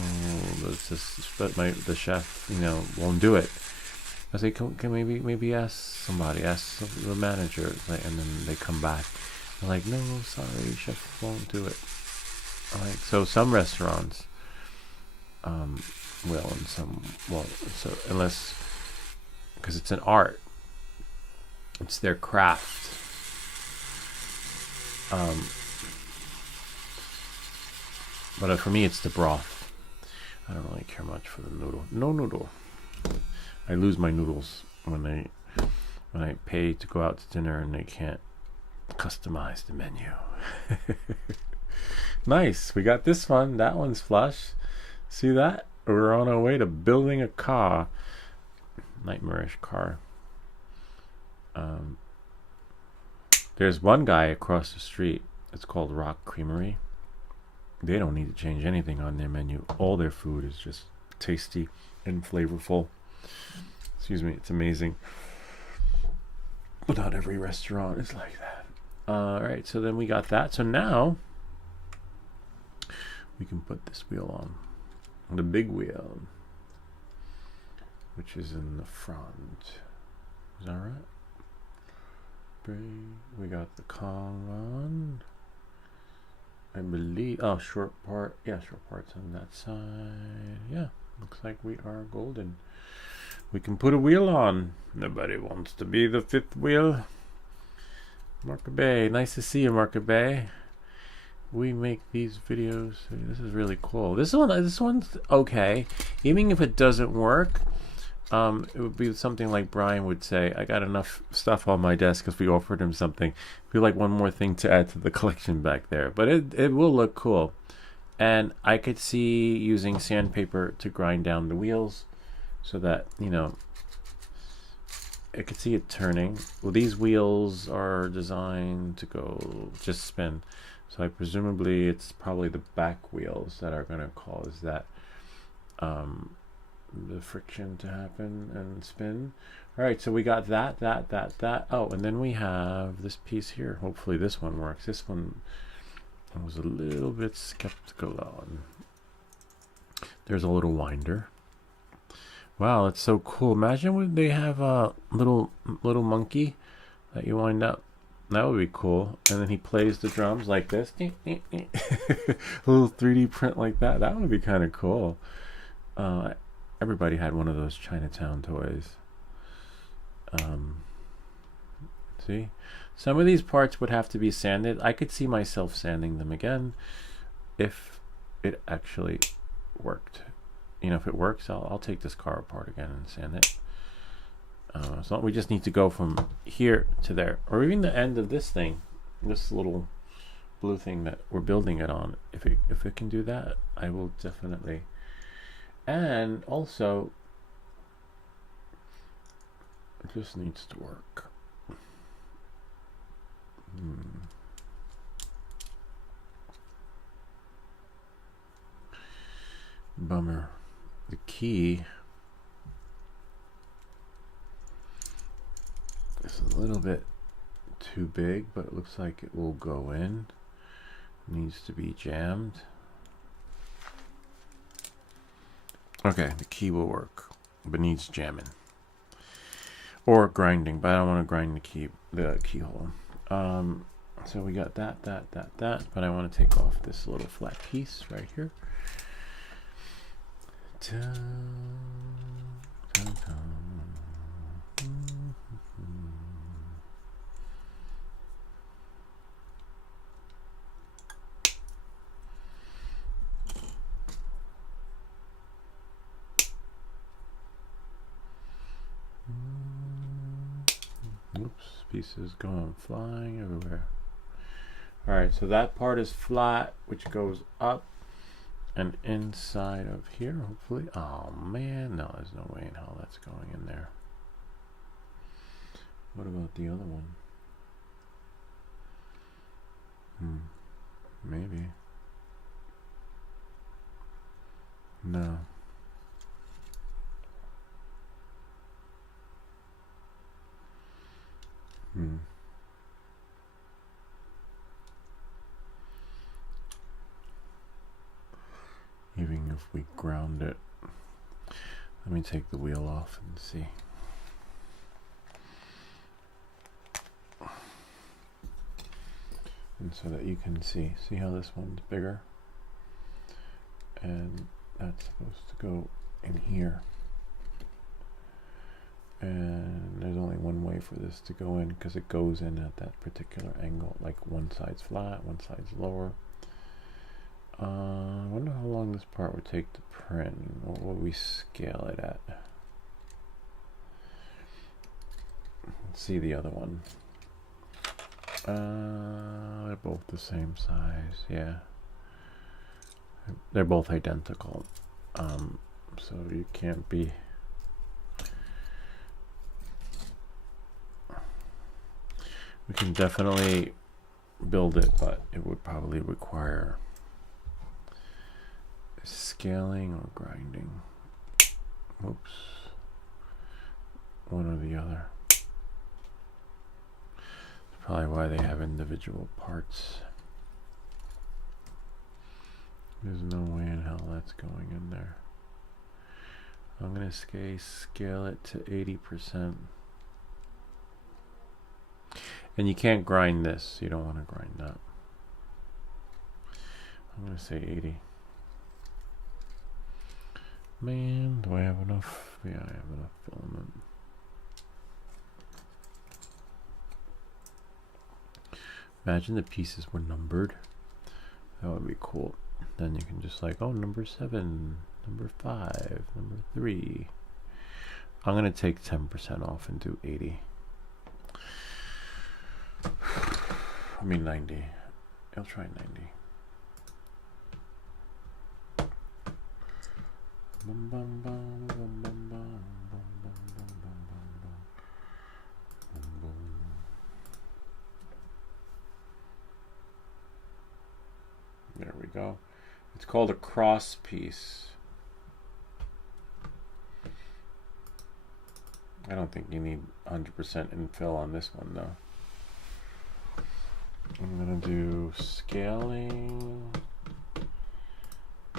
it's just, but the chef, won't do it. I say, can maybe ask somebody, ask the manager, and then they come back. They're like, no, sorry, chef won't do it. I'm like, so some restaurants will, and some won't. So unless, because it's an art, it's their craft. But for me, it's the broth. I don't really care much for the noodle. No noodle. I lose my noodles when I pay to go out to dinner and they can't customize the menu. Nice. We got this one. That one's flush. See that? We're on our way to building a car. Nightmarish car. There's one guy across the street. It's called Rock Creamery. They don't need to change anything on their menu. All their food is just tasty and flavorful. Excuse me, it's amazing. But not every restaurant is like that. Alright, so then we got that. So now we can put this wheel on. The big wheel, which is in the front. Is that right? We got the Kong on. I believe, short part. Yeah, short part's on that side. Yeah, looks like we are golden. We can put a wheel on. Nobody wants to be the fifth wheel. Market Bay, nice to see you, Market Bay. We make these videos. This is really cool. This one's okay. Even if it doesn't work, it would be something like Brian would say, I got enough stuff on my desk because we offered him something. Feel like one more thing to add to the collection back there. But it will look cool. And I could see using sandpaper to grind down the wheels so that, I could see it turning. Well, these wheels are designed to go just spin, so I presumably it's probably the back wheels that are going to cause that the friction to happen and spin. All right, so we got that. Oh, and then we have this piece here. Hopefully this one works. This one I was a little bit skeptical on. There's a little winder. Wow, that's so cool. Imagine when they have a little monkey that you wind up. That would be cool. And then he plays the drums like this. A little 3D print like that. That would be kind of cool. Everybody had one of those Chinatown toys. See? Some of these parts would have to be sanded. I could see myself sanding them again if it actually worked. You know, if it works, I'll take this car apart again and sand it. So we just need to go from here to there, or even the end of this thing, this little blue thing that we're building it on. If it can do that, I will definitely. And also, it just needs to work. Bummer. The key is a little bit too big, but it looks like it will go in. Needs to be jammed. Okay, the key will work, but needs jamming or grinding. But I don't want to grind the keyhole. So we got that. But I want to take off this little flat piece right here. Oops, pieces going flying everywhere. All right, so that part is flat, which goes up and inside of here, hopefully. Oh man, no, there's no way in hell that's going in there. What about the other one? Maybe. No. Even if we ground it, let me take the wheel off and see. And so that you can see how this one's bigger, and that's supposed to go in here, and there's only one way for this to go in because it goes in at that particular angle, like one side's flat, one side's lower. I wonder how long this part would take to print. What would we scale it at? Let's see the other one. They're both the same size. Yeah, they're both identical. So you can't be. We can definitely build it, but it would probably require scaling or grinding. Oops. One or the other. That's probably why they have individual parts. There's no way in hell that's going in there. I'm going to scale it to 80%. And you can't grind this. You don't want to grind that. I'm going to say 80. Man, do I have enough? Yeah, I have enough filament. Imagine the pieces were numbered. That would be cool. Then you can just like, oh, number 7, number 5, number 3. I'm going to take 10% off and do 80. I mean 90. I'll try 90. Bum, bum, bum, bum, bum, bum, bum, bum, bum, bum, bum. go. It's called a cross piece. I don't think you need 100% infill on this one though. I'm gonna do scaling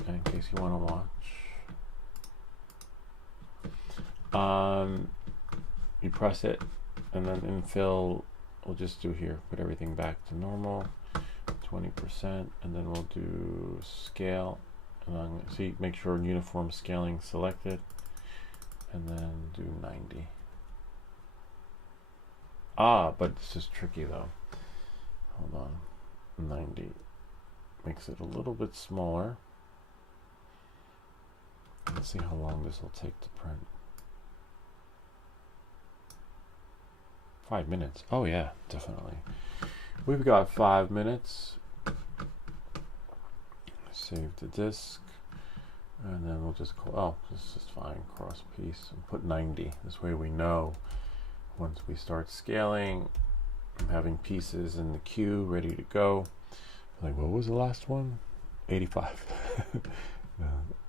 in case you want to watch. You press it and then infill we'll just do here, put everything back to normal, 20%, and then we'll do scale, and see, make sure uniform scaling selected, and then do 90. But this is tricky though. Hold on, 90 makes it a little bit smaller. Let's see how long this will take to print. 5 minutes. Oh yeah, definitely. We've got 5 minutes. Save the disk, and then we'll just call. Oh, this is fine. Cross piece and put 90. This way we know once we start scaling, I'm having pieces in the queue ready to go. Like, what was the last one? 85.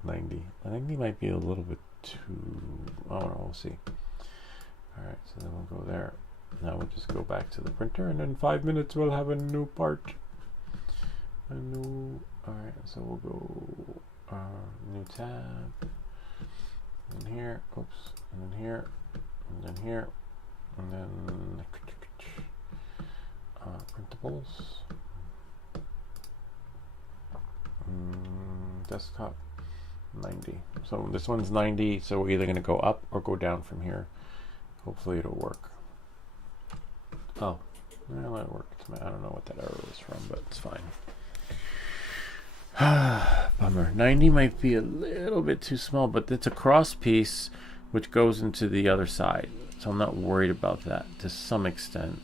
90. 90 might be a little bit too. Oh no, we'll see. All right, so then we'll go there. Now we'll just go back to the printer, and in 5 minutes we'll have a new part. A new. All right, so we'll go new tab, and here, oops, and then here, and then here, and then printables, desktop, 90. So this one's 90, so we're either going to go up or go down from here. Hopefully it'll work. Oh, well, that worked. I don't know what that error was from, but it's fine. Bummer. 90 might be a little bit too small, but it's a cross piece which goes into the other side, so I'm not worried about that to some extent,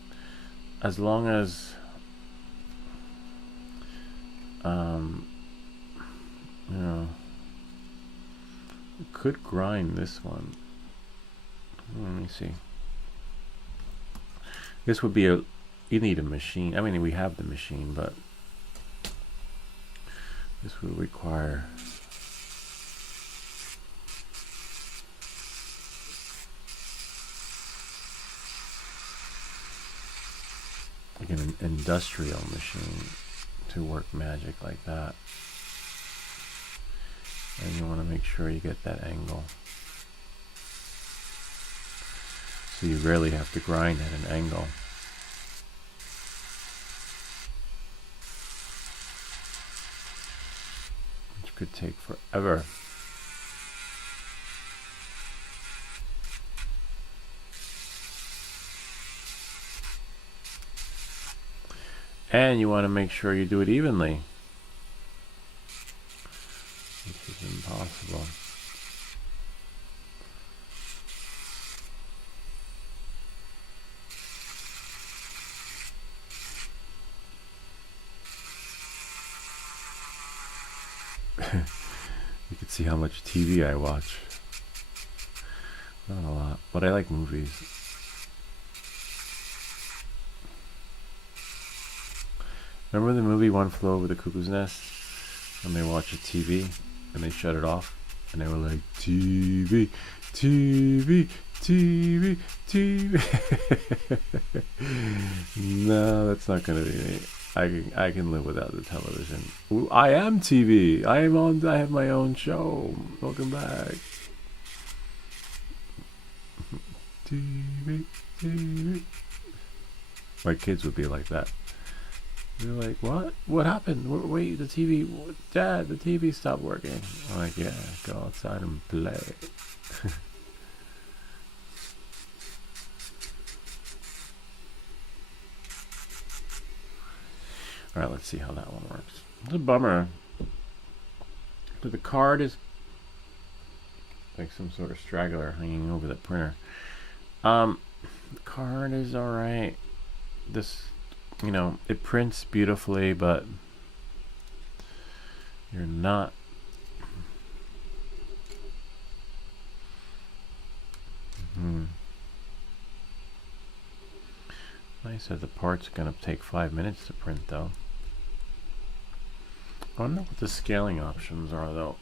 as long as you know, we could grind this one. Let me see. This would be you need a machine. I mean, we have the machine, but this would require like an industrial machine to work magic like that. And you want to make sure you get that angle. So you rarely have to grind at an angle. Which could take forever. And you want to make sure you do it evenly, which is impossible. You can see how much TV I watch. Not a lot, but I like movies. Remember the movie One Flew Over the Cuckoo's Nest? When they watch a TV and they shut it off and they were like, TV, TV, TV, TV. No, that's not gonna be me. I can live without the television. Ooh, I am TV. I have my own show. Welcome back. TV, TV. My kids would be like that. They're like, what? What happened? Wait, the TV, Dad, the TV stopped working. I'm like, yeah, go outside and play. Alright, let's see how that one works. It's a bummer. But the card is like some sort of straggler hanging over the printer. The card is alright. This, you know, it prints beautifully, but you're not Nice that the part's gonna take 5 minutes to print though. I wonder what the scaling options are though.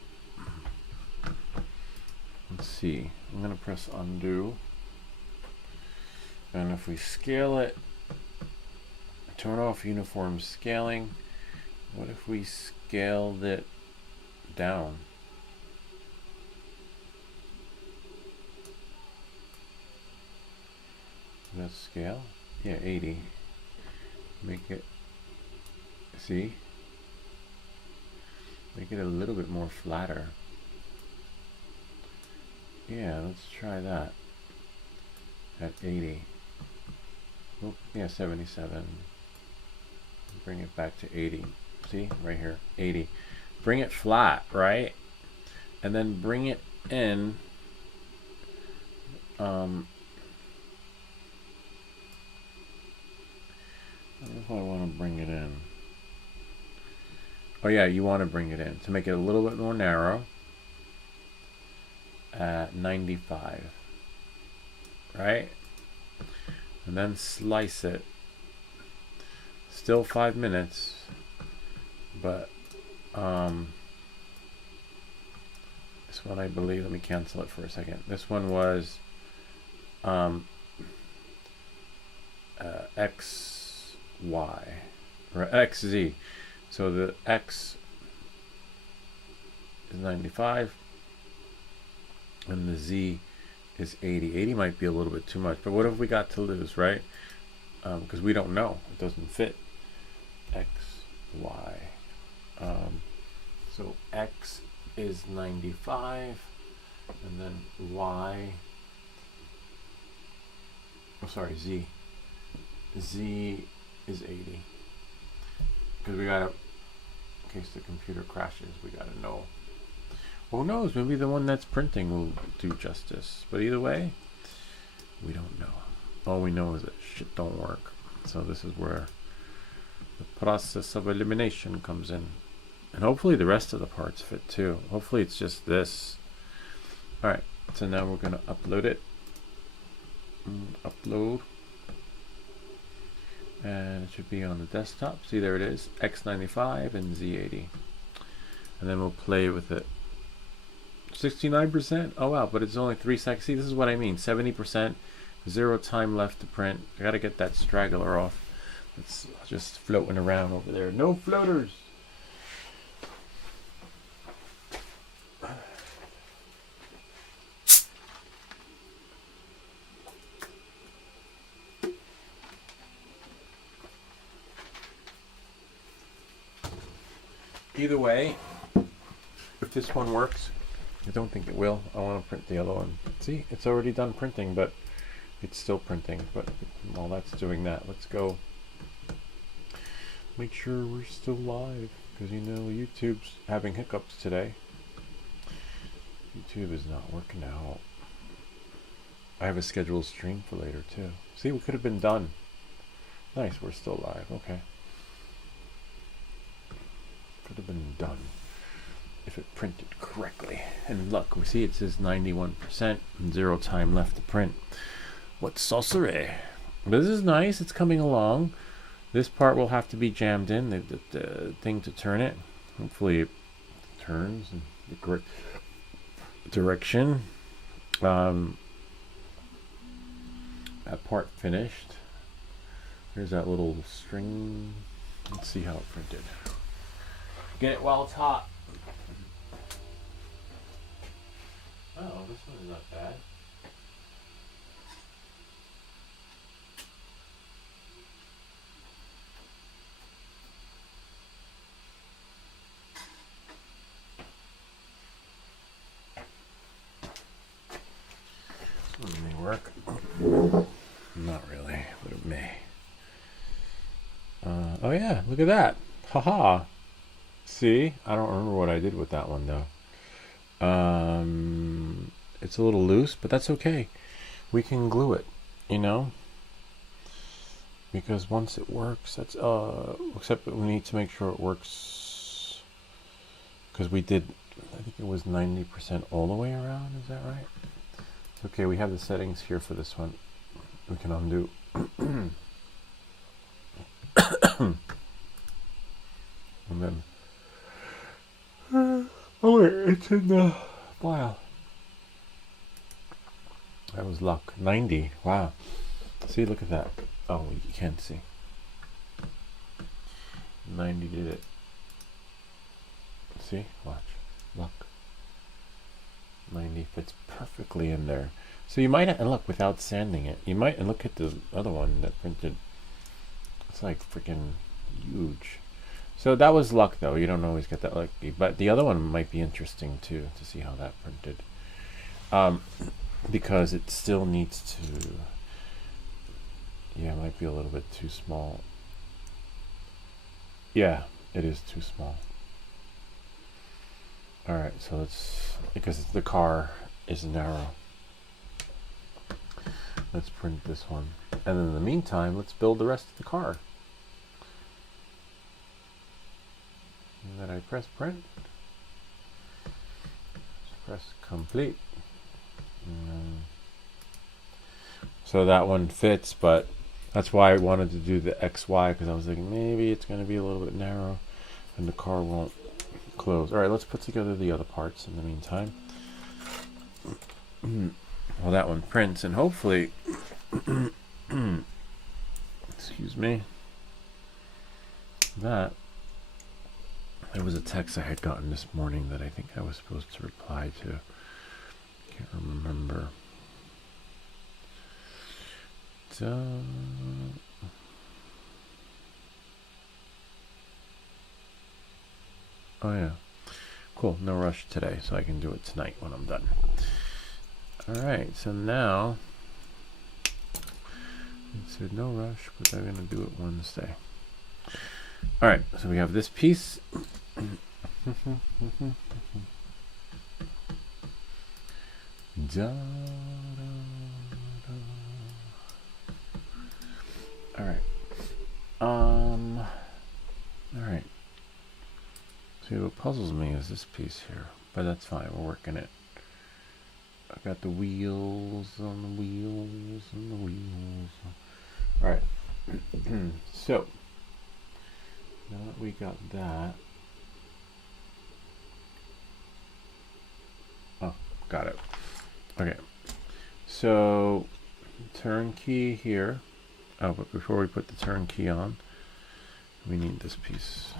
Let's see. I'm going to press undo. And if we scale it, turn off uniform scaling. What if we scaled it down? Does that scale? Yeah, 80. Make it, see? Make it a little bit more flatter. Yeah, let's try that. At 80. Oh, yeah, 77. Bring it back to 80. See, right here, 80. Bring it flat, right? And then bring it in. I don't know if I want to bring it in. Oh yeah, you want to bring it in to make it a little bit more narrow. At 95, right? And then slice it. Still 5 minutes, but this one I believe, let me cancel it for a second. This one was XY or XZ. So the X is 95 and the Z is 80. 80 might be a little bit too much, but what have we got to lose, right? Because we don't know. It doesn't fit. X, Y. So X is 95 and then Y, oh sorry, Z. Z is 80. Because we gotta, in case the computer crashes, we gotta know. Who knows, maybe the one that's printing will do justice. But either way, we don't know. All we know is that shit don't work. So this is where the process of elimination comes in. And hopefully the rest of the parts fit too. Hopefully it's just this. Alright, so now we're gonna upload it. Upload. And it should be on the desktop. See, there it is, X95 and Z80. And then we'll play with it. 69%? Oh wow, but it's only 3 seconds. See, this is what I mean. 70%, 0 time left to print. I gotta get that straggler off. It's just floating around over there. No floaters! Either way, if this one works, I don't think it will. I want to print the other one. See, it's already done printing, but it's still printing. But while that's doing that, let's go make sure we're still live. Because you know, YouTube's having hiccups today. YouTube is not working out. I have a scheduled stream for later too. See, we could have been done. Nice, we're still live. Okay. Could have been done if it printed correctly. And look, we see it says 91% and 0 time left to print. What sorcery! But this is nice. It's coming along. This part will have to be jammed in, the thing to turn it. Hopefully it turns in the correct direction. That part finished. Here's that little string. Let's see how it printed. Get it while it's hot. Oh, this one is not bad. This one may work. Not really, but it may. Oh yeah, look at that. Haha. See, I don't remember what I did with that one though. It's a little loose, but that's okay. We can glue it, you know, because once it works, that's except that we need to make sure it works, because we did, I think it was 90% all the way around. Is that right? It's okay. We have the settings here for this one. We can undo. And then Oh wait, it's in the file. That was luck. 90. Wow. See, look at that. Oh, you can't see. 90 did it. See? Watch. Look. 90 fits perfectly in there. So you might, and look, without sanding it, you might, and look at the other one that printed. It's like freaking huge. So that was luck, though. You don't always get that lucky. But the other one might be interesting, too, to see how that printed. Because it still needs to, yeah, it might be a little bit too small. Yeah, it is too small. Alright, so let's, because the car is narrow. Let's print this one. And in the meantime, let's build the rest of the car. And then I press print. Just press complete. So that one fits, but that's why I wanted to do the XY, because I was thinking maybe it's going to be a little bit narrow and the car won't close. Alright, let's put together the other parts in the meantime. Well, that one prints, and hopefully excuse me, that there was a text I had gotten this morning that I think I was supposed to reply to. Can't remember. Oh yeah, cool. No rush today, so I can do it tonight when I'm done. Alright, so now it said no rush, but I'm gonna do it Wednesday. Alright, so we have this piece. Alright. Alright. See, what puzzles me is this piece here, but that's fine, we're working it. I got the wheels on the wheels and the wheels. Alright. So, now that we got that. Oh, got it. Okay. So, turnkey here. Oh, but before we put the turnkey on, we need this piece.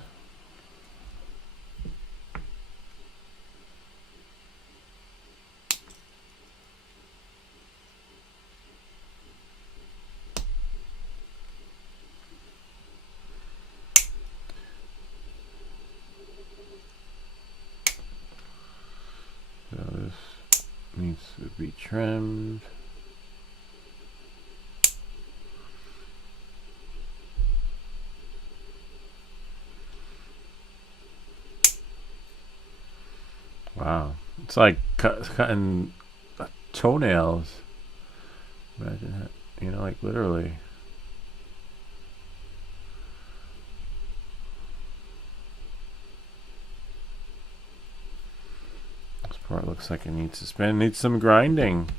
So this needs to be trimmed. Wow, it's like cutting toenails. Imagine that, you know, like literally. This part looks like it needs to spin, needs some grinding.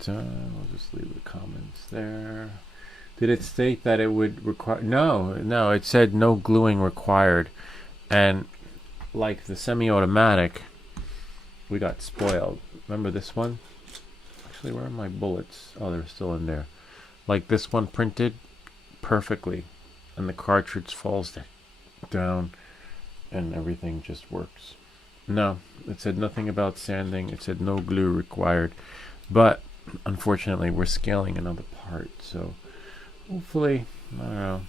So we'll just leave the comments there. Did it state that it would require? No, it said no gluing required. And like the semi-automatic, we got spoiled. Remember this one? Actually, where are my bullets? Oh, they're still in there. Like this one printed perfectly, and the cartridge falls down, and everything just works. No, it said nothing about sanding. It said no glue required. But unfortunately, we're scaling another part, so hopefully, I don't know.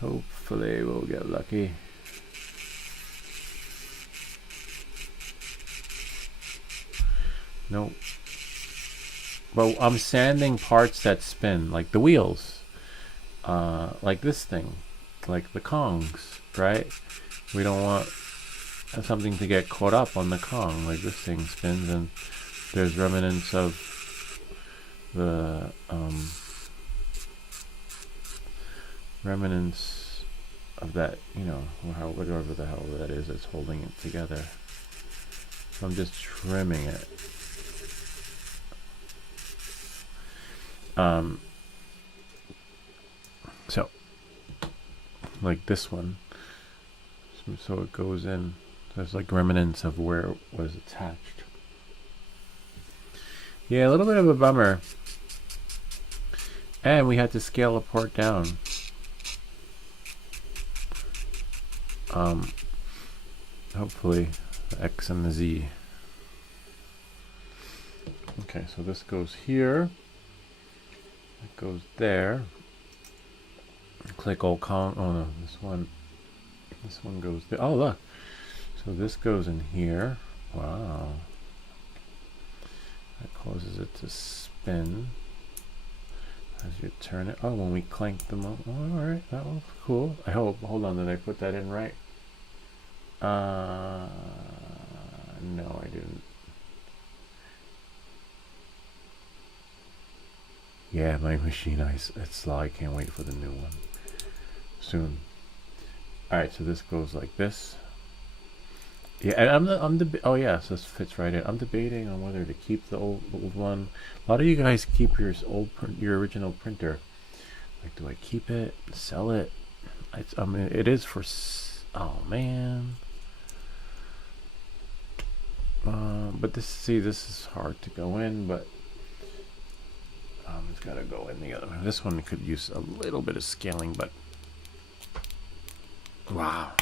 Hopefully, we'll get lucky. Nope. But I'm sanding parts that spin, like the wheels, like this thing, like the Kongs, right? We don't want something to get caught up on the Kong, like this thing spins, and there's remnants of the remnants of that, you know, whatever the hell that is that's holding it together. So I'm just trimming it. So like this one, So it goes in. There's like remnants of where it was attached. Yeah, a little bit of a bummer. And we had to scale the port down. Hopefully the X and the Z. Okay, so this goes here. It goes there. Click all oh no, this one goes there. Oh look. So this goes in here. Wow. That causes it to spin as you turn it. Oh, when we clank them up. Oh, alright, that was cool. I hope. Hold on, did I put that in right? No, I didn't. Yeah, my machine, it's slow. I can't wait for the new one. Soon. Alright, so this goes like this. Yeah, and oh yes, this fits right in. I'm debating on whether to keep the old one. A lot of you guys keep your original printer. Like, do I keep it, sell it? I mean, it is for. Oh man. But this is hard to go in, but it's got to go in the other one. This one could use a little bit of scaling, but wow.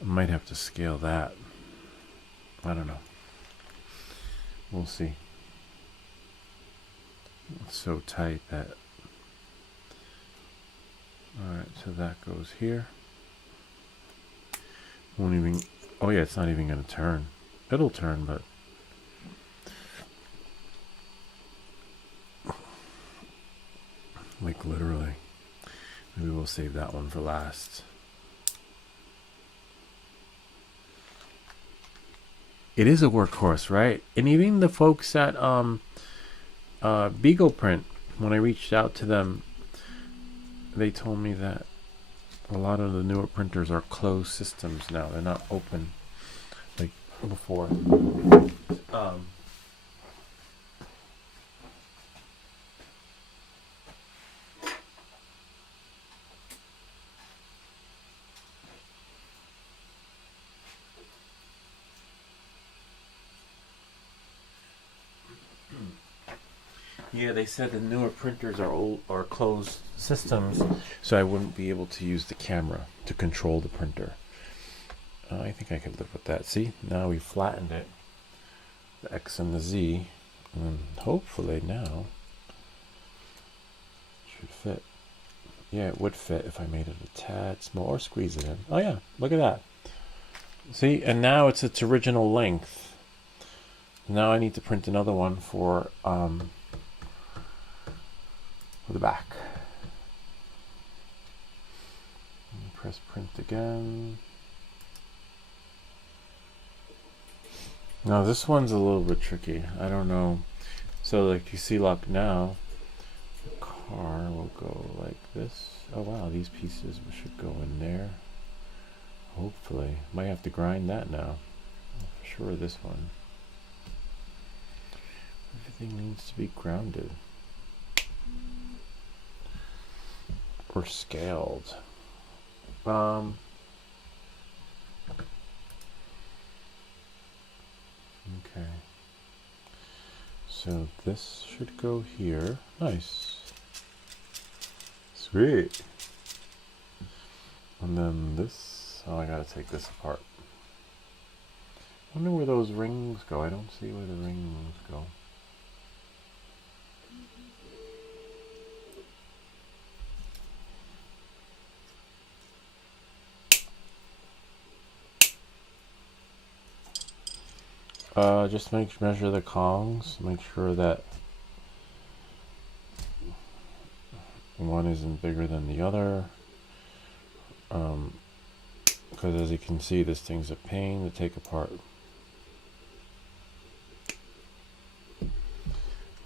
I might have to scale that. I don't know. We'll see. It's so tight that. Alright, so that goes here. Won't even. Oh, yeah, it's not even going to turn. It'll turn, but. Like, literally. Maybe we'll save that one for last. It is a workhorse, right? And even the folks at Beagle Print, when I reached out to them, they told me that a lot of the newer printers are closed systems now. They're not open like before. Yeah, they said the newer printers are closed systems, so I wouldn't be able to use the camera to control the printer. I think I could live with that. See, now we flattened it, the X and the Z, and hopefully now it should fit. Yeah, it would fit if I made it a tad small or squeeze it in. Oh yeah, look at that. See, and now it's its original length. Now I need to print another one for the back. Press print again. Now this one's a little bit tricky. I don't know. So like you see, look now, the car will go like this. Oh wow, these pieces should go in there. Hopefully. Might have to grind that now. For sure this one. Everything needs to be grounded. Or scaled. Okay. So this should go here. Nice. Sweet. And then this, oh, I gotta take this apart. I wonder where those rings go. I don't see where the rings go. Just measure the Kongs, make sure that one isn't bigger than the other. Because as you can see, this thing's a pain to take apart.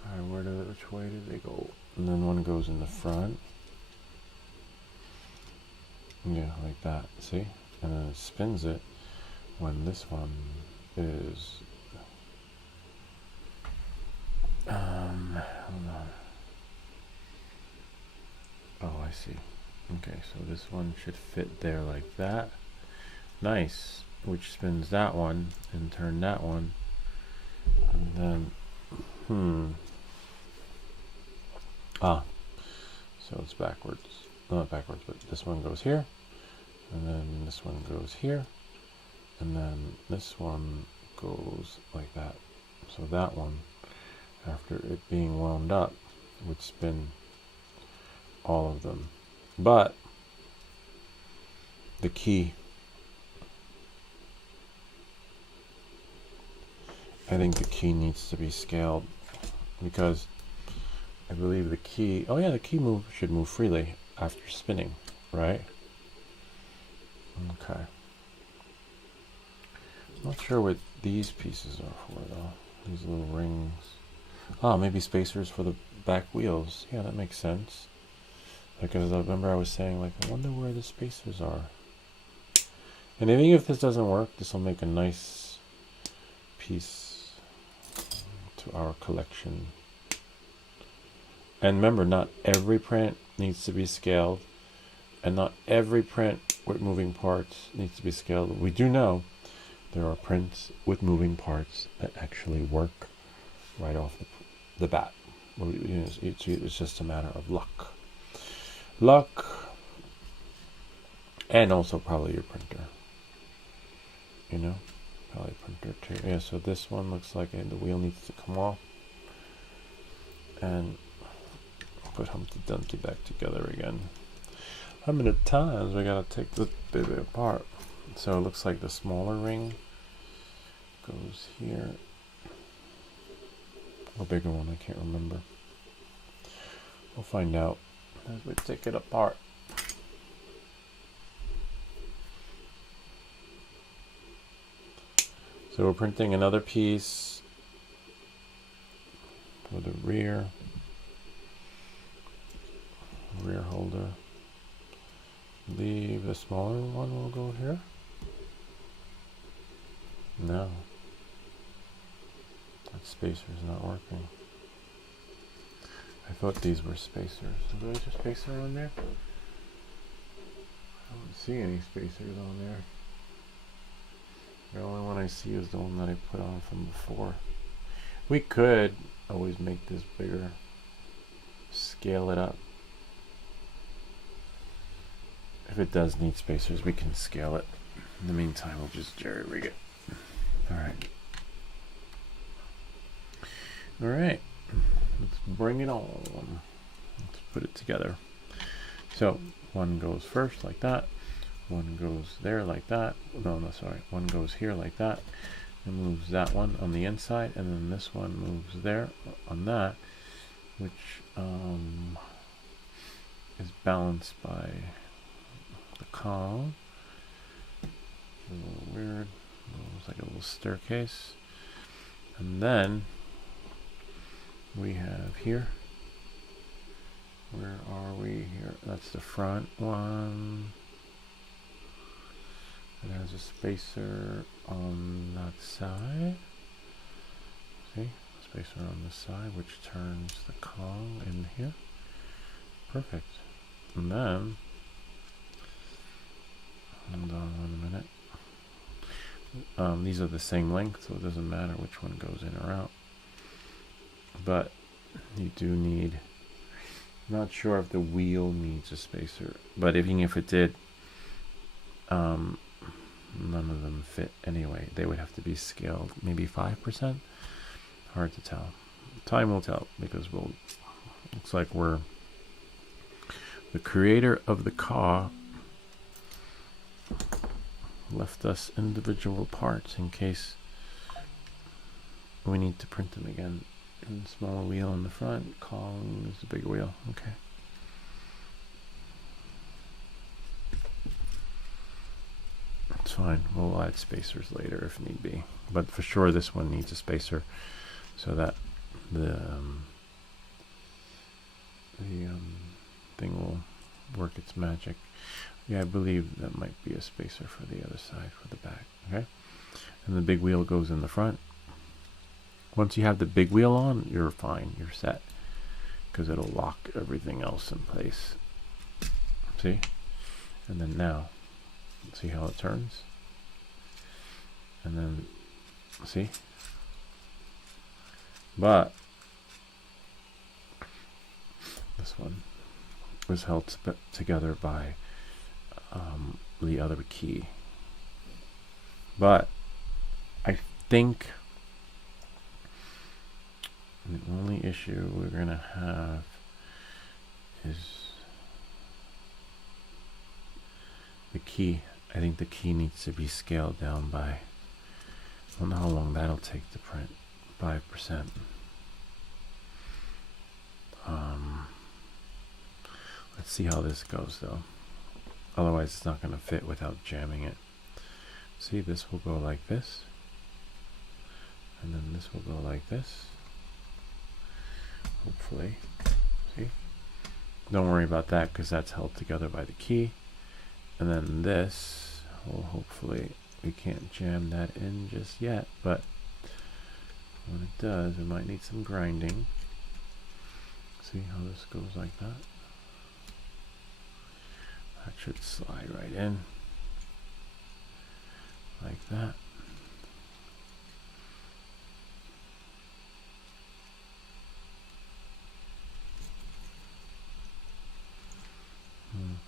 Alright, which way did they go? And then one goes in the front. Yeah, like that, see? And then it spins it when this one is hold on. Oh, I see. Okay, so this one should fit there like that. Nice. Which spins that one and turn that one. And then, so it's backwards. Not backwards, but this one goes here. And then this one goes here. And then this one goes like that. So that one, after it being wound up, would spin all of them. But the key, I think the key needs to be scaled, because I believe the key, oh yeah, the key should move freely after spinning, right? Okay. Not sure what these pieces are for though. These little rings. Oh, maybe spacers for the back wheels. Yeah, that makes sense. Because I remember I was saying, like, I wonder where the spacers are. And I think if this doesn't work, this will make a nice piece to our collection. And remember, not every print needs to be scaled, and not every print with moving parts needs to be scaled. We do know there are prints with moving parts that actually work right off the bat. It's just a matter of luck. And also probably your printer. You know, probably printer too. Yeah, so this one looks like the wheel needs to come off. And put Humpty Dumpty back together again. How many times we gotta take this baby apart? So it looks like the smaller ring goes here. Or bigger one, I can't remember. We'll find out as we take it apart. So we're printing another piece for the rear holder. Leave the smaller one will go here. No, that spacer's not working. I thought these were spacers. Is there a spacer on there? I don't see any spacers on there. The only one I see is the one that I put on from before. We could always make this bigger, scale it up. If it does need spacers, we can scale it. In the meantime, we'll just jerry rig it. Alright, let's bring it on. Let's put it together. So one goes first like that, one goes there like that. No, sorry, one goes here like that, and moves that one on the inside, and then this one moves there on that, which is balanced by the column. A little weird. It's like a little staircase. And then we have here. Where are we here? That's the front one. It has a spacer on that side. See? Spacer on the side, which turns the column in here. Perfect. And then, hold on 1 minute. These are the same length, so it doesn't matter which one goes in or out. But you do need, not sure if the wheel needs a spacer, but even if it did, none of them fit anyway. They would have to be scaled, maybe 5%. Hard to tell. Time will tell, because looks like we're the creator of the car left us individual parts in case we need to print them again. And smaller wheel in the front, column is the bigger wheel. Okay. That's fine. We'll add spacers later if need be. But for sure this one needs a spacer so that the thing will work its magic. Yeah, I believe that might be a spacer for the other side, for the back. Okay, and the big wheel goes in the front. Once you have the big wheel on, you're fine. You're set, because it'll lock everything else in place. See? And then now, see how it turns? And then, see? But this one was held together by the other key. But I think the only issue we're gonna have is the key. I think the key needs to be scaled down by, I don't know how long that'll take to print, 5%. Let's see how this goes though. Otherwise it's not going to fit without jamming it. See, this will go like this. And then this will go like this. Hopefully. See? Don't worry about that because that's held together by the key. And then this will hopefully, we can't jam that in just yet, but when it does, it might need some grinding. See how this goes like that? That should slide right in. Like that.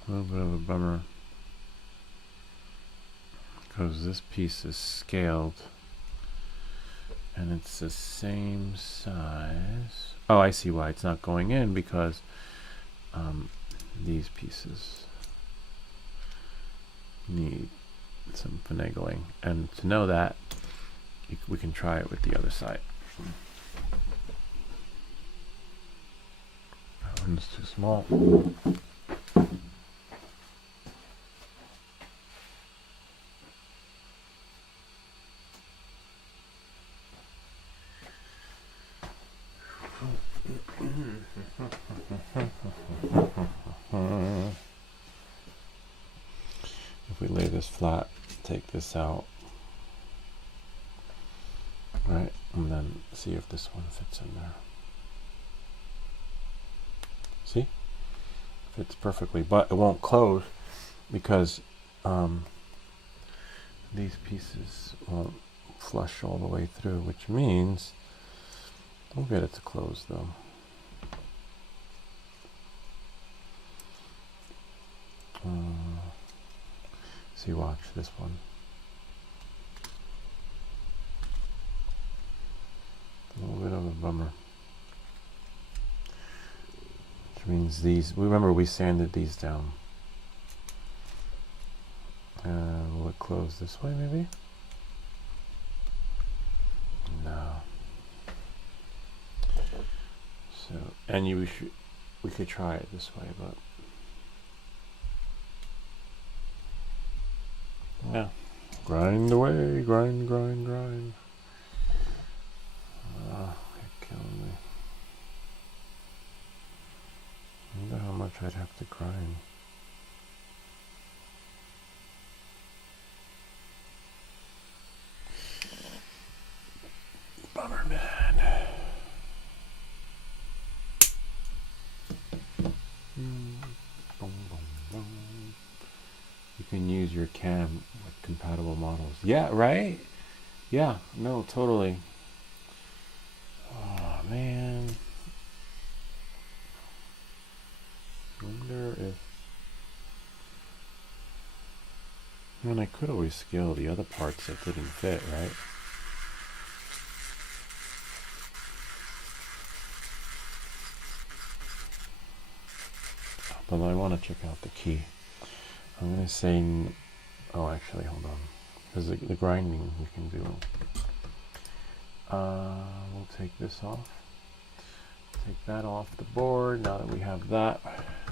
A little bit of a bummer, because this piece is scaled and it's the same size. Oh, I see why it's not going in, because these pieces need some finagling, and to know that, we can try it with the other side. That one's too small. If we lay this flat, take this out, right, and then see if this one fits in there. See? Fits perfectly, but it won't close because these pieces won't flush all the way through, which means we'll get it to close though. See, watch this one. A little bit of a bummer. Which means these, remember we sanded these down. Will it close this way maybe? No. So, and we could try it this way, but yeah, grind away, grind. You're killing me. I wonder how much I'd have to grind. Bummer, man. Boom, boom, boom. You can use your cam with compatible models. Yeah, right? Yeah, no, totally. Oh, man. Wonder if... Man, I could always scale the other parts that didn't fit, right? But I want to check out the key. I'm going to say... Oh, actually, hold on. Because the grinding we can do. We'll take this off. Take that off the board. Now that we have that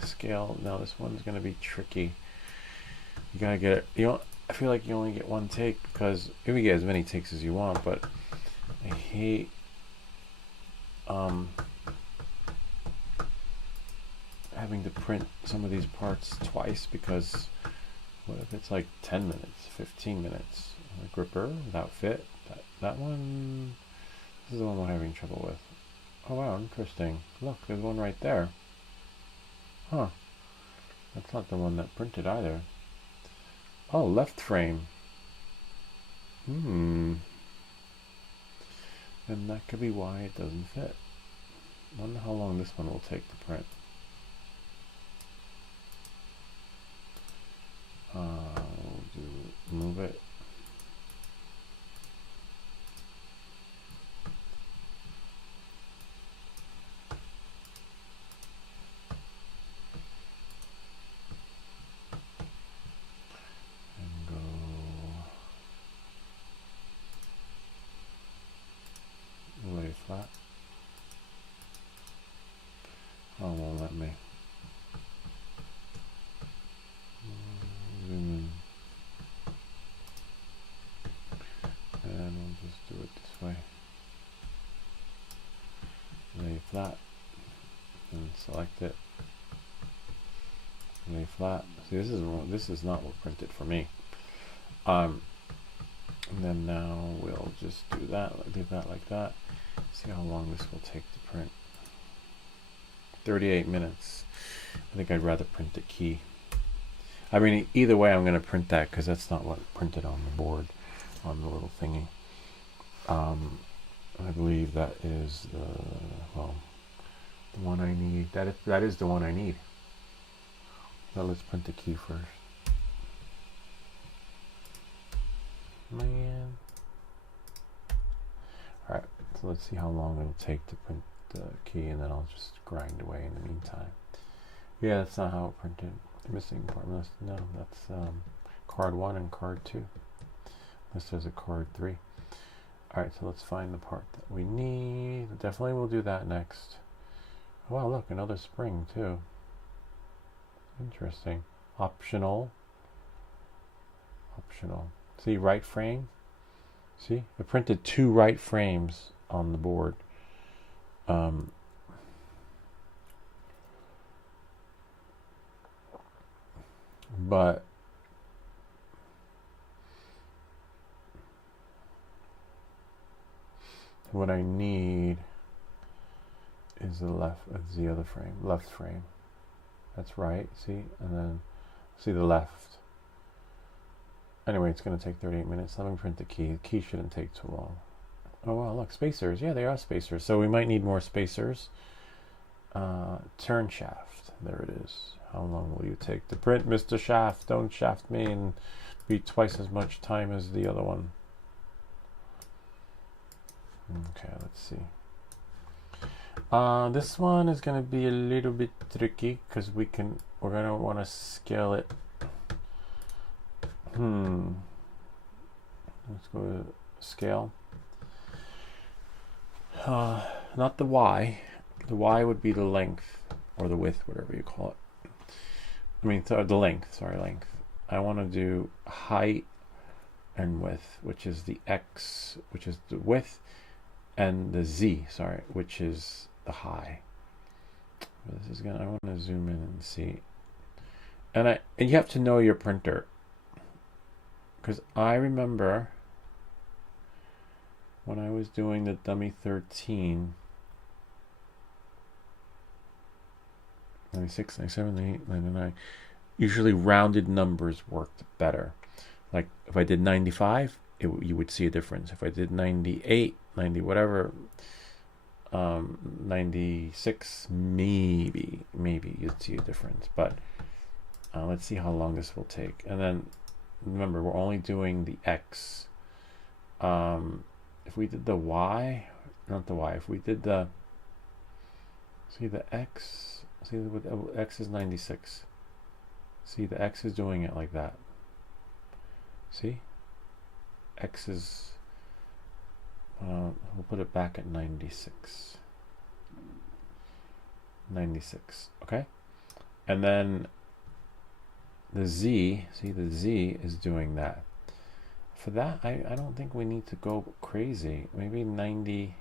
scale, now this one's going to be tricky. You got to get it. You know, I feel like you only get one take because you can get as many takes as you want, but I hate having to print some of these parts twice, because what if it's like 10 minutes, 15 minutes? A gripper without fit. That one, this is the one we're having trouble with. Oh wow, interesting. Look, there's one right there. Huh. That's not the one that printed either. Oh, left frame. And that could be why it doesn't fit. Wonder how long this one will take to print. Move it. And go lay flat. Oh, it won't let me. Zoom in. And we'll just do it this way. Lay flat. And select it. Lay flat. See, this is not what printed for me. And then now we'll just do that like that. See how long this will take to print. 38 minutes. I think I'd rather print the key. I mean, either way, I'm going to print that because that's not what printed on the board, on the little thingy. I believe that is the one I need. That is the one I need. Now let's print the key first. Man. Alright, so let's see how long it'll take to print the key, and then I'll just grind away in the meantime. Yeah, that's not how it printed. Missing part. No, that's card 1 and card 2. Unless there's a card 3. Alright, so let's find the part that we need. Definitely we'll do that next. Oh, wow, look, another spring too. Interesting. Optional. See, right frame. See, I printed 2 right frames on the board. But what I need is the other frame, left frame. That's right, see, and then see the left. Anyway, it's going to take 38 minutes. Let me print the key. The key shouldn't take too long. Oh wow, look, spacers. Yeah, they are spacers. So we might need more spacers. Turn shaft. There it is. How long will you take to print, Mr. Shaft? Don't shaft me and be twice as much time as the other one. Okay, let's see. This one is going to be a little bit tricky because we're going to want to scale it. Let's go to scale. Not the Y. The Y would be the length or the width, whatever you call it. I mean, the length, sorry, length. I want to do height and width, which is the X, which is the width, and the Z, sorry, which is the high. This is I want to zoom in and see. And you have to know your printer. Because I remember when I was doing the dummy 13, 96, 97, 98, 99, usually rounded numbers worked better. Like if I did 95, you would see a difference. If I did 98, 90, whatever, 96, maybe you'd see a difference. But let's see how long this will take. And then remember, we're only doing the X. If we did the Y, not the Y, if we did the, see the X, see the X is 96. See, the X is doing it like that. See? X is, we'll put it back at 96. 96, okay? And then the Z, see the Z is doing that. For that, I don't think we need to go crazy. Maybe 90,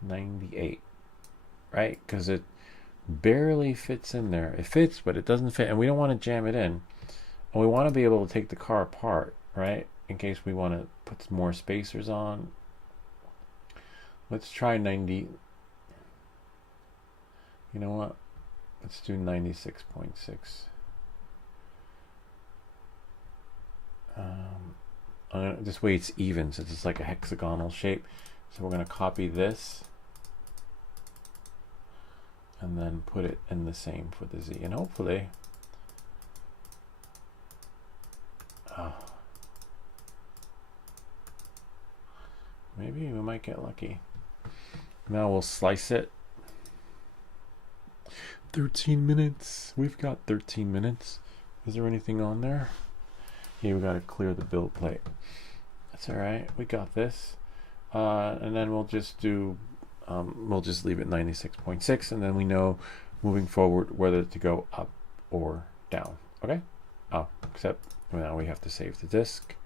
98, right? Because it barely fits in there. It fits, but it doesn't fit, and we don't want to jam it in. And we want to be able to take the car apart, right? In case we want to put some more spacers on. Let's try 90. You know what? Let's do 96.6. This way it's even, since it's like a hexagonal shape. So we're going to copy this and then put it in the same for the Z. And hopefully, maybe we might get lucky. Now we'll slice it. 13 minutes. We've got 13 minutes. Is there anything on there? Yeah, we got to clear the build plate. That's all right. We got this. And then we'll just do, we'll just leave it 96.6, and then we know moving forward whether to go up or down. Okay? Oh, except now we have to save the disk.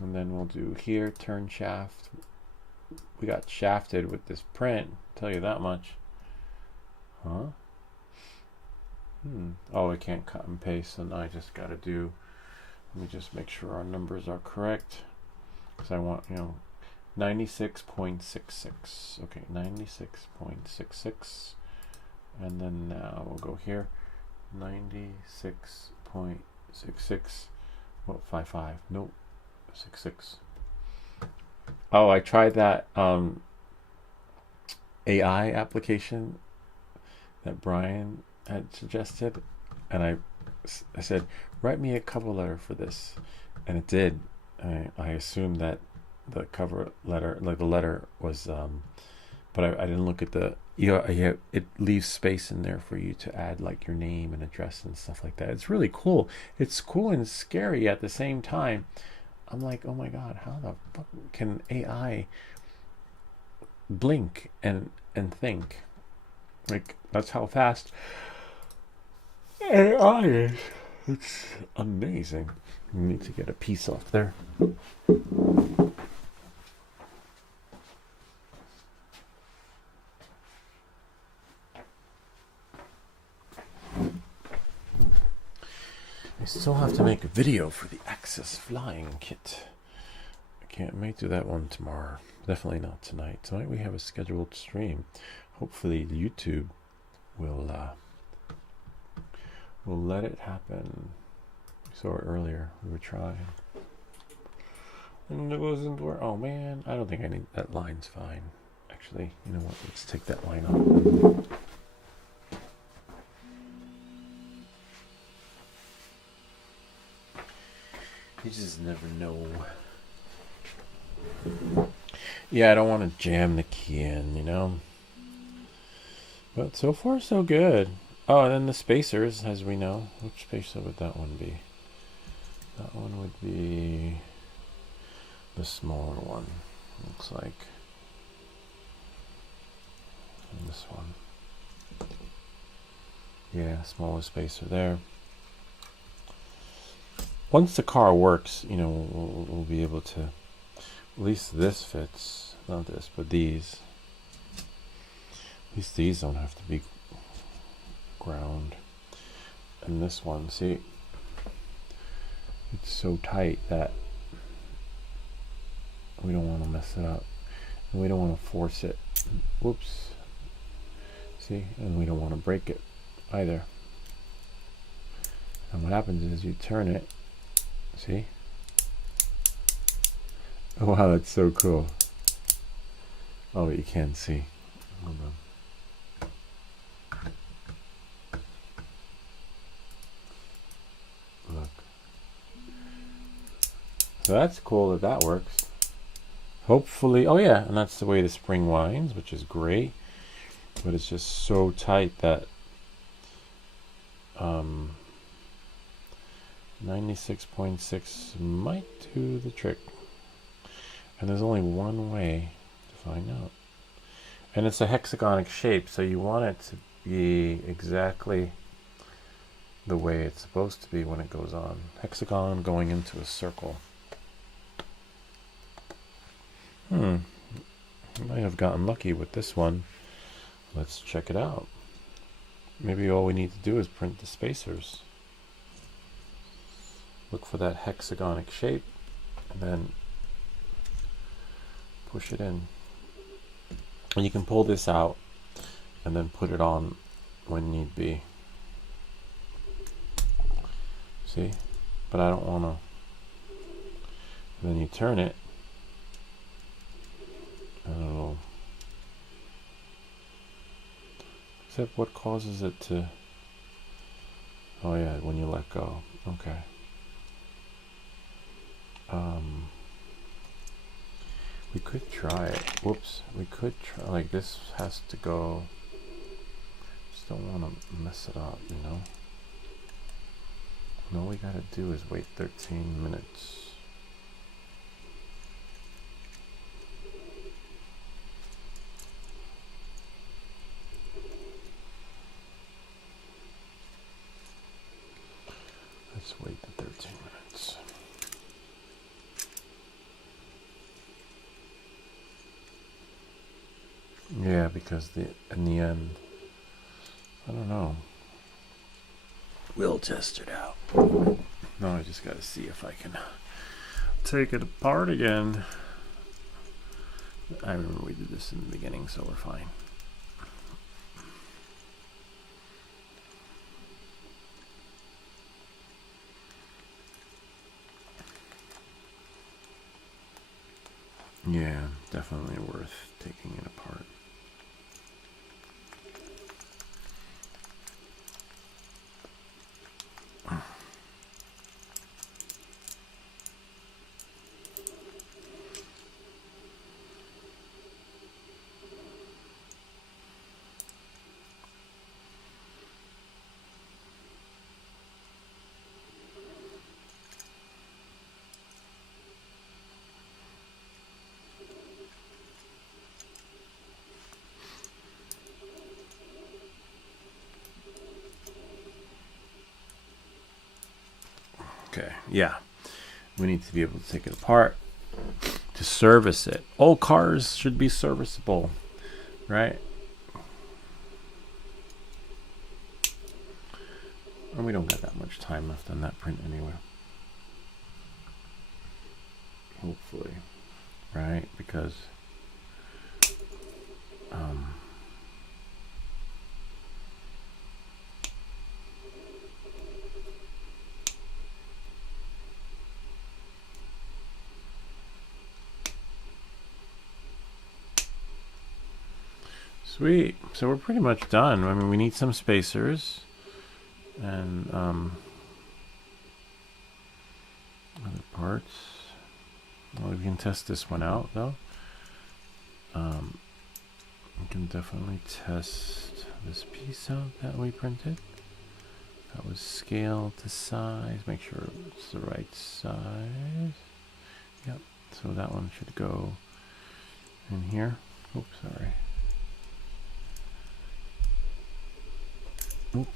And then we'll do here, turn shaft. We got shafted with this print, tell you that much. Huh? Oh, I can't cut and paste, and I just got to do, let me just make sure our numbers are correct, because I want, 96.66. Okay, 96.66. And then now we'll go here, 96.66. What, 55? Nope, 66. Oh, I tried that AI application that Brian had suggested, and I said, write me a cover letter for this, and it did. I assumed that the cover letter, like the letter was, but I didn't look at the, it leaves space in there for you to add like your name and address and stuff like that. It's really cool. It's cool and scary at the same time. I'm like, oh my God, how the fuck can AI blink and think? Like, that's how fast AI is. It's amazing. You need to get a piece off there. I still have to make a video for the Axis flying kit. I may do that one tomorrow. Definitely not tonight. Tonight we have a scheduled stream. Hopefully YouTube will let it happen. We saw it earlier. We were trying, and it wasn't working. Oh man, I don't think I need that. Line's fine. Actually, you know what? Let's take that line off. You just never know. Yeah, I don't want to jam the key in, But so far, so good. Oh, and then the spacers, as we know. Which spacer would that one be? That one would be the smaller one, looks like. And this one. Yeah, smaller spacer there. Once the car works, we'll be able to, at least this fits, not this, but these. At least these don't have to be ground. And this one, see, it's so tight that we don't want to mess it up. And we don't want to force it. Whoops. See, and we don't want to break it either. And what happens is you turn it. See? Oh, wow, that's so cool. Oh, but you can't see. Hold on. Look. So that's cool that works. Hopefully, oh yeah, and that's the way the spring winds, which is great. But it's just so tight that 96.6 might do the trick. And there's only one way to find out. And it's a hexagonic shape, so you want it to be exactly the way it's supposed to be when it goes on. Hexagon going into a circle. I might have gotten lucky with this one. Let's check it out. Maybe all we need to do is print the spacers. Look for that hexagonic shape and then push it in. And you can pull this out and then put it on when need be. See? But I don't want to. Then you turn it, and it'll. Except what causes it to. Oh yeah, when you let go. Okay. We could try it. Whoops. We could try. Like this has to go. Just don't want to mess it up, you know. And all we gotta do is wait 13 minutes. Let's wait the 13 minutes. Yeah, because in the end, I don't know. We'll test it out. No, I just got to see if I can take it apart again. I remember we did this in the beginning, so we're fine. Yeah, definitely worth taking it apart. Okay, yeah. We need to be able to take it apart to service it. All cars should be serviceable, right? And we don't got that much time left on that print anyway. Hopefully, right? Because sweet. So we're pretty much done. I mean, we need some spacers and other parts. Well, we can test this one out though. We can definitely test this piece out that we printed. That was scaled to size. Make sure it's the right size. Yep. So that one should go in here. Oops, sorry. Oops.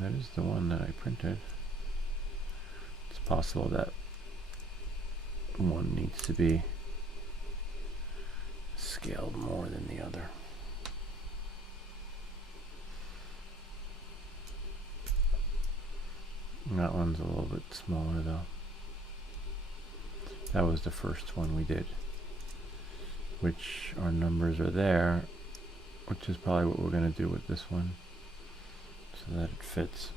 That is the one that I printed. It's possible that one needs to be scaled more than the other. And that one's a little bit smaller though. That was the first one we did, which our numbers are there, which is probably what we're going to do with this one so that it fits.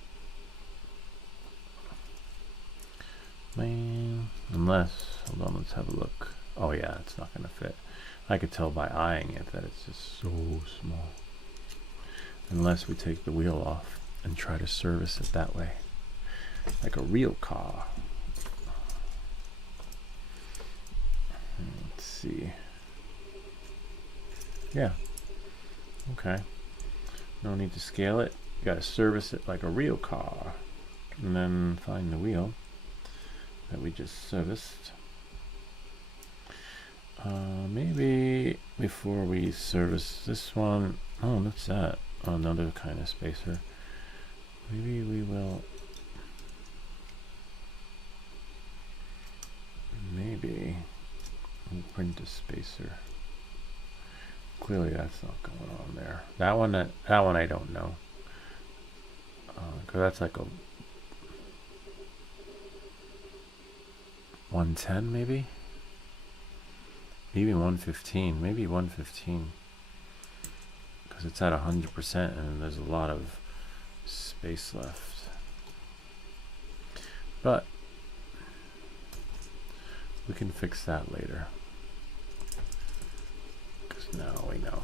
Man, unless, hold on, let's have a look. Oh yeah, it's not going to fit. I could tell by eyeing it that it's just so small. Unless we take the wheel off and try to service it that way, like a real car. Let's see. Yeah. Okay. No need to scale it. You gotta service it like a real car. And then find the wheel that we just serviced. Maybe before we service this one, oh, what's that? Oh, another kind of spacer. Maybe we will. Maybe we'll print a spacer. Clearly, that's not going on there. That one I don't know. Cause that's like a 110 maybe. Maybe 115. Maybe 115. because it's at 100% and there's a lot of space left. But we can fix that later, because now we know.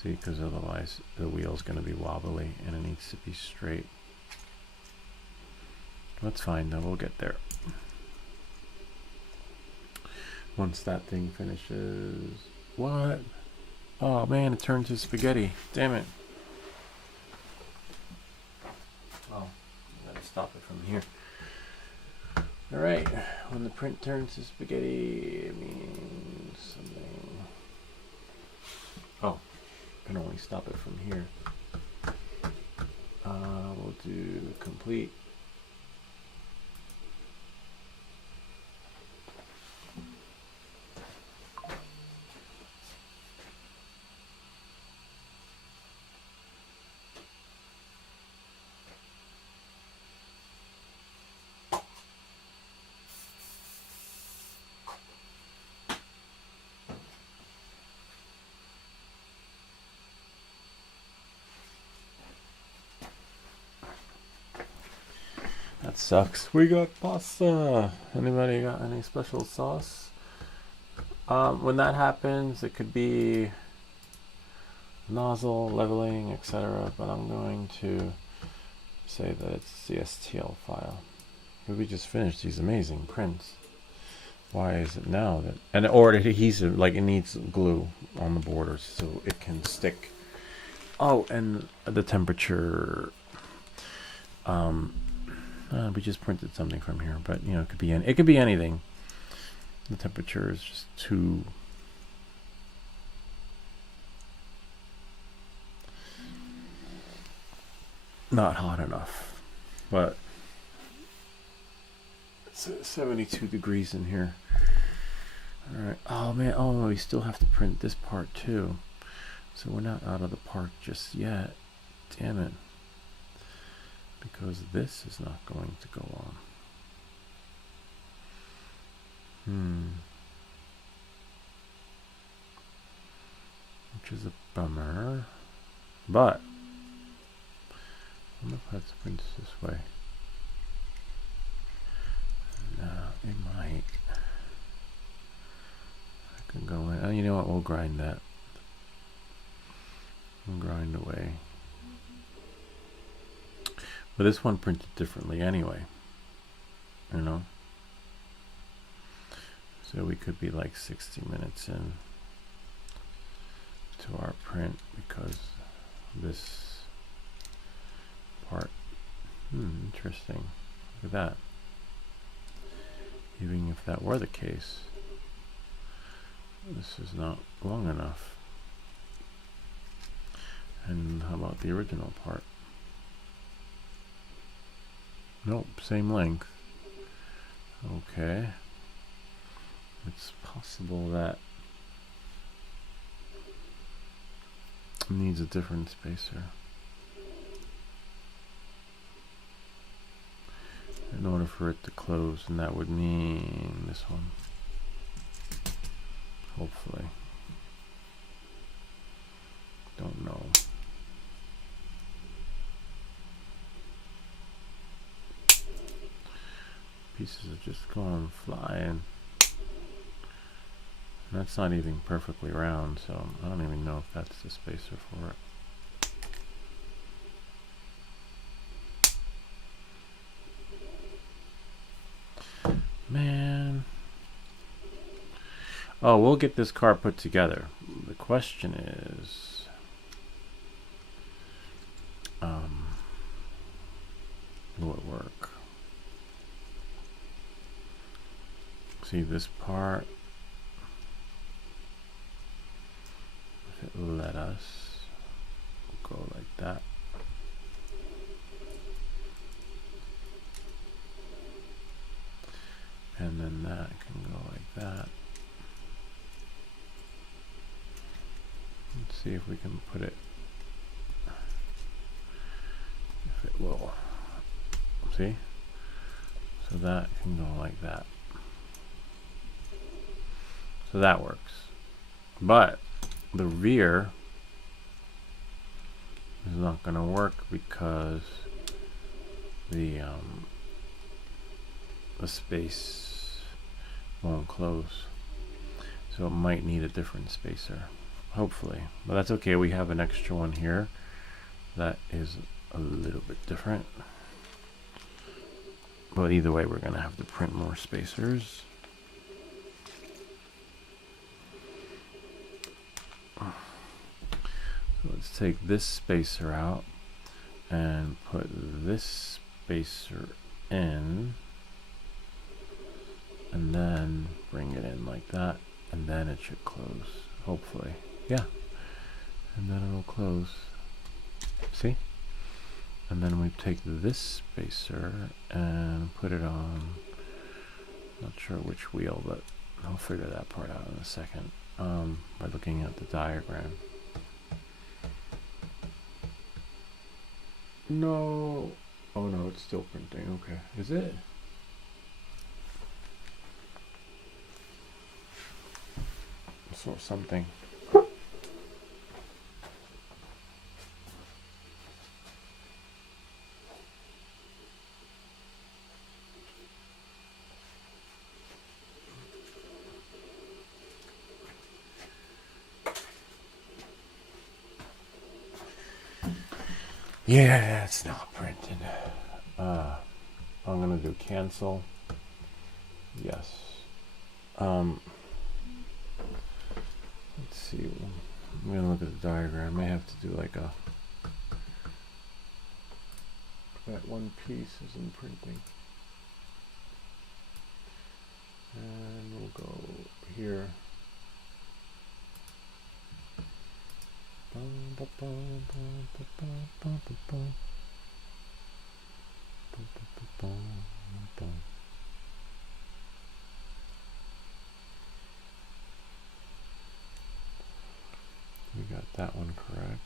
See, because otherwise the wheel's going to be wobbly and it needs to be straight. That's fine though, we'll get there. Once that thing finishes. What? Oh man, it turned to spaghetti. Damn it. Oh, I gotta stop it from here. Alright, when the print turns to spaghetti, it means something. Oh, I can only stop it from here. We'll do complete. That sucks. We got pasta. Anybody got any special sauce? When that happens, it could be nozzle, leveling, etc. But I'm going to say that it's the STL file. We just finished these amazing prints. Why is it now that... And or adhesive, like it needs glue on the borders so it can stick. Oh, and the temperature... we just printed something from here, but you know, it could be anything. The temperature is just too not hot enough. But it's 72 degrees in here. All right. Oh man. Oh, we still have to print this part too. So we're not out of the park just yet. Damn it. Because this is not going to go on. Which is a bummer. But I wonder if that's printed this way. No, it might. I can go in. Oh, you know what? We'll grind that. We'll grind away. But this one printed differently anyway, you know. So we could be like 60 minutes in to our print because this part. Interesting. Look at that. Even if that were the case, this is not long enough. And how about the original part? Nope, same length. Okay. It's possible that it needs a different spacer in order for it to close, and that would mean this one. Hopefully. Don't know. Pieces are just going flying. And that's not even perfectly round, so I don't even know if that's the spacer for it. Man. Oh, we'll get this car put together. The question is, will it work? See this part, if it let us, we'll go like that. And then that can go like that. Let's see if we can put it, if it will. See? So that can go like that. So that works. But the rear is not going to work because the space won't close. So it might need a different spacer, hopefully. But that's okay, we have an extra one here that is a little bit different. But either way, we're going to have to print more spacers. So let's take this spacer out and put this spacer in. And then bring it in like that. And then it should close, hopefully. Yeah. And then it'll close. See? And then we take this spacer and put it on, not sure which wheel, but I'll figure that part out in a second by looking at the diagram. No. Oh no, it's still printing. Okay. Is it? So something. Yeah, it's not printed. I'm gonna do cancel. Yes. Let's see. I'm gonna look at the diagram. I have to do like a. That one piece isn't printing. And we'll go here. We got that one correct.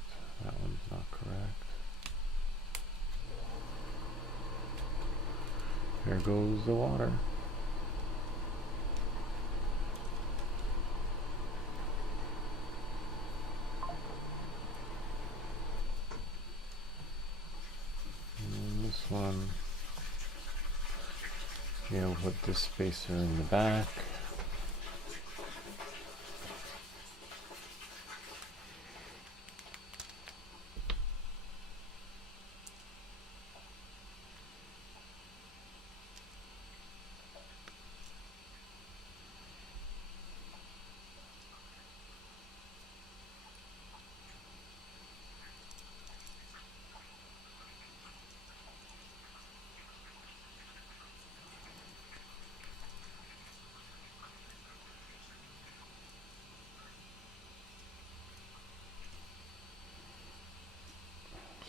That one's not correct. There goes the water. One. Yeah, we'll put this spacer in the back.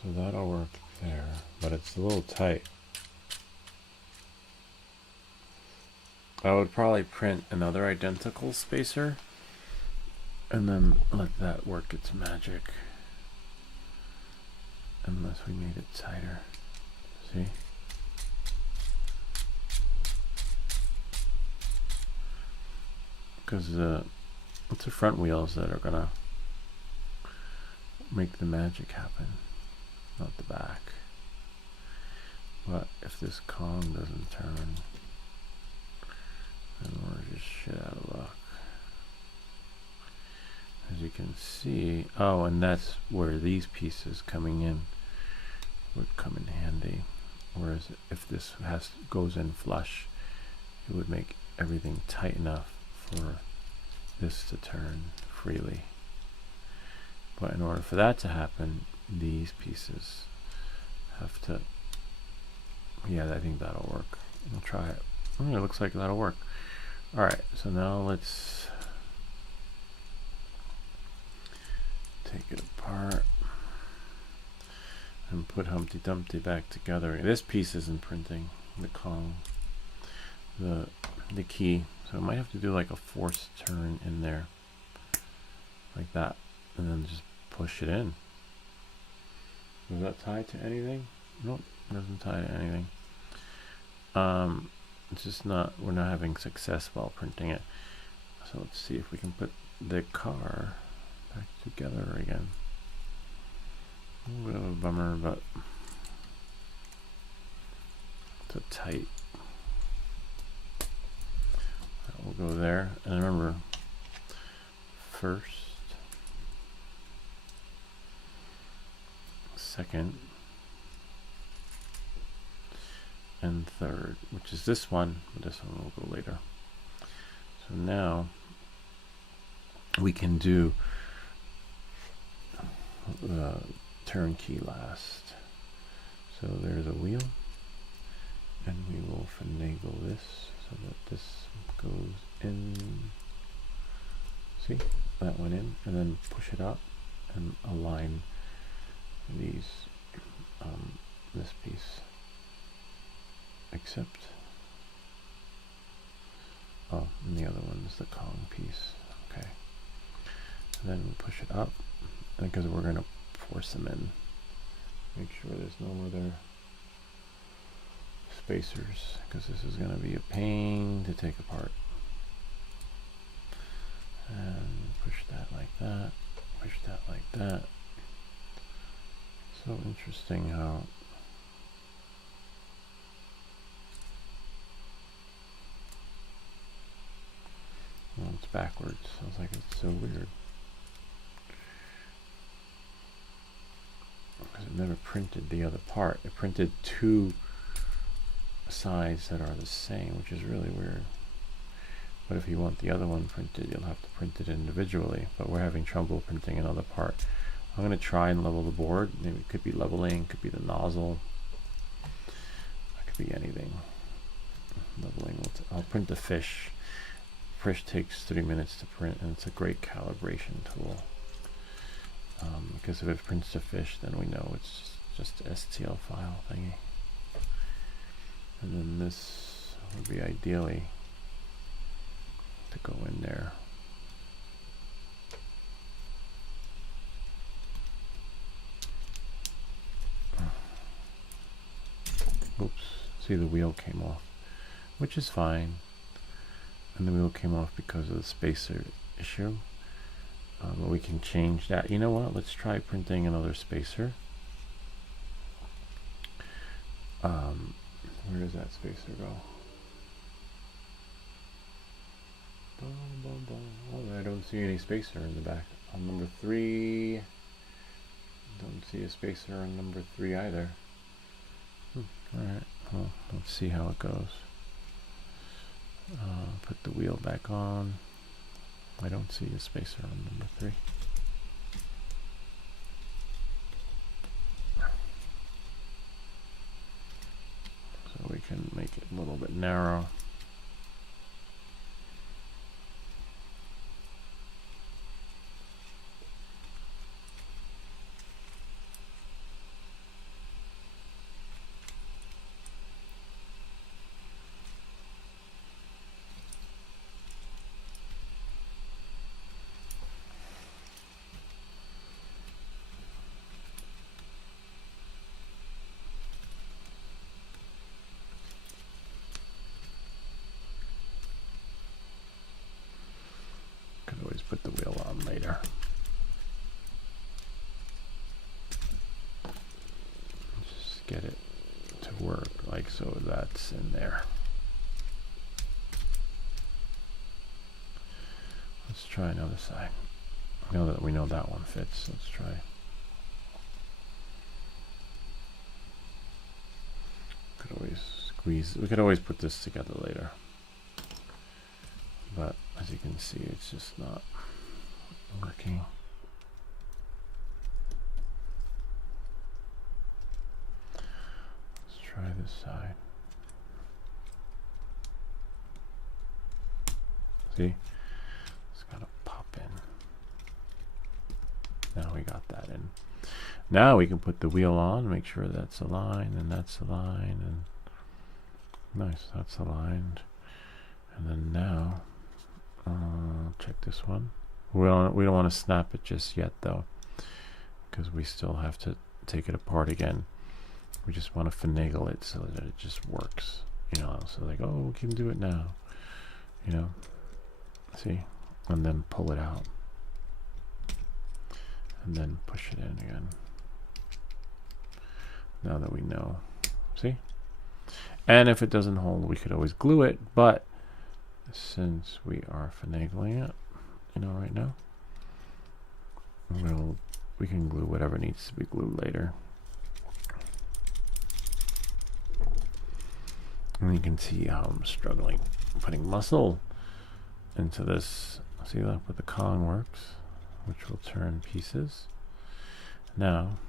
So that'll work there, but it's a little tight. I would probably print another identical spacer and then let that work its magic. Unless we made it tighter. See? Because it's the front wheels that are gonna make the magic happen, not the back. But if this Kong doesn't turn, then we're just shit out of luck. As you can see, oh, and that's where these pieces coming in would come in handy. Whereas if this goes in flush, it would make everything tight enough for this to turn freely. But in order for that to happen, these pieces have to, yeah, I think that'll work. We'll try it. Oh, it looks like that'll work. Alright, so now let's take it apart and put Humpty Dumpty back together. This piece isn't printing, the Kong, the key, so I might have to do like a forced turn in there, like that, and then just push it in. Is that tied to anything? Nope, it doesn't tie to anything. It's just not, we're not having success while printing it. So let's see if we can put the car back together again. A little bit of a bummer, but so tight. That will go there. And remember, first, second, and third, which is this one, but this one will go later. So now we can do the turnkey last. So there's a wheel, and we will finagle this so that this goes in. See, that went in, and then push it up and align these, this piece. Except, oh, and the other one is the Kong piece. Okay, and then we push it up because we're going to force them in. Make sure there's no other spacers, because this is going to be a pain to take apart. And push that like that, push that like that. So interesting how well, it's backwards. Sounds like it's so weird. Because it never printed the other part. It printed two sides that are the same, which is really weird. But if you want the other one printed, you'll have to print it individually. But we're having trouble printing another part. I'm going to try and level the board. Maybe it could be leveling, could be the nozzle. It could be anything. Leveling. I'll print the fish. Fish takes 3 minutes to print, and it's a great calibration tool. Because if it prints the fish, then we know it's just STL file thingy. And then this would be ideally to go in there. Oops, see, the wheel came off, which is fine. And the wheel came off because of the spacer issue. But we can change that. You know what? Let's try printing another spacer. Where does that spacer go? Oh, I don't see any spacer in the back. On number 3, don't see a spacer on number 3 either. Alright, well, let's see how it goes. Put the wheel back on. I don't see a spacer on number 3. So we can make it a little bit narrow. Could always put the wheel on later. Just get it to work like so. That's in there. Let's try another side. Now that we know that one fits, let's try. Could always squeeze. We could always put this together later. But as you can see, it's just not working. Let's try this side. See? It's gotta pop in. Now we got that in. Now we can put the wheel on, make sure that's aligned, and that's aligned, and nice, that's aligned. And then now, check this one. We don't want to snap it just yet though, because we still have to take it apart again. We just want to finagle it so that it just works, you know. So like, oh, we can do it now, you know. See, and then pull it out. and then push it in again. Now that we know. See? And if it doesn't hold, we could always glue it, but since we are finagling it, right now, we can glue whatever needs to be glued later. And you can see how I'm struggling putting muscle into this. See that with the Kong works, which will turn pieces. Now,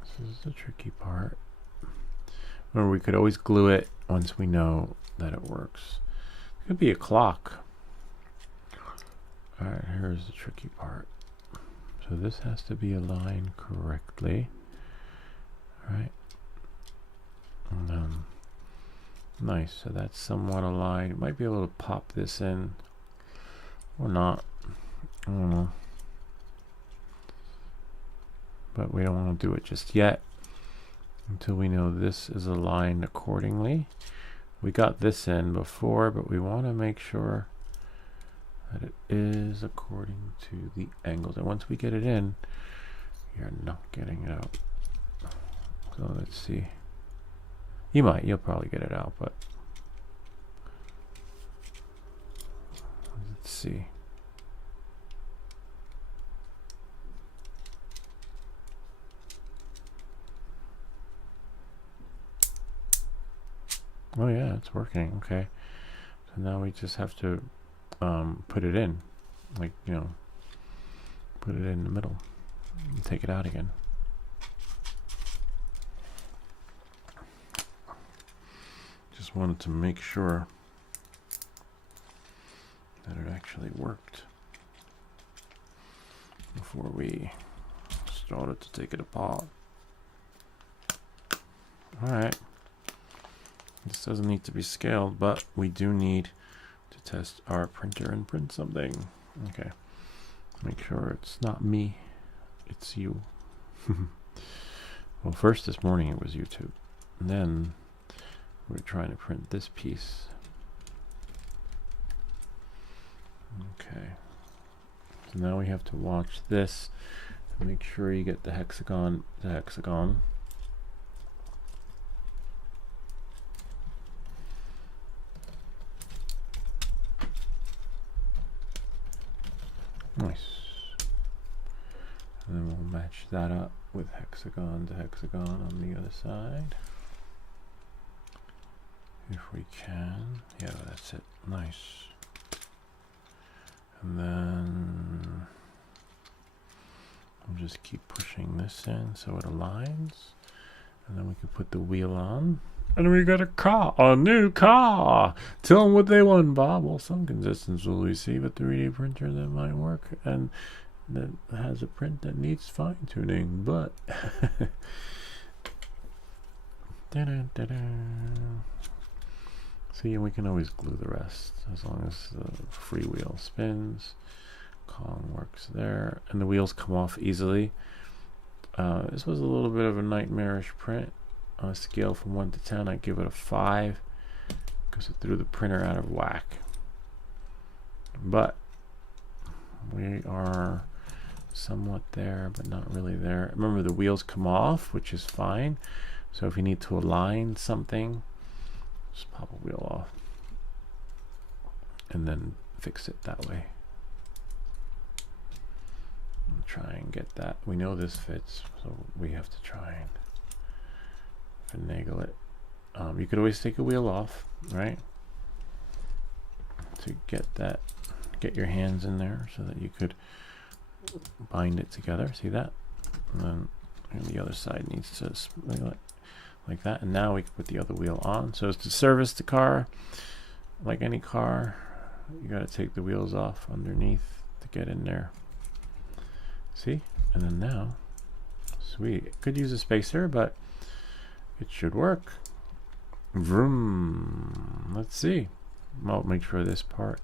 this is the tricky part. Remember, we could always glue it once we know that it works. It could be a clock. Alright, here's the tricky part. So this has to be aligned correctly. Alright. Nice, so that's somewhat aligned. You might be able to pop this in or not. I don't know. But we don't want to do it just yet until we know this is aligned accordingly. We got this in before, but we want to make sure that it is according to the angles. And once we get it in, you're not getting it out. So let's see. You'll probably get it out, but let's see. Oh yeah, it's working. Okay. So now we just have to put it in. Like, put it in the middle. And take it out again. Just wanted to make sure that it actually worked before we started to take it apart. Alright. This doesn't need to be scaled, but we do need to test our printer and print something. Okay. Make sure it's not me, it's you. Well, first this morning it was YouTube. And then we're trying to print this piece. Okay. So now we have to watch this and make sure you get the hexagon to hexagon. Nice. And then we'll match that up with hexagon to hexagon on the other side. If we can. Yeah, that's it. Nice. And then we'll just keep pushing this in so it aligns. And then we can put the wheel on. And we got a new car. Tell them what they want, Bob. Well, some consistence will receive a 3D printer that might work and that has a print that needs fine tuning, but see, and we can always glue the rest as long as the freewheel spins. Kong works there, and the wheels come off easily. This was a little bit of a nightmarish print. On a scale from 1 to 10, I give it a 5 because it threw the printer out of whack. But we are somewhat there, but not really there. Remember, the wheels come off, which is fine. So if you need to align something, just pop a wheel off and then fix it that way. I'll try and get that. We know this fits, so we have to try and finagle it. You could always take a wheel off, right? To get your hands in there so that you could bind it together. See that? And then the other side needs to like that. And now we can put the other wheel on. So as to service the car, like any car, you got to take the wheels off underneath to get in there. See? And then now, sweet. Could use a spacer, but it should work. Vroom. Let's see. I'll make sure this part,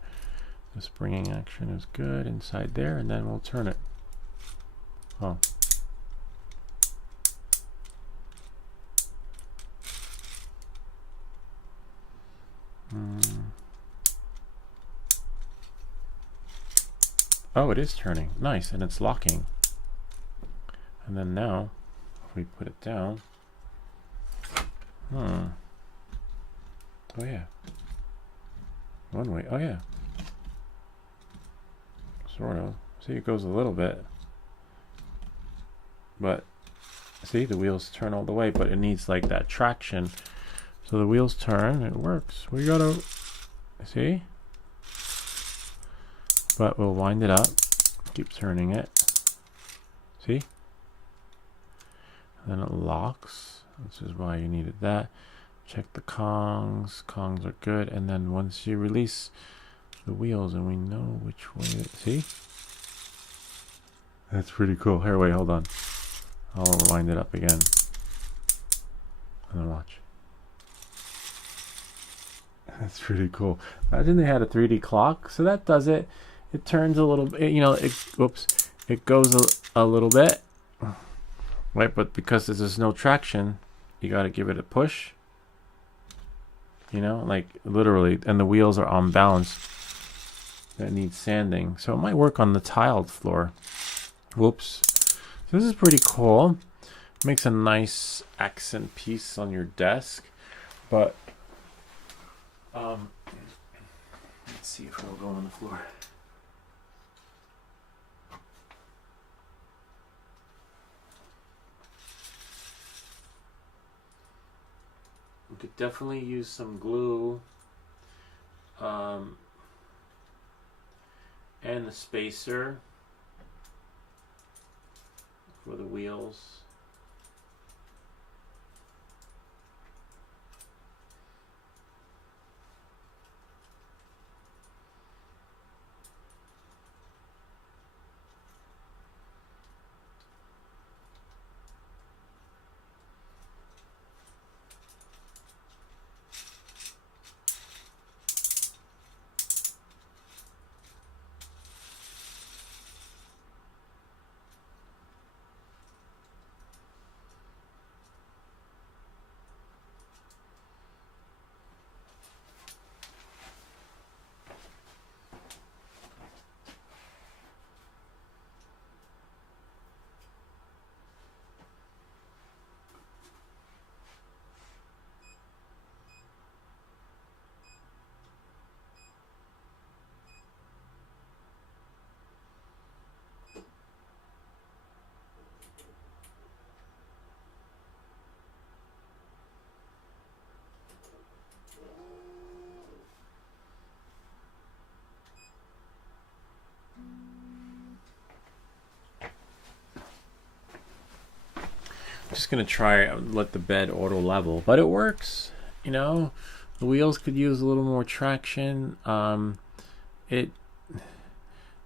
the springing action is good inside there, and then we'll turn it. Oh. Oh, it is turning. Nice, and it's locking. And then now, if we put it down, oh yeah, one way. Oh yeah, sort of. See, it goes a little bit, but see, the wheels turn all the way, but it needs like that traction. So the wheels turn, it works. We gotta see, but we'll wind it up, keep turning it. See, and then it locks. This is why you needed that. Check the Kongs. Kongs are good. And then once you release the wheels and we know which way, see? That's pretty cool. Here, wait, hold on. I'll wind it up again. And then watch. That's pretty cool. Imagine they had a 3D clock. So that does it. It turns a little bit, you know, it goes a little bit. Right, but because there's no traction, you got to give it a push. You know, like literally, and the wheels are unbalanced. That needs sanding. So it might work on the tiled floor. Whoops. So this is pretty cool. Makes a nice accent piece on your desk. But let's see if it'll go on the floor. We could definitely use some glue and the spacer for the wheels. Just gonna try let the bed auto level, but it works. You know, the wheels could use a little more traction. The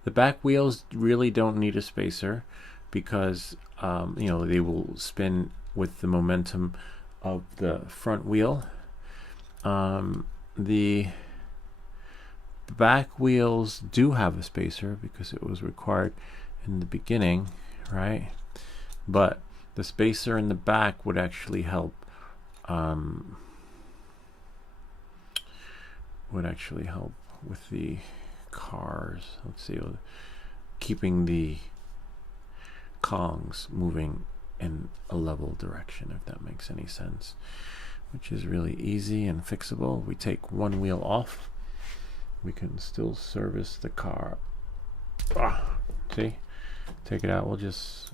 back wheels really don't need a spacer because you know, they will spin with the momentum of the front wheel. The back wheels do have a spacer because it was required in the beginning, right? But the spacer in the back would actually help with the cars. Let's see, keeping the Kongs moving in a level direction, if that makes any sense, which is really easy and fixable. We take one wheel off, we can still service the car. See, take it out. We'll just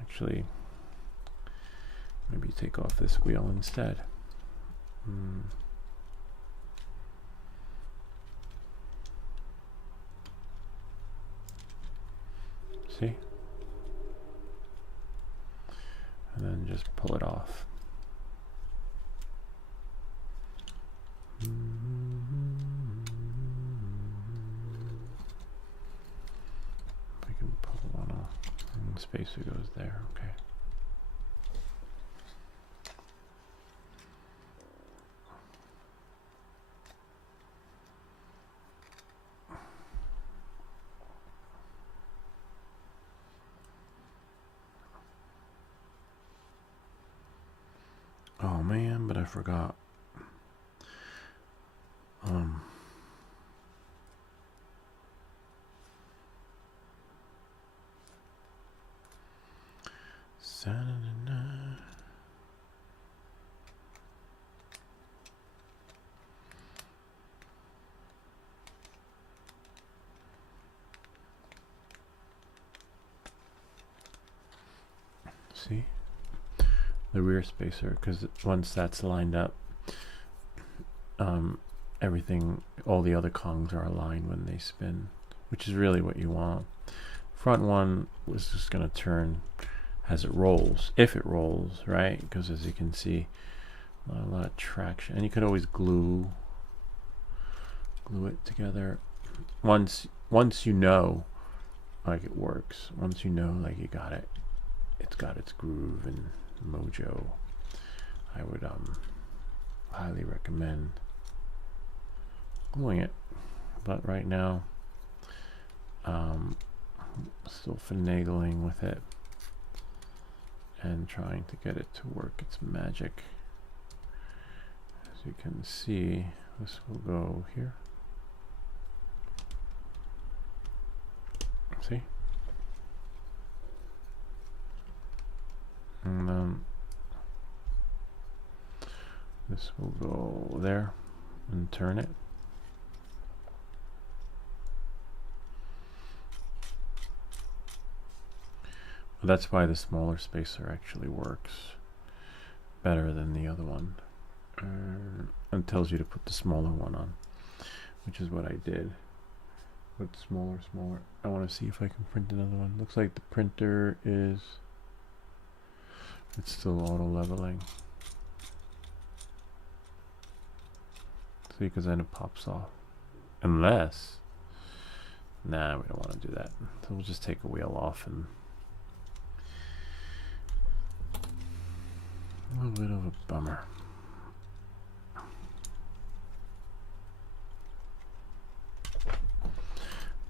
actually maybe take off this wheel instead. See? And then just pull it off. We can pull one off. And spacer goes there, okay. Oh man, but I forgot. See the rear spacer, because once that's lined up, everything, all the other Kongs are aligned when they spin, which is really what you want. Front one was just going to turn as it rolls, if it rolls, right? Because as you can see, a lot of traction, and you could always glue it together. Once you know, like, it works. Once you know, like, you got it, it's got its groove and mojo, I would highly recommend gluing it. But right now, still finagling with it and trying to get it to work its magic. As you can see, this will go here. See? And then this will go there and turn it. That's why the smaller spacer actually works better than the other one. It tells you to put the smaller one on, which is what I did. Put smaller. I want to see if I can print another one. Looks like the printer is, it's still auto leveling. See, because then it pops off. Unless, nah, we don't want to do that. So we'll just take a wheel off and a little bit of a bummer.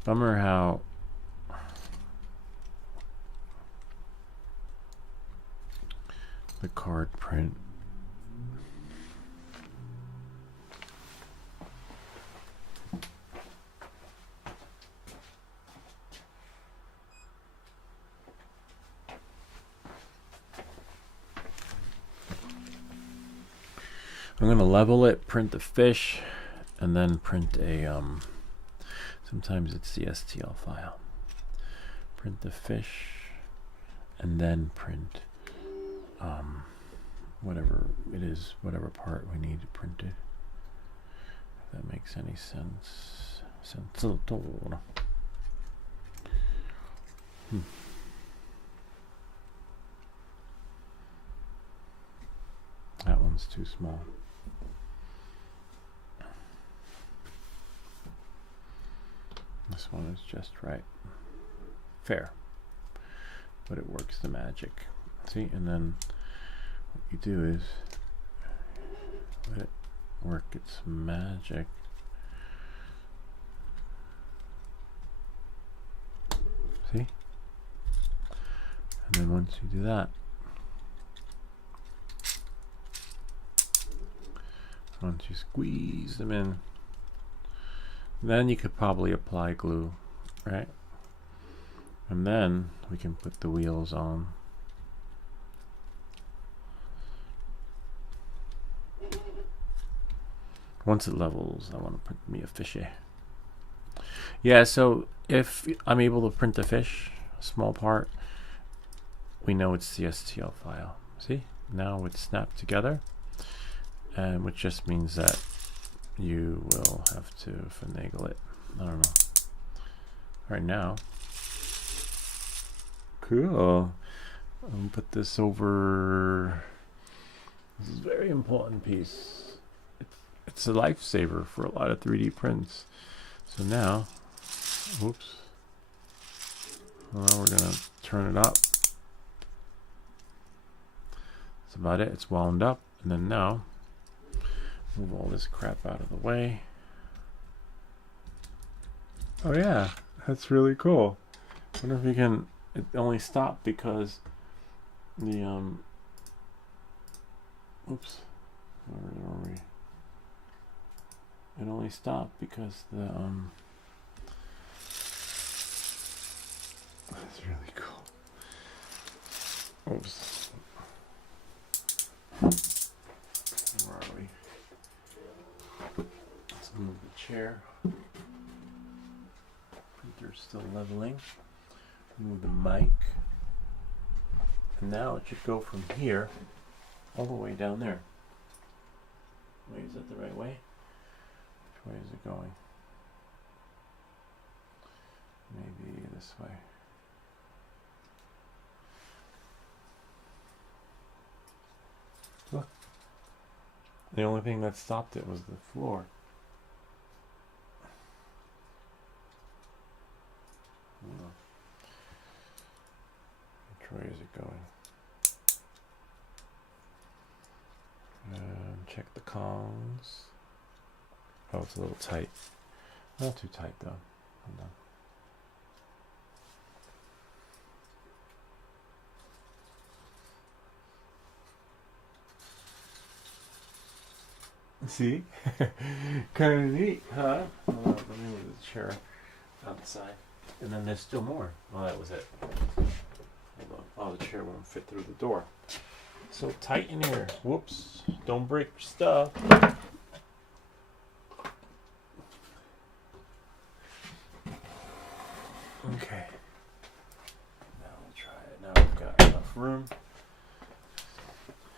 Bummer how the card print I'm going to level it, print the fish, and then print a, sometimes it's the STL file. Print the fish, and then print whatever it is, whatever part we need to print it. If that makes any sense. That one's too small. This one is just right. Fair. But it works the magic. See, and then what you do is let it work its magic. See? And then once you do that, once you squeeze them in, then you could probably apply glue, right? And then we can put the wheels on. Once it levels, I want to print me a fishy. Yeah, so if I'm able to print the fish, a small part, we know it's the STL file. See? Now it's snapped together, and which just means that you will have to finagle it. I don't know. Right now. Cool. I'll put this over. This is a very important piece. It's a lifesaver for a lot of 3D prints. So now, oops. Well, now we're gonna turn it up. That's about it. It's wound up, and then now move all this crap out of the way. Oh yeah, that's really cool. I wonder if you can. It only stopped because the oops, where are we? it only stopped because the that's really cool. Oops. Where are we? Let's move the chair. Printer's still leveling. Move the mic. And now it should go from here all the way down there. Wait, is that the right way? Which way is it going? Maybe this way. Look. The only thing that stopped it was the floor. Which way is it going? Check the Kongs. Oh, it's a little tight. Not too tight though. Hold on. See? Kind of neat, huh? Hold on, let me move the chair outside. And then there's still more. Oh, that was it. Hold on. Oh, the chair won't fit through the door. So tight in here. Whoops. Don't break your stuff. Okay. Now we'll try it. Now we've got enough room.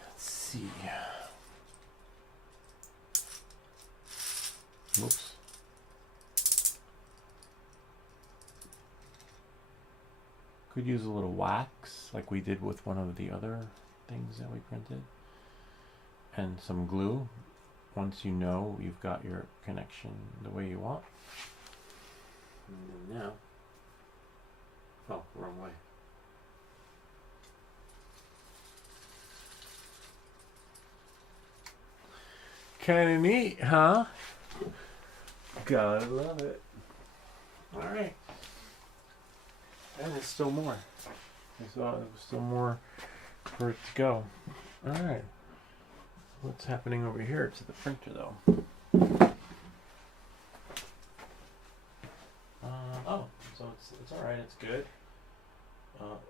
Let's see. Whoops. Could use a little wax like we did with one of the other things that we printed. And some glue once you know you've got your connection the way you want. And then now, oh, wrong way. Kinda neat, huh? Gotta love it. Alright. And there's still more. I thought there was still more for it to go. Alright. What's happening over here to the printer though? Oh, so it's alright, it's good.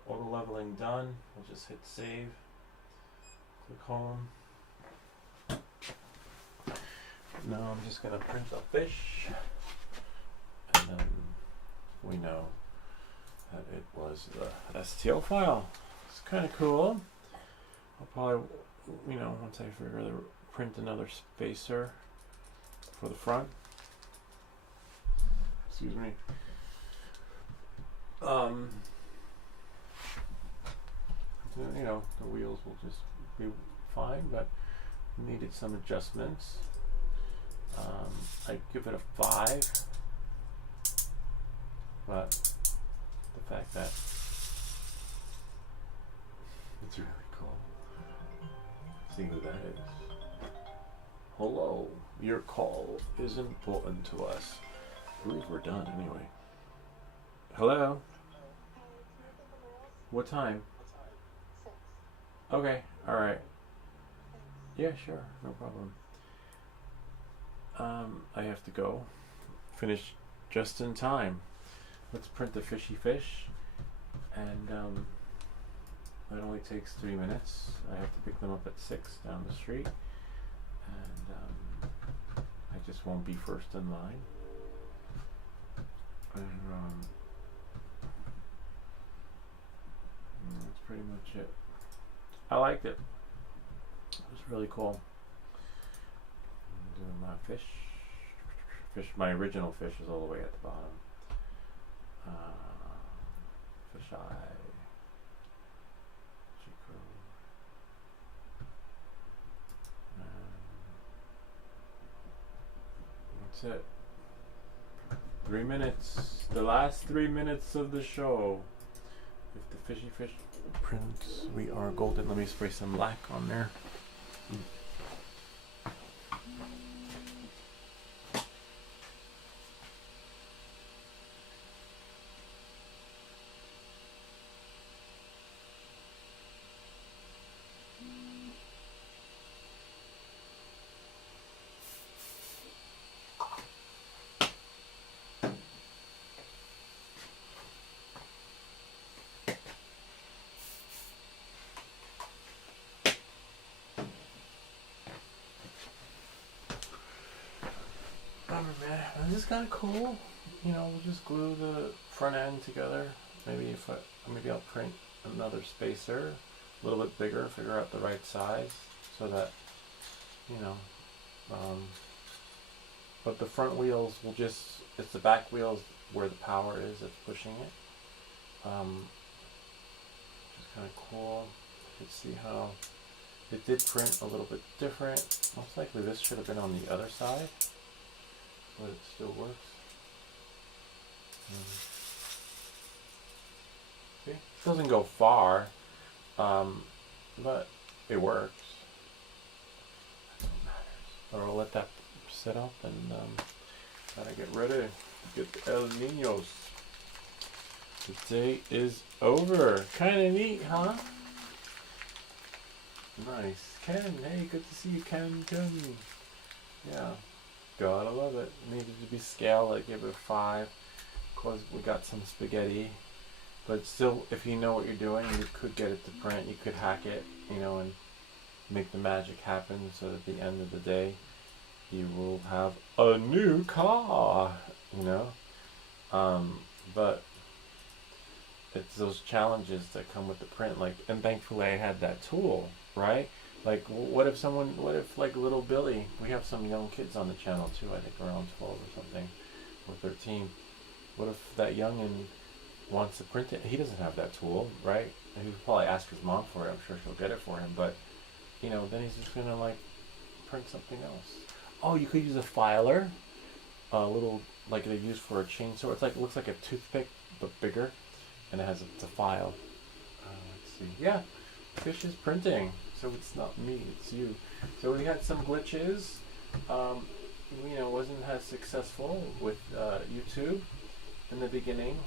Auto leveling done. We'll just hit save. Click home. Now I'm just gonna print a fish. And then we know that it was the STL file. It's kind of cool. I'll probably, once I figure out print another spacer for the front. Excuse me. The wheels will just be fine, but needed some adjustments. I give it a 5, but the fact that it's really cool. See who that is. Hello, your call is important to us. I believe we're done anyway. Hello? What time? Okay, alright. Yeah, sure, no problem. I have to go. Finish just in time. Let's print the fishy fish. And that only takes 3 minutes. I have to pick them up at 6 down the street. And I just won't be first in line. And that's pretty much it. I liked it. It was really cool. I'm doing my fish. My original fish is all the way at the bottom. Fish eye. Chico. That's it. 3 minutes. The last 3 minutes of the show. If the fishy fish prints, we are golden. Let me spray some black on there. Man, this is kind of cool. You know, we'll just glue the front end together. Maybe maybe I'll print another spacer, a little bit bigger, figure out the right size, so that, you know, but the front wheels will it's the back wheels where the power is that's pushing it. Which is kind of cool. You can see how it did print a little bit different. Most likely this should have been on the other side, but it still works. See, it doesn't go far, but it works. Or I'll let that set up and gotta get ready. Get the El Niños. The day is over. Kinda neat, huh? Nice. Ken, hey, good to see you, Ken. Yeah. Gotta love it. Needed to be scaled. I give it a 5. Cause we got some spaghetti. But still, if you know what you're doing, you could get it to print. You could hack it, you know, and make the magic happen so that at the end of the day, you will have a new car, you know. But it's those challenges that come with the print, like, and thankfully I had that tool, right? Like, what if like little Billy, we have some young kids on the channel too, I think around 12 or something, or 13. What if that youngin' wants to print it? He doesn't have that tool, right? And he'll probably ask his mom for it. I'm sure she'll get it for him, but, you know, then he's just gonna like print something else. Oh, you could use a filer, a little, like they use for a chainsaw. It's like, it looks like a toothpick, but bigger, and it has a file. Let's see. Yeah, Fish is printing, so it's not me, it's you. So we had some glitches. You know, wasn't as successful with YouTube in the beginning.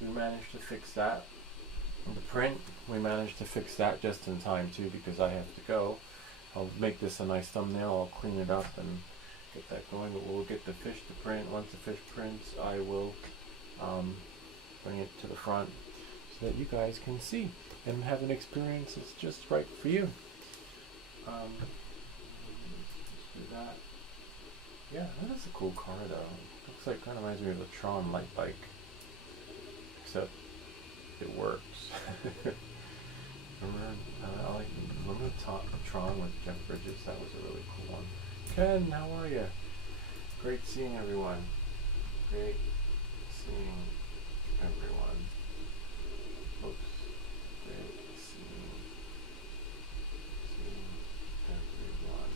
We managed to fix that. The print, we managed to fix that just in time too, because I have to go. I'll make this a nice thumbnail, I'll clean it up and get that going, but we'll get the fish to print. Once the fish prints, I will bring it to the front so that you guys can see and have an experience that's just right for you. Let's do that. Yeah, that is a cool car though. Looks like, kind of reminds me of a Tron light bike, except it works. Remember Tron with Jeff Bridges? That was a really cool one. Ken, how are you? Great seeing everyone. Great seeing everyone. Oops. Great seeing everyone.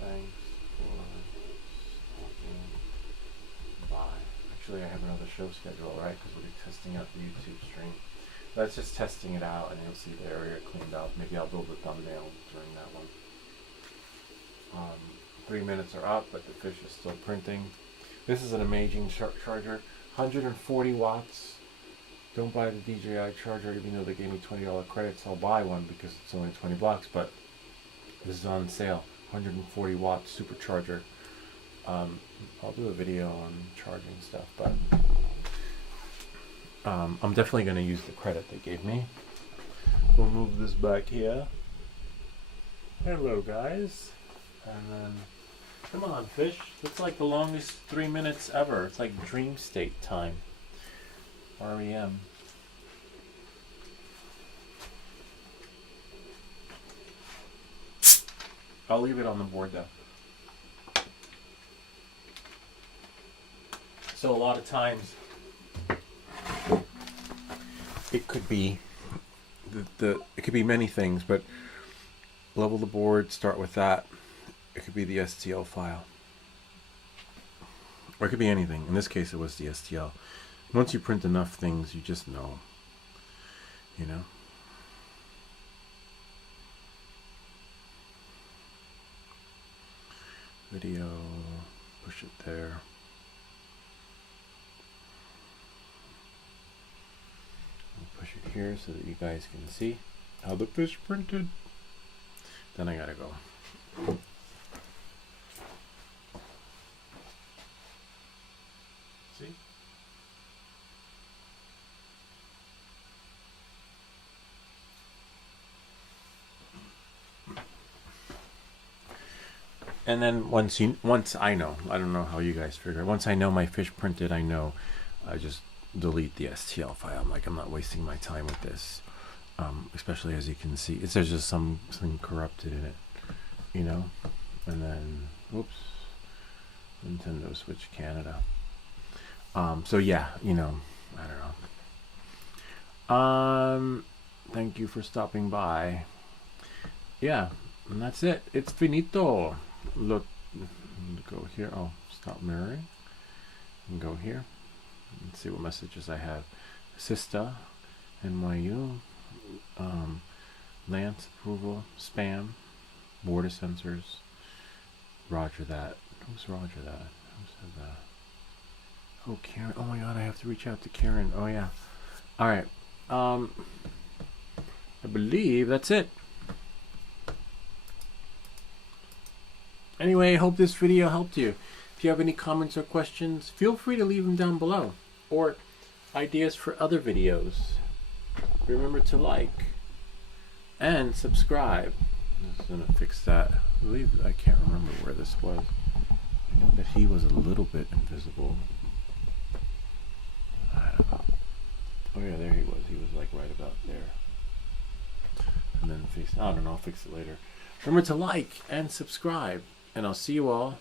Thanks for stopping by. Actually, I have another show schedule, right? Because we're testing out the YouTube stream. That's just testing it out, and you'll see the area cleaned up. Maybe I'll build a thumbnail during that one. 3 minutes are up, but the fish is still printing. This is an amazing charger, 140 watts. Don't buy the DJI charger, even though they gave me $20 credits. I'll buy one because it's only 20 bucks, but this is on sale. 140 watt supercharger. I'll do a video on charging stuff, but I'm definitely going to use the credit they gave me. We'll move this back here. Hello, guys. And then, come on, fish. It's like the longest 3 minutes ever. It's like dream state time. REM. I'll leave it on the board though. So a lot of times it could be it could be many things, but level the board, start with that. It could be the STL file, or it could be anything. In this case, it was the STL. Once you print enough things, you just know, you know. Video, push it there. I'll push it here so that you guys can see how the fish printed. Then I gotta go. See? And then once I know, I don't know how you guys figure it. Once I know my fish printed, I know I just delete the STL file. I'm like, I'm not wasting my time with this. Especially as you can see, there's just something corrupted in it, you know. And then, whoops, Nintendo Switch Canada. So yeah, you know, I don't know. Thank you for stopping by. Yeah, and that's it. It's finito. Look, go here. Oh, stop mirroring. And go here. Let's see what messages I have. Sista, NYU, Lance approval, spam, border sensors. Roger that. Who's Roger that? Who said that? Oh, Karen. Oh my God, I have to reach out to Karen. Oh yeah. All right. I believe that's it. Anyway, I hope this video helped you. If you have any comments or questions, feel free to leave them down below. Or ideas for other videos. Remember to like and subscribe. I'm just gonna fix that. I believe I can't remember where this was. I know that he was a little bit invisible. I don't know. Oh yeah, there he was. He was like right about there. And then I don't know, I'll fix it later. Remember to like and subscribe. And I'll see you all